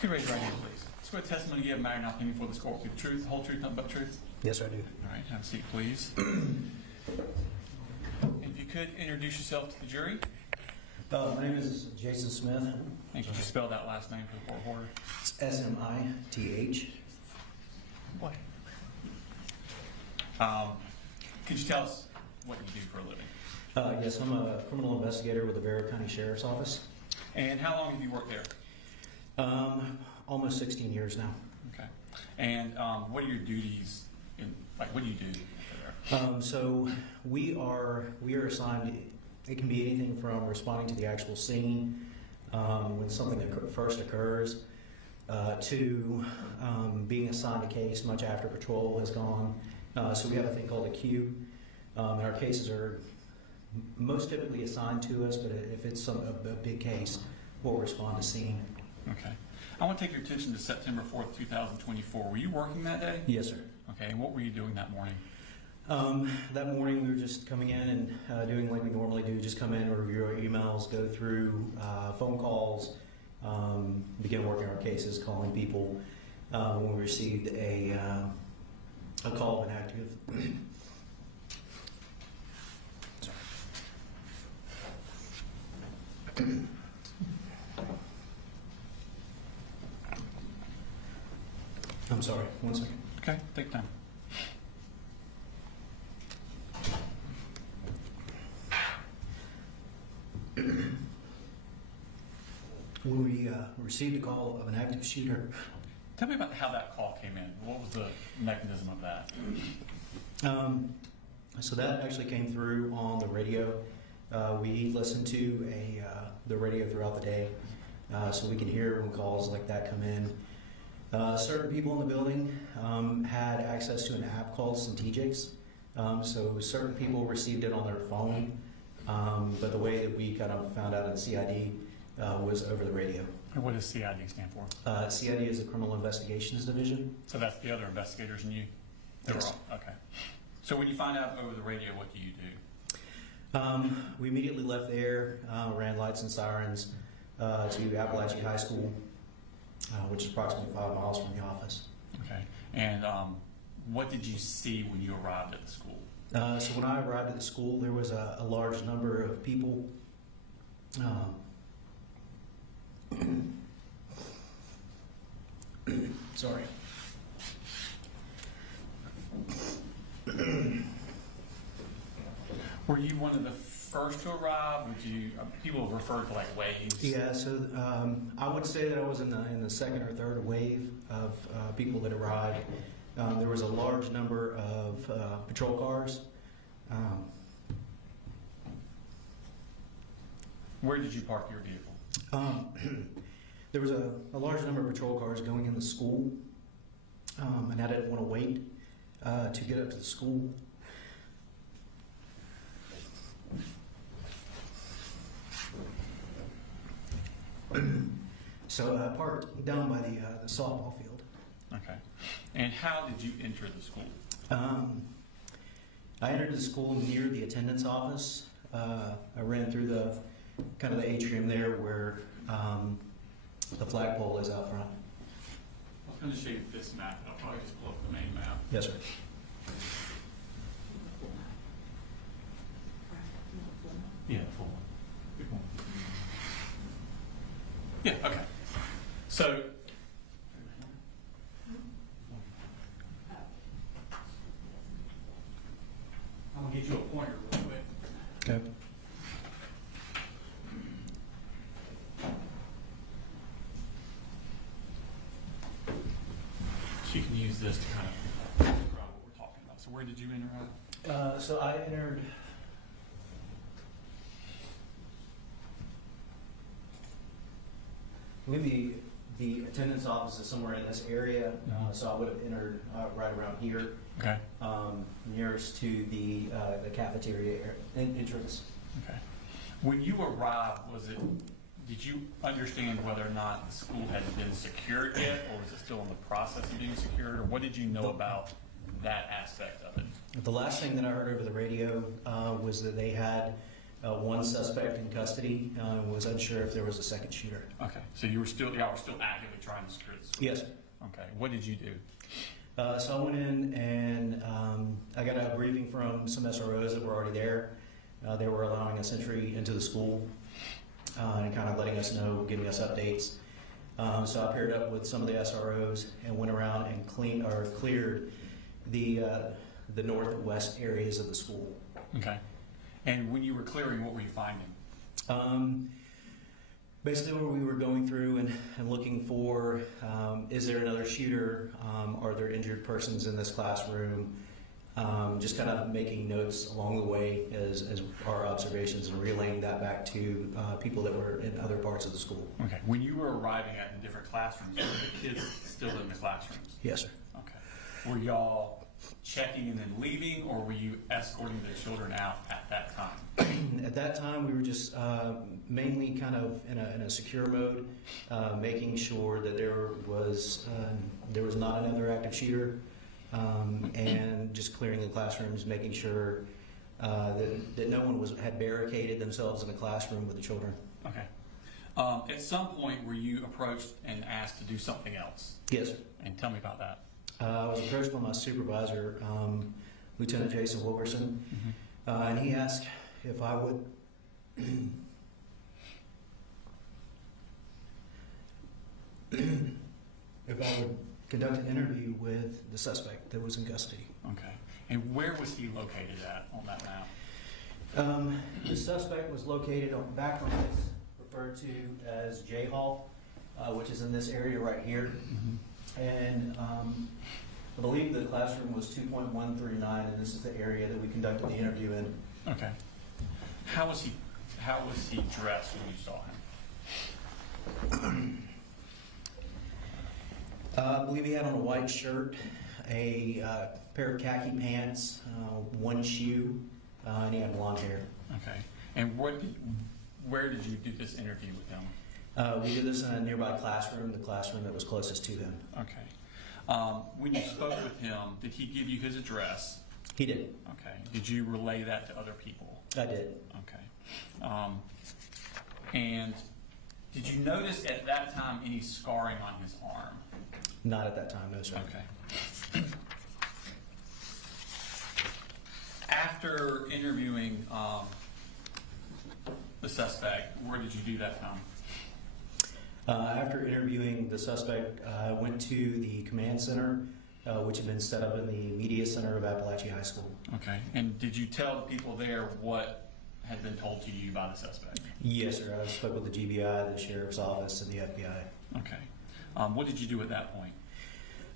Can you raise your right hand, please? Swear the testimony you give matter now before this court will be the truth, the whole truth, nothing but the truth? Yes, I do. All right, have a seat, please. If you could introduce yourself to the jury. My name is Jason Smith. And could you spell that last name for the court reporter? It's Smith. What? Could you tell us what you do for a living? Yes, I'm a criminal investigator with the Barrow County Sheriff's Office. And how long have you worked there? Almost 16 years now. Okay. And what are your duties? What do you do? So we are assigned. It can be anything from responding to the actual scene when something first occurs, to being assigned a case much after patrol has gone. So we have a thing called a queue. And our cases are most typically assigned to us, but if it's a big case, we'll respond to scene. Okay. I want to take your attention to September 4th, 2024. Were you working that day? Yes, sir. Okay. And what were you doing that morning? That morning we were just coming in and doing like we normally do, just come in, review our emails, go through phone calls, begin working our cases, calling people when we received a call of an active. Sorry. I'm sorry, 1 second. Okay, take time. When we received a call of an active shooter. Tell me about how that call came in. What was the mechanism of that? So that actually came through on the radio. We listen to the radio throughout the day, so we can hear when calls like that come in. Certain people in the building had access to an app called Syntegix. So certain people received it on their phone, but the way that we kind of found out in CID was over the radio. And what does CID stand for? CID is the Criminal Investigations Division. So that's the other investigators and you? Yes. Okay. So when you find out over the radio, what do you do? We immediately left there, ran lights and sirens to Apalachee High School, which is approximately 5 miles from the office. Okay. And what did you see when you arrived at the school? So when I arrived at the school, there was a large number of people. Sorry. Were you one of the first to arrive? Would you? People have referred to like waves. Yeah, so I would say that I was in the second or third wave of people that arrived. There was a large number of patrol cars. Where did you park your vehicle? There was a large number of patrol cars going in the school, and I didn't want to wait to get up to the school. So I parked down by the softball field. Okay. And how did you enter the school? I entered the school near the attendance office. I ran through the kind of the atrium there where the flagpole is out front. I was going to show you this map. I'll probably just pull up the main map. Yes, sir. Yeah, full one. Good one. Yeah, okay. So, I'm going to get you a pointer real quick. Okay. So you can use this to kind of describe what we're talking about. So where did you enter at? So I entered. Maybe the attendance office is somewhere in this area, so I would have entered right around here. Okay. Nearest to the cafeteria entrance. Okay. When you arrived, did you understand whether or not the school had been secured yet, or was it still in the process of being secured, or what did you know about that aspect of it? The last thing that I heard over the radio was that they had one suspect in custody and was unsure if there was a second shooter. Okay, so y'all were still actively trying to secure the school? Yes. Okay, what did you do? So I went in and I got a briefing from some SROs that were already there. They were allowing us entry into the school. and kind of letting us know, giving us updates. So I paired up with some of the SROs and went around and cleared the northwest areas of the school. Okay. And when you were clearing, what were you finding? Basically, where we were going through and looking for, is there another shooter? Are there injured persons in this classroom? Just kind of making notes along the way as our observations and relaying that back to people that were in other parts of the school. Okay. When you were arriving at in different classrooms, were the kids still in the classrooms? Yes, sir. Okay. Were y'all checking and then leaving, or were you escorting the children out at that time? At that time, we were just mainly kind of in a secure mode, making sure that there was not another active shooter, and just clearing the classrooms, making sure that no one had barricaded themselves in the classroom with the children. Okay. At some point, were you approached and asked to do something else? Yes, sir. And tell me about that. I was approached by my supervisor, Lieutenant Jason Wilkerson, and he asked if I would conduct an interview with the suspect that was in custody. Okay. And where was he located at on that map? The suspect was located on back on this referred to as J Hall, which is in this area right here. And I believe the classroom was 2.139, and this is the area that we conducted the interview in. Okay. How was he dressed when you saw him? I believe he had on a white shirt, a pair of khaki pants, one shoe, and he had blonde hair. Okay. And where did you do this interview with him? We did this in a nearby classroom, the classroom that was closest to him. Okay. When you spoke with him, did he give you his address? He did. Okay. Did you relay that to other people? I did. Okay. And did you notice at that time any scarring on his arm? Not at that time, no, sir. Okay. After interviewing the suspect, where did you do that time? After interviewing the suspect, I went to the command center, which had been set up in the media center of Apalachee High School. Okay. And did you tell the people there what had been told to you by the suspect? Yes, sir. I spoke with the GBI, the sheriff's office, and the FBI. Okay. What did you do at that point?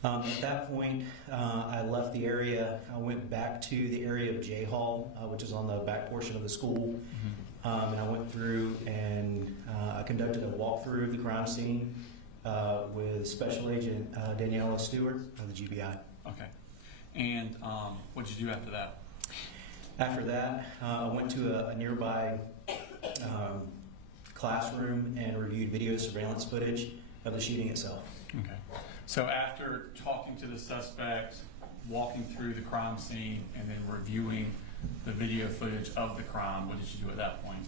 At that point, I left the area. I went back to the area of J Hall, which is on the back portion of the school. And I went through and I conducted a walkthrough of the crime scene with Special Agent Daniela Stewart of the GBI. Okay. And what did you do after that? After that, I went to a nearby classroom and reviewed video surveillance footage of the shooting itself. Okay. So after talking to the suspect, walking through the crime scene, and then reviewing the video footage of the crime, what did you do at that point?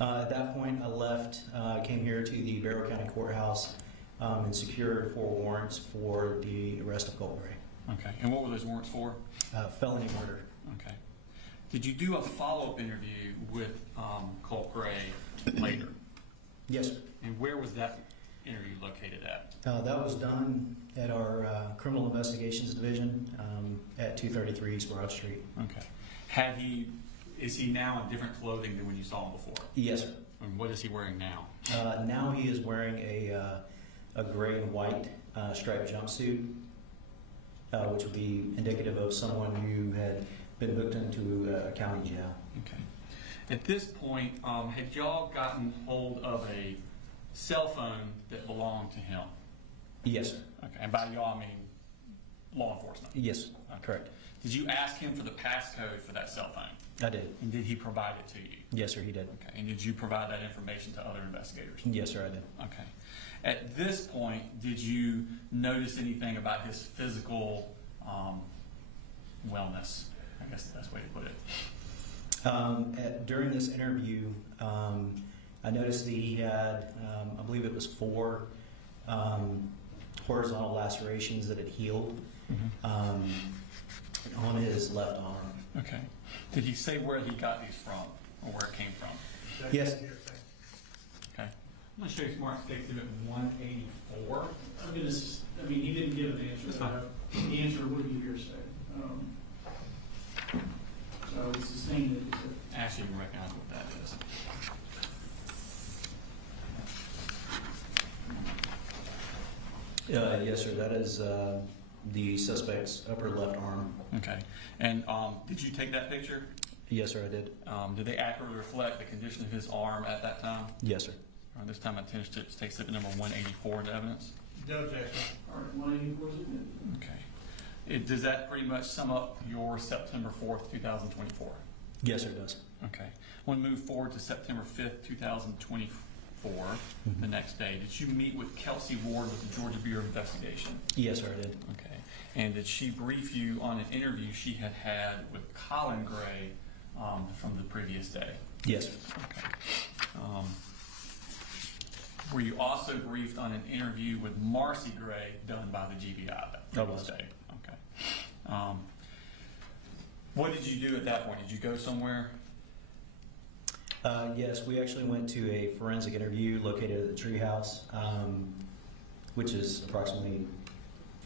At that point, I left, came here to the Barrow County Courthouse and secured 4 warrants for the arrest of Colt Gray. Okay. And what were those warrants for? Felony murder. Okay. Did you do a follow-up interview with Colt Gray later? Yes, sir. And where was that interview located at? That was done at our Criminal Investigations Division at 233 East Broad Street. Okay. Is he now in different clothing than when you saw him before? Yes, sir. And what is he wearing now? Now he is wearing a gray and white striped jumpsuit, which would be indicative of someone who had been booked into a county jail. Okay. At this point, had y'all gotten hold of a cell phone that belonged to him? Yes, sir. Okay. And by y'all, I mean law enforcement? Yes, correct. Did you ask him for the passcode for that cell phone? I did. And did he provide it to you? Yes, sir, he did. Okay. And did you provide that information to other investigators? Yes, sir, I did. Okay. At this point, did you notice anything about his physical wellness? I guess that's the way to put it. During this interview, I noticed that he had, I believe it was 4 horizontal lacerations that had healed on his left arm. Okay. Did he say where he got these from or where it came from? Yes. I'm gonna show you Smart State Exhibit 184. He didn't give an answer. That's fine. The answer would be hearsay. So it's sustained it. Actually, you can recognize what that is. Yes, sir. That is the suspect's upper left arm. Okay. And did you take that picture? Yes, sir, I did. Did they accurately reflect the condition of his arm at that time? Yes, sir. This time I intend to take exhibit number 184 into evidence. No objection. All right, 184 is admitted. Okay. Does that pretty much sum up your September 4th, 2024? Yes, sir, it does. Okay. I want to move forward to September 5th, 2024, the next day. Did you meet with Kelsey Ward with the Georgia Bureau of Investigation? Yes, sir, I did. Okay. And did she brief you on an interview she had had with Colin Gray from the previous day? Yes, sir. Okay. Were you also briefed on an interview with Marcy Gray done by the GBI that previous day? Okay. What did you do at that point? Did you go somewhere? Yes, we actually went to a forensic interview located at the treehouse, which is approximately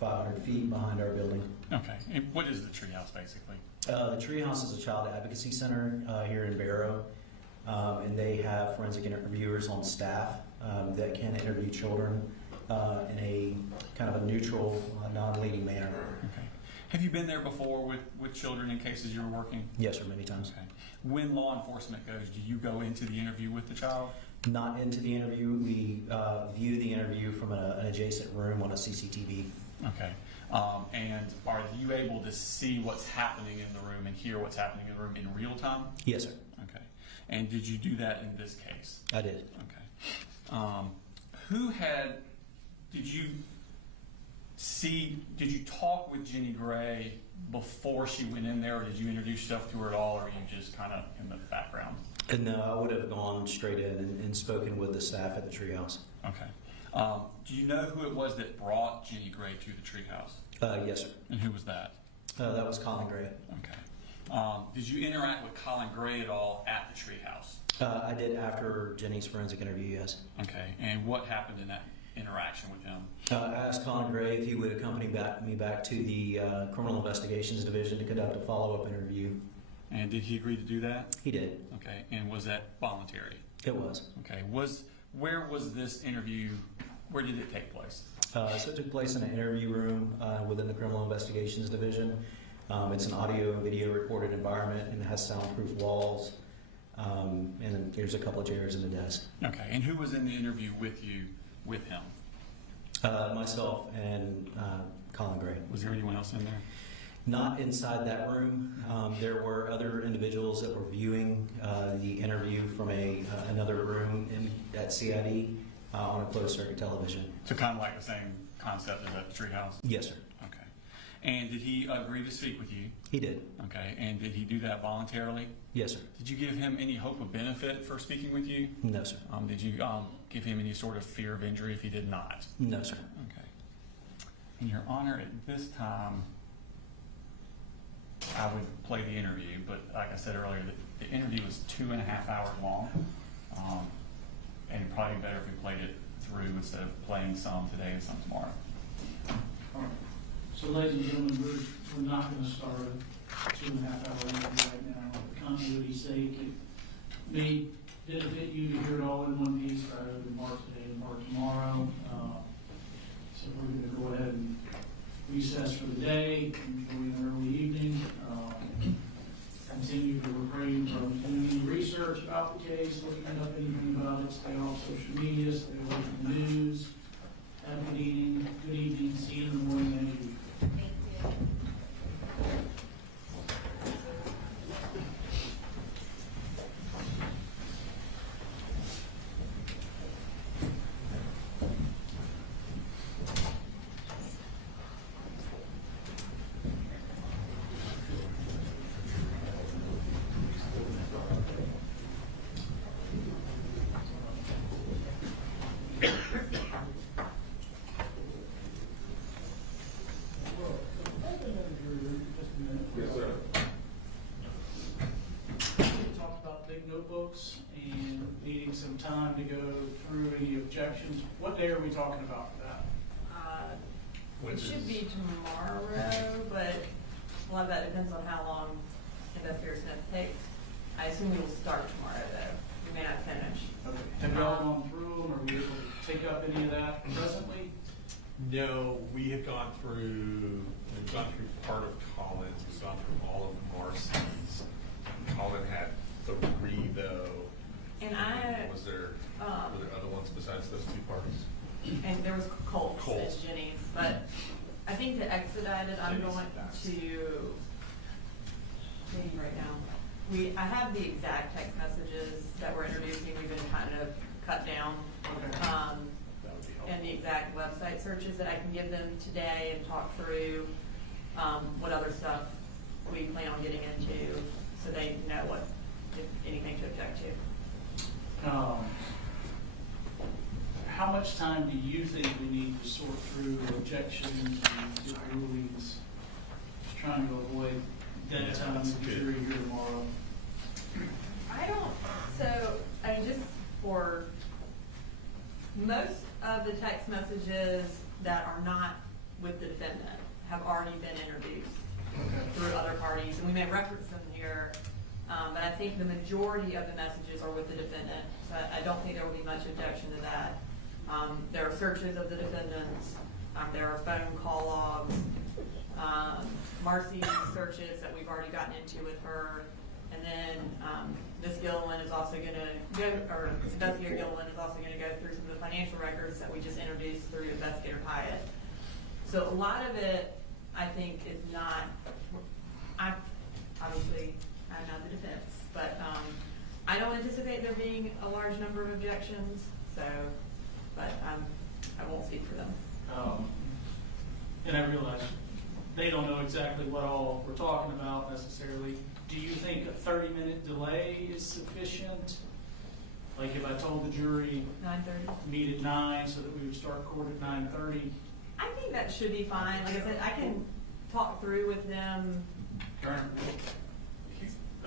500 feet behind our building. Okay. And what is the treehouse basically? The treehouse is a child advocacy center here in Barrow, and they have forensic interviewers on staff that can interview children in a kind of a neutral, non-leading manner. Okay. Have you been there before with children in cases you were working? Yes, sir, many times. Okay. When law enforcement goes, do you go into the interview with the child? Not into the interview. We view the interview from an adjacent room on a CCTV. Okay. And are you able to see what's happening in the room and hear what's happening in the room in real time? Yes, sir. Okay. And did you do that in this case? I did. Okay. Did you talk with Jenny Gray before she went in there, or did you introduce yourself to her at all, or were you just kind of in the background? No, I would have gone straight in and spoken with the staff at the treehouse. Okay. Do you know who it was that brought Jenny Gray to the treehouse? Yes, sir. And who was that? That was Colin Gray. Okay. Did you interact with Colin Gray at all at the treehouse? I did after Jenny's forensic interview, yes. Okay. And what happened in that interaction with him? I asked Colin Gray if he would accompany me back to the Criminal Investigations Division to conduct a follow-up interview. And did he agree to do that? He did. Okay. And was that voluntary? It was. Okay. Where was this interview? Where did it take place? So it took place in an interview room within the Criminal Investigations Division. It's an audio and video recorded environment, and it has soundproof walls. And then there's a couple of chairs and a desk. Okay. And who was in the interview with you, with him? Myself and Colin Gray. Was there anyone else in there? Not inside that room. There were other individuals that were viewing the interview from another room at CID on a closed circuit television. So kind of like the same concept as at the treehouse? Yes, sir. Okay. And did he agree to speak with you? He did. Okay. And did he do that voluntarily? Yes, sir. Did you give him any hope of benefit for speaking with you? No, sir. Did you give him any sort of fear of injury if he did not? No, sir. Okay. In your honor, at this time, I would play the interview, but like I said earlier, the interview was 2.5 hours long, and probably better if we played it through instead of playing some today and some tomorrow. All right. So, ladies and gentlemen, we're not going to start a 2.5 hour interview right now. For continuity's sake, it may benefit you to hear it all in one piece rather than mark today and mark tomorrow. So we're going to go ahead and recess for the day, enjoy an early evening, continue to refrain from doing any research about the case, looking up anything about it, stay off social media, stay away from the news. Have a good evening, see you in the morning as usual. Thank you. Talked about big notebooks and needing some time to go through any objections. What day are we talking about for that? It should be tomorrow, but a lot of that depends on how long Investigator Smith takes. I assume we will start tomorrow, though. We may not finish. Okay. Have you all gone through them? Are we able to take up any of that presently? No, we've gone through part of Colin's, we've gone through all of Marcy's. Colin had 3 though. And I Was there, were there other ones besides those 2 parties? and there was Colt and Colt. Jenny's, but I think to expedite it, I'm Jenny's going fast. to maybe right now. I have the exact text messages that we're introducing. We've been kind of cut down. Okay. That would be helpful. And the exact website searches that I can give them today and talk through what other stuff we plan on getting into, so they know what, if anything to object to. How much time do you think we need to sort through objections and get rulings? Just trying to avoid dead time with the jury here tomorrow. I mean, just for most of the text messages that are not with the defendant have already been introduced through other parties, and we may reference them here, but I think the majority of the messages are with the defendant, so I don't think there will be much objection to that. There are searches of the defendants, there are phone call logs, Marcy's searches that we've already gotten into with her, and then Ms. Gilliland is also going to go, or Investigator Gilliland is also going to go through some of the financial records that we just introduced through Investigator Hyatt. So a lot of it, I think, is not, I'm not the defense, but I don't anticipate there being a large number of objections, so, but I won't speak for them. And I realize they don't know exactly what all we're talking about necessarily. Do you think a 30-minute delay is sufficient? Like if I told the jury 9:30? Meet at 9 so that we would start court at 9:30? I think that should be fine. Like I said, I can talk through with them. I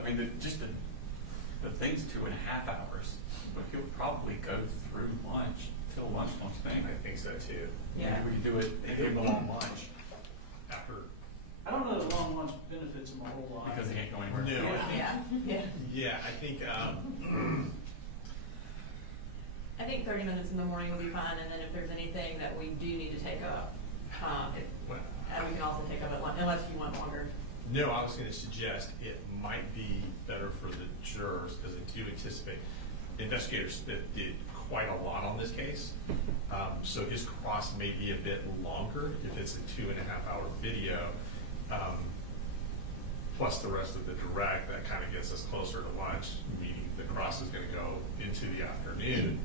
mean, the thing's 2.5 hours, but he'll probably go through lunch, till lunch, don't you think? I think so too. Yeah. Maybe we could do it, give him a long lunch after, I don't know that long lunch benefits them a whole lot. because he can't go anywhere. No, I think, Yeah. yeah, I think, I think 30 minutes in the morning will be fine, and then if there's anything that we do need to take up, we can also take up at lunch, unless you want longer. no, I was gonna suggest it might be better for the jurors, because I do anticipate Investigator Smith did quite a lot on this case. So his cross may be a bit longer if it's a 2.5-hour video. Plus the rest of the direct, that kind of gets us closer to lunch, meaning the cross is gonna go into the afternoon.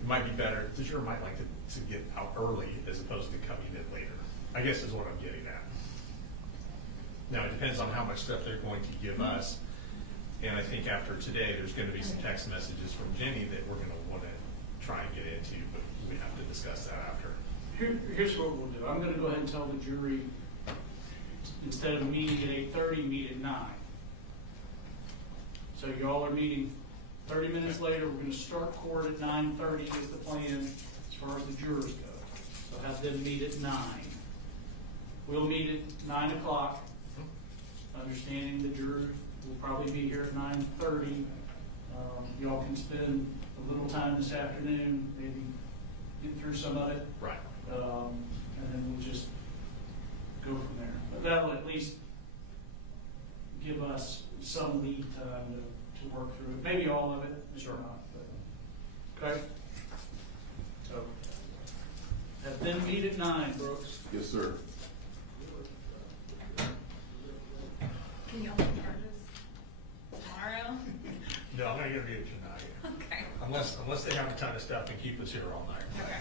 It might be better, the juror might like to get out early as opposed to coming in later, I guess is what I'm getting at. Now, it depends on how much stuff they're going to give us. And I think after today, there's gonna be some text messages from Jenny that we're gonna wanna try and get into, but we have to discuss that after. Here's what we'll do. I'm gonna go ahead and tell the jury, instead of meeting at 8:30, meet at 9. So y'all are meeting 30 minutes later. We're gonna start court at 9:30 is the plan as far as the jurors go. So have them meet at 9. We'll meet at 9 o'clock, understanding the jurors will probably be here at 9:30. Y'all can spend a little time this afternoon, maybe get through some of it. Right. And then we'll just go from there. But that'll at least give us some lead time to work through it. Maybe all of it, maybe not. But, okay? So, have them meet at 9, Brooks. Yes, sir. Can y'all make charges tomorrow? No, I'm gonna get it tonight. Okay. Unless they have a ton of stuff and keep us here all night. Okay.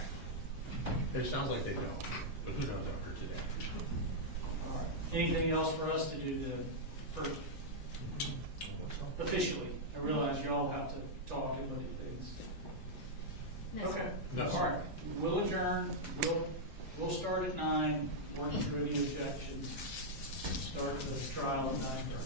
It sounds like they don't, but who knows after today? All right. Anything else for us to do for officially? I realize y'all have to talk and look at things. No, Okay. No, All sir. right. We'll adjourn. We'll start at 9, working through any objections. Start the trial at 9:30.